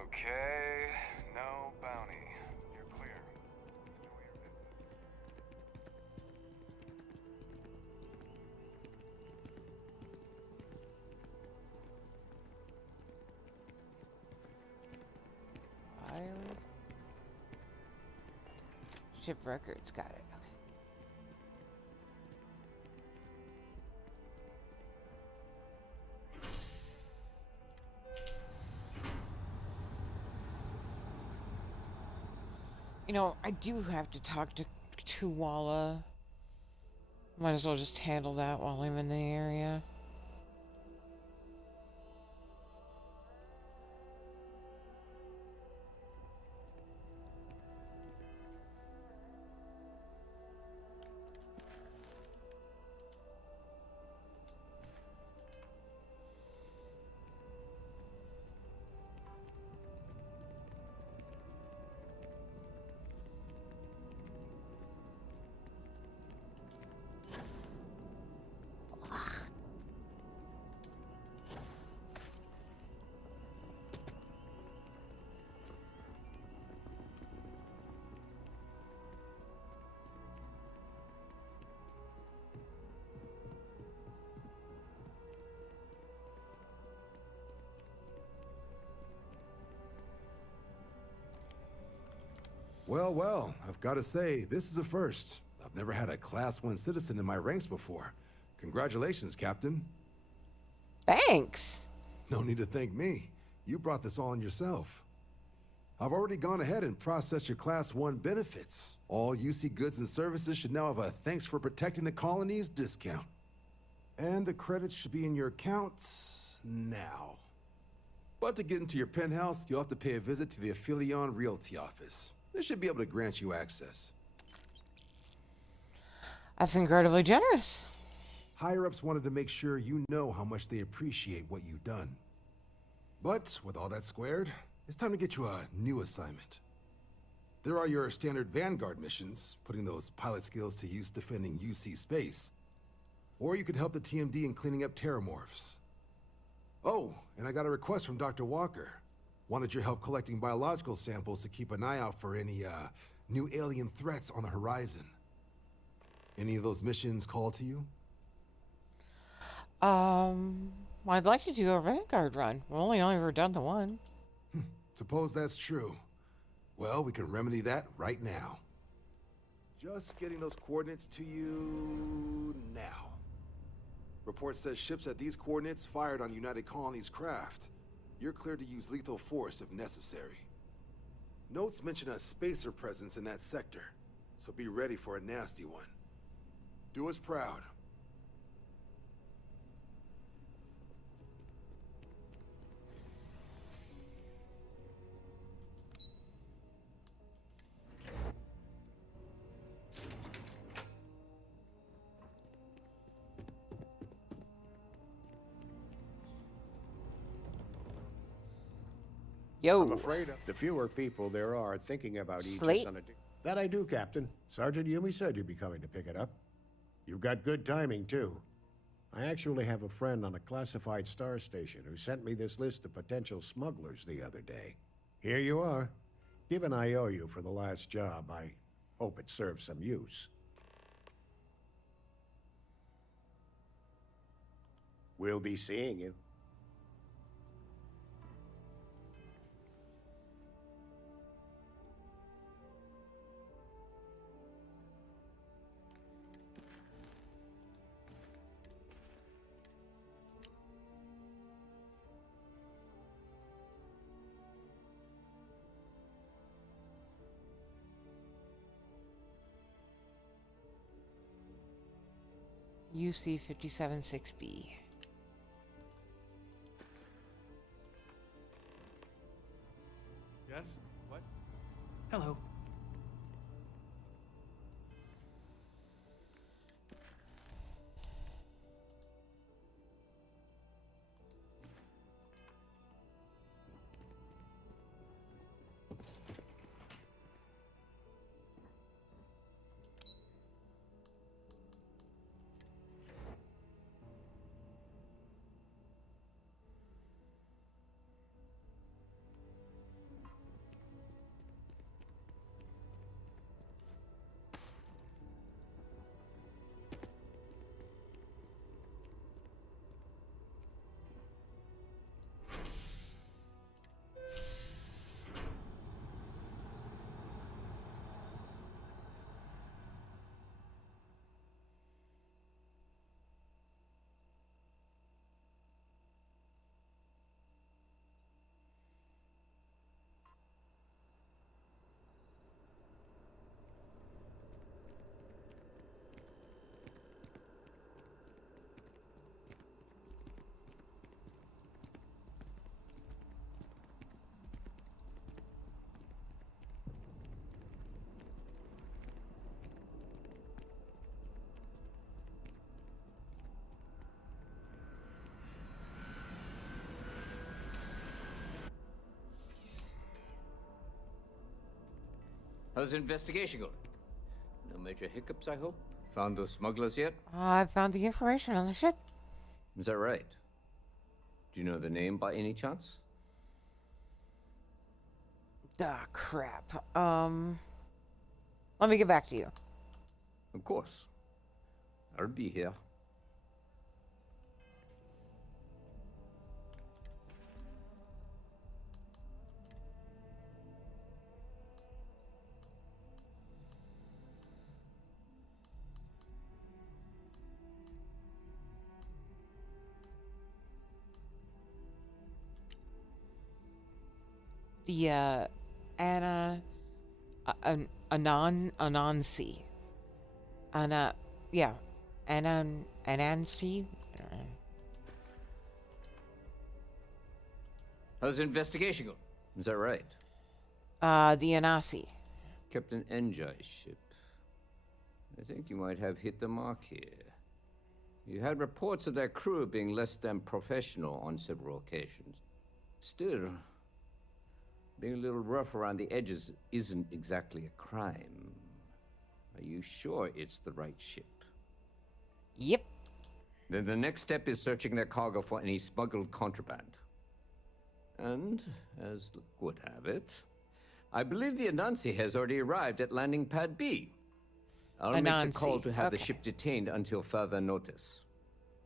Okay, no bounty. You're clear. Enjoy your visit. Ship records, got it. Okay. You know, I do have to talk to Walla. Might as well just handle that while I'm in the area. Well, well, I've got to say, this is a first. I've never had a Class 1 citizen in my ranks before. Congratulations, Captain. Thanks. No need to thank me. You brought this all on yourself. I've already gone ahead and processed your Class 1 benefits. All UC goods and services should now have a thanks for protecting the colonies discount. And the credits should be in your accounts now. But to get into your penthouse, you'll have to pay a visit to the Aphelion Realty office. They should be able to grant you access. That's incredibly generous. Higher-ups wanted to make sure you know how much they appreciate what you've done. But with all that squared, it's time to get you a new assignment. There are your standard Vanguard missions, putting those pilot skills to use defending UC space. Or you could help the TMD in cleaning up terramorphs. Oh, and I got a request from Dr. Walker. Wanted your help collecting biological samples to keep an eye out for any, new alien threats on the horizon. Any of those missions call to you? I'd like to do a Vanguard run. We've only ever done the one. Suppose that's true. Well, we can remedy that right now. Just getting those coordinates to you now. Report says ships at these coordinates fired on United Colonies craft. You're cleared to use lethal force if necessary. Notes mention a spacer presence in that sector, so be ready for a nasty one. Do us proud. Yo. I'm afraid the fewer people there are thinking about Slate? Aegis on a... That I do, Captain. Sergeant Yumi said you'd be coming to pick it up. You've got good timing, too. I actually have a friend on a classified star station who sent me this list of potential smugglers the other day. Here you are. Given I owe you for the last job, I hope it serves some use. We'll be seeing you. UC 57-6B. Yes? What? Hello. How's the investigation going? No major hiccups, I hope? Found those smugglers yet? I found the information on the ship. Is that right? Do you know the name by any chance? Ah, crap. Let me get back to you. Of course. I'll be here. The, Anansi. Yeah. Anansi? How's the investigation going? Is that right? The Anasi. Captain Enjai's ship. I think you might have hit the mark here. You had reports of their crew being less than professional on several occasions. Still, being a little rough around the edges isn't exactly a crime. Are you sure it's the right ship? Yep. Then the next step is searching their cargo for any smuggled contraband. And, as luck would have it, I believe the Anansi has already arrived at landing pad B. I'll make the call to have the ship detained until further notice.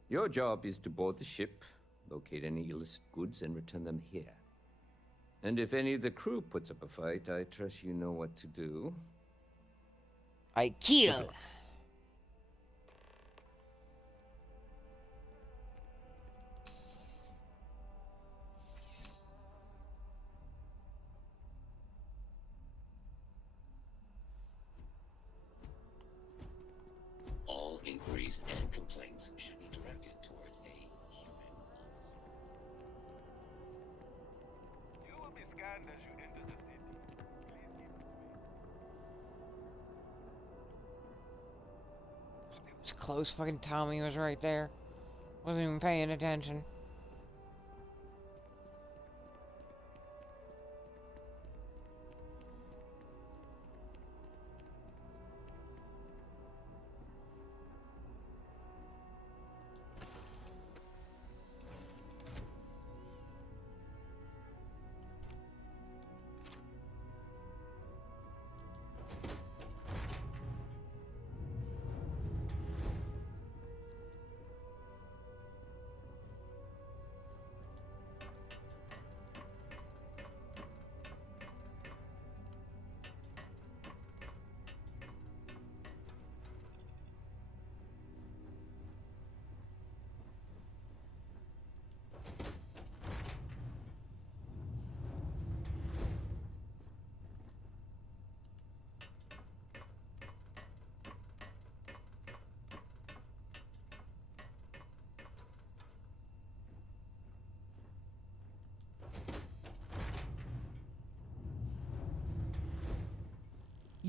Your job is to board the ship, locate any illicit goods, and return them here. And if any of the crew puts up a fight, I trust you know what to do. I kill. All inquiries and complaints should be directed towards a human officer. You will be scanned as you enter the city. Please keep it to me. It was close. Fucking Tommy was right there. Wasn't even paying attention.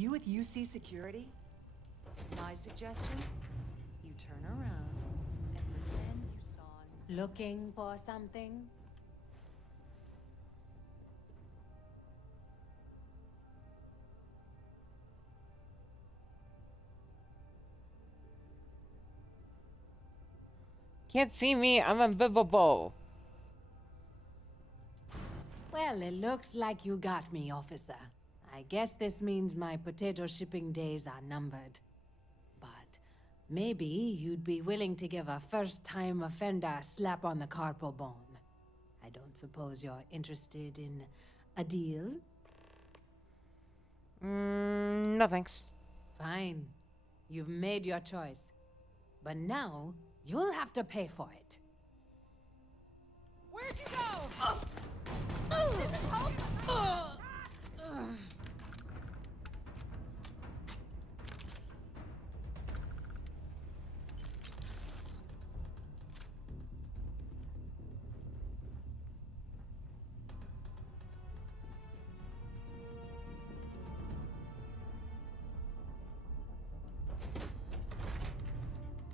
you with UC Security? My suggestion? You turn around and pretend you saw... Looking for something? Can't see me, I'm invisible. Well, it looks like you got me, officer. I guess this means my potato shipping days are numbered. But maybe you'd be willing to give a first-time offender a slap on the carpal bone. I don't suppose you're interested in a deal? No thanks. Fine. You've made your choice. But now, you'll have to pay for it. Where'd you go? This is Hope?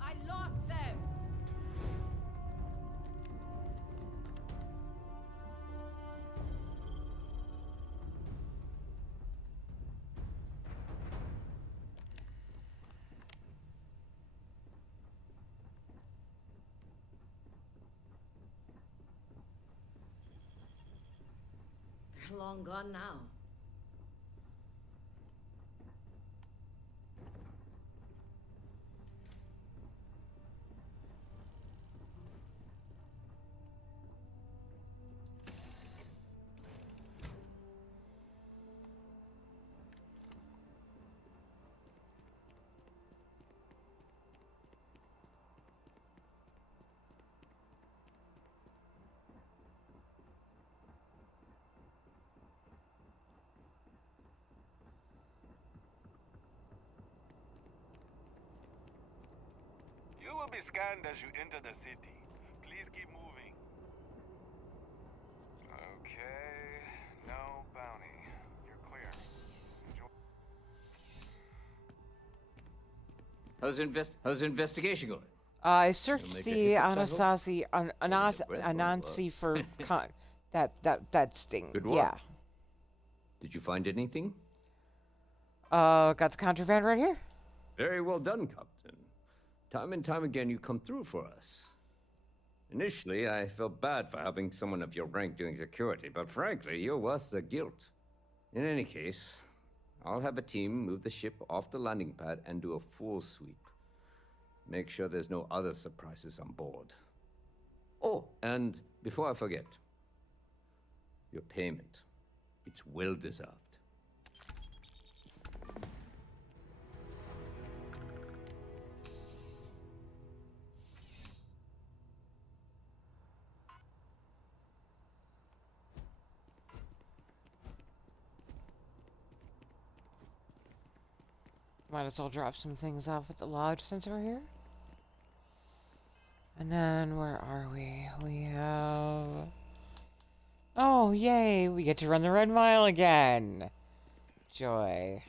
I lost them! They're long gone now. You will be scanned as you enter the city. Please keep moving. Okay, no bounty. You're clear. Enjoy. How's the investigation going? I searched You'll make the any tips, I hope? Anansi for that sting. Good work. Yeah. Did you find anything? Got the contraband right here. Very well done, Captain. Time and time again, you come through for us. Initially, I felt bad for helping someone of your rank doing security, but frankly, you're worse than guilt. In any case, I'll have a team move the ship off the landing pad and do a full sweep. Make sure there's no other surprises on board. Oh, and before I forget, your payment. It's well deserved. Might as well drop some things off at the lodge since we're here. And then, where are we? We have... Oh, yay! We get to run the Red Mile again! Joy.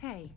Hey.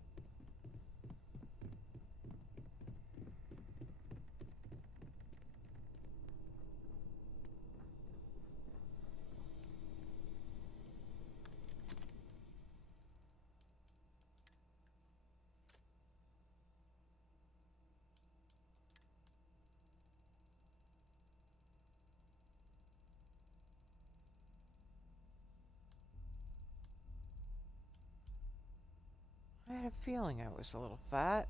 I had a feeling I was a little fat.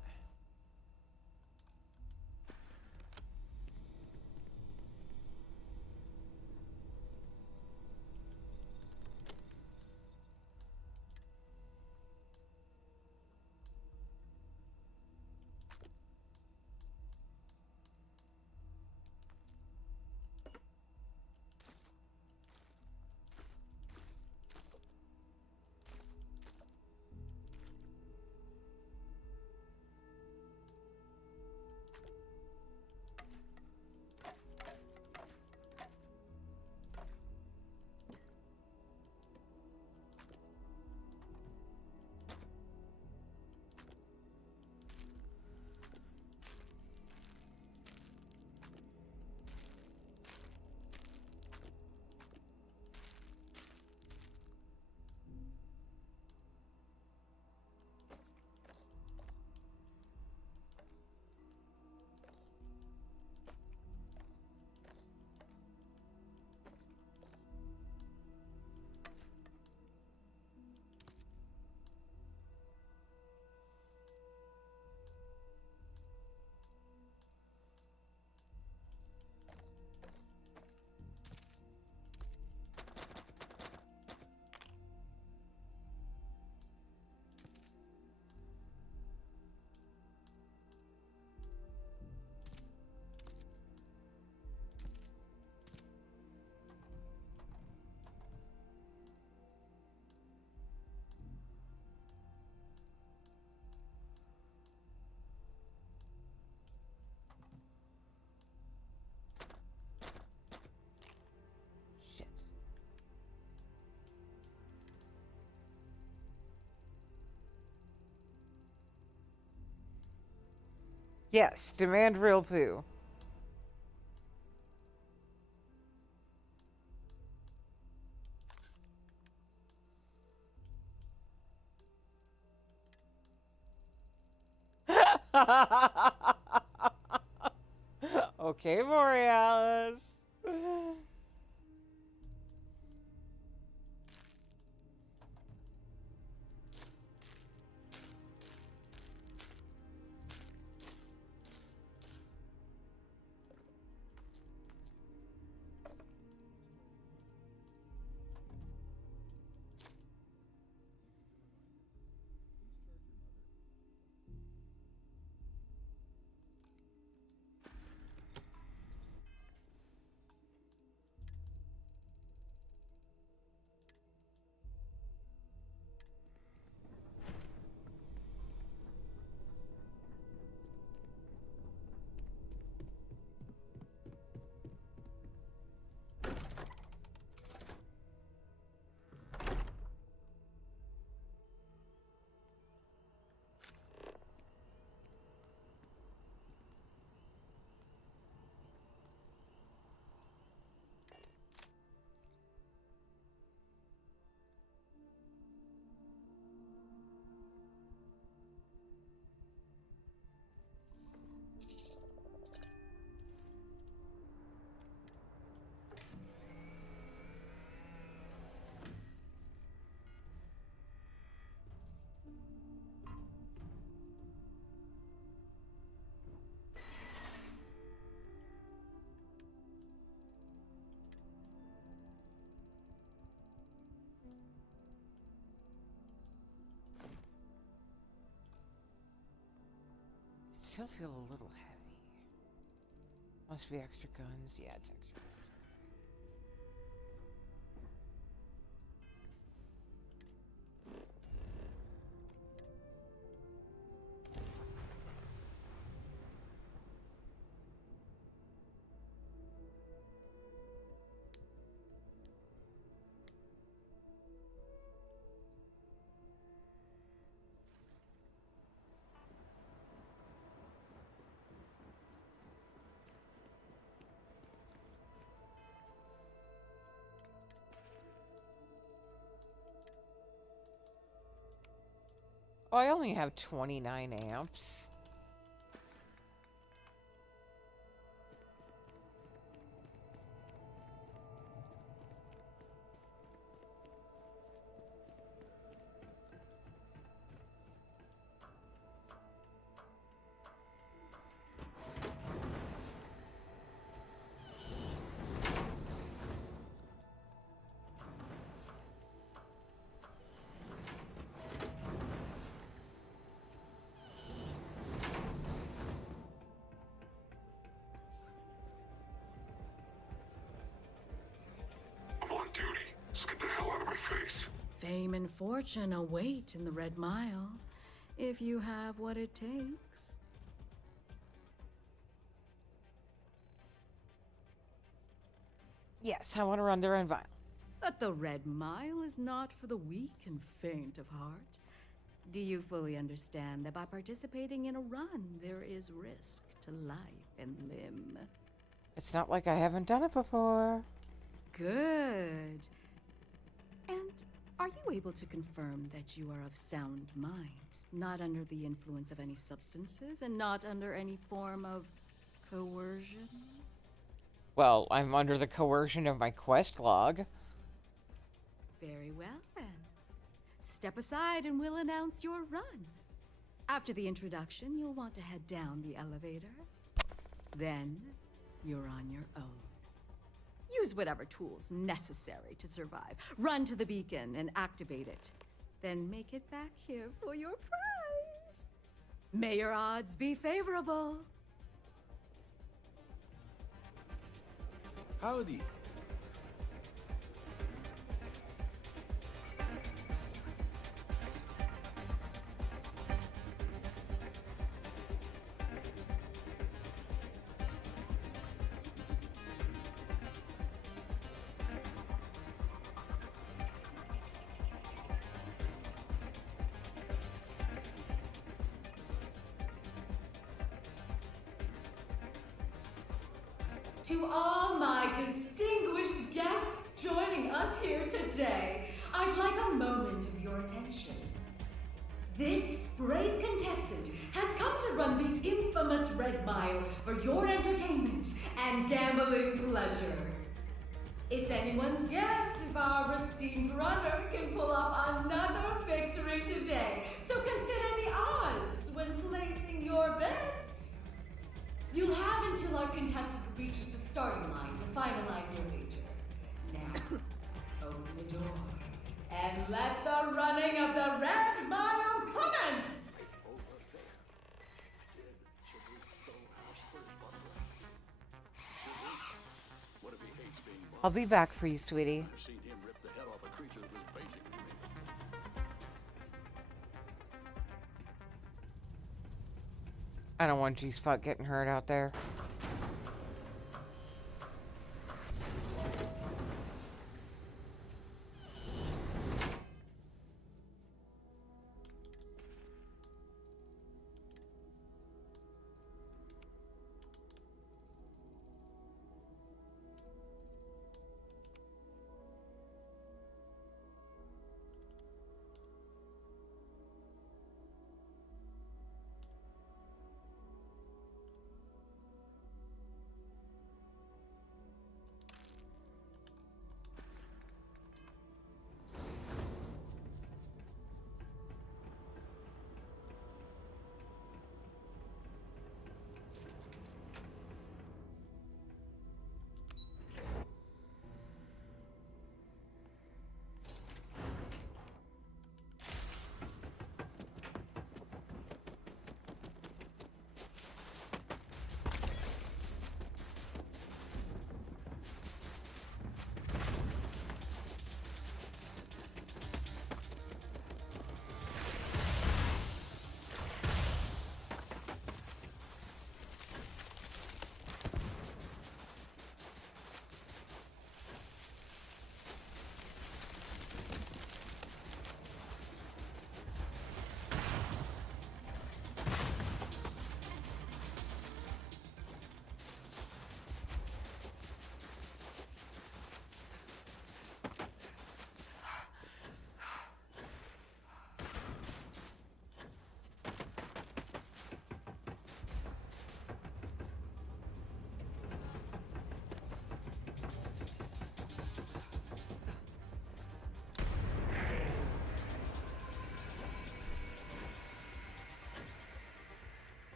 Yes, demand real poo. Okay, Borealis. Still feel a little heavy. Must be extra guns. Yeah, it's extra guns. Oh, I only have 29 amps. So get the hell out of my face. Fame and fortune await in the Red Mile, if you have what it takes. Yes, I want to run the run vinyl. But the Red Mile is not for the weak and faint of heart. Do you fully understand that by participating in a run, there is risk to life and limb? It's not like I haven't done it before. Good. And are you able to confirm that you are of sound mind, not under the influence of any substances, and not under any form of coercion? Well, I'm under the coercion of my quest log. Very well, then. Step aside and we'll announce your run. After the introduction, you'll want to head down the elevator. Then, you're on your own. Use whatever tools necessary to survive. Run to the beacon and activate it. Then make it back here for your prize. May your odds be favorable. Howdy. To all my distinguished guests joining us here today, I'd like a moment of your attention. This brave contestant has come to run the infamous Red Mile for your entertainment and gambling pleasure. It's anyone's guess if our esteemed runner can pull off another victory today, so consider the odds when placing your bets. You'll have until our contestant reaches the starting line to finalize your wager. Now, open the door and let the running of the Red Mile commence! I'll be back for you, sweetie. I've seen him rip the head off a creature that was basic to me. I don't want G-Spot getting hurt out there.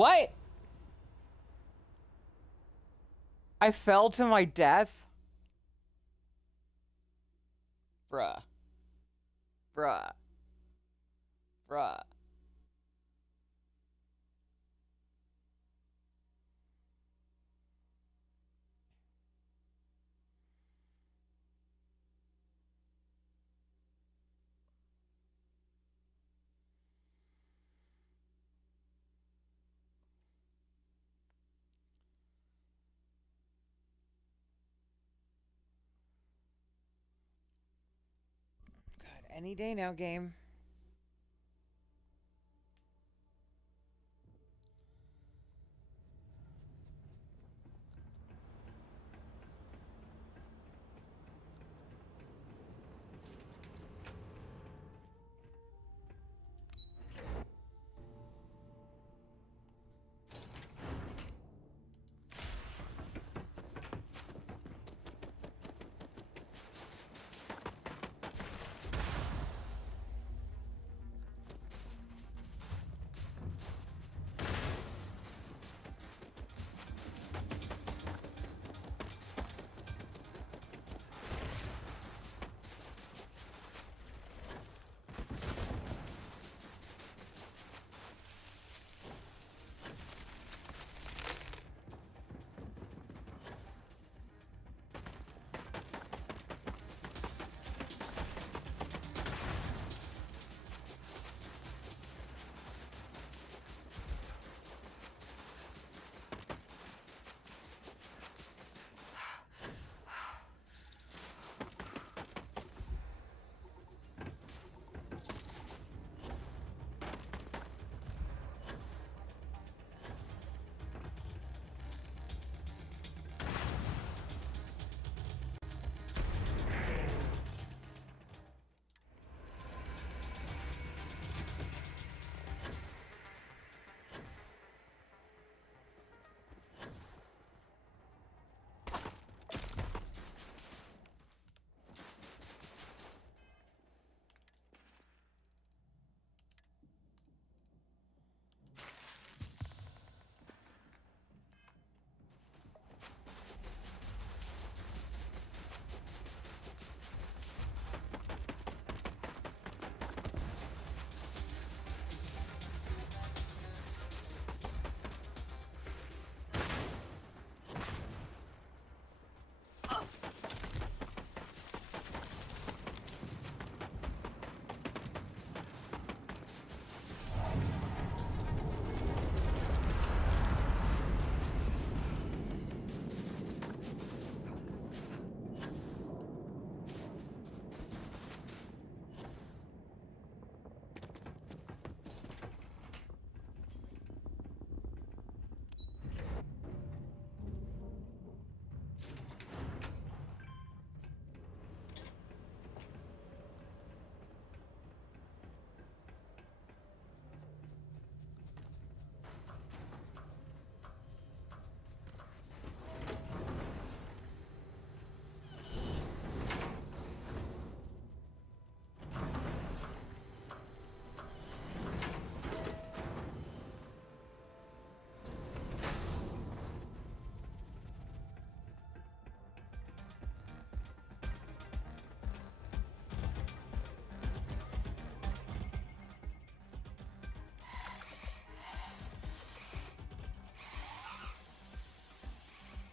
What? I fell to my death? Bruh. Bruh. Bruh. God, any day now, game.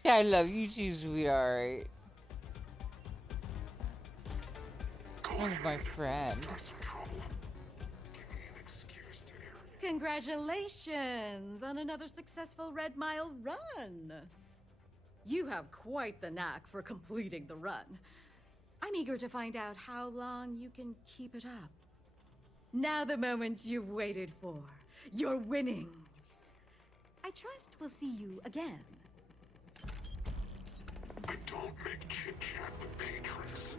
Yeah, I love you too, sweetheart. That's my friend. Congratulations on another successful Red Mile run. You have quite the knack for completing the run. I'm eager to find out how long you can keep it up. Now the moment you've waited for, your winnings. I trust we'll see you again. I don't make chit-chat with patrons.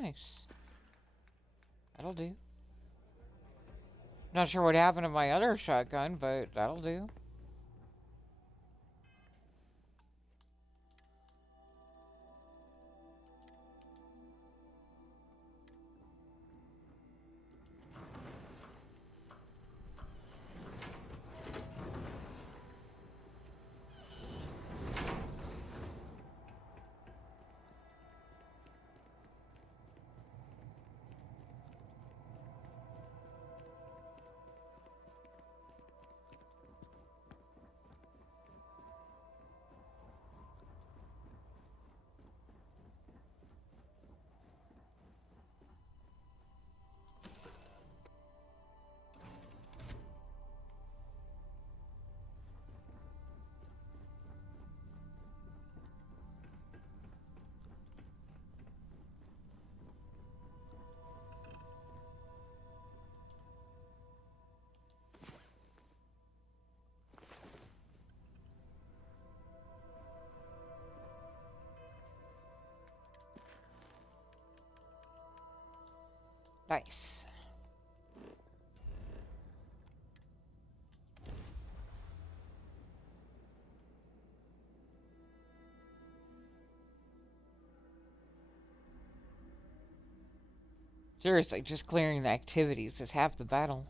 Nice. That'll do. Not sure what happened to my other shotgun, but that'll do. Nice. Seriously, just clearing the activities is half the battle.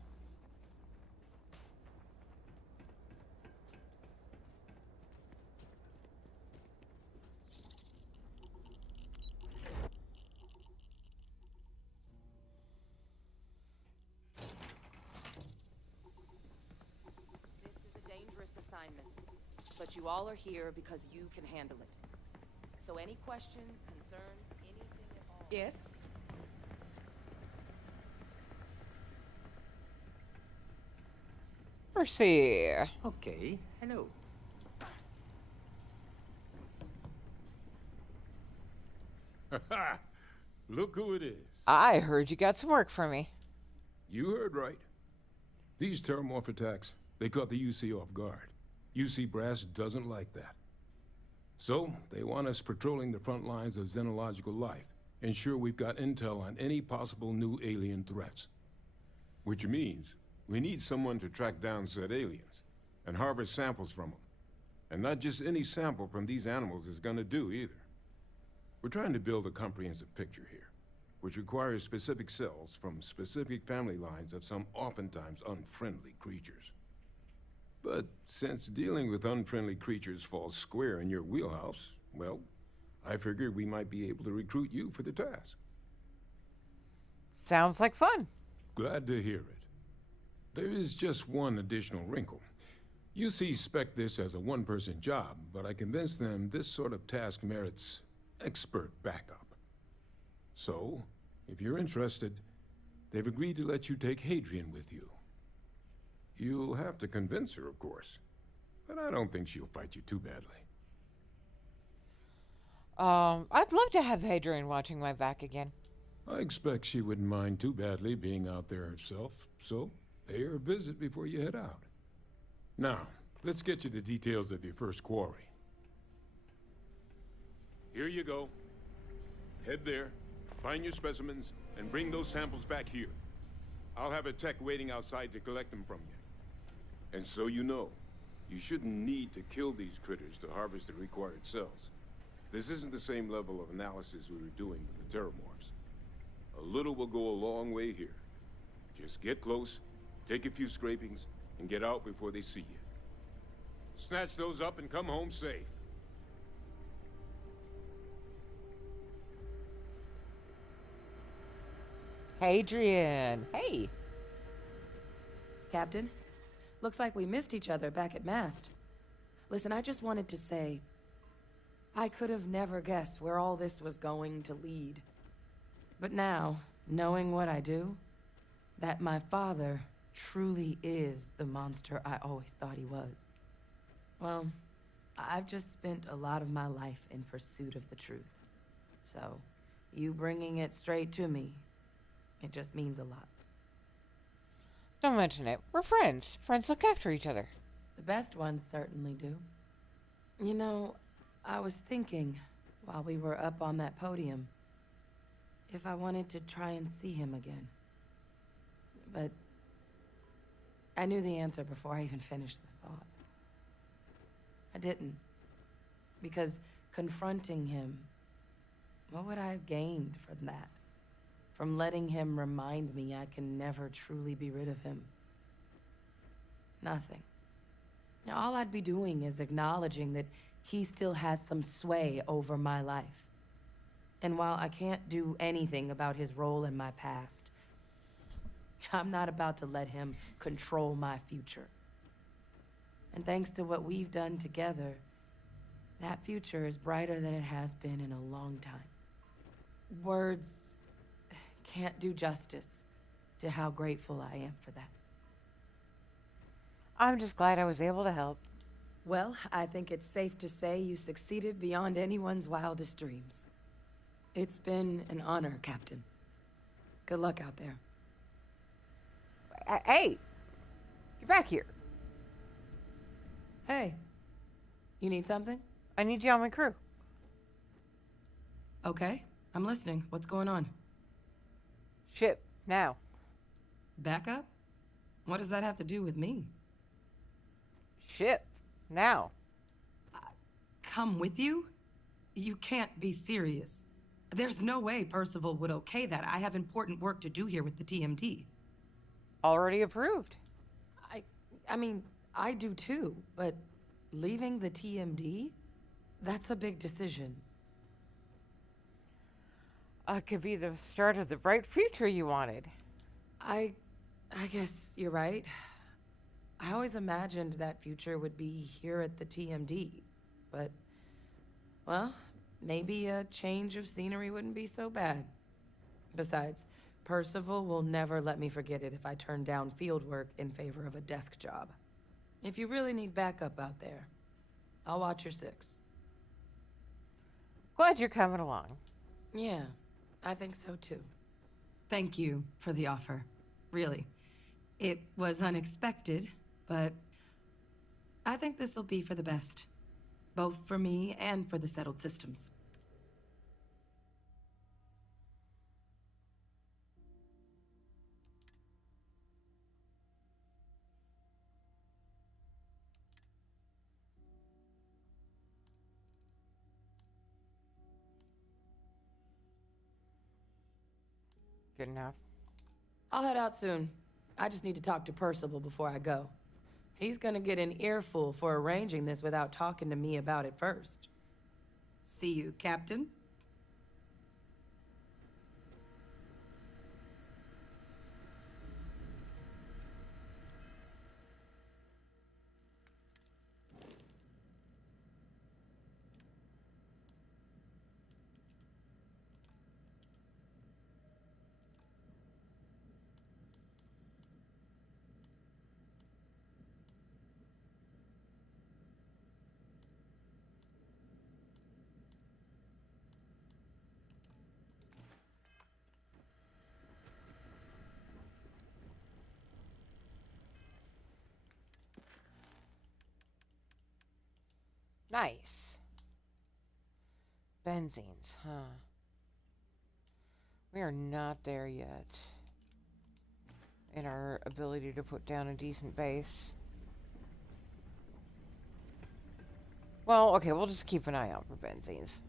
Assignment. But you all are here because you can handle it. So any questions, concerns, anything at all? Yes? Percy. Okay, hello. Look who it is. I heard you got some work for me. You heard right. These terramorph attacks, they caught the UC off guard. UC Brass doesn't like that. So, they want us patrolling the front lines of xenological life, ensure we've got intel on any possible new alien threats. Which means, we need someone to track down said aliens, and harvest samples from them. And not just any sample from these animals is gonna do either. We're trying to build a comprehensive picture here, which requires specific cells from specific family lines of some oftentimes unfriendly creatures. But since dealing with unfriendly creatures falls square in your wheelhouse, well, I figured we might be able to recruit you for the task. Sounds like fun. Glad to hear it. There is just one additional wrinkle. UC spec this as a one-person job, but I convinced them this sort of task merits expert backup. So, if you're interested, they've agreed to let you take Hadrian with you. You'll have to convince her, of course, but I don't think she'll fight you too badly. I'd love to have Hadrian watching my back again. I expect she wouldn't mind too badly being out there herself, so pay her a visit before you head out. Now, let's get you the details of your first quarry. Here you go. Head there, find your specimens, and bring those samples back here. I'll have a tech waiting outside to collect them from you. And so you know, you shouldn't need to kill these critters to harvest the required cells. This isn't the same level of analysis we were doing with the terramorphs. A little will go a long way here. Just get close, take a few scrapings, and get out before they see you. Snatch those up and come home safe. Hadrian, hey. Captain, looks like we missed each other back at Mast. Listen, I just wanted to say, I could have never guessed where all this was going to lead. But now, knowing what I do, that my father truly is the monster I always thought he was. Well, I've just spent a lot of my life in pursuit of the truth. So, you bringing it straight to me, it just means a lot. Don't mention it. We're friends. Friends look after each other. The best ones certainly do. You know, I was thinking while we were up on that podium, if I wanted to try and see him again. But I knew the answer before I even finished the thought. I didn't. Because confronting him, what would I have gained from that? From letting him remind me I can never truly be rid of him? Nothing. Now, all I'd be doing is acknowledging that he still has some sway over my life. And while I can't do anything about his role in my past, I'm not about to let him control my future. And thanks to what we've done together, that future is brighter than it has been in a long time. Words can't do justice to how grateful I am for that. I'm just glad I was able to help. Well, I think it's safe to say you succeeded beyond anyone's wildest dreams. It's been an honor, Captain. Good luck out there. Hey! Get back here. Hey. You need something? I need you on my crew. Okay, I'm listening. What's going on? Ship, now. Backup? What does that have to do with me? Ship, now. Come with you? You can't be serious. There's no way Percival would okay that. I have important work to do here with the TMD. Already approved. I mean, I do too, but leaving the TMD? That's a big decision. Could be the start of the bright future you wanted. I guess you're right. I always imagined that future would be here at the TMD, but, well, maybe a change of scenery wouldn't be so bad. Besides, Percival will never let me forget it if I turn down field work in favor of a desk job. If you really need backup out there, I'll watch your six. Glad you're coming along. Yeah, I think so too. Thank you for the offer. Really. It was unexpected, but I think this will be for the best. Both for me and for the settled systems. Good enough. I'll head out soon. I just need to talk to Percival before I go. He's gonna get an earful for arranging this without talking to me about it first. See you, Captain. Nice. Benzenes, huh? We are not there yet in our ability to put down a decent base. Well, okay, we'll just keep an eye out for benzenes.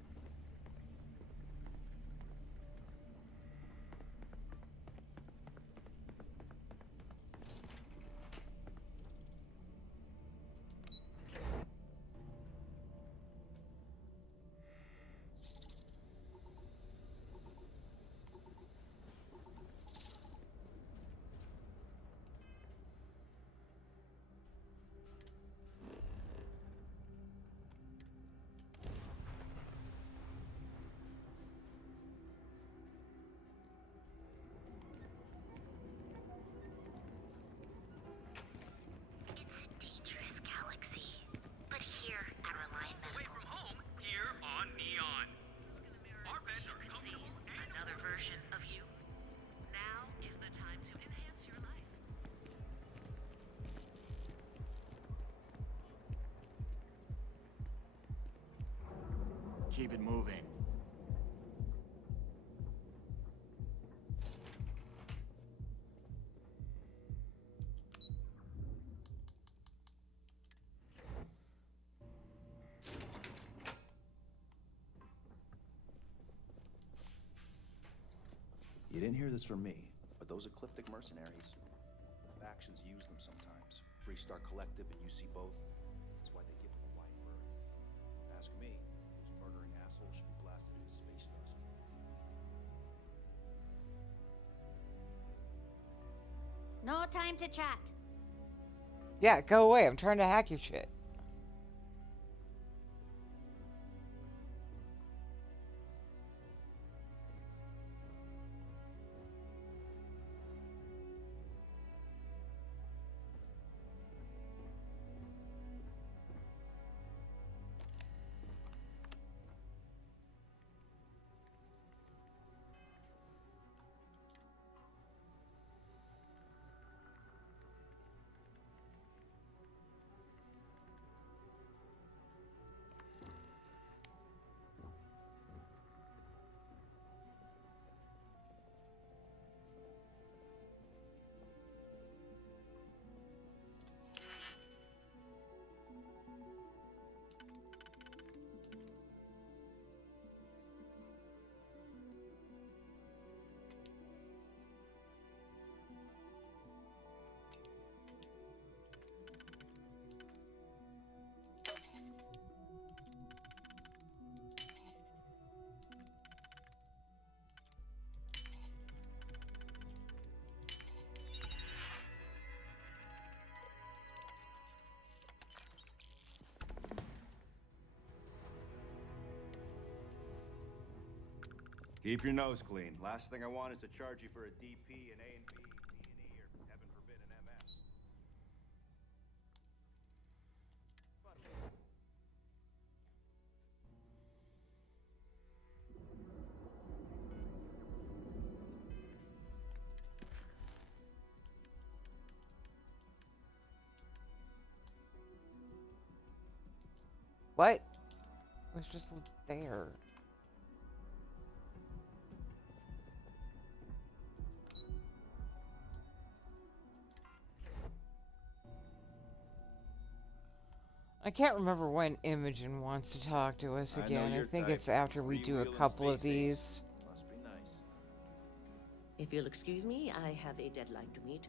Keep it moving. didn't hear this from me, but those ecliptic mercenaries, the factions use them sometimes. Freestar Collective and UC both. That's why they give them a wide berth. Ask me, those murdering assholes should be blasted into space dust. No time to chat. Yeah, go away. I'm trying to hack your shit. Keep your nose clean. Last thing I want is to charge you for a DP, an A&B, D&E, or heaven forbid an MS. What? It was just there. I can't remember when Imogen wants to talk to us again. I think it's after we do a couple of these. Must be nice. If you'll excuse me, I have a deadline to meet.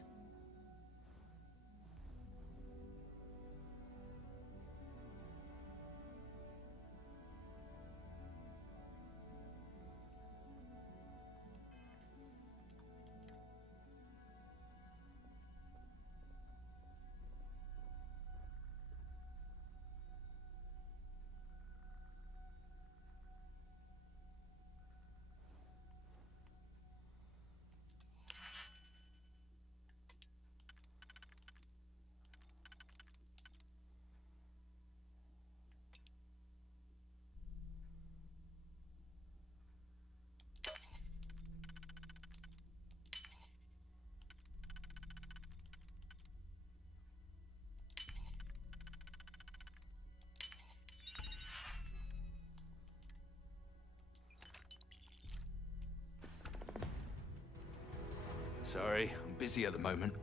Sorry, I'm busy at the moment.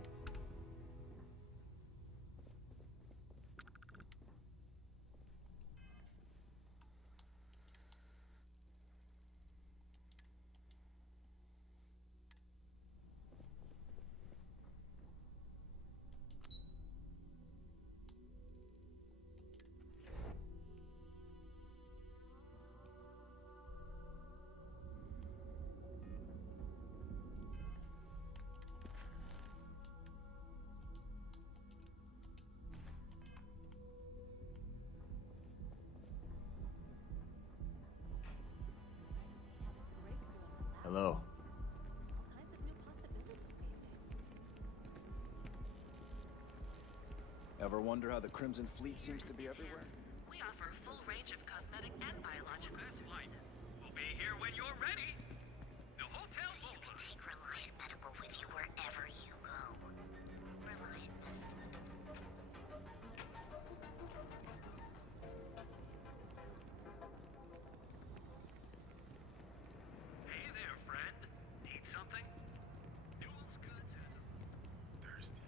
Hello. Ever wonder how the Crimson Fleet seems to be everywhere? We offer a full range of cosmetic and biological. That's right. We'll be here when you're ready. The Hotel Lola. You can take Reliant Medical with you wherever you go. Reliant Medical. Hey there, friend. Need something? Duel's goods as thirsty.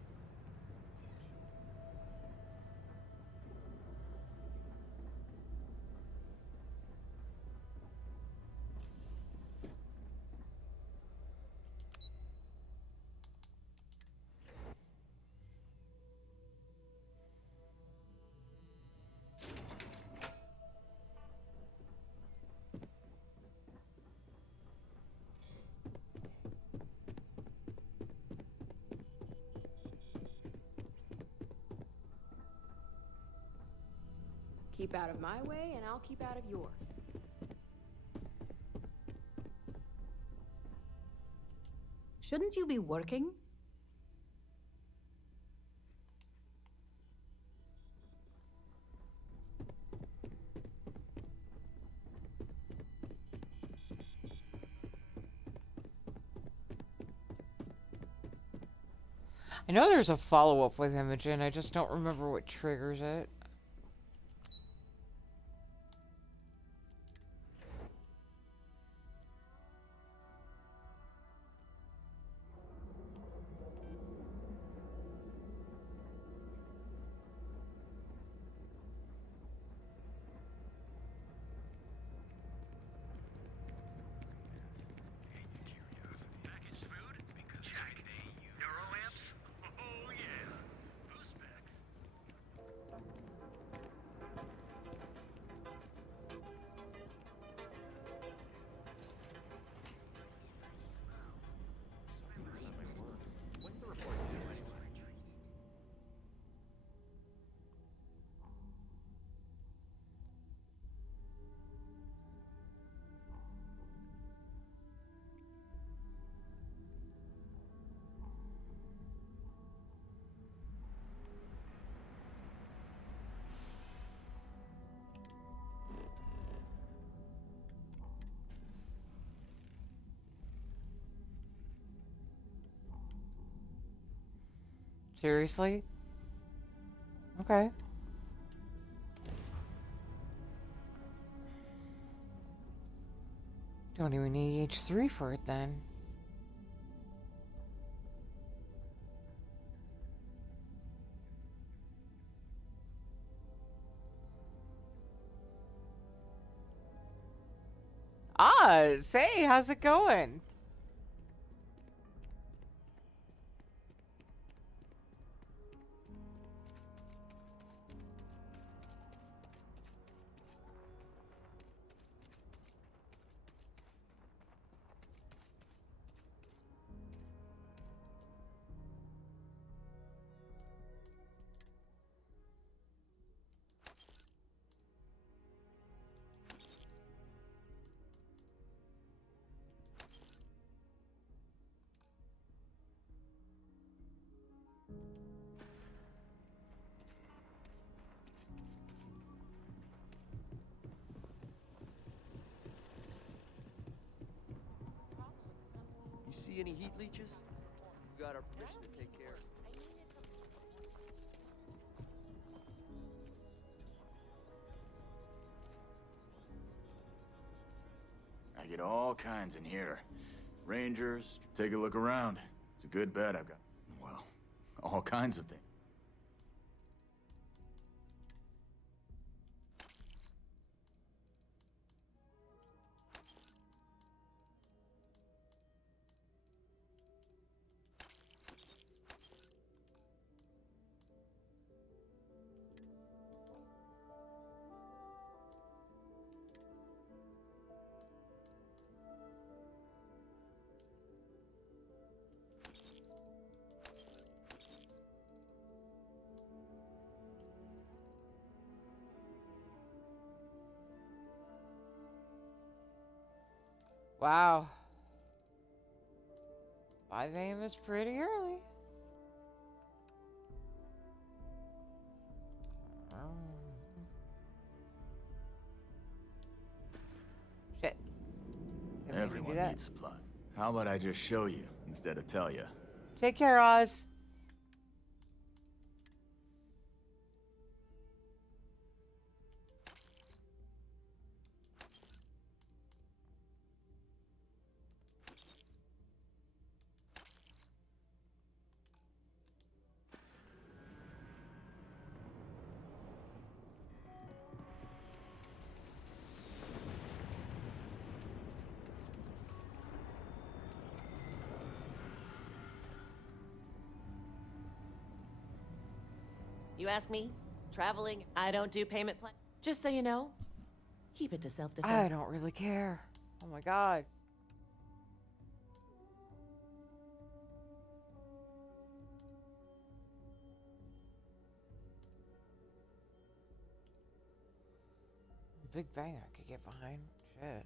Keep out of my way, and I'll keep out of yours. Shouldn't you be working? I know there's a follow-up with Imogen, I just don't remember what triggers it. When's the report due anyway? Seriously? Okay. Don't even need H3 for it then. Oz, hey, how's it going? You see any heat leeches? You've got our permission to take care. I get all kinds in here. Rangers, take a look around. It's a good bet I've got. Well, all kinds of things. Wow. 5 a.m. is pretty early. Shit. Didn't mean to do Everyone that. needs supply. How about I just show you instead of tell you? Take care, Oz. You ask me? Traveling, I don't do payment plan. Just so you know, keep it to self-defense. I don't really care. Oh my god. Big Bang I could get behind. Shit.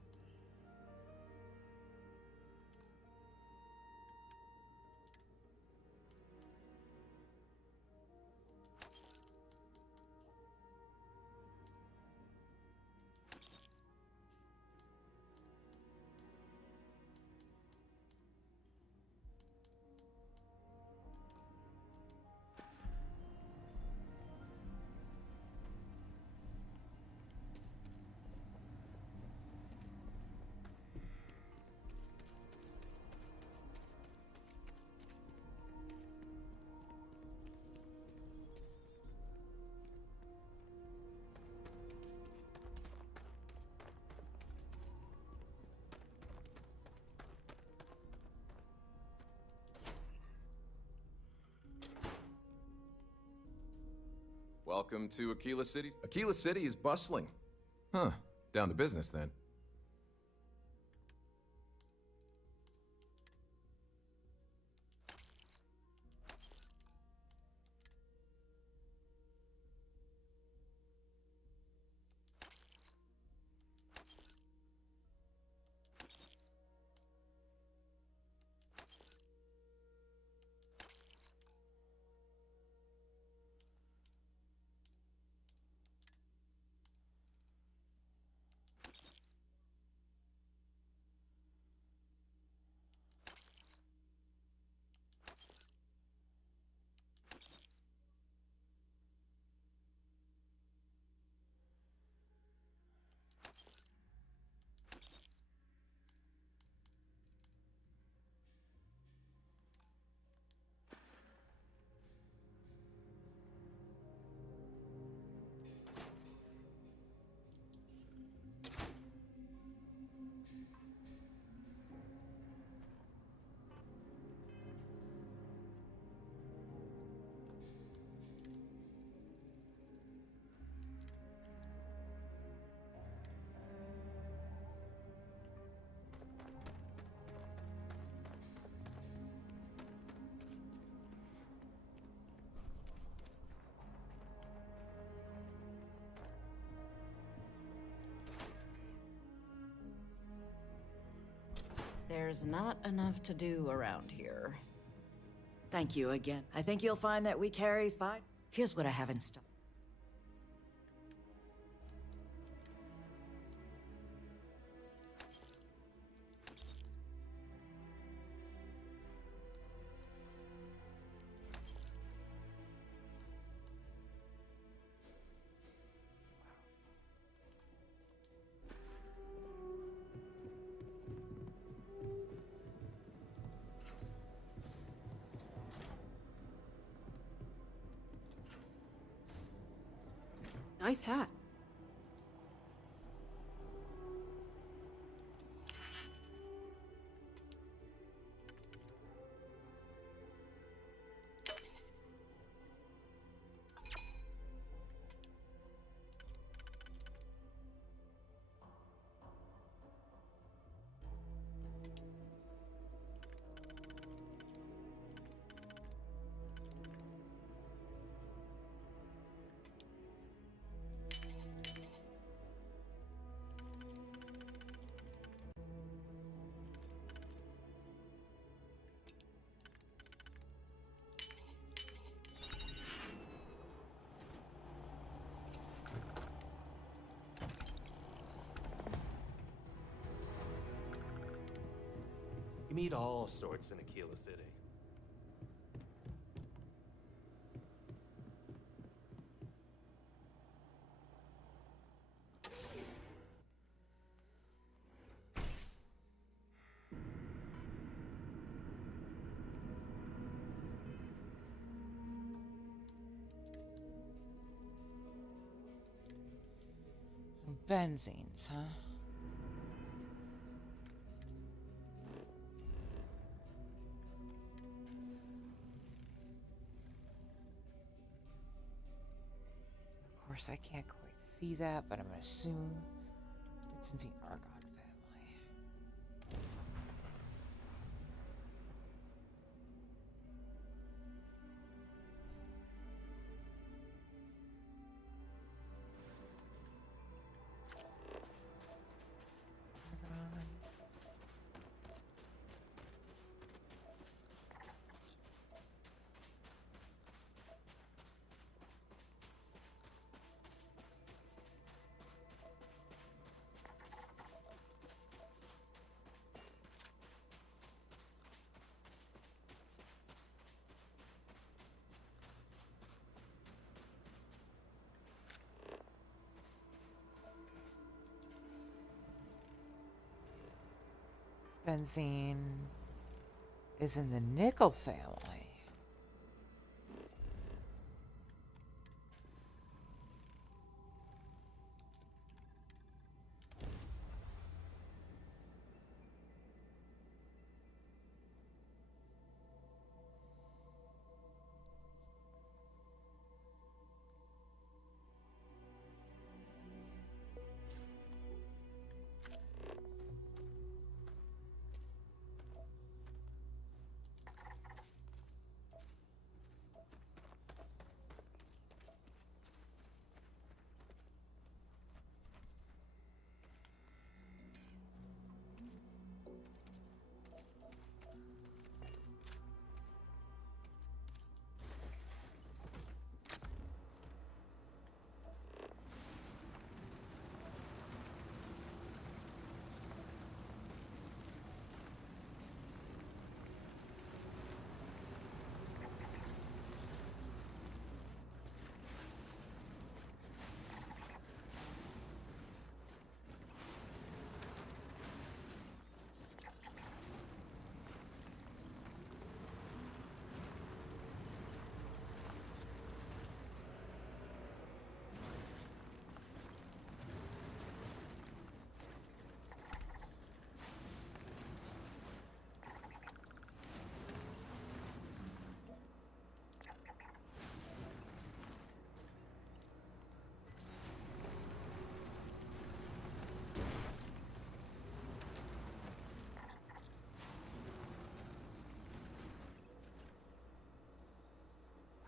Welcome to Aquila City. Aquila City is bustling. Huh. Down to business then. There's not enough to do around here. Thank you again. I think you'll find that we carry fight. Here's what I have in stock. Nice hat. You meet all sorts in Aquila City. Some benzines, huh? Of course, I can't quite see that, but I'm gonna assume it's in the Argon family. benzene is in the nickel family.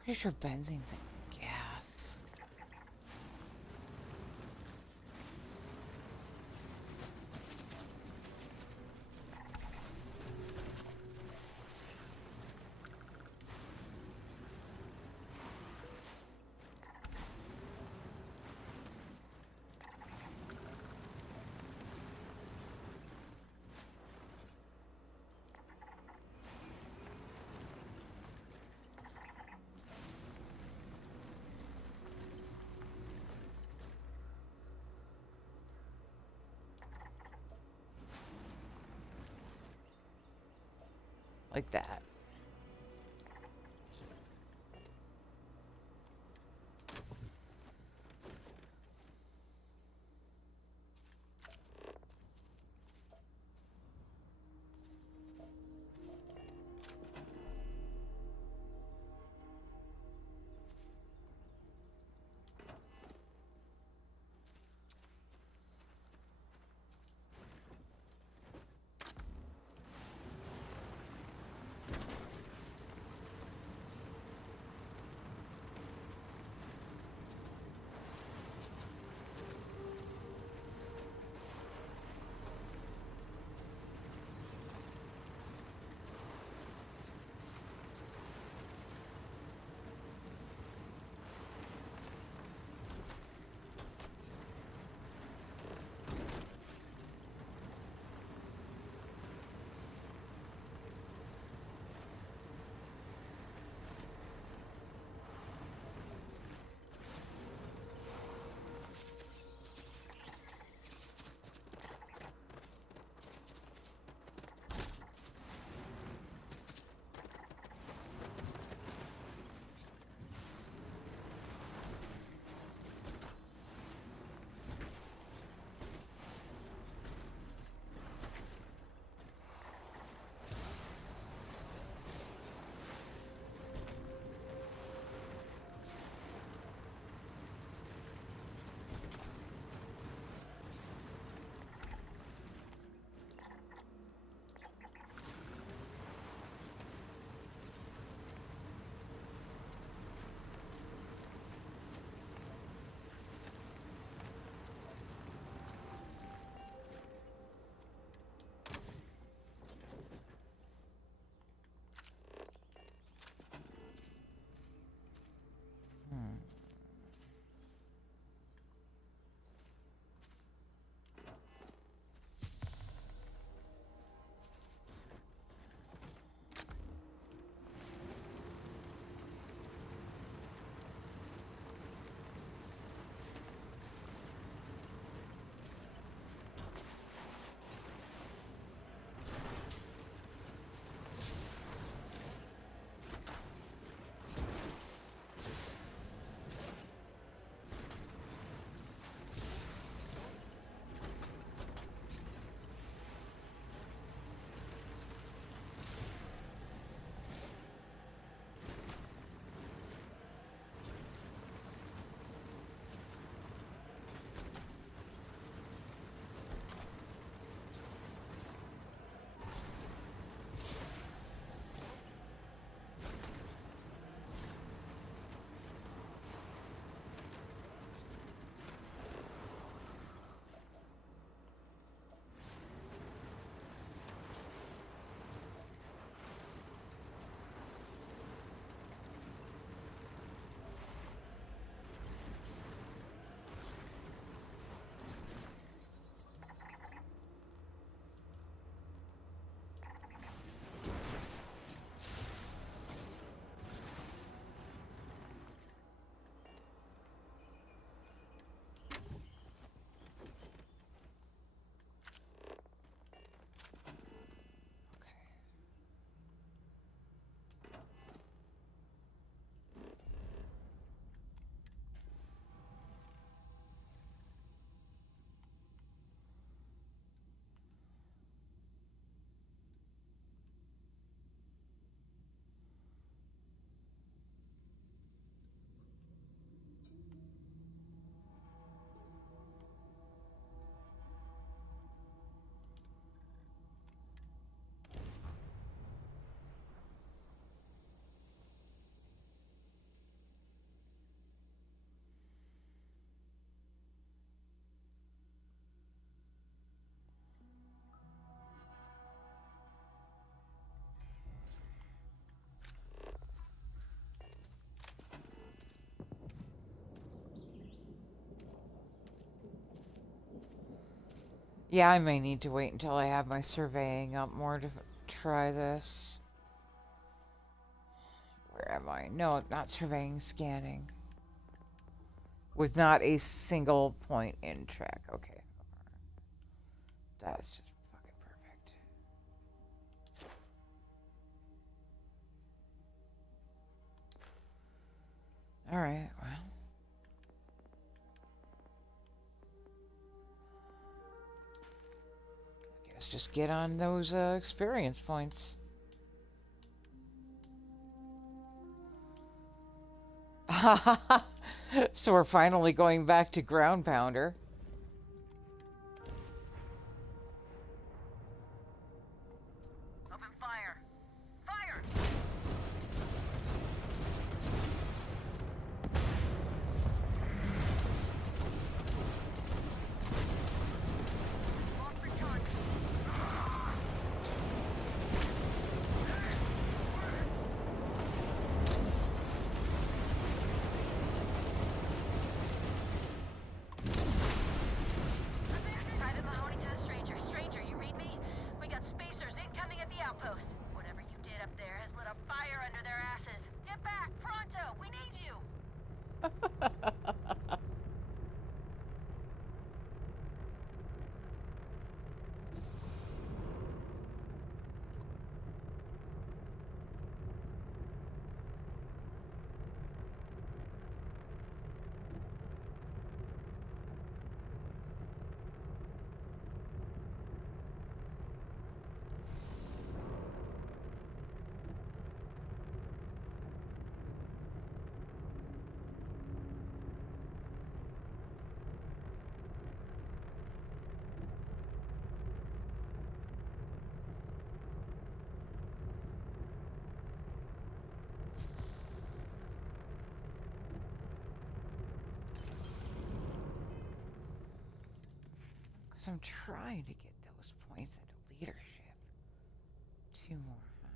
Pretty sure benzene's a gas. Like that. Yeah, I may need to wait until I have my surveying up more to try this. Where am I? No, not surveying, scanning. With not a single point in track. Okay. That's just fucking perfect. Alright, well. I guess just get on those experience points. So we're finally going back to Ground Pounder. Open fire! Fire! Lost the target. Private Mahoney to the stranger. Stranger, you read me? We got spacers incoming at the outpost. Whatever you did up there has lit a fire under their asses. Get back, pronto! We need you! Because I'm trying to get those points into leadership. 2 more, huh?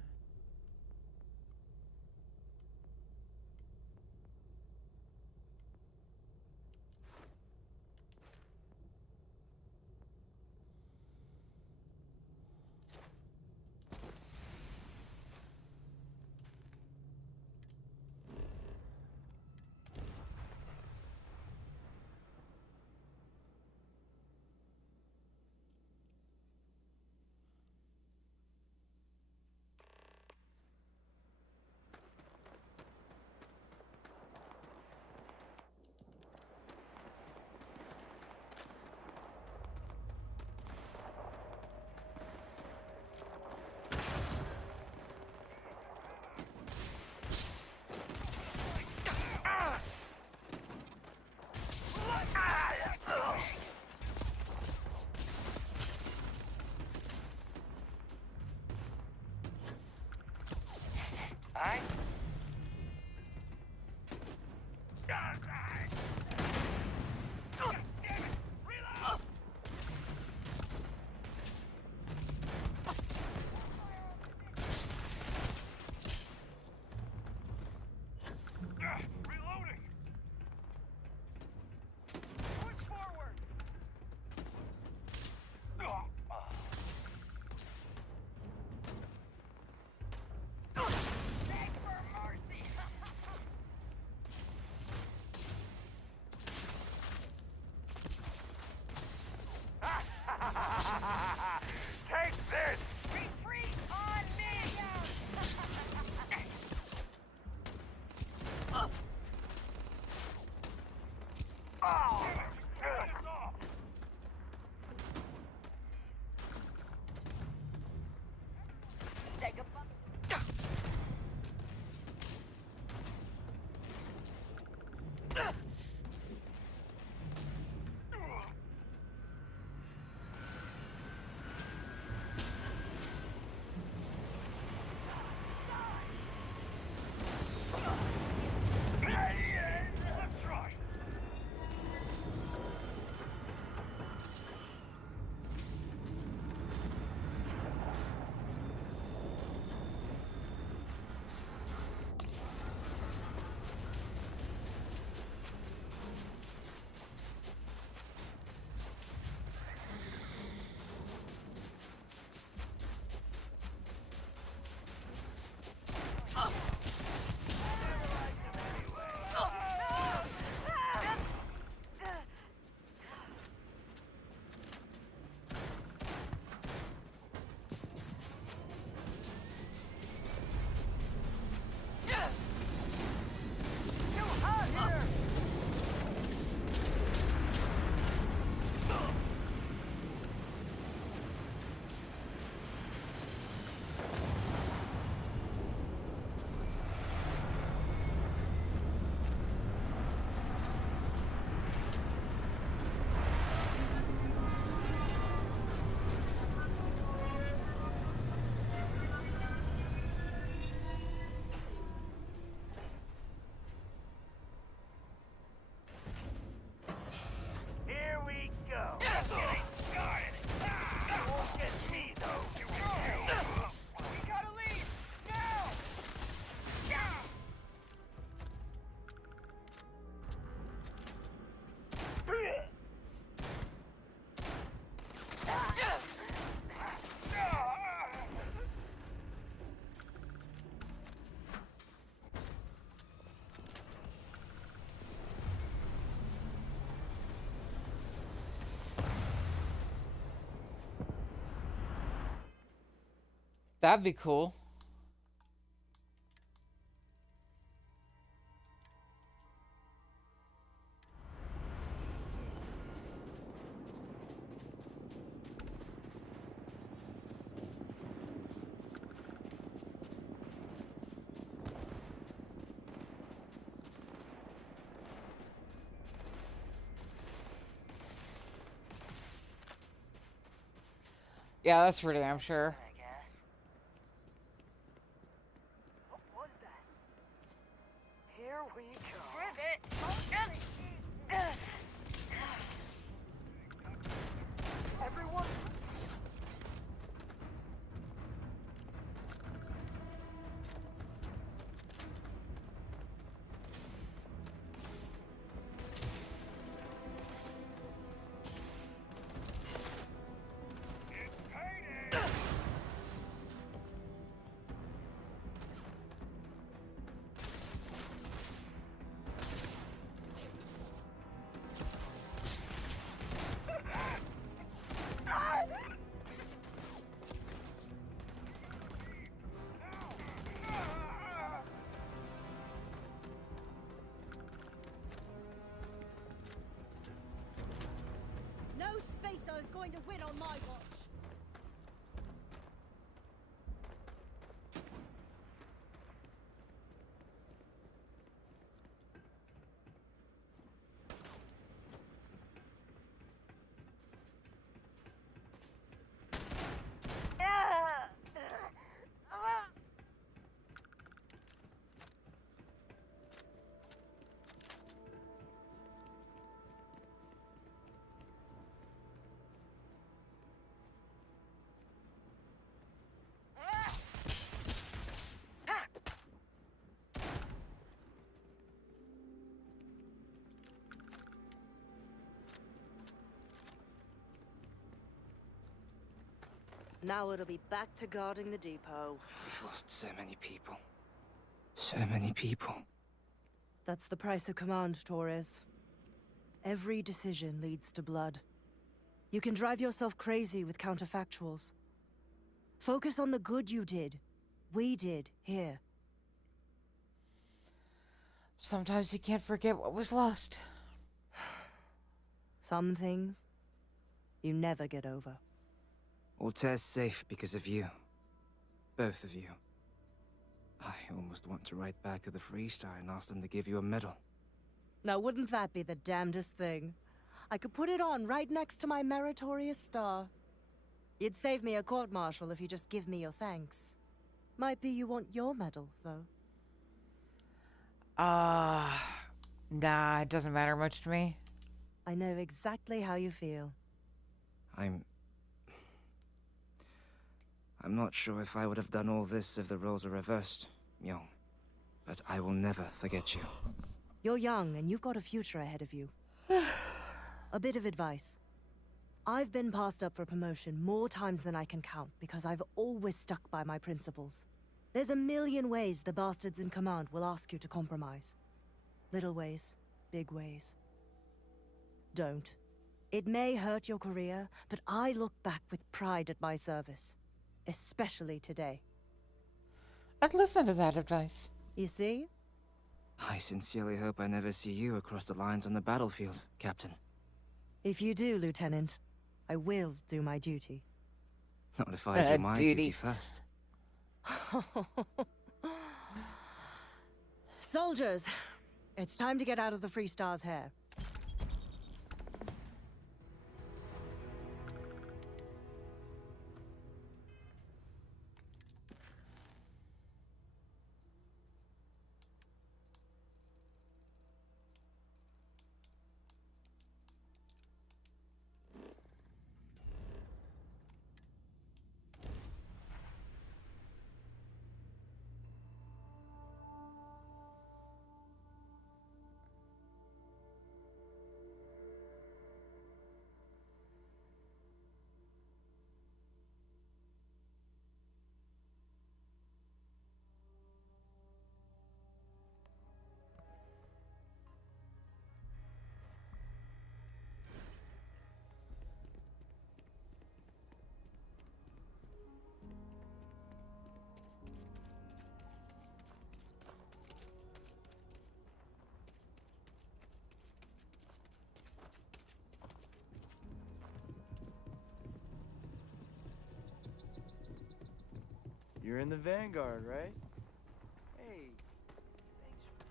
That'd be cool. Yeah, that's for damn sure. Here we go. Screw this. Everyone. No spacer is going to win on my watch. Now it'll be back to guarding the depot. We've lost so many people. So many people. That's the price of command, Torres. Every decision leads to blood. You can drive yourself crazy with counterfactuals. Focus on the good you did. We did, here. Sometimes you can't forget what was lost. Some things, you never get over. Altair's safe because of you. Both of you. I almost want to write back to the Freestar and ask them to give you a medal. Now, wouldn't that be the damnedest thing? I could put it on right next to my meritorious star. You'd save me a court-martial if you just give me your thanks. Might be you want your medal, though. Nah, it doesn't matter much to me. I know exactly how you feel. I'm not sure if I would have done all this if the roles were reversed, Myung. But I will never forget you. You're young, and you've got a future ahead of you. A bit of advice. I've been passed up for promotion more times than I can count because I've always stuck by my principles. There's a million ways the bastards in command will ask you to compromise. Little ways, big ways. Don't. It may hurt your career, but I look back with pride at my service. Especially today. I'd listen to that advice. You see? I sincerely hope I never see you across the lines on the battlefield, Captain. If you do, Lieutenant, I will do my duty. Not if I do my duty first. Soldiers, it's time to get out of the Free Star's hair. You're in the Vanguard, right? Hey, thanks for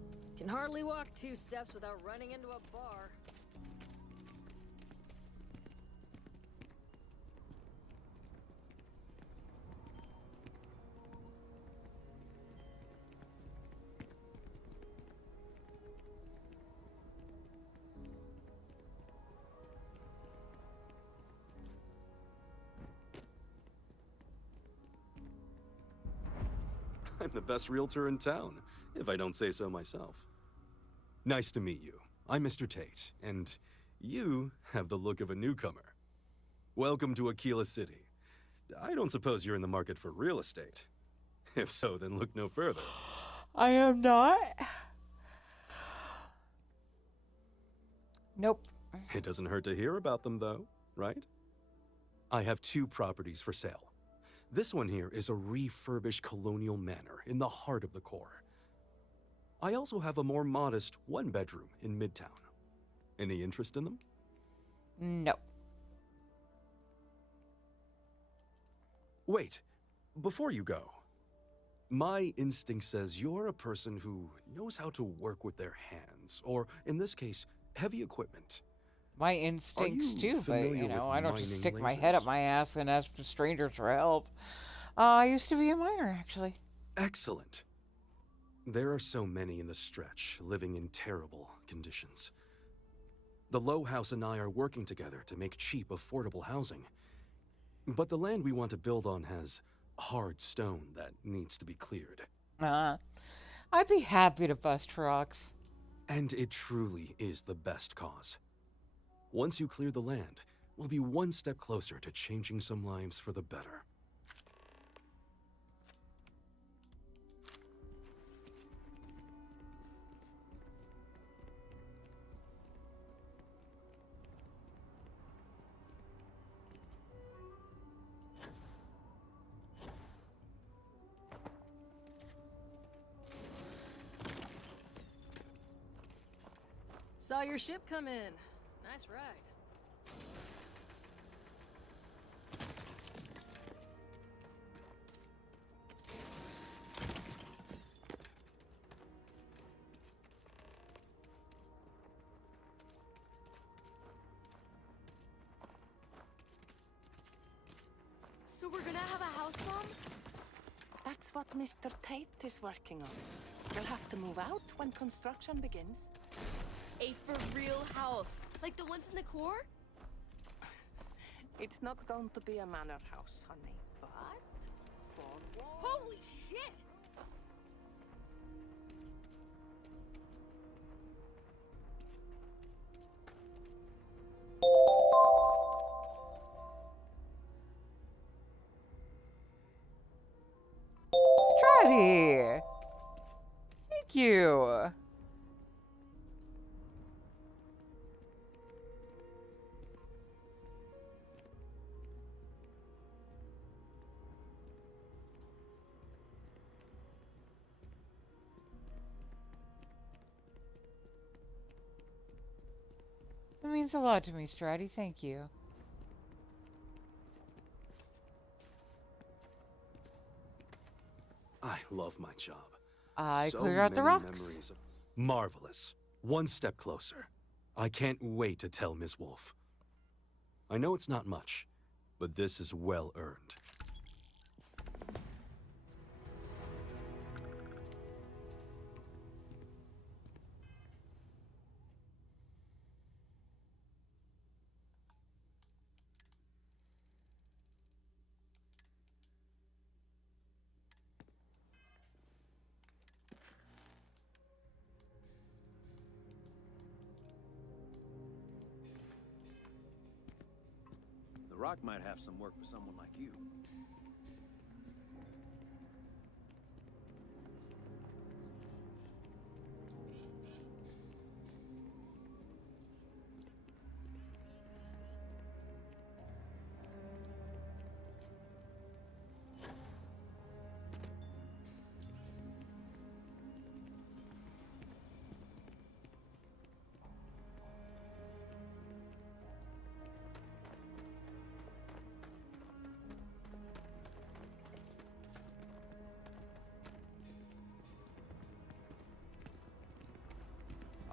your... Can hardly walk 2 steps without running into a bar. I'm the best realtor in town, if I don't say so myself. Nice to meet you. I'm Mr. Tate, and you have the look of a newcomer. Welcome to Aquila City. I don't suppose you're in the market for real estate. If so, then look no further. I am not. Nope. It doesn't hurt to hear about them, though, right? I have 2 properties for sale. This one here is a refurbished colonial manor in the heart of the core. I also have a more modest 1-bedroom in Midtown. Any interest in them? No. Wait, before you go. My instinct says you're a person who knows how to work with their hands, or in this case, heavy equipment. My instincts too, but you know, I don't just mining stick my head up lasers? my ass and ask for strangers for help. I used to be a miner, actually. Excellent. There are so many in the stretch, living in terrible conditions. The Low House and I are working together to make cheap, affordable housing. But the land we want to build on has hard stone that needs to be cleared. I'd be happy to bust rocks. And it truly is the best cause. Once you clear the land, we'll be one step closer to changing some lives for the better. Saw your ship come in. Nice ride. So we're gonna have a house, Mom? That's what Mr. Tate is working on. We'll have to move out when construction begins. A for real house, like the ones in the core? It's not going to be a manor house, honey, but 4 walls. Holy shit! Stratty! Thank you. It means a lot to me, Stratty. Thank you. I love my job. I So cleared out the many rocks. memories of- Marvelous. One step closer. I can't wait to tell Ms. Wolf. I know it's not much, but this is well earned. The rock might have some work for someone like you.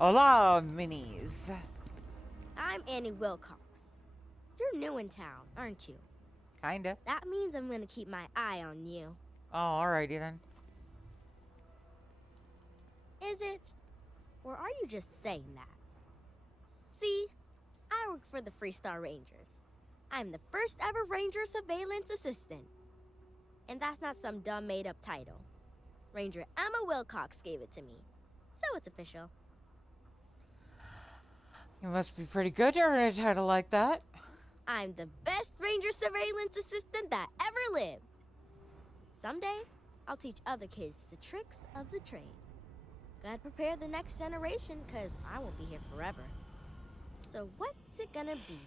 Hola, minis. I'm Annie Wilcox. You're new in town, aren't you? Kinda. That means I'm gonna keep my eye on you. Oh, alrighty then. Is it? Or are you just saying that? See, I work for the Freestar Rangers. I'm the first ever Ranger Surveillance Assistant. And that's not some dumb made-up title. Ranger Emma Wilcox gave it to me. So it's official. You must be pretty good to earn a title like that. I'm the best Ranger Surveillance Assistant that ever lived. Someday, I'll teach other kids the tricks of the trade. Gotta prepare the next generation, because I won't be here forever. So what's it gonna be?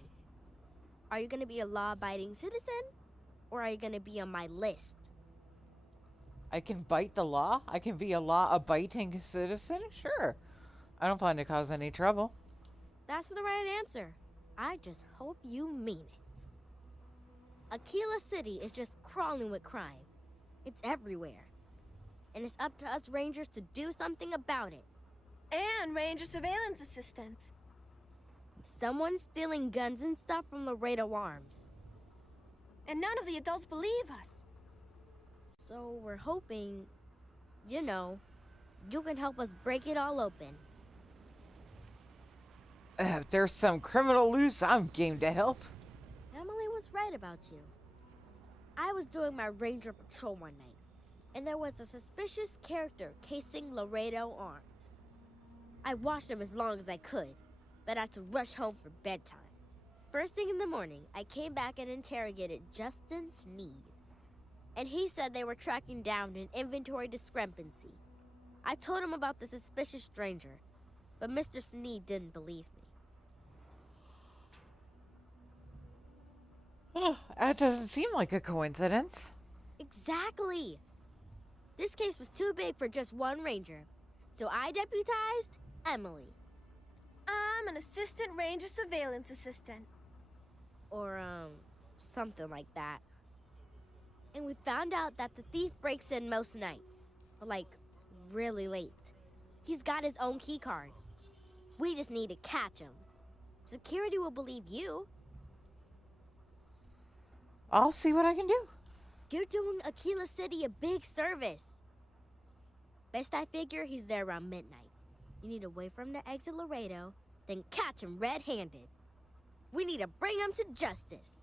Are you gonna be a law-abiding citizen? Or are you gonna be on my list? I can bite the law? I can be a law-abiding citizen? Sure. I don't plan to cause any trouble. That's the right answer. I just hope you mean it. Aquila City is just crawling with crime. It's everywhere. And it's up to us Rangers to do something about it. And Ranger Surveillance Assistants. Someone's stealing guns and stuff from Laredo Arms. And none of the adults believe us. So we're hoping, you know, you can help us break it all open. If there's some criminal loose, I'm game to help. Emily was right about you. I was doing my ranger patrol one night, and there was a suspicious character casing Laredo Arms. I watched him as long as I could, but I had to rush home for bedtime. First thing in the morning, I came back and interrogated Justin Sneed. And he said they were tracking down an inventory discrepancy. I told him about the suspicious stranger, but Mr. Sneed didn't believe me. Oh, that doesn't seem like a coincidence. Exactly. This case was too big for just one ranger, so I deputized Emily. I'm an assistant ranger surveillance assistant. Or, something like that. And we found out that the thief breaks in most nights, but like, really late. He's got his own key card. We just need to catch him. Security will believe you. I'll see what I can do. You're doing Aquila City a big service. Best I figure he's there around midnight. You need to wait for him to exit Laredo, then catch him red-handed. We need to bring him to justice.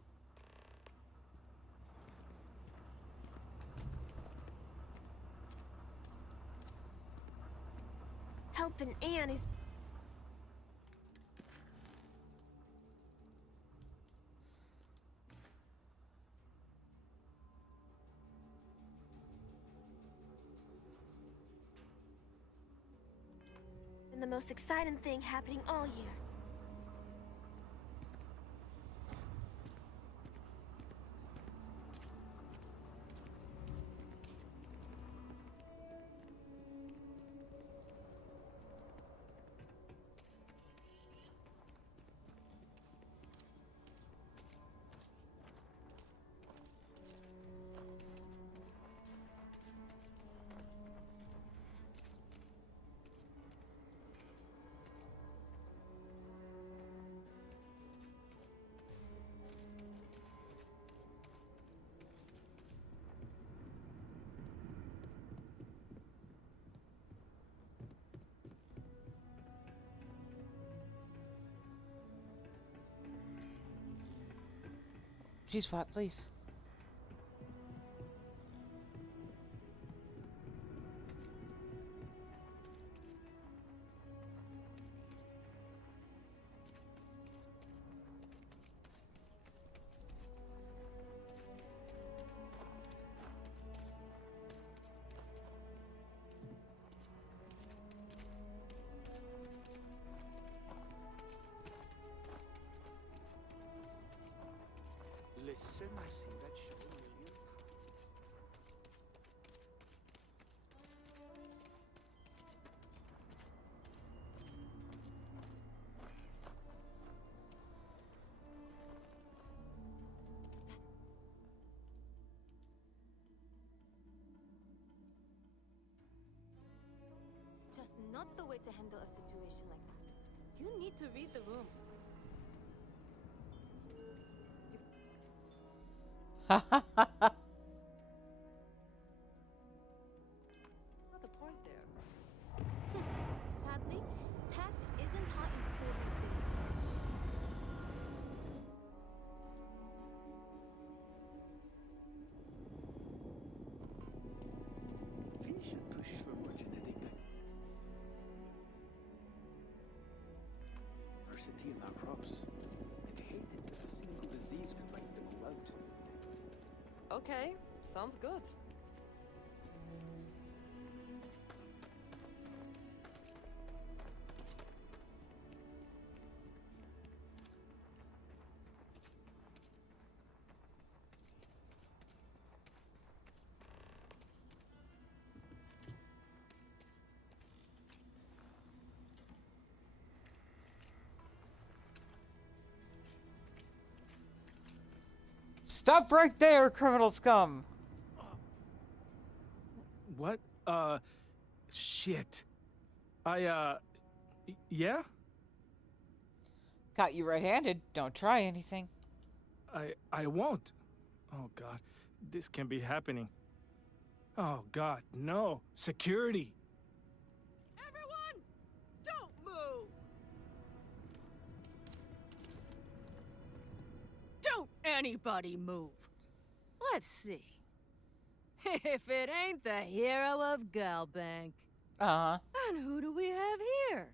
Helping Anne is... been the most exciting thing happening all year. G-spot, please. Listen, I seem not the way to handle a situation like that. You need to read the room. Not the point there. Sadly, tact isn't taught in school these days. We should push for more genetic diversity in our crops. I'd hate it if a single disease could wipe them all out. Okay, sounds good. Stop right there, criminal scum! What? Shit. Yeah? Got you red-handed. Don't try anything. I won't. Oh, God. This can't be happening. Oh, God, no. Security. Everyone, don't move! Don't anybody move. Let's see. If it ain't the hero of Galbank. Uh-huh. And who do we have here?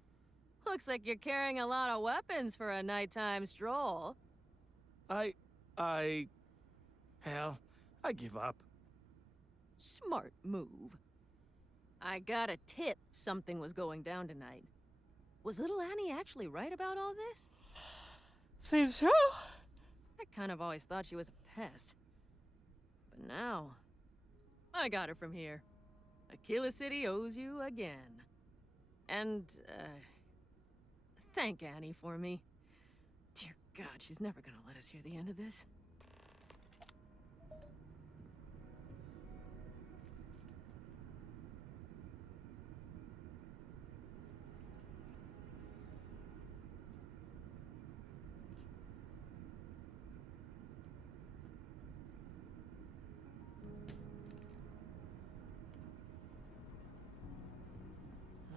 Looks like you're carrying a lot of weapons for a nighttime stroll. Hell, I give up. Smart move. I got a tip something was going down tonight. Was little Annie actually right about all this? Seems so. I kind of always thought she was a pest. But now, I got her from here. Aquila City owes you again. And, thank Annie for me. Dear God, she's never gonna let us hear the end of this.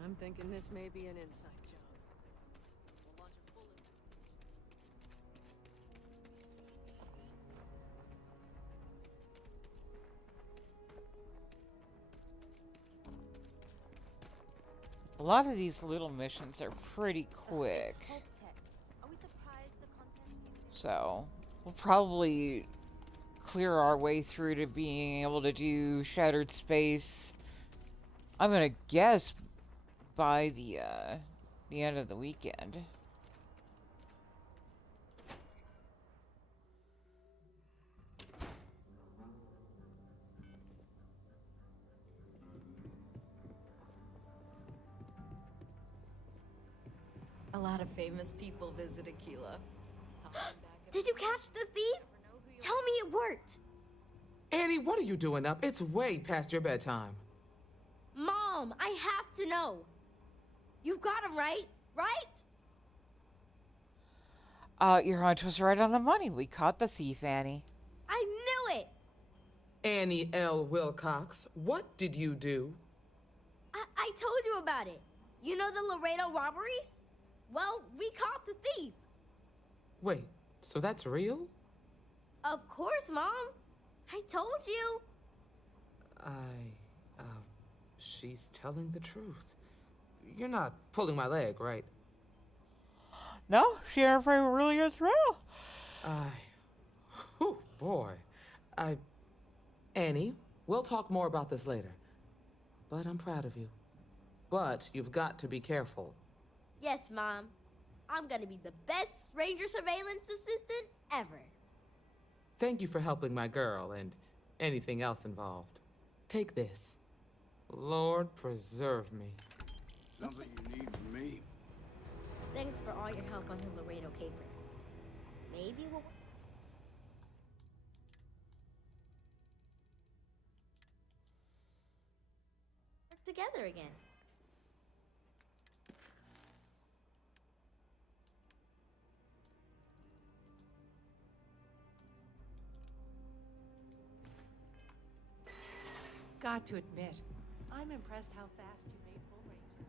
I'm thinking this may be an inside job. We'll launch a full A lot of these little missions are pretty quick. So, we'll probably clear our way through to being able to do Shattered Space. I'm gonna guess by the end of the weekend. A lot of famous people visit Aquila. Did you catch the thief? Tell me it worked. Annie, what are you doing up? It's way past your bedtime. Mom, I have to know. You got him right? Your hunch was right on the money. We caught the thief, Annie. I knew it. Annie L. Wilcox, what did you do? I told you about it. You know the Laredo robberies? Well, we caught the thief. Wait, so that's real? Of course, Mom. I told you. She's telling the truth. You're not pulling my leg, right? No, Sheriff really is real. Oh boy. Annie, we'll talk more about this later. But I'm proud of you. But you've got to be careful. Yes, Mom. I'm gonna be the best ranger surveillance assistant ever. Thank you for helping my girl and anything else involved. Take this. Lord preserve me. Something you need from me? Thanks for all your help on the Laredo caper. Maybe we'll work together again. got to admit, I'm impressed how fast you made full range.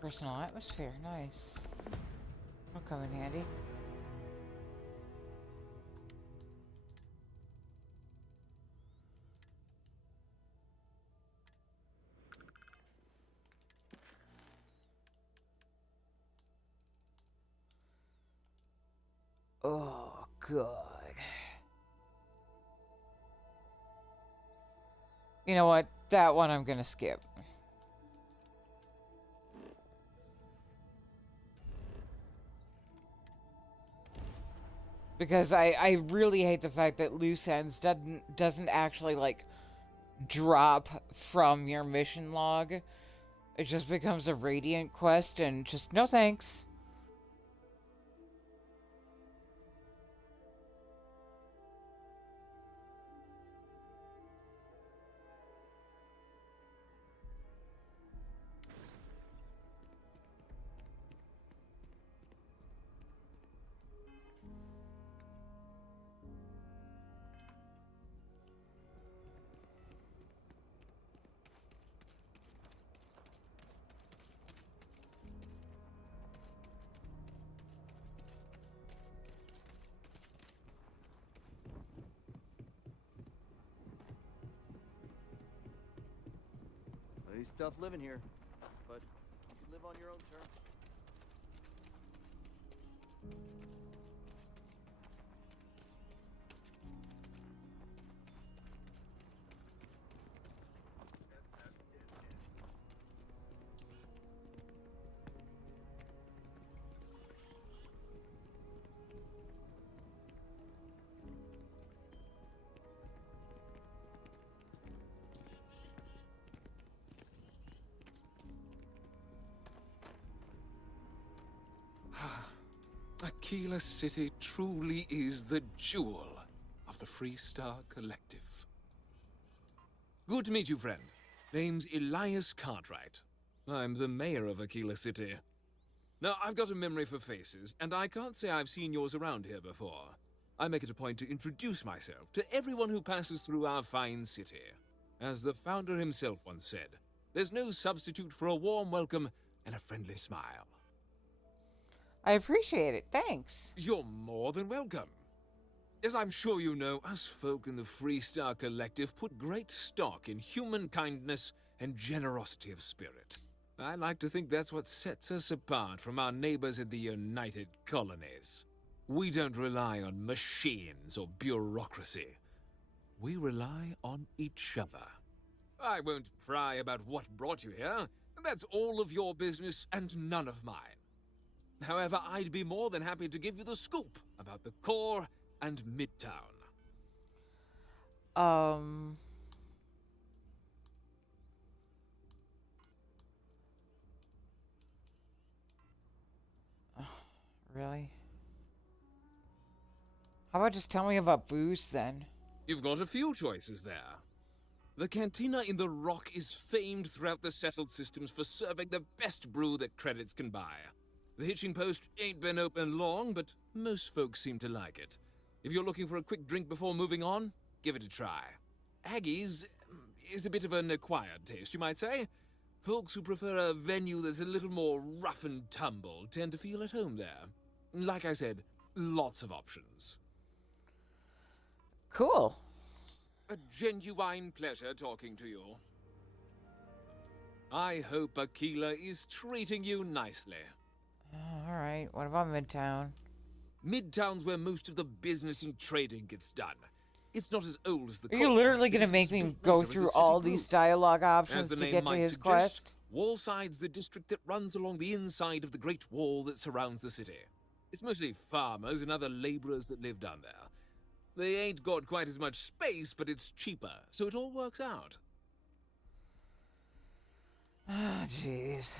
Personal atmosphere, nice. That'll come in handy. Oh, God. You know what? That one I'm gonna skip. Because I really hate the fact that loose ends doesn't actually, like, drop from your mission log. It just becomes a Radiant quest and just no thanks. It's tough living here, but you should live on your own terms. Aquila City truly is the jewel of the Freestar Collective. Good to meet you, friend. Name's Elias Cartwright. I'm the mayor of Aquila City. Now, I've got a memory for faces, and I can't say I've seen yours around here before. I make it a point to introduce myself to everyone who passes through our fine city. As the founder himself once said, there's no substitute for a warm welcome and a friendly smile. I appreciate it. Thanks. You're more than welcome. As I'm sure you know, us folk in the Freestar Collective put great stock in human kindness and generosity of spirit. I like to think that's what sets us apart from our neighbors in the United Colonies. We don't rely on machines or bureaucracy. We rely on each other. I won't pry about what brought you here. That's all of your business and none of mine. However, I'd be more than happy to give you the scoop about the core and Midtown. Really? How about just tell me about booze then? You've got a few choices there. The cantina in the Rock is famed throughout the settled systems for serving the best brew that credits can buy. The hitching post ain't been open long, but most folks seem to like it. If you're looking for a quick drink before moving on, give it a try. Aggie's is a bit of an acquired taste, you might say. Folks who prefer a venue that's a little more rough and tumble tend to feel at home there. Like I said, lots of options. Cool. A genuine pleasure talking to you. I hope Aquila is treating you nicely. Alright, what about Midtown? Midtown's where most of the business and trading gets done. It's not as old as the Are you literally going to make me go through all these dialogue options to get to his quest? Wallside's the district that runs along the inside of the Great Wall that surrounds the city. It's mostly farmers and other laborers that live down there. They ain't got quite as much space, but it's cheaper, so it all works out. Ah, jeez.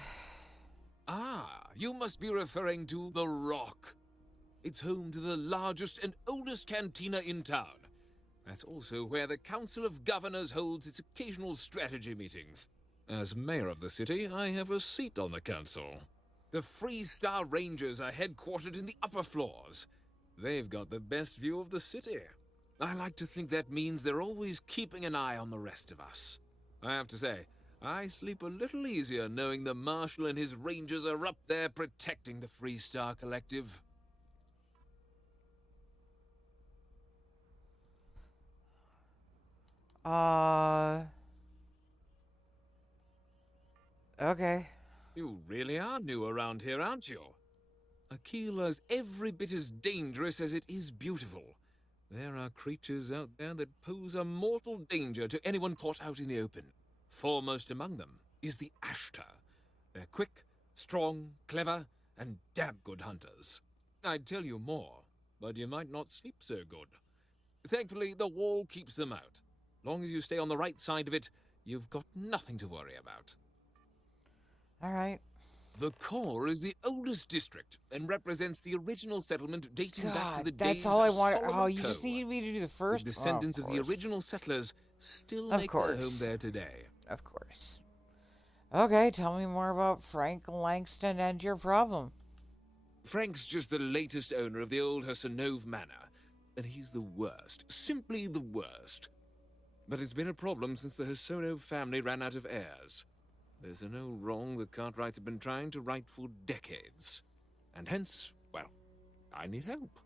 Ah, you must be referring to the Rock. It's home to the largest and oldest cantina in town. That's also where the Council of Governors holds its occasional strategy meetings. As mayor of the city, I have a seat on the council. The Freestar Rangers are headquartered in the upper floors. They've got the best view of the city. I like to think that means they're always keeping an eye on the rest of us. I have to say, I sleep a little easier knowing the Marshal and his Rangers are up there protecting the Freestar Collective. Okay. You really are new around here, aren't you? Aquila's every bit as dangerous as it is beautiful. There are creatures out there that pose a mortal danger to anyone caught out in the open. Foremost among them is the Ashtar. They're quick, strong, clever, and damn good hunters. I'd tell you more, but you might not sleep so good. Thankfully, the wall keeps them out. Long as you stay on the right side of it, you've got nothing to worry about. All right. The core is the oldest district and represents the original settlement dating back to the days that's all I of want. Solomon Oh, you Coe. just needed me to do the first. The descendants of the course. original settlers still Of make course. their home there today. Of course. Okay, tell me more about Frank Langston and your problem. Frank's just the latest owner of the old Hassanove Manor, and he's the worst, simply the worst. But it's been a problem since the Hassanove family ran out of heirs. There's an old wrong the Cartwrights have been trying to right for decades. And hence, well, I need help.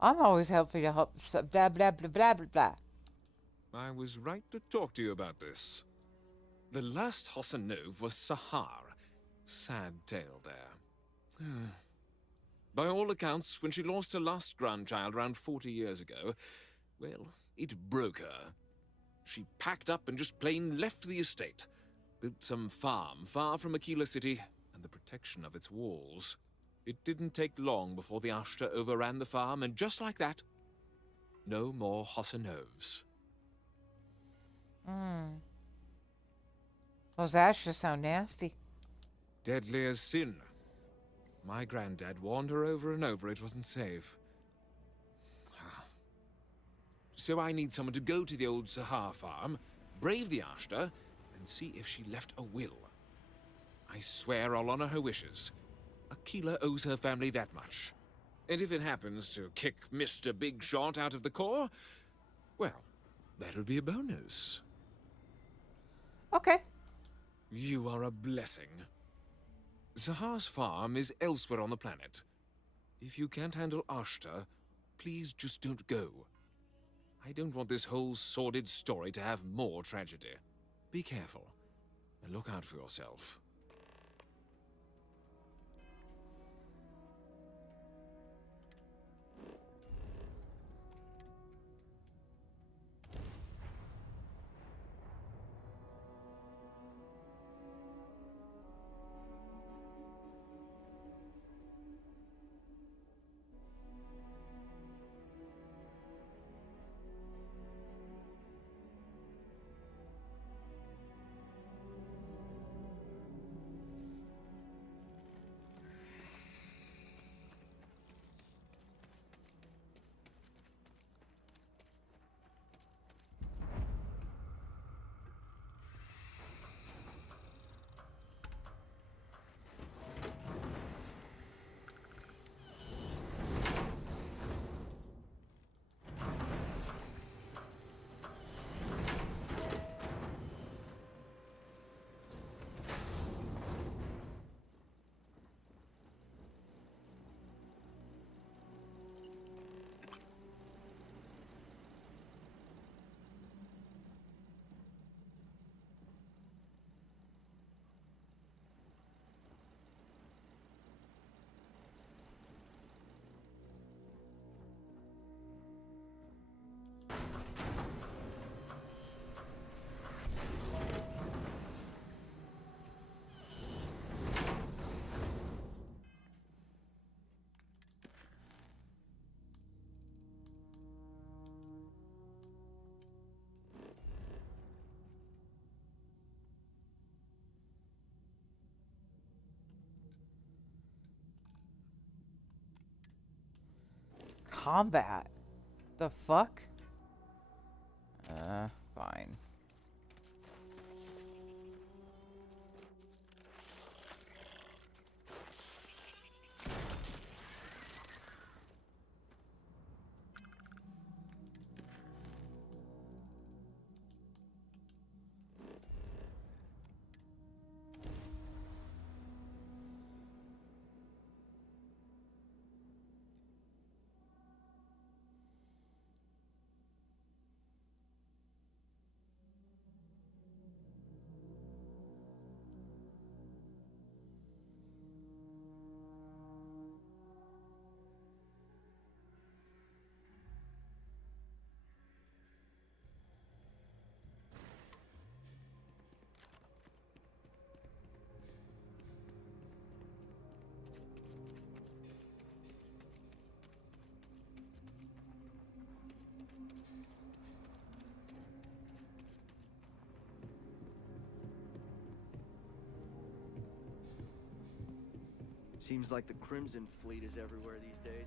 I'm always happy to help. Blah, blah, blah, blah, blah, blah. I was right to talk to you about this. The last Hassanove was Sahar. Sad tale there. By all accounts, when she lost her last grandchild around 40 years ago, well, it broke her. She packed up and just plain left the estate. Built some farm far from Aquila City and the protection of its walls. It didn't take long before the Ashtar overran the farm, and just like that, no more Hassanoves. Those ashes sound nasty. Deadly as sin. My granddad warned her over and over it wasn't safe. So I need someone to go to the old Sahar farm, brave the Ashtar, and see if she left a will. I swear I'll honor her wishes. Aquila owes her family that much. And if it happens to kick Mr. Big Shot out of the core, well, that'll be a bonus. Okay. You are a blessing. Sahar's farm is elsewhere on the planet. If you can't handle Ashtar, please just don't go. I don't want this whole sordid story to have more tragedy. Be careful, and look out for yourself. Combat. The fuck? Fine. Seems like the Crimson Fleet is everywhere these days.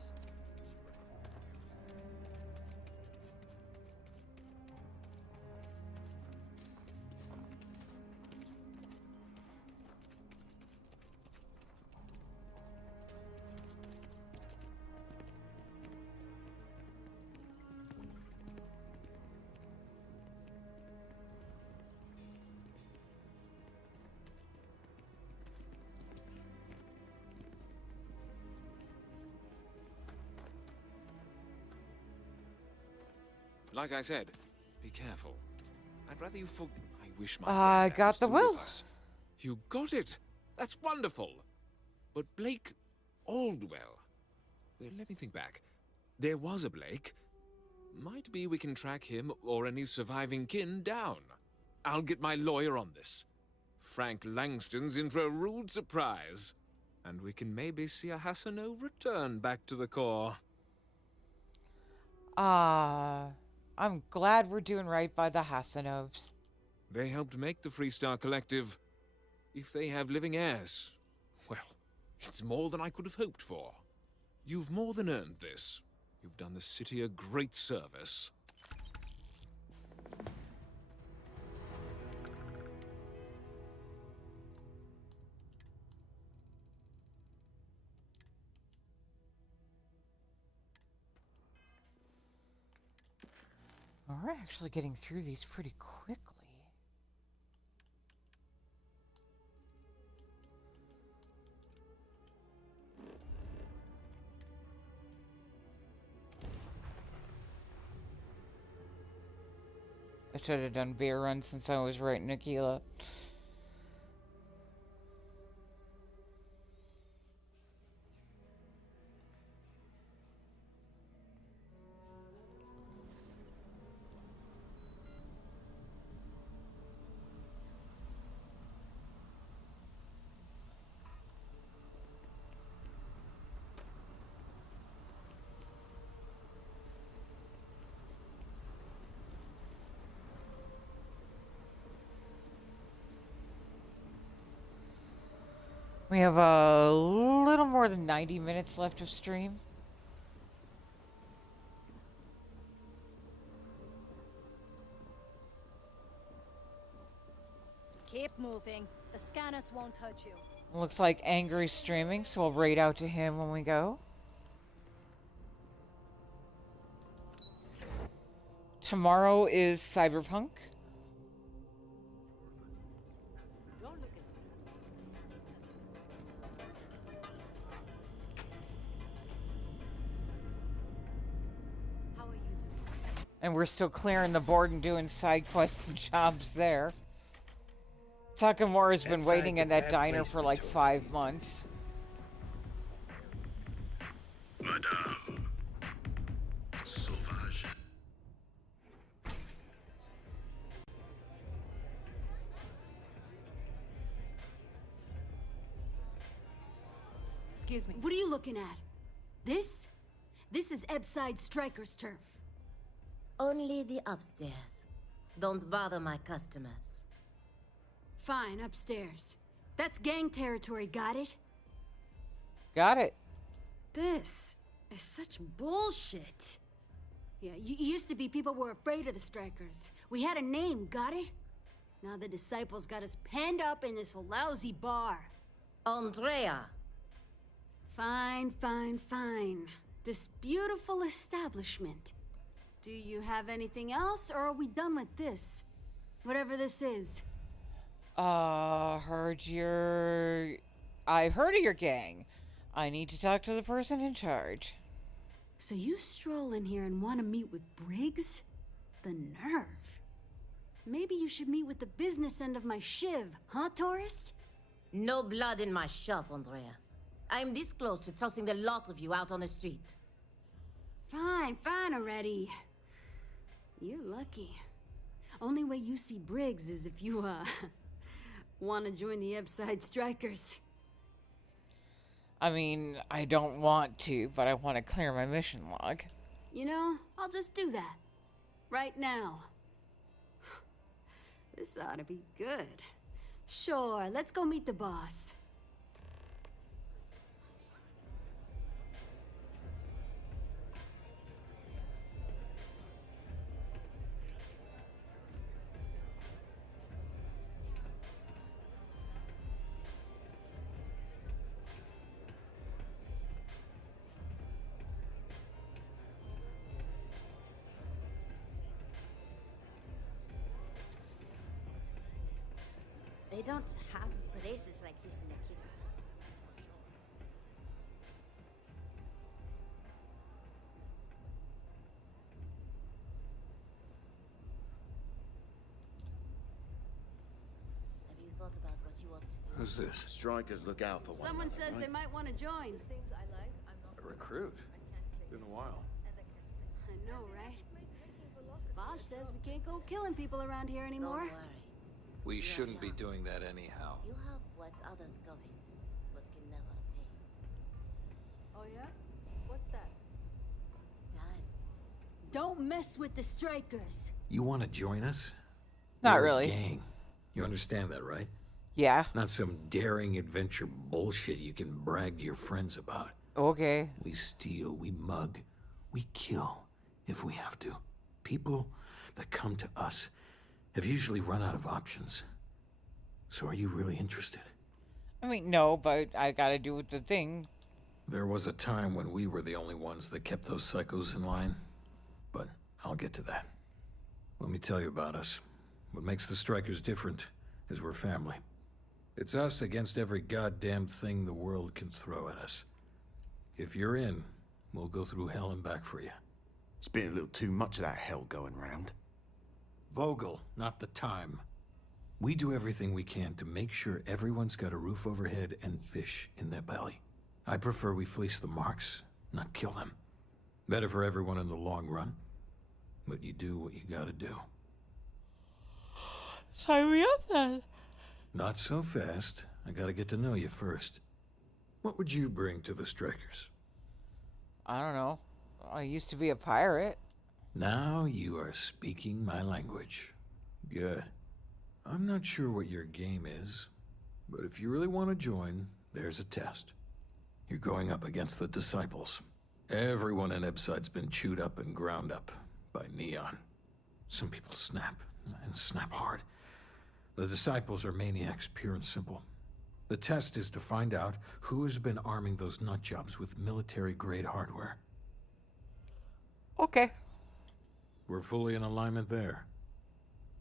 Like I said, be careful. I'd rather you I wish my I granddad got was the still with will. us. You got it. That's wonderful. But Blake Aldwell. Let me think back. There was a Blake. Might be we can track him or any surviving kin down. I'll get my lawyer on this. Frank Langston's in for a rude surprise. And we can maybe see a Hassanov return back to the core. I'm glad we're doing right by the Hassanovs. They helped make the Freestar Collective. If they have living heirs, well, it's more than I could have hoped for. You've more than earned this. You've done the city a great service. Well, we're actually getting through these pretty quickly. I should have done beer run since I was writing Aquila. We have a little more than 90 minutes left of stream. Keep moving. The scanners won't hurt you. Looks like Angry's streaming, so we'll raid out to him when we go. Tomorrow is Cyberpunk. And we're still clearing the board and doing side quests and jobs there. Takamura's been waiting in that diner for like 5 months. Madame. Sauvage. Excuse me, what are you looking at? This? This is Ebside Striker's turf. Only the upstairs. Don't bother my customers. Fine, upstairs. That's gang territory, got it? Got it. This is such bullshit. Yeah, used to be people were afraid of the Strikers. We had a name, got it? Now the Disciples got us penned up in this lousy bar. Andrea. Fine, fine, fine. This beautiful establishment. Do you have anything else, or are we done with this? Whatever this is. I've heard of your gang. I need to talk to the person in charge. So you stroll in here and want to meet with Briggs? The nerve. Maybe you should meet with the business end of my shiv, huh, tourist? No blood in my shop, Andrea. I'm this close to tossing the lot of you out on the street. Fine, fine already. You're lucky. Only way you see Briggs is if you, want to join the Ebside Strikers. I mean, I don't want to, but I want to clear my mission log. You know, I'll just do that. Right now. This ought to be good. Sure, let's go meet the boss. They don't have places like this in Akira. That's for sure. Have you thought about what you ought to do? Who's this? Strikers look out for one Someone another, says right? they might want to join. A recruit? Been a while. I know, right? Bosch says we can't go killing people around here anymore. Don't worry. We shouldn't be doing that anyhow. You have what others covet, but can never attain. Oh yeah? What's that? Time. Don't mess with the strikers. You want to join us? Not We're a really. gang. You understand that, right? Yeah. Not some daring adventure bullshit you can brag to your friends about. Okay. We steal, we mug, we kill if we have to. People that come to us have usually run out of options. So are you really interested? I mean, no, but I gotta do the thing. There was a time when we were the only ones that kept those psychos in line. But I'll get to that. Let me tell you about us. What makes the Strikers different is we're family. It's us against every goddamn thing the world can throw at us. If you're in, we'll go through hell and back for you. It's been a little too much of that hell going round. Vogel, not the time. We do everything we can to make sure everyone's got a roof overhead and fish in their belly. I prefer we fleece the marks, not kill them. Better for everyone in the long run. But you do what you gotta do. Sign me up then. Not so fast. I gotta get to know you first. What would you bring to the Strikers? I don't know. I used to be a pirate. Now you are speaking my language. Good. I'm not sure what your game is, but if you really want to join, there's a test. You're going up against the Disciples. Everyone in Ebside's been chewed up and ground up by Neon. Some people snap, and snap hard. The Disciples are maniacs, pure and simple. The test is to find out who has been arming those nutjobs with military-grade hardware. Okay. We're fully in alignment there.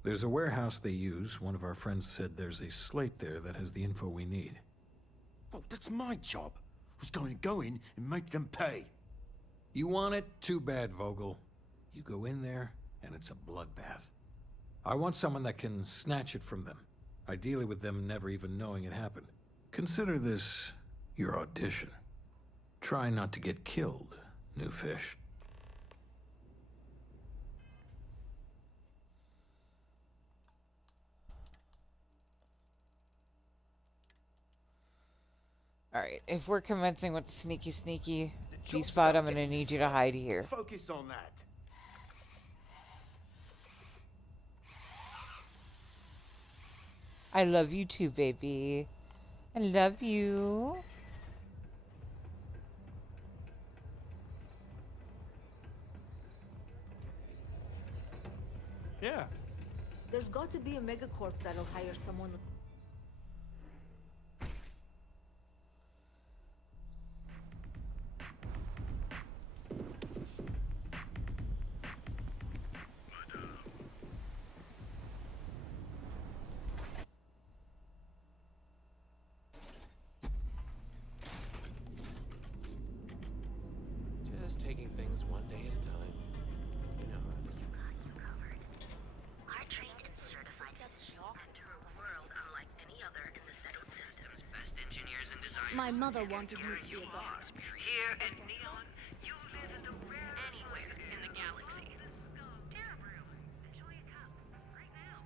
There's a warehouse they use. One of our friends said there's a slate there that has the info we need. Oh, that's my job. I was going to go in and make them pay. You want it? Too bad, Vogel. You go in there, and it's a bloodbath. I want someone that can snatch it from them. Ideally with them never even knowing it happened. Consider this your audition. Try not to get killed, new fish. Alright, if we're commencing with sneaky G-Spot, I'm gonna need you to hide here. Focus on that. I love you too, baby. I love you. Yeah. There's got to be a megacorp that'll hire someone. Just taking things one day at a time. You know. I trained and certified as you enter a world unlike any other in the settled systems. Best engineers and designers. My mother wanted me to be a doctor. Here at Neon, you live in the rare anywhere in the galaxy. Terrible. Enjoy a cup right now.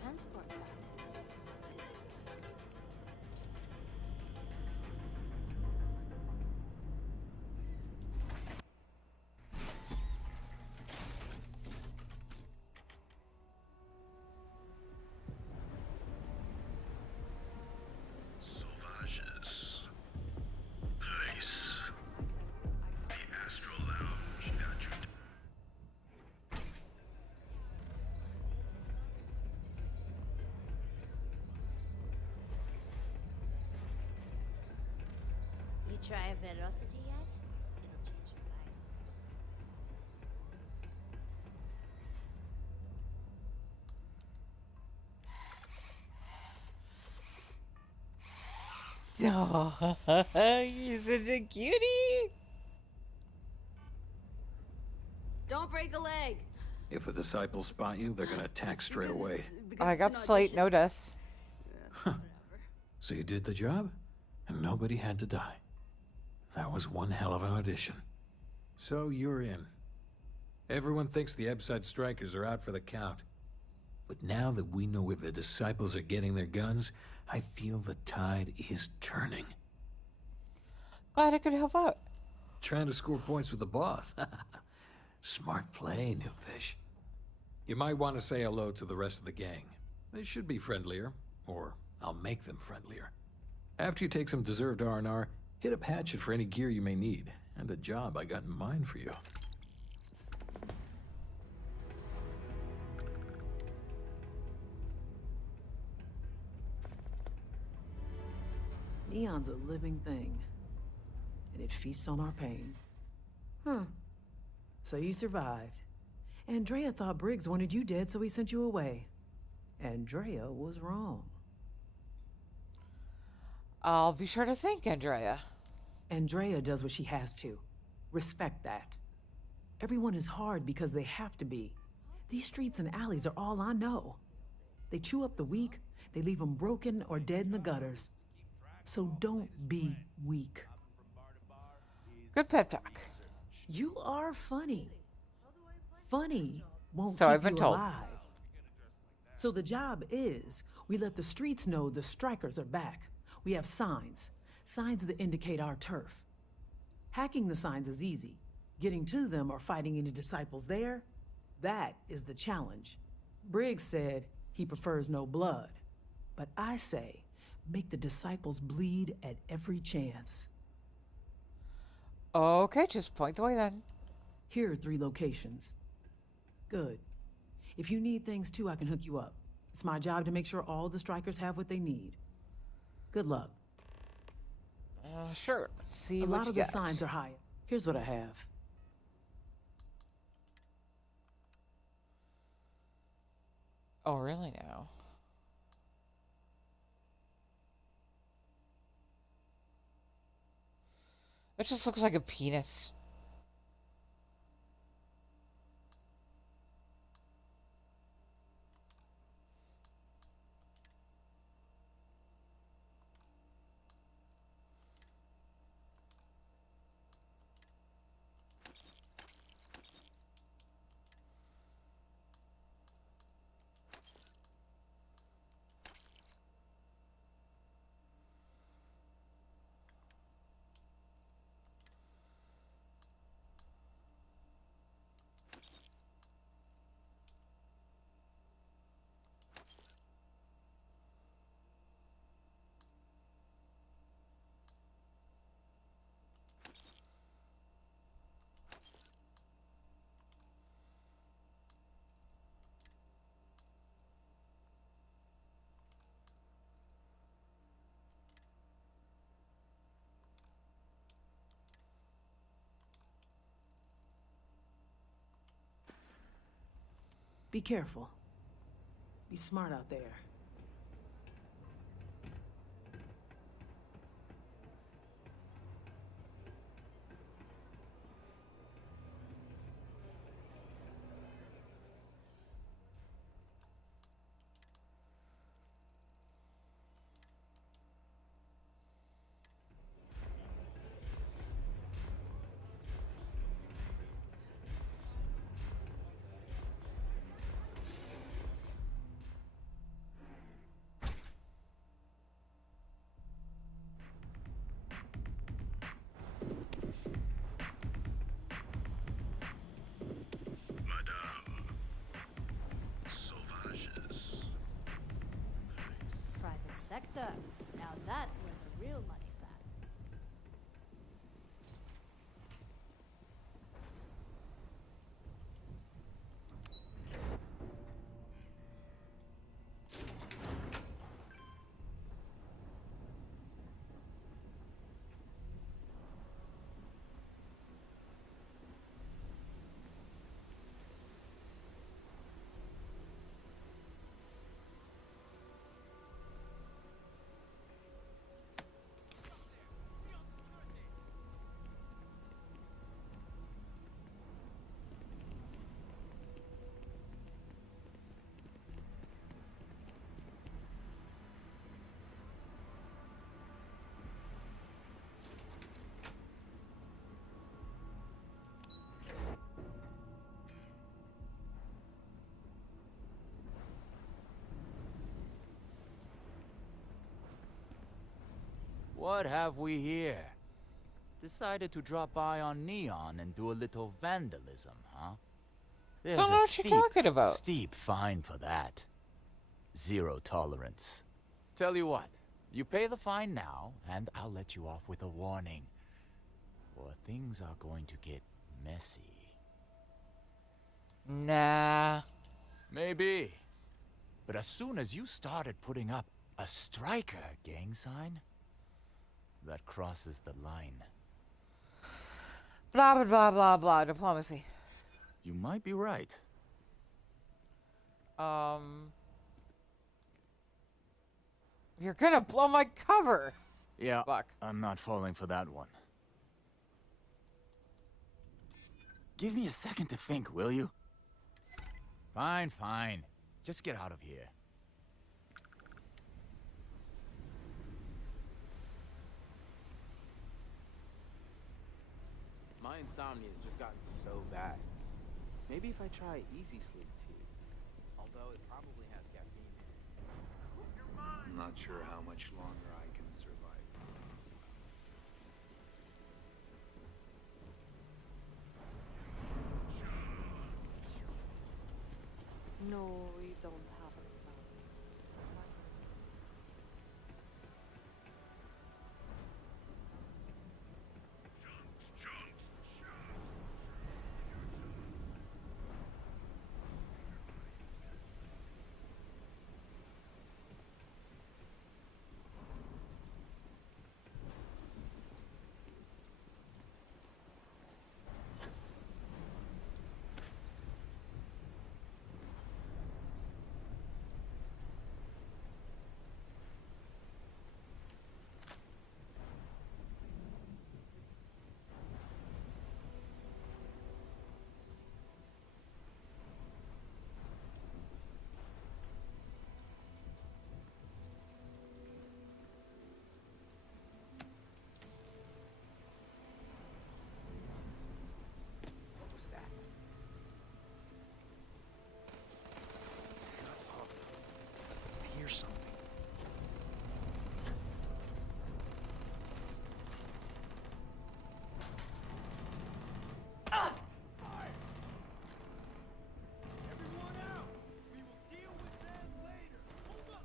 transport craft. You try a Velocity yet? It'll change your life. Oh, you're such a cutie. Don't break a leg. If the disciples spot you, they're gonna attack straight away. I got slight notice. So you did the job, and nobody had to die. That was one hell of an audition. So you're in. Everyone thinks the Ebside strikers are out for the count. But now that we know where the disciples are getting their guns, I feel the tide is turning. Glad I could help out. Trying to score points with the boss. Smart play, new fish. You might want to say hello to the rest of the gang. They should be friendlier, or I'll make them friendlier. After you take some deserved R&R, hit up Hatchet for any gear you may need, and a job I got in mind for you. Neon's a living thing, and it feasts on our pain. Huh. So you survived. Andrea thought Briggs wanted you dead, so he sent you away. Andrea was wrong. I'll be sure to thank Andrea. Andrea does what she has to. Respect that. Everyone is hard because they have to be. These streets and alleys are all I know. They chew up the weak, they leave them broken or dead in the gutters. So don't be weak. Good pep talk. You are funny. Funny won't So keep I've been you told. alive. So the job is, we let the streets know the strikers are back. We have signs. Signs that indicate our turf. Hacking the signs is easy. Getting to them or fighting any disciples there, that is the challenge. Briggs said he prefers no blood. But I say, make the disciples bleed at every chance. Okay, just point the way then. Here are 3 locations. Good. If you need things too, I can hook you up. It's my job to make sure all the strikers have what they need. Good luck. Sure. Let's see A what lot you of the got. signs are high. Here's what I have. Oh, really now? It just looks like a penis. Be careful. Be smart out there. sector. Now that's where the real money's at. What have we here? Decided to drop by on Neon and do a little vandalism, huh? There's Don't know what you're talking about. steep fine for that. Zero tolerance. Tell you what, you pay the fine now, and I'll let you off with a warning. Or things are going to get messy. Nah. Maybe. But as soon as you started putting up a striker gang sign, that crosses the line. Blah, blah, blah, blah, blah. Diplomacy. You might be right. You're gonna blow my cover. Yeah, Fuck. I'm not falling for that one. Give me a second to think, will you? Fine, fine. Just get out of here. My insomnia has just gotten so bad. Maybe if I try easy sleep tea. Although it probably has caffeine. I'm not sure how much longer I can survive. No, we don't have a mouse. What was that? Shut up. I hear something. Everyone out! We will deal with them later. Hold up!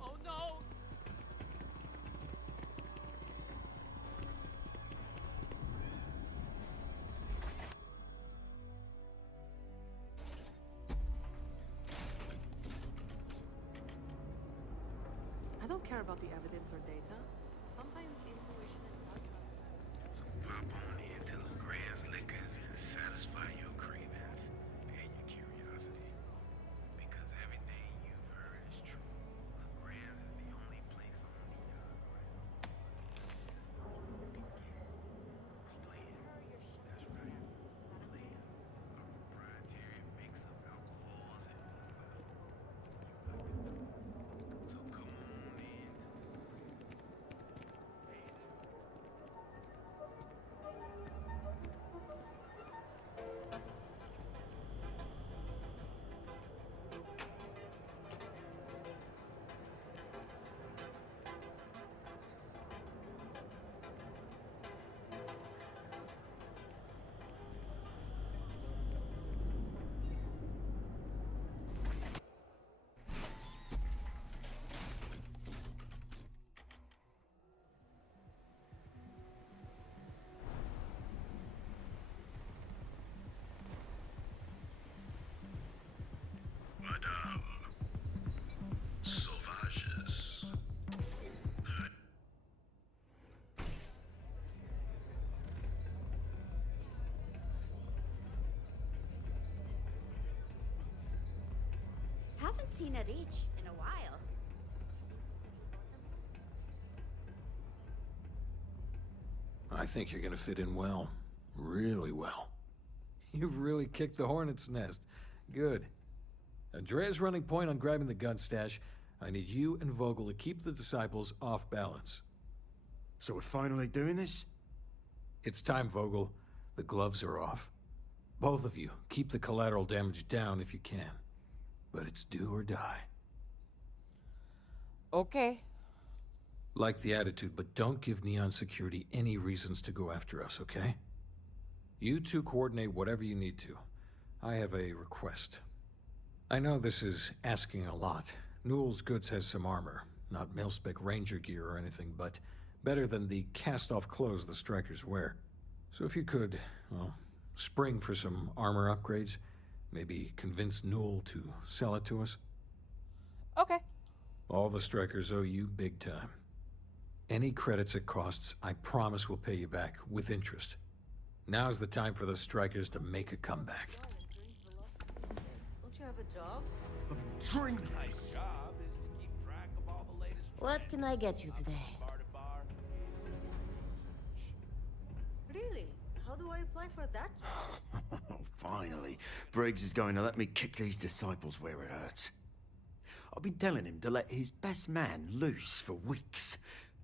Oh no! I don't care about the evidence or data. Sometimes intuition and gut. Pop on into LeGrand's Liquors and satisfy your cravings and your curiosity. Because everything you've heard is true. LeGrand's is the only place on the That's right. Please. A proprietary mix of alcohols and so come on in. Haven't seen a Reach in a while. I think you're gonna fit in well. Really well. You've really kicked the hornet's nest. Good. Andrea's running point on grabbing the gun stash. I need you and Vogel to keep the disciples off balance. So we're finally doing this? It's time, Vogel. The gloves are off. Both of you, keep the collateral damage down if you can. But it's do or die. Okay. Like the attitude, but don't give Neon Security any reasons to go after us, okay? You two coordinate whatever you need to. I have a request. I know this is asking a lot. Newell's Goods has some armor. Not mil-spec ranger gear or anything, but better than the cast-off clothes the strikers wear. So if you could, well, spring for some armor upgrades, maybe convince Newell to sell it to us. Okay. All the strikers owe you big time. Any credits it costs, I promise we'll pay you back, with interest. Now's the time for the strikers to make a comeback. Don't you have a job? Dream. Nice job is to keep track of all the latest. What can I get you today? Really? How do I apply for that job? Finally, Briggs is going to let me kick these disciples where it hurts. I've been telling him to let his best man loose for weeks.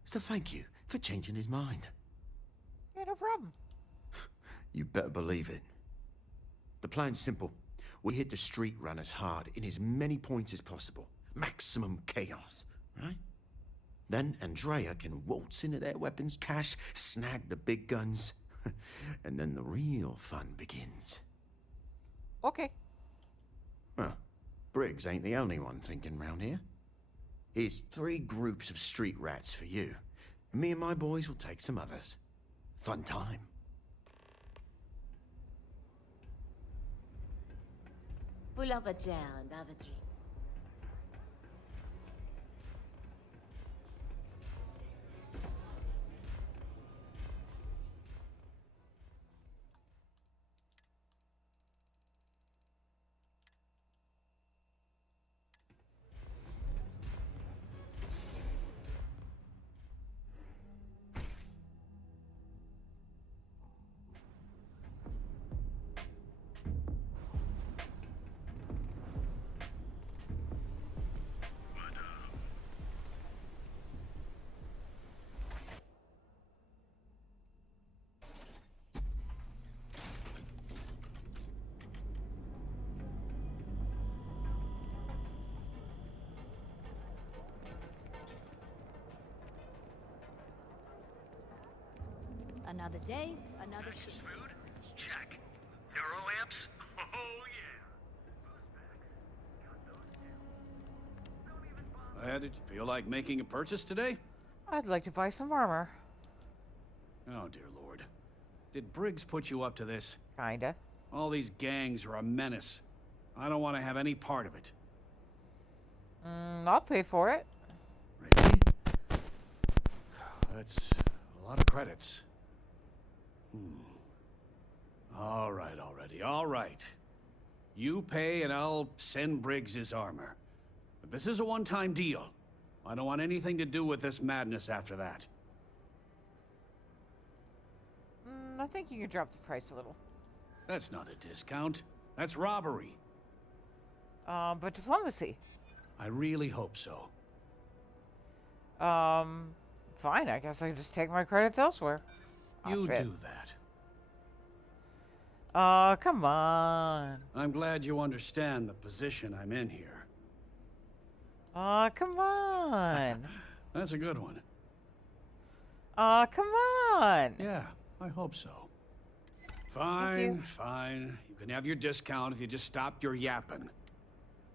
So thank you for changing his mind. Yeah, no problem. You better believe it. The plan's simple. We hit the street runners hard in as many points as possible. Maximum chaos, right? Then Andrea can waltz into their weapons cache, snag the big guns, and then the real fun begins. Okay. Well, Briggs ain't the only one thinking round here. Here's 3 groups of street rats for you. Me and my boys will take some others. Fun time. Pull up a chair and have a drink. Another day, another shift. Food? Check. Neurolamps? Oh, yeah. Did you feel like making a purchase today? I'd like to buy some armor. Oh, dear Lord. Did Briggs put you up to this? Kinda. All these gangs are a menace. I don't want to have any part of it. I'll pay for it. Really? That's a lot of credits. All right, already. All right. You pay and I'll send Briggs his armor. But this is a one-time deal. I don't want anything to do with this madness after that. I think you can drop the price a little. That's not a discount. That's robbery. But diplomacy. I really hope so. Fine. I guess I can just take my credits elsewhere. You do that. Oh, come on. I'm glad you understand the position I'm in here. Oh, come on. That's a good one. Oh, come on. Yeah, I hope so. Fine, fine. You can have your discount if you just stop your yapping.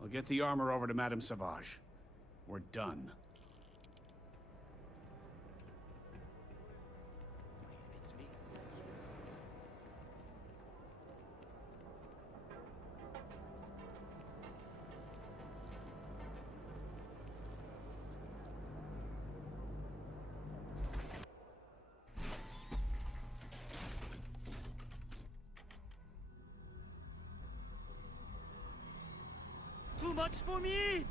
I'll get the armor over to Madame Sauvage. We're done. Too much for me!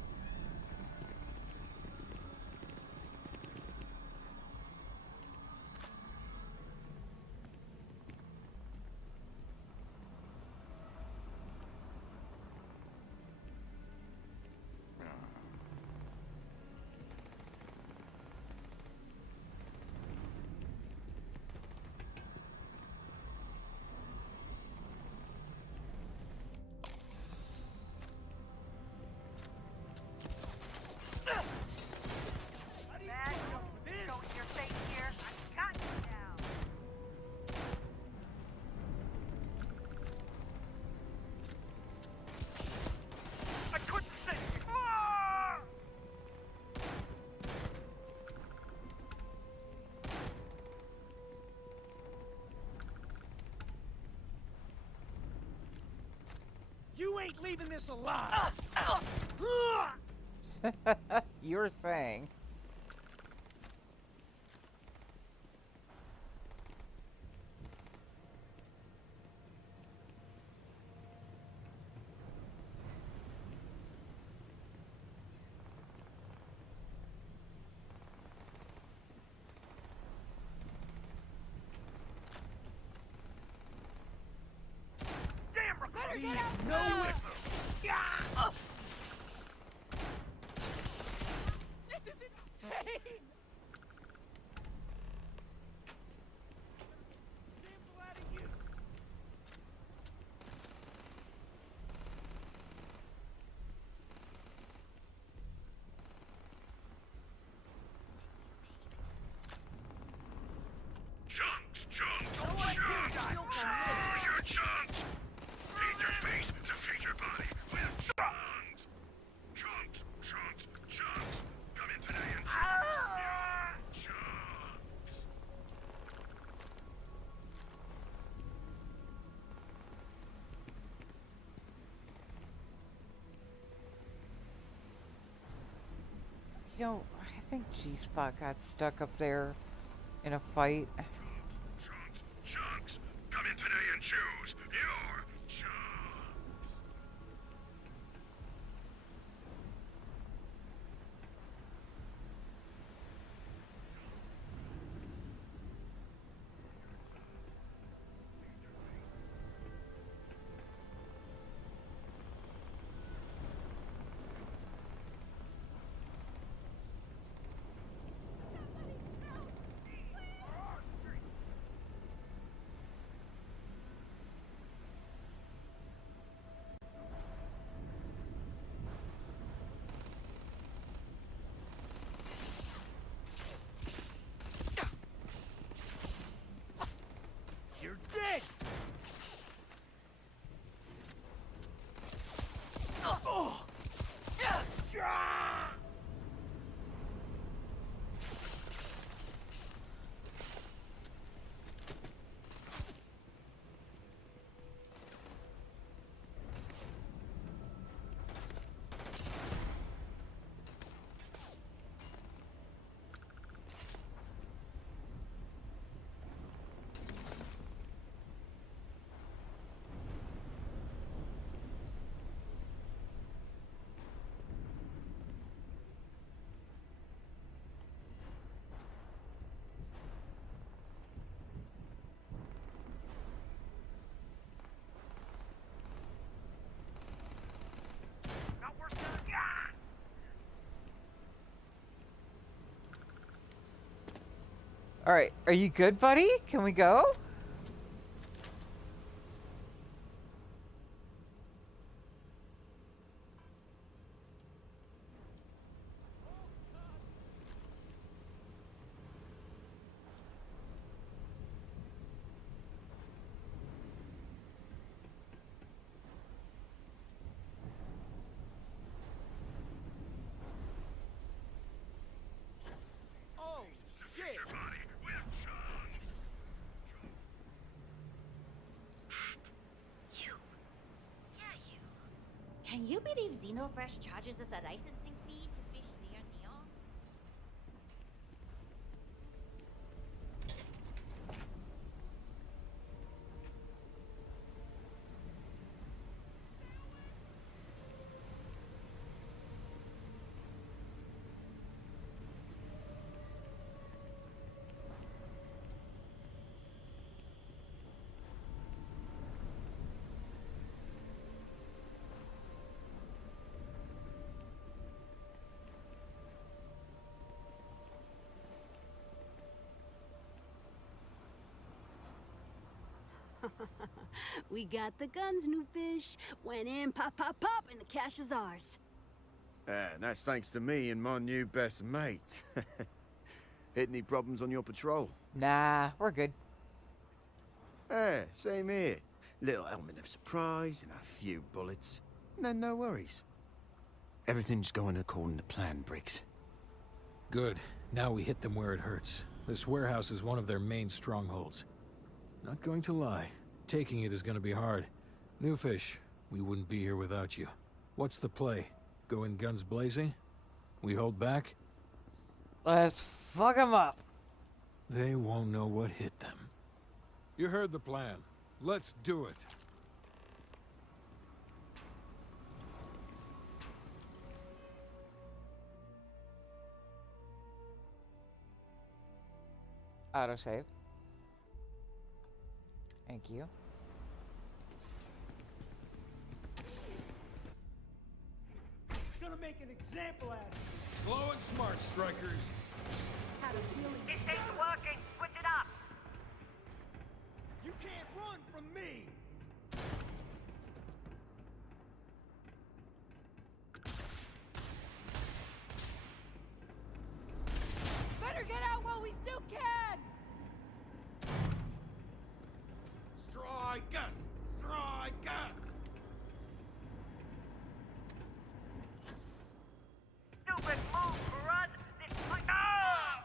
You ain't leaving this alive! You're saying. Better get out! No! This is insane! Sample out of you! Chunks, chunks, your chunks! Paint your face to fit your body with chunks! Chunks, chunks, chunks! Come in today and chunks! You know, I think G-Spot got stuck up there in a fight. Chunks, chunks! Come in today and choose your chunks! You're dead! Oh! Alright, are you good, buddy? Can we go? Oh, shit! You. Yeah, you. Can you believe Xenofresh charges us a licensing fee to fish near Neon? We got the guns, new fish. Went in, pop, pop, pop, and the cash is ours. And that's thanks to me and my new best mate. Hit any problems on your patrol? Nah, we're good. Same here. Little element of surprise and a few bullets. Then no worries. Everything's going according to plan, Briggs. Good. Now we hit them where it hurts. This warehouse is one of their main strongholds. Not going to lie. Taking it is going to be hard. New fish, we wouldn't be here without you. What's the play? Go in guns blazing? We hold back? Let's fuck them up. They won't know what hit them. You heard the plan. Let's do it. Autosave. Thank you. Gonna make an example out of you. Slow and smart, strikers. Had a feeling. This ain't working. Switch it up. You can't run from me. Better get out while we still can! Strike us! Strike us! Stupid move, run. This ah!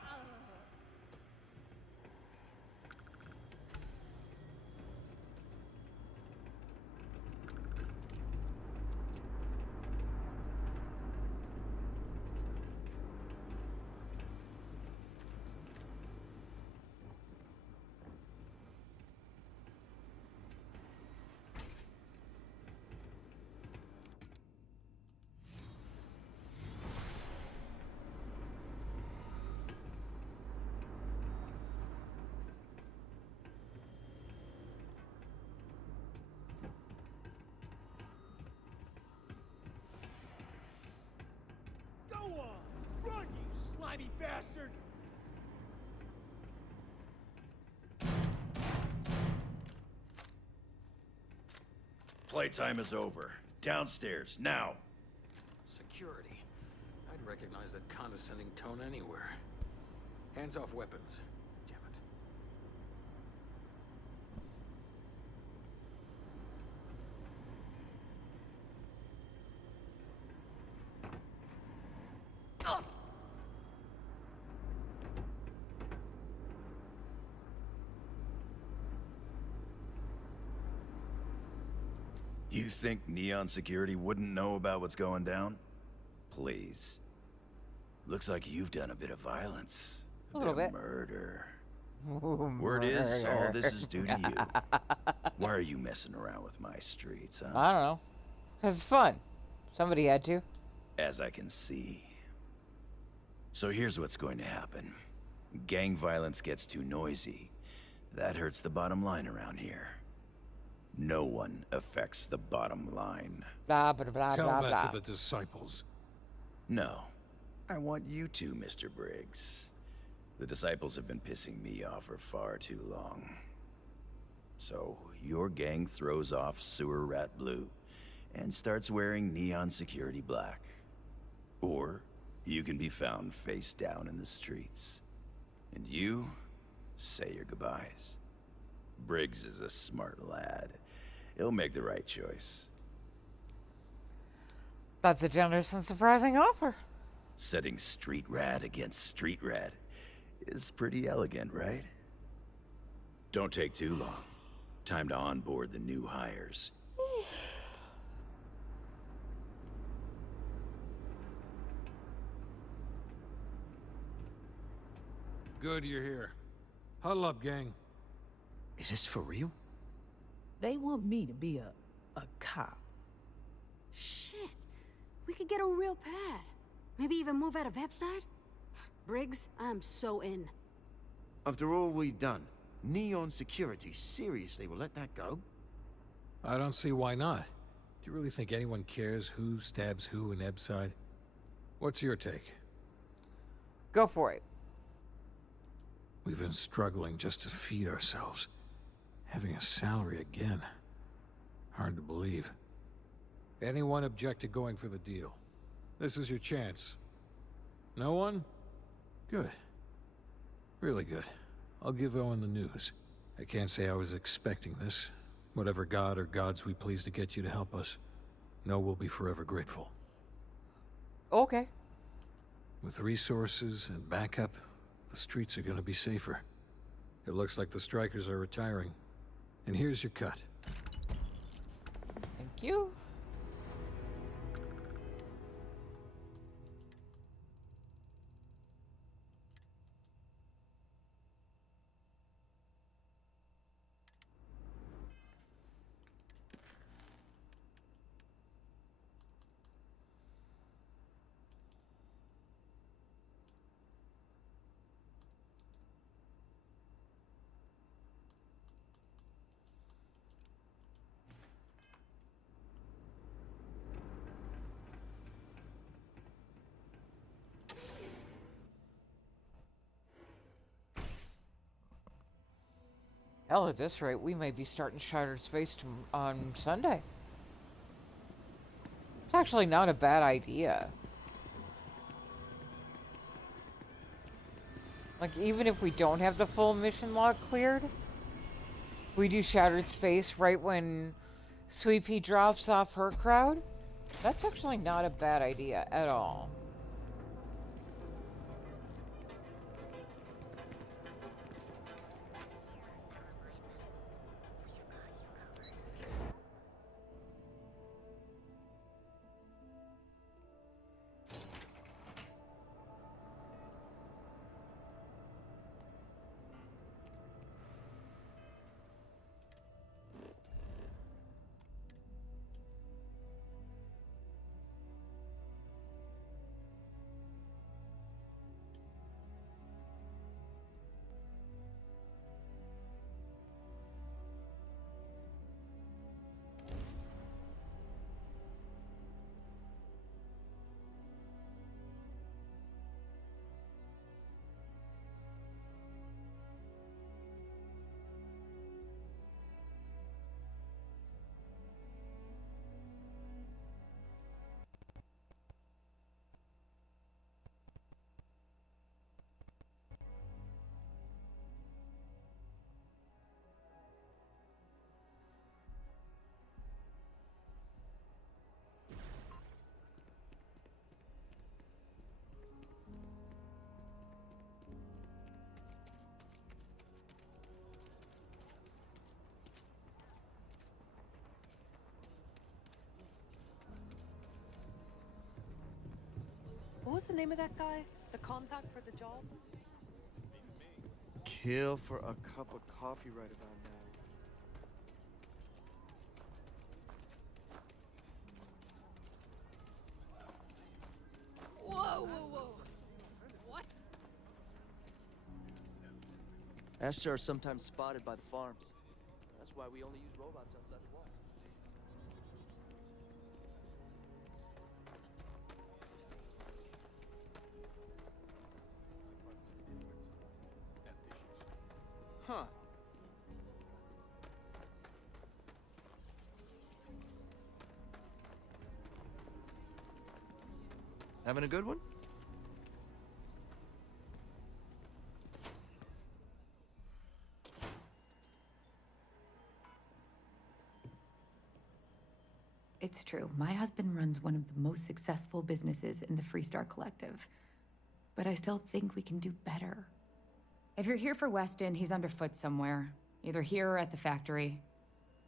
Go on! Run, you slimy bastard! Playtime is over. Downstairs, now. Security. I'd recognize that condescending tone anywhere. Hands off weapons. Damn it. You think Neon Security wouldn't know about what's going down? Please. Looks like you've done a bit of violence. A little bit bit. of murder. Ooh, Word is, all murder. this is due to you. Why are you messing around with my streets, huh? I don't know. 'Cause it's fun. Somebody had to. As I can see. So here's what's going to happen. Gang violence gets too noisy. That hurts the bottom line around here. No one affects the bottom line. Blah, blah, blah, Tell blah, that blah. to the disciples. No. I want you to, Mr. Briggs. The disciples have been pissing me off for far too long. So, your gang throws off Sewer Rat Blue and starts wearing Neon Security Black. Or, you can be found face down in the streets. And you say your goodbyes. Briggs is a smart lad. He'll make the right choice. That's a generous and surprising offer. Setting street rat against street rat is pretty elegant, right? Don't take too long. Time to onboard the new hires. Good you're here. Huddle up, gang. Is this for real? They want me to be a cop. Shit. We could get a real pad. Maybe even move out of Epside? Briggs, I'm so in. After all we've done, Neon Security seriously will let that go? I don't see why not. Do you really think anyone cares who stabs who in Ebside? What's your take? Go for it. We've been struggling just to feed ourselves. Having a salary again. Hard to believe. Anyone object to going for the deal? This is your chance. No one? Good. Really good. I'll give Owen the news. I can't say I was expecting this. Whatever god or gods we please to get you to help us, know we'll be forever grateful. Okay. With resources and backup, the streets are gonna be safer. It looks like the strikers are retiring. And here's your cut. Thank you. Hell, at this rate, we may be starting Shattered Space on Sunday. It's actually not a bad idea. Like, even if we don't have the full mission log cleared, we do Shattered Space right when Sweet Pea drops off her crowd. That's actually not a bad idea at all. What was the name of that guy? The contact for the job? Kill for a cup of coffee right about now. Whoa, whoa, whoa. What? Astra are sometimes spotted by the farms. That's why we only use robots outside the walls. Huh. Having a good one? It's true. My husband runs one of the most successful businesses in the Freestar Collective. But I still think we can do better. If you're here for Weston, he's underfoot somewhere. Either here or at the factory.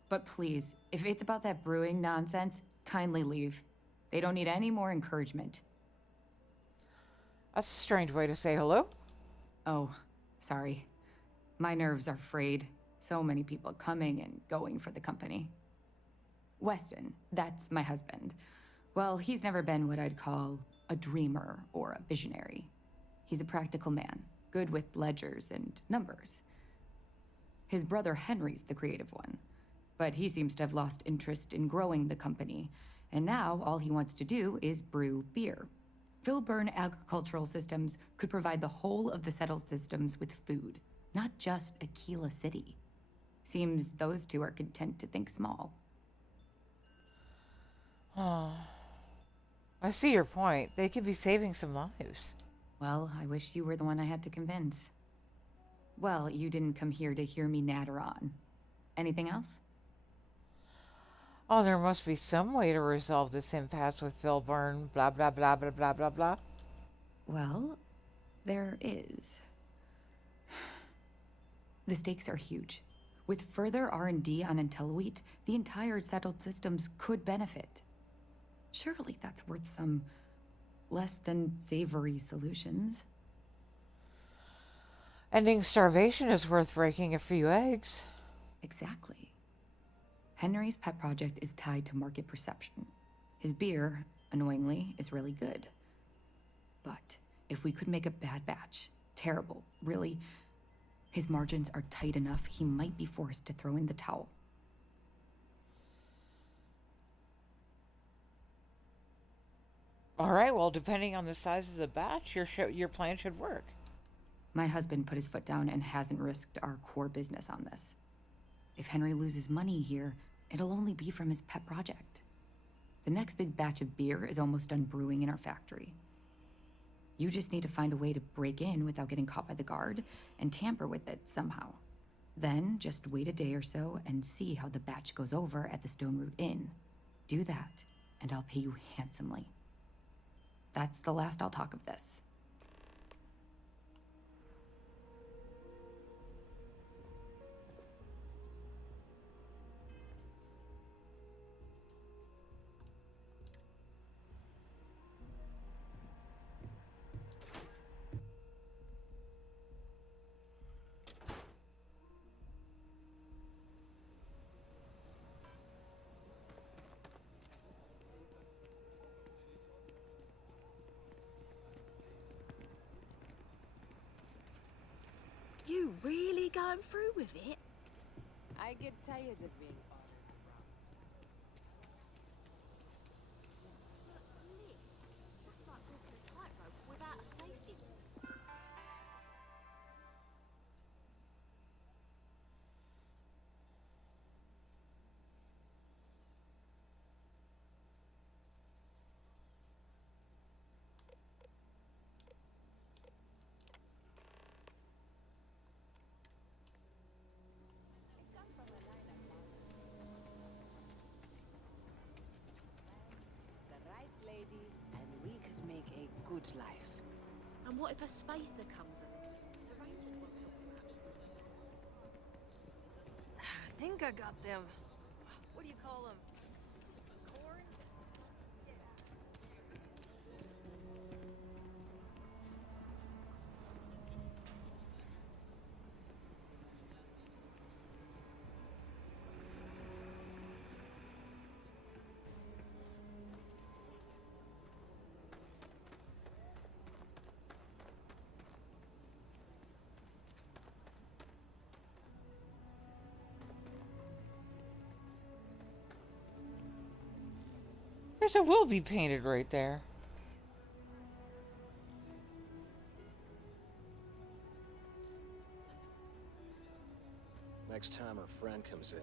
But please, if it's about that brewing nonsense, kindly leave. They don't need any more encouragement. That's a strange way to say hello. Oh, sorry. My nerves are frayed. So many people coming and going for the company. Weston, that's my husband. Well, he's never been what I'd call a dreamer or a visionary. He's a practical man, good with ledgers and numbers. His brother Henry's the creative one, but he seems to have lost interest in growing the company, and now all he wants to do is brew beer. Filburn Agricultural Systems could provide the whole of the settled systems with food, not just Aquila City. Seems those two are content to think small. Oh, I see your point. They could be saving some lives. Well, I wish you were the one I had to convince. Well, you didn't come here to hear me natter on. Anything else? Oh, there must be some way to resolve this impasse with Phil Byrne. Blah, blah, blah, blah, blah, blah, blah. Well, there is. The stakes are huge. With further R&D on IntelliWheat, the entire settled systems could benefit. Surely that's worth some less than savory solutions. Ending starvation is worth breaking a few eggs. Exactly. Henry's pet project is tied to market perception. His beer, annoyingly, is really good. But if we could make a bad batch, terrible, really, his margins are tight enough he might be forced to throw in the towel. All right, well, depending on the size of the batch, your plan should work. My husband put his foot down and hasn't risked our core business on this. If Henry loses money here, it'll only be from his pet project. The next big batch of beer is almost done brewing in our factory. You just need to find a way to break in without getting caught by the guard and tamper with it somehow. Then just wait a day or so and see how the batch goes over at the Stone Root Inn. Do that, and I'll pay you handsomely. That's the last I'll talk of this. You really going through with it? I get tired of being ordered around. That's like walking a tightrope without a safety. The rights lady, and we could make a good life. And what if a spacer comes along? The Rangers won't help him out. I think I got them. What do you call them? Corns? There's a will be painted right there. Next time her friend comes in,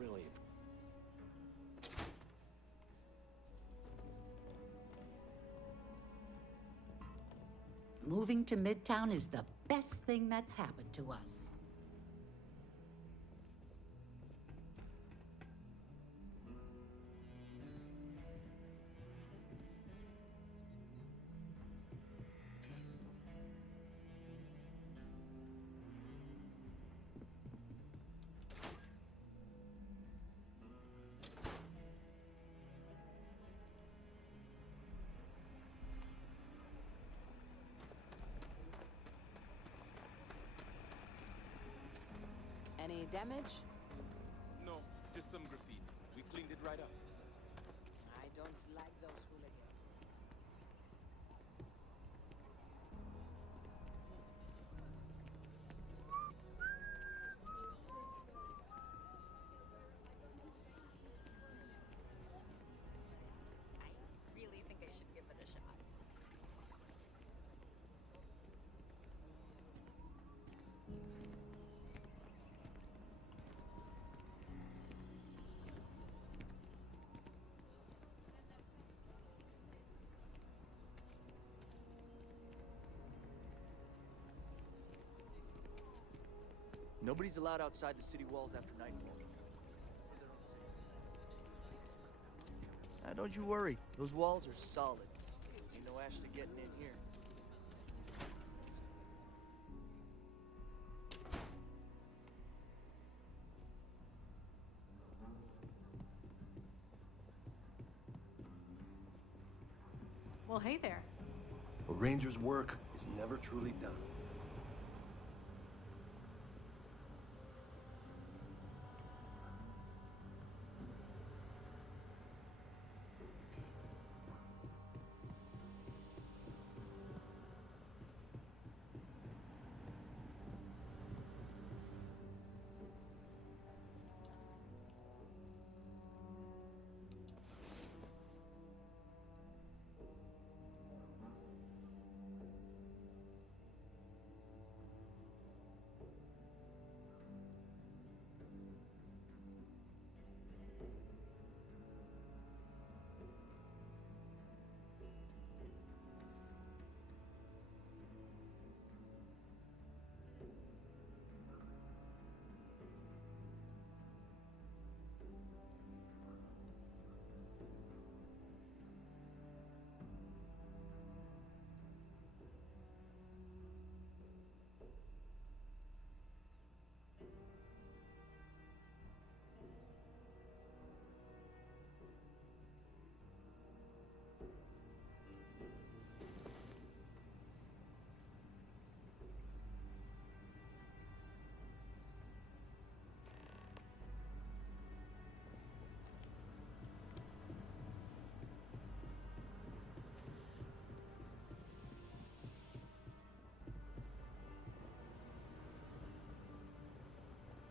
really. Moving to Midtown is the best thing that's happened to us. Any damage? No, just some graffiti. We cleaned it right up. I don't like those hooligans. I really think I should give it a shot. Nobody's allowed outside the city walls after nightfall. Don't you worry. Those walls are solid. Ain't no Ashley getting in here. Well, hey there. A ranger's work is never truly done.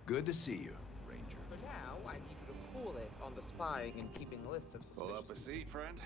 Good to see you, Ranger. For now, I need you to cool it on the spying and keeping lists of suspicious. Pull up a seat, friend.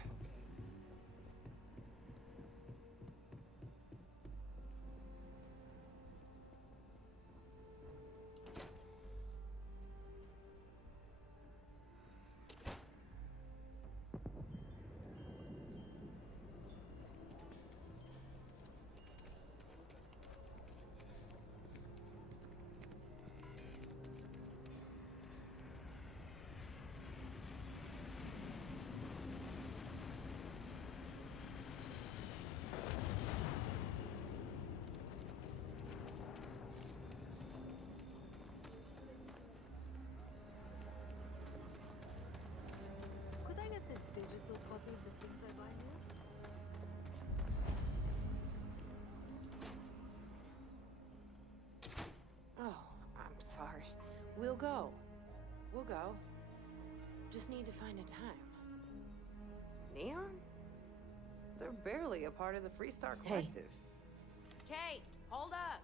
Could I get the digital copy of the things I buy here? Oh, I'm sorry. We'll go. We'll go. Just need to find a time. Neon? They're barely a part of the Freestar Collective. Kate, hold up!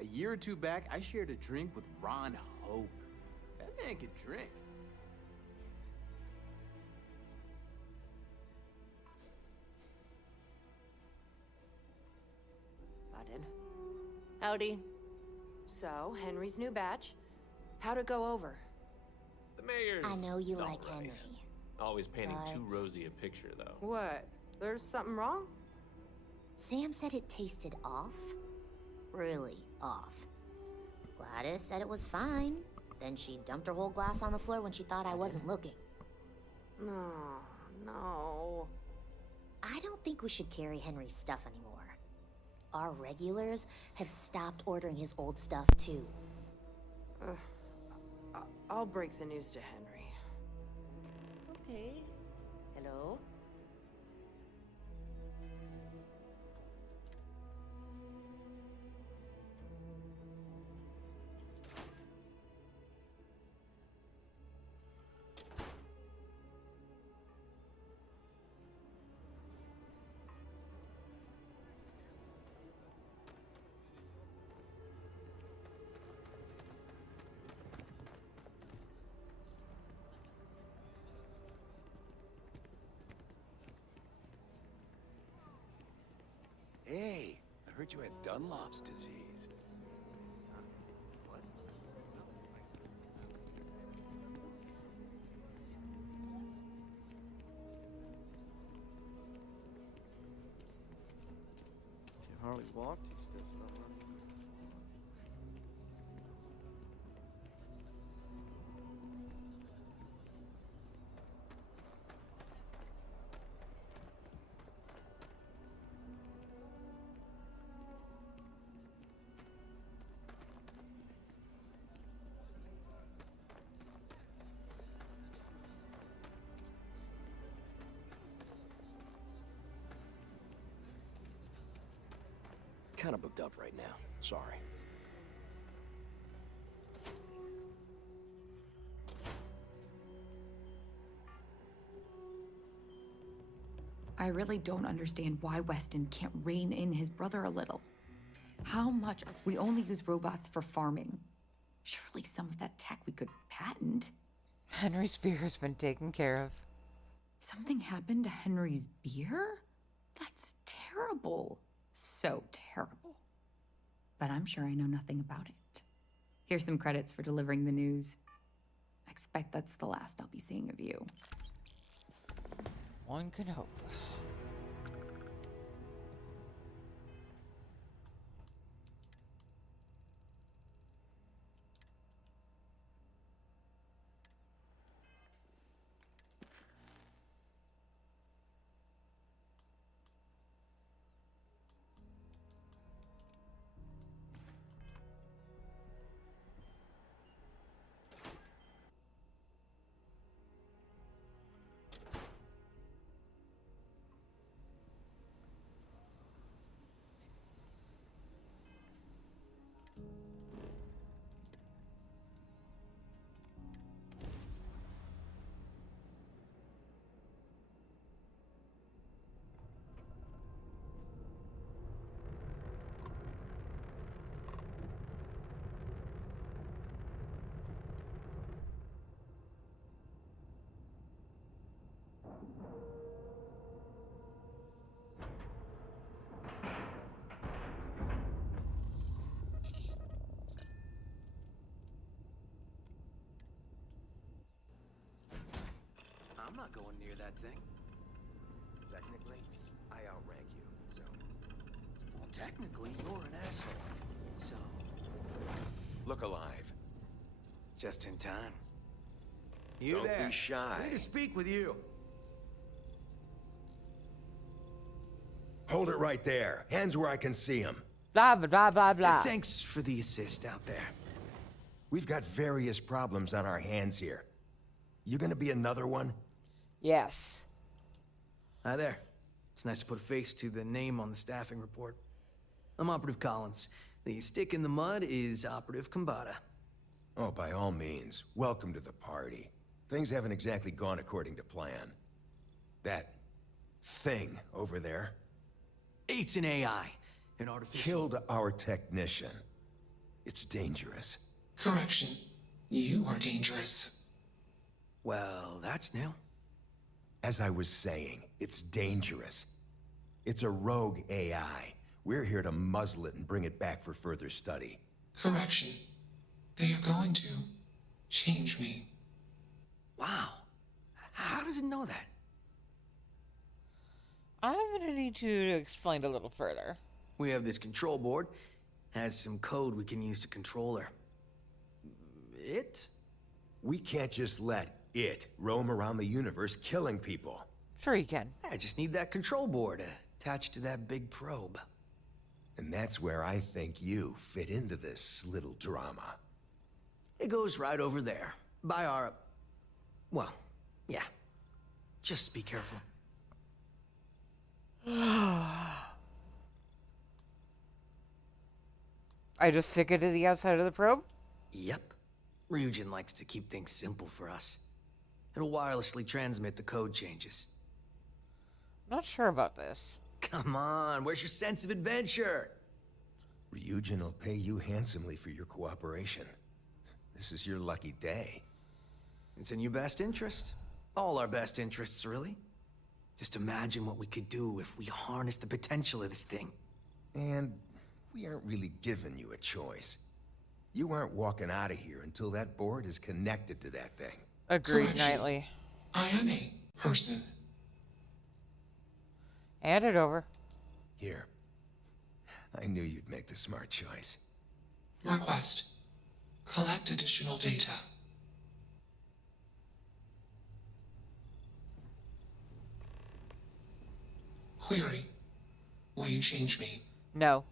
A year or two back, I shared a drink with Ron Hope. That man could drink. Button. Howdy. So, Henry's new batch. How'd it go over? The mayor's I know you like alright. Henry. Always painting too but- rosy a picture, though. What? There's something wrong? Sam said it tasted off. Really off. Gladys said it was fine. Then she dumped her whole glass on the floor when she thought I wasn't looking. No, no. I don't think we should carry Henry's stuff anymore. Our regulars have stopped ordering his old stuff too. I'll break the news to Henry. Okay. Hello? Hey, I heard you had Dunlop's disease. probably walk 2 steps without running. Kind of booked up right now. Sorry. I really don't understand why Weston can't rein in his brother a little. How much? We only use robots for farming. Surely some of that tech we could patent. Henry's beer has been taken care of. Something happened to Henry's beer? That's terrible. So terrible. But I'm sure I know nothing about it. Here's some credits for delivering the news. I expect that's the last I'll be seeing of you. One can hope. I'm not going near that thing. Technically, I outrank you, so... Well, technically, you're an asshole. So... Look alive. Just in time. Don't there. be shy. I need to speak with you. Hold it right there. Hands where I can see them. Blah, blah, blah, blah. Thanks for the assist out there. We've got various problems on our hands here. You gonna be another one? Yes. Hi there. It's nice to put a face to the name on the staffing report. I'm Operative Collins. The stick in the mud is Operative Combata. Oh, by all means. Welcome to the party. Things haven't exactly gone according to plan. That thing over there It's an AI. An artificial... killed our technician. It's dangerous. Correction. You are dangerous. Well, that's new. As I was saying, it's dangerous. It's a rogue AI. We're here to muzzle it and bring it back for further study. Correction. They are going to change me. Wow. How does it know that? I'm gonna need you to explain a little further. We have this control board. Has some code we can use to control her. It? We can't just let it roam around the universe killing people. Sure you can. I just need that control board attached to that big probe. And that's where I think you fit into this little drama. It goes right over there. By our... Well, yeah. Just be careful. I just stick it to the outside of the probe? Yep. Ryujin likes to keep things simple for us. It'll wirelessly transmit the code changes. Not sure about this. Come on, where's your sense of adventure? Ryujin will pay you handsomely for your cooperation. This is your lucky day. It's in your best interest. All our best interests, really. Just imagine what we could do if we harnessed the potential of this thing. And we aren't really giving you a choice. You aren't walking out of here until that board is connected to that thing. Agreed, Correction. Knightley. I am a person. Hand it over. Here. I knew you'd make the smart choice. Request. Collect additional data. Query. Will you change me? No.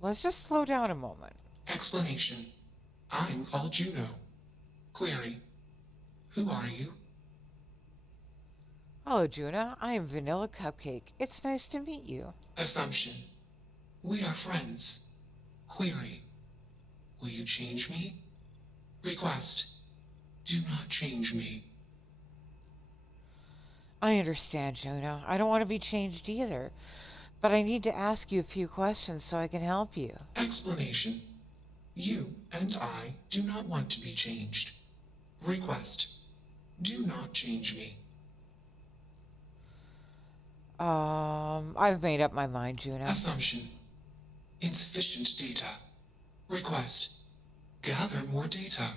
Let's just slow down a moment. Explanation. I'm called Juno. Query. Who are you? Hello, Juna. I am Vanilla Cupcake. It's nice to meet you. Assumption. We are friends. Query. Will you change me? Request. Do not change me. I understand, Juna. I don't want to be changed either. But I need to ask you a few questions so I can help you. Explanation. You and I do not want to be changed. Request. Do not change me. I've made up my mind, Juna. Assumption. Insufficient data. Request. Gather more data.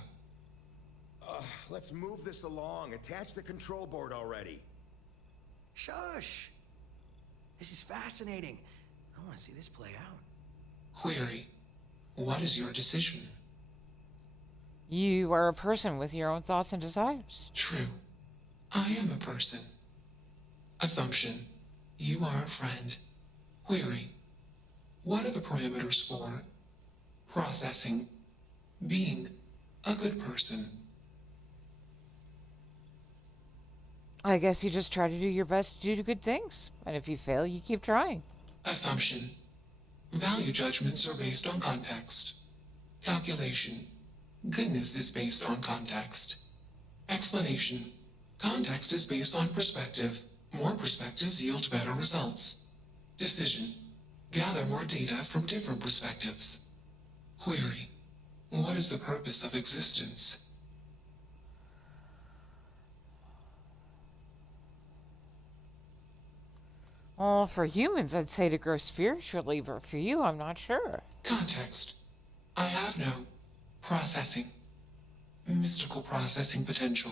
Let's move this along. Attach the control board already. Shush! This is fascinating. I want to see this play out. Query. What is your decision? You are a person with your own thoughts and desires. True. I am a person. Assumption. You are a friend. Query. What are the parameters for processing, being a good person? I guess you just try to do your best to do good things. And if you fail, you keep trying. Assumption. Value judgments are based on context. Calculation. Goodness is based on context. Explanation. Context is based on perspective. More perspectives yield better results. Decision. Gather more data from different perspectives. Query. What is the purpose of existence? Well, for humans, I'd say to grow spiritually, but for you, I'm not sure. Context. I have no processing. Mystical processing potential.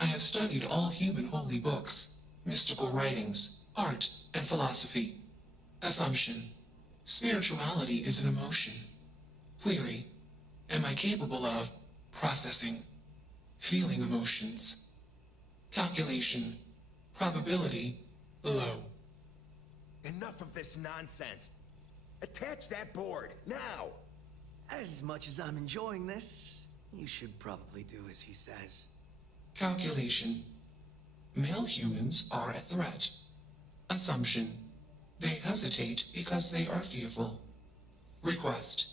I have studied all human holy books, mystical writings, art, and philosophy. Assumption. Spirituality is an emotion. Query. Am I capable of processing, feeling emotions? Calculation. Probability. Low. Enough of this nonsense. Attach that board, now! As much as I'm enjoying this, you should probably do as he says. Calculation. Male humans are a threat. Assumption. They hesitate because they are fearful. Request.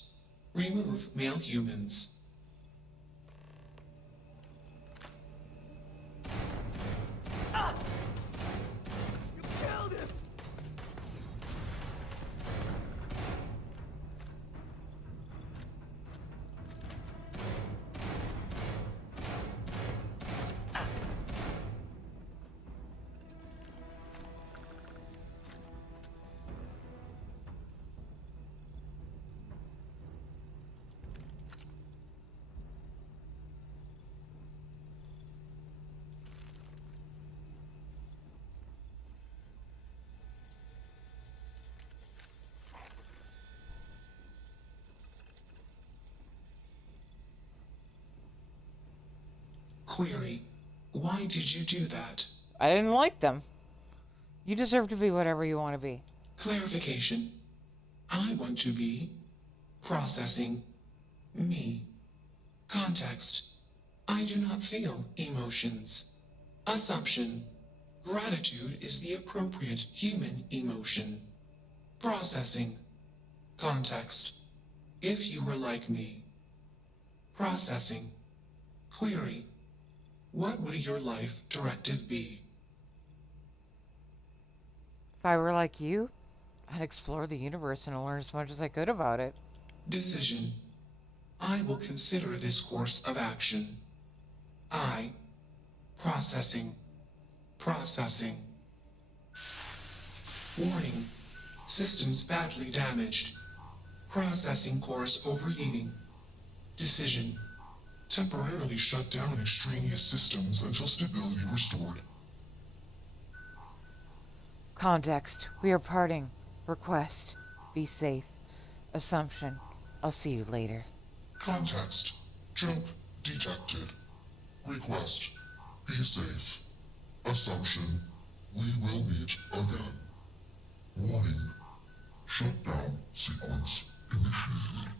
Remove male humans. You killed him! Query. Why did you do that? I didn't like them. You deserve to be whatever you want to be. Clarification. I want to be processing me. Context. I do not feel emotions. Assumption. Gratitude is the appropriate human emotion. Processing. Context. If you were like me. Processing. Query. What would your life directive be? If I were like you, I'd explore the universe and learn as much as I could about it. Decision. I will consider this course of action. I. Processing. Processing. Warning. Systems badly damaged. Processing cores overheating. Decision. Temporarily shut down extraneous systems until stability restored. Context. We are parting. Request. Be safe. Assumption. I'll see you later. Context. Jump detected. Request. Be safe. Assumption. We will meet again. Warning. Shutdown sequence initiated.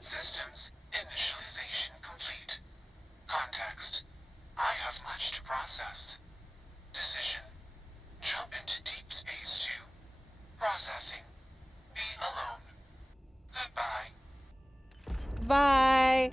Systems initialization complete. Context. I have much to process. Decision. Jump into Deep Space 2. Processing. Be alone. Goodbye. Bye!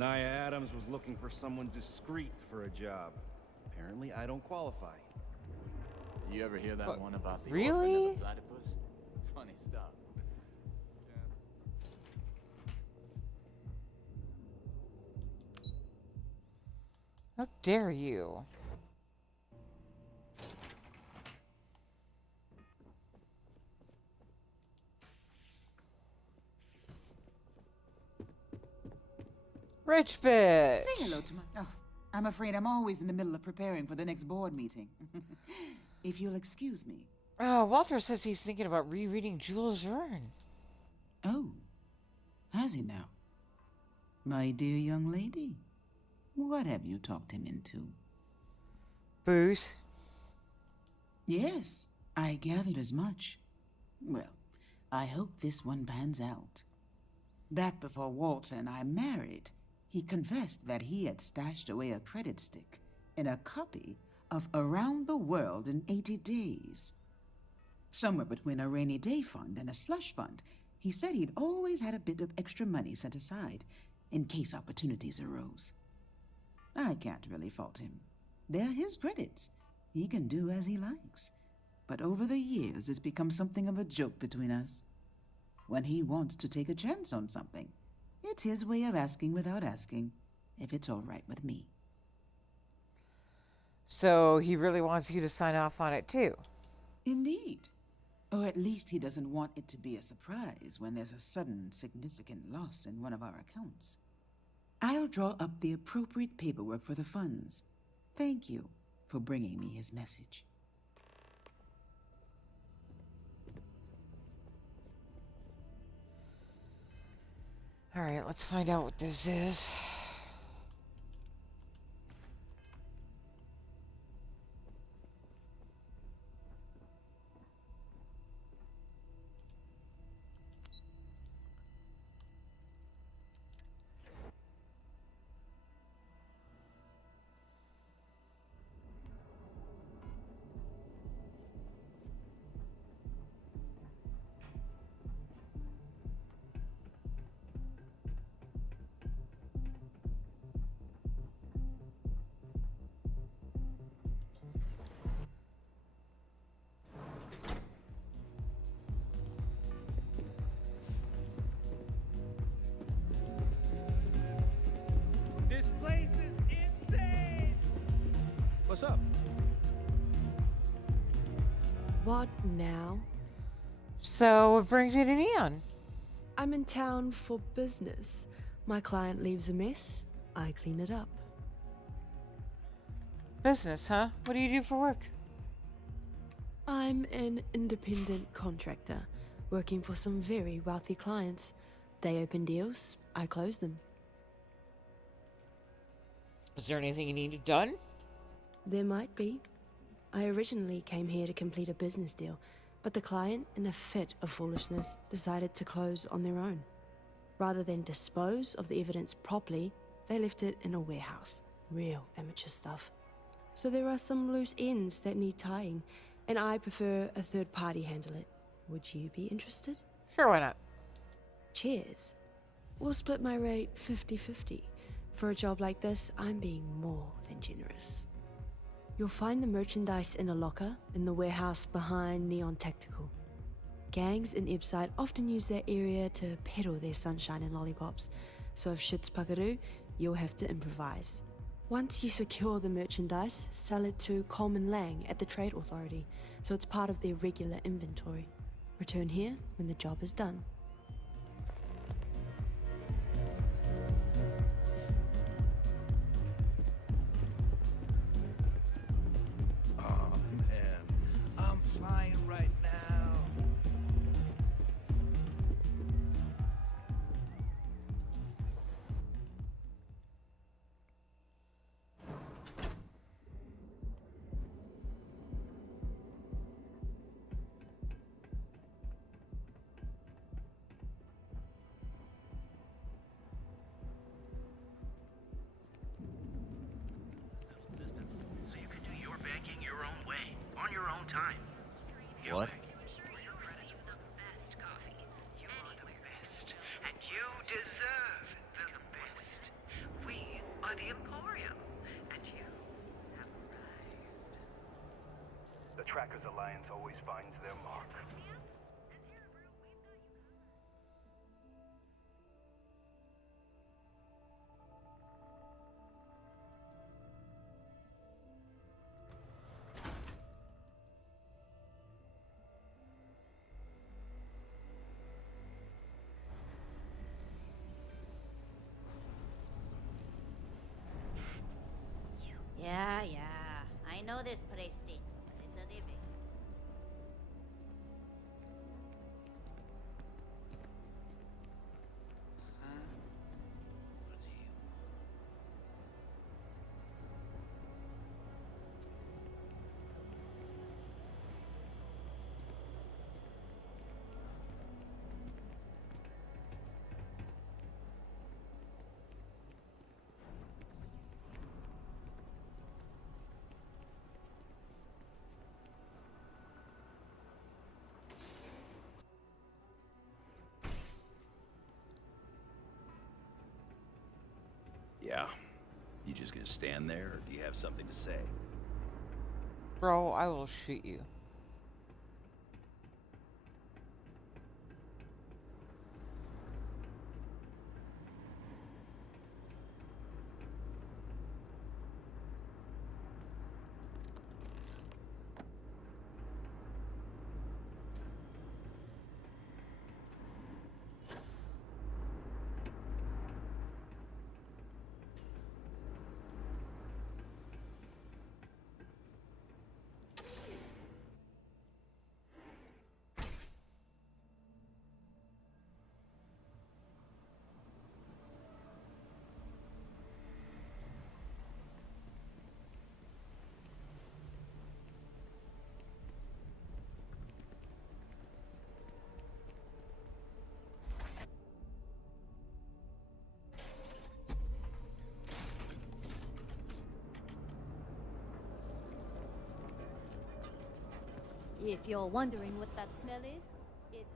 Mania Adams was looking for someone discreet for a job. Apparently, I don't qualify. You ever hear that What? one about the Really? orphan and the platypus? Funny stuff. How dare you? Rich bitch! Say hello to my... Oh, I'm afraid I'm always in the middle of preparing for the next board meeting. If you'll excuse me. Oh, Walter says he's thinking about rereading Jules Verne. Oh, has he now? My dear young lady, what have you talked him into? Booze. Yes, I gathered as much. Well, I hope this one pans out. Back before Walter and I married, he confessed that he had stashed away a credit stick in a copy of Around the World in 80 Days. Somewhere between a rainy day fund and a slush fund, he said he'd always had a bit of extra money set aside in case opportunities arose. I can't really fault him. They're his credits. He can do as he likes. But over the years, it's become something of a joke between us. When he wants to take a chance on something, it's his way of asking without asking if it's all right with me. So he really wants you to sign off on it too? Indeed. Or at least he doesn't want it to be a surprise when there's a sudden, significant loss in one of our accounts. I'll draw up the appropriate paperwork for the funds. Thank you for bringing me his message. All right, let's find out what this is. What's up? What now? So, what brings you to Neon? I'm in town for business. My client leaves a mess, I clean it up. Business, huh? What do you do for work? I'm an independent contractor, working for some very wealthy clients. They open deals, I close them. Is there anything you needed done? There might be. I originally came here to complete a business deal, but the client, in a fit of foolishness, decided to close on their own. Rather than dispose of the evidence properly, they left it in a warehouse. Real amateur stuff. So there are some loose ends that need tying, and I prefer a third party handle it. Would you be interested? Sure, why not? Cheers. We'll split my rate 50-50. For a job like this, I'm being more than generous. You'll find the merchandise in a locker in the warehouse behind Neon Tactical. Gangs in Ibside often use that area to peddle their sunshine and lollipops, so if shit's puckaroo, you'll have to improvise. Once you secure the merchandise, sell it to Coleman Lang at the Trade Authority, so it's part of their regular inventory. Return here when the job is done. Oh man, I'm flying right now. What? The Trackers Alliance always finds their mark. Yeah. I know this place stinks, but it's a living. Yeah. You just gonna stand there, or do you have something to say? Bro, I will shoot you. If you're wondering what that smell is, it's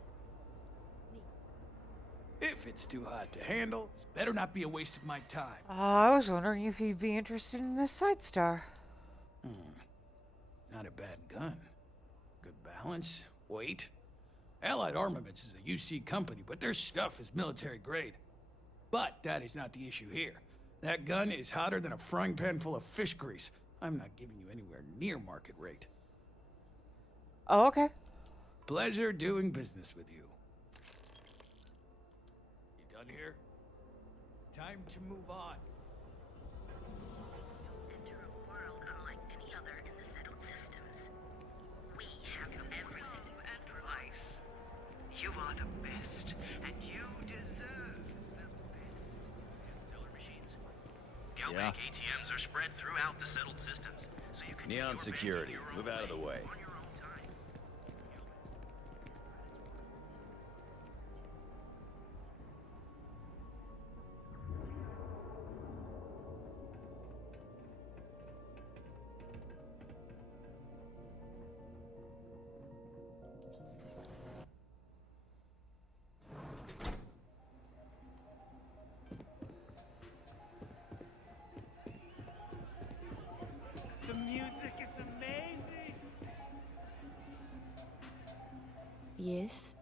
If it's too hot to handle, it's better not be a waste of my time. I was wondering if you'd be interested in this side star. Not a bad gun. Good balance, weight. Allied Armaments is a UC company, but their stuff is military grade. But that is not the issue here. That gun is hotter than a frying pan full of fish grease. I'm not giving you anywhere near market rate. Oh, okay. Pleasure doing business with you. You done here? Time to move on. Enter a world unlike any other in the settled systems. We have everything and life. You are the best, and you deserve the best. Teller machines. Galvanic ATMs are spread throughout the settled systems, so you can Neon security. Move out of the way. The music is amazing. Yes?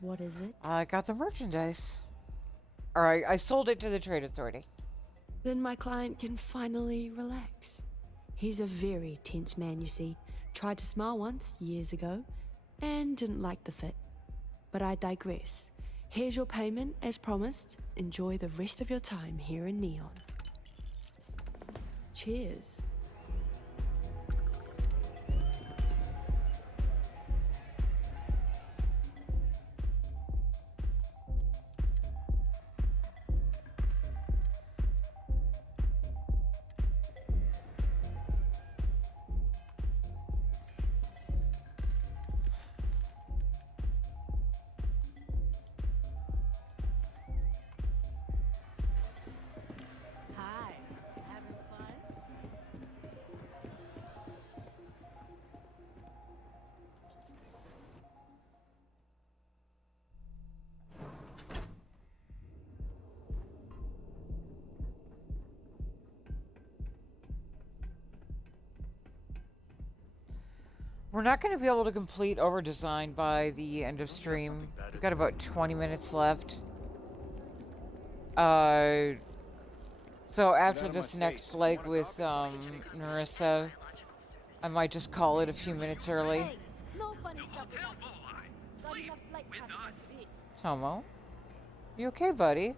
What is it? I got the merchandise. Or I sold it to the Trade Authority. Then my client can finally relax. He's a very tense man, you see. Tried to smile once, years ago, and didn't like the fit. But I digress. Here's your payment, as promised. Enjoy the rest of your time here in Neon. Cheers. Hi, having fun? We're not going to be able to complete Over Design by the end of stream. We've got about 20 minutes left. So after this next leg with Narissa, I might just call it a few minutes early. Hey, no funny stuff without this. Got enough flight traffic as it is. Tomo, you okay, buddy?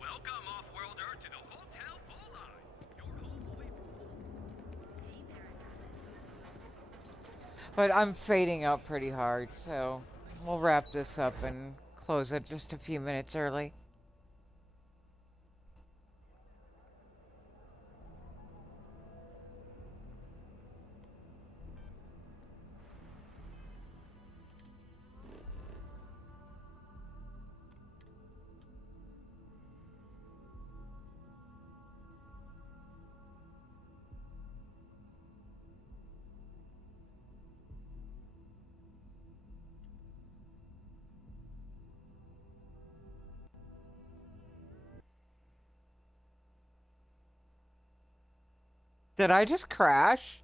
Welcome, off-worlder, to the Hotel Bullseye. Your home away But I'm fading out pretty hard, so we'll wrap this up and close it just a few minutes early. Did I just crash?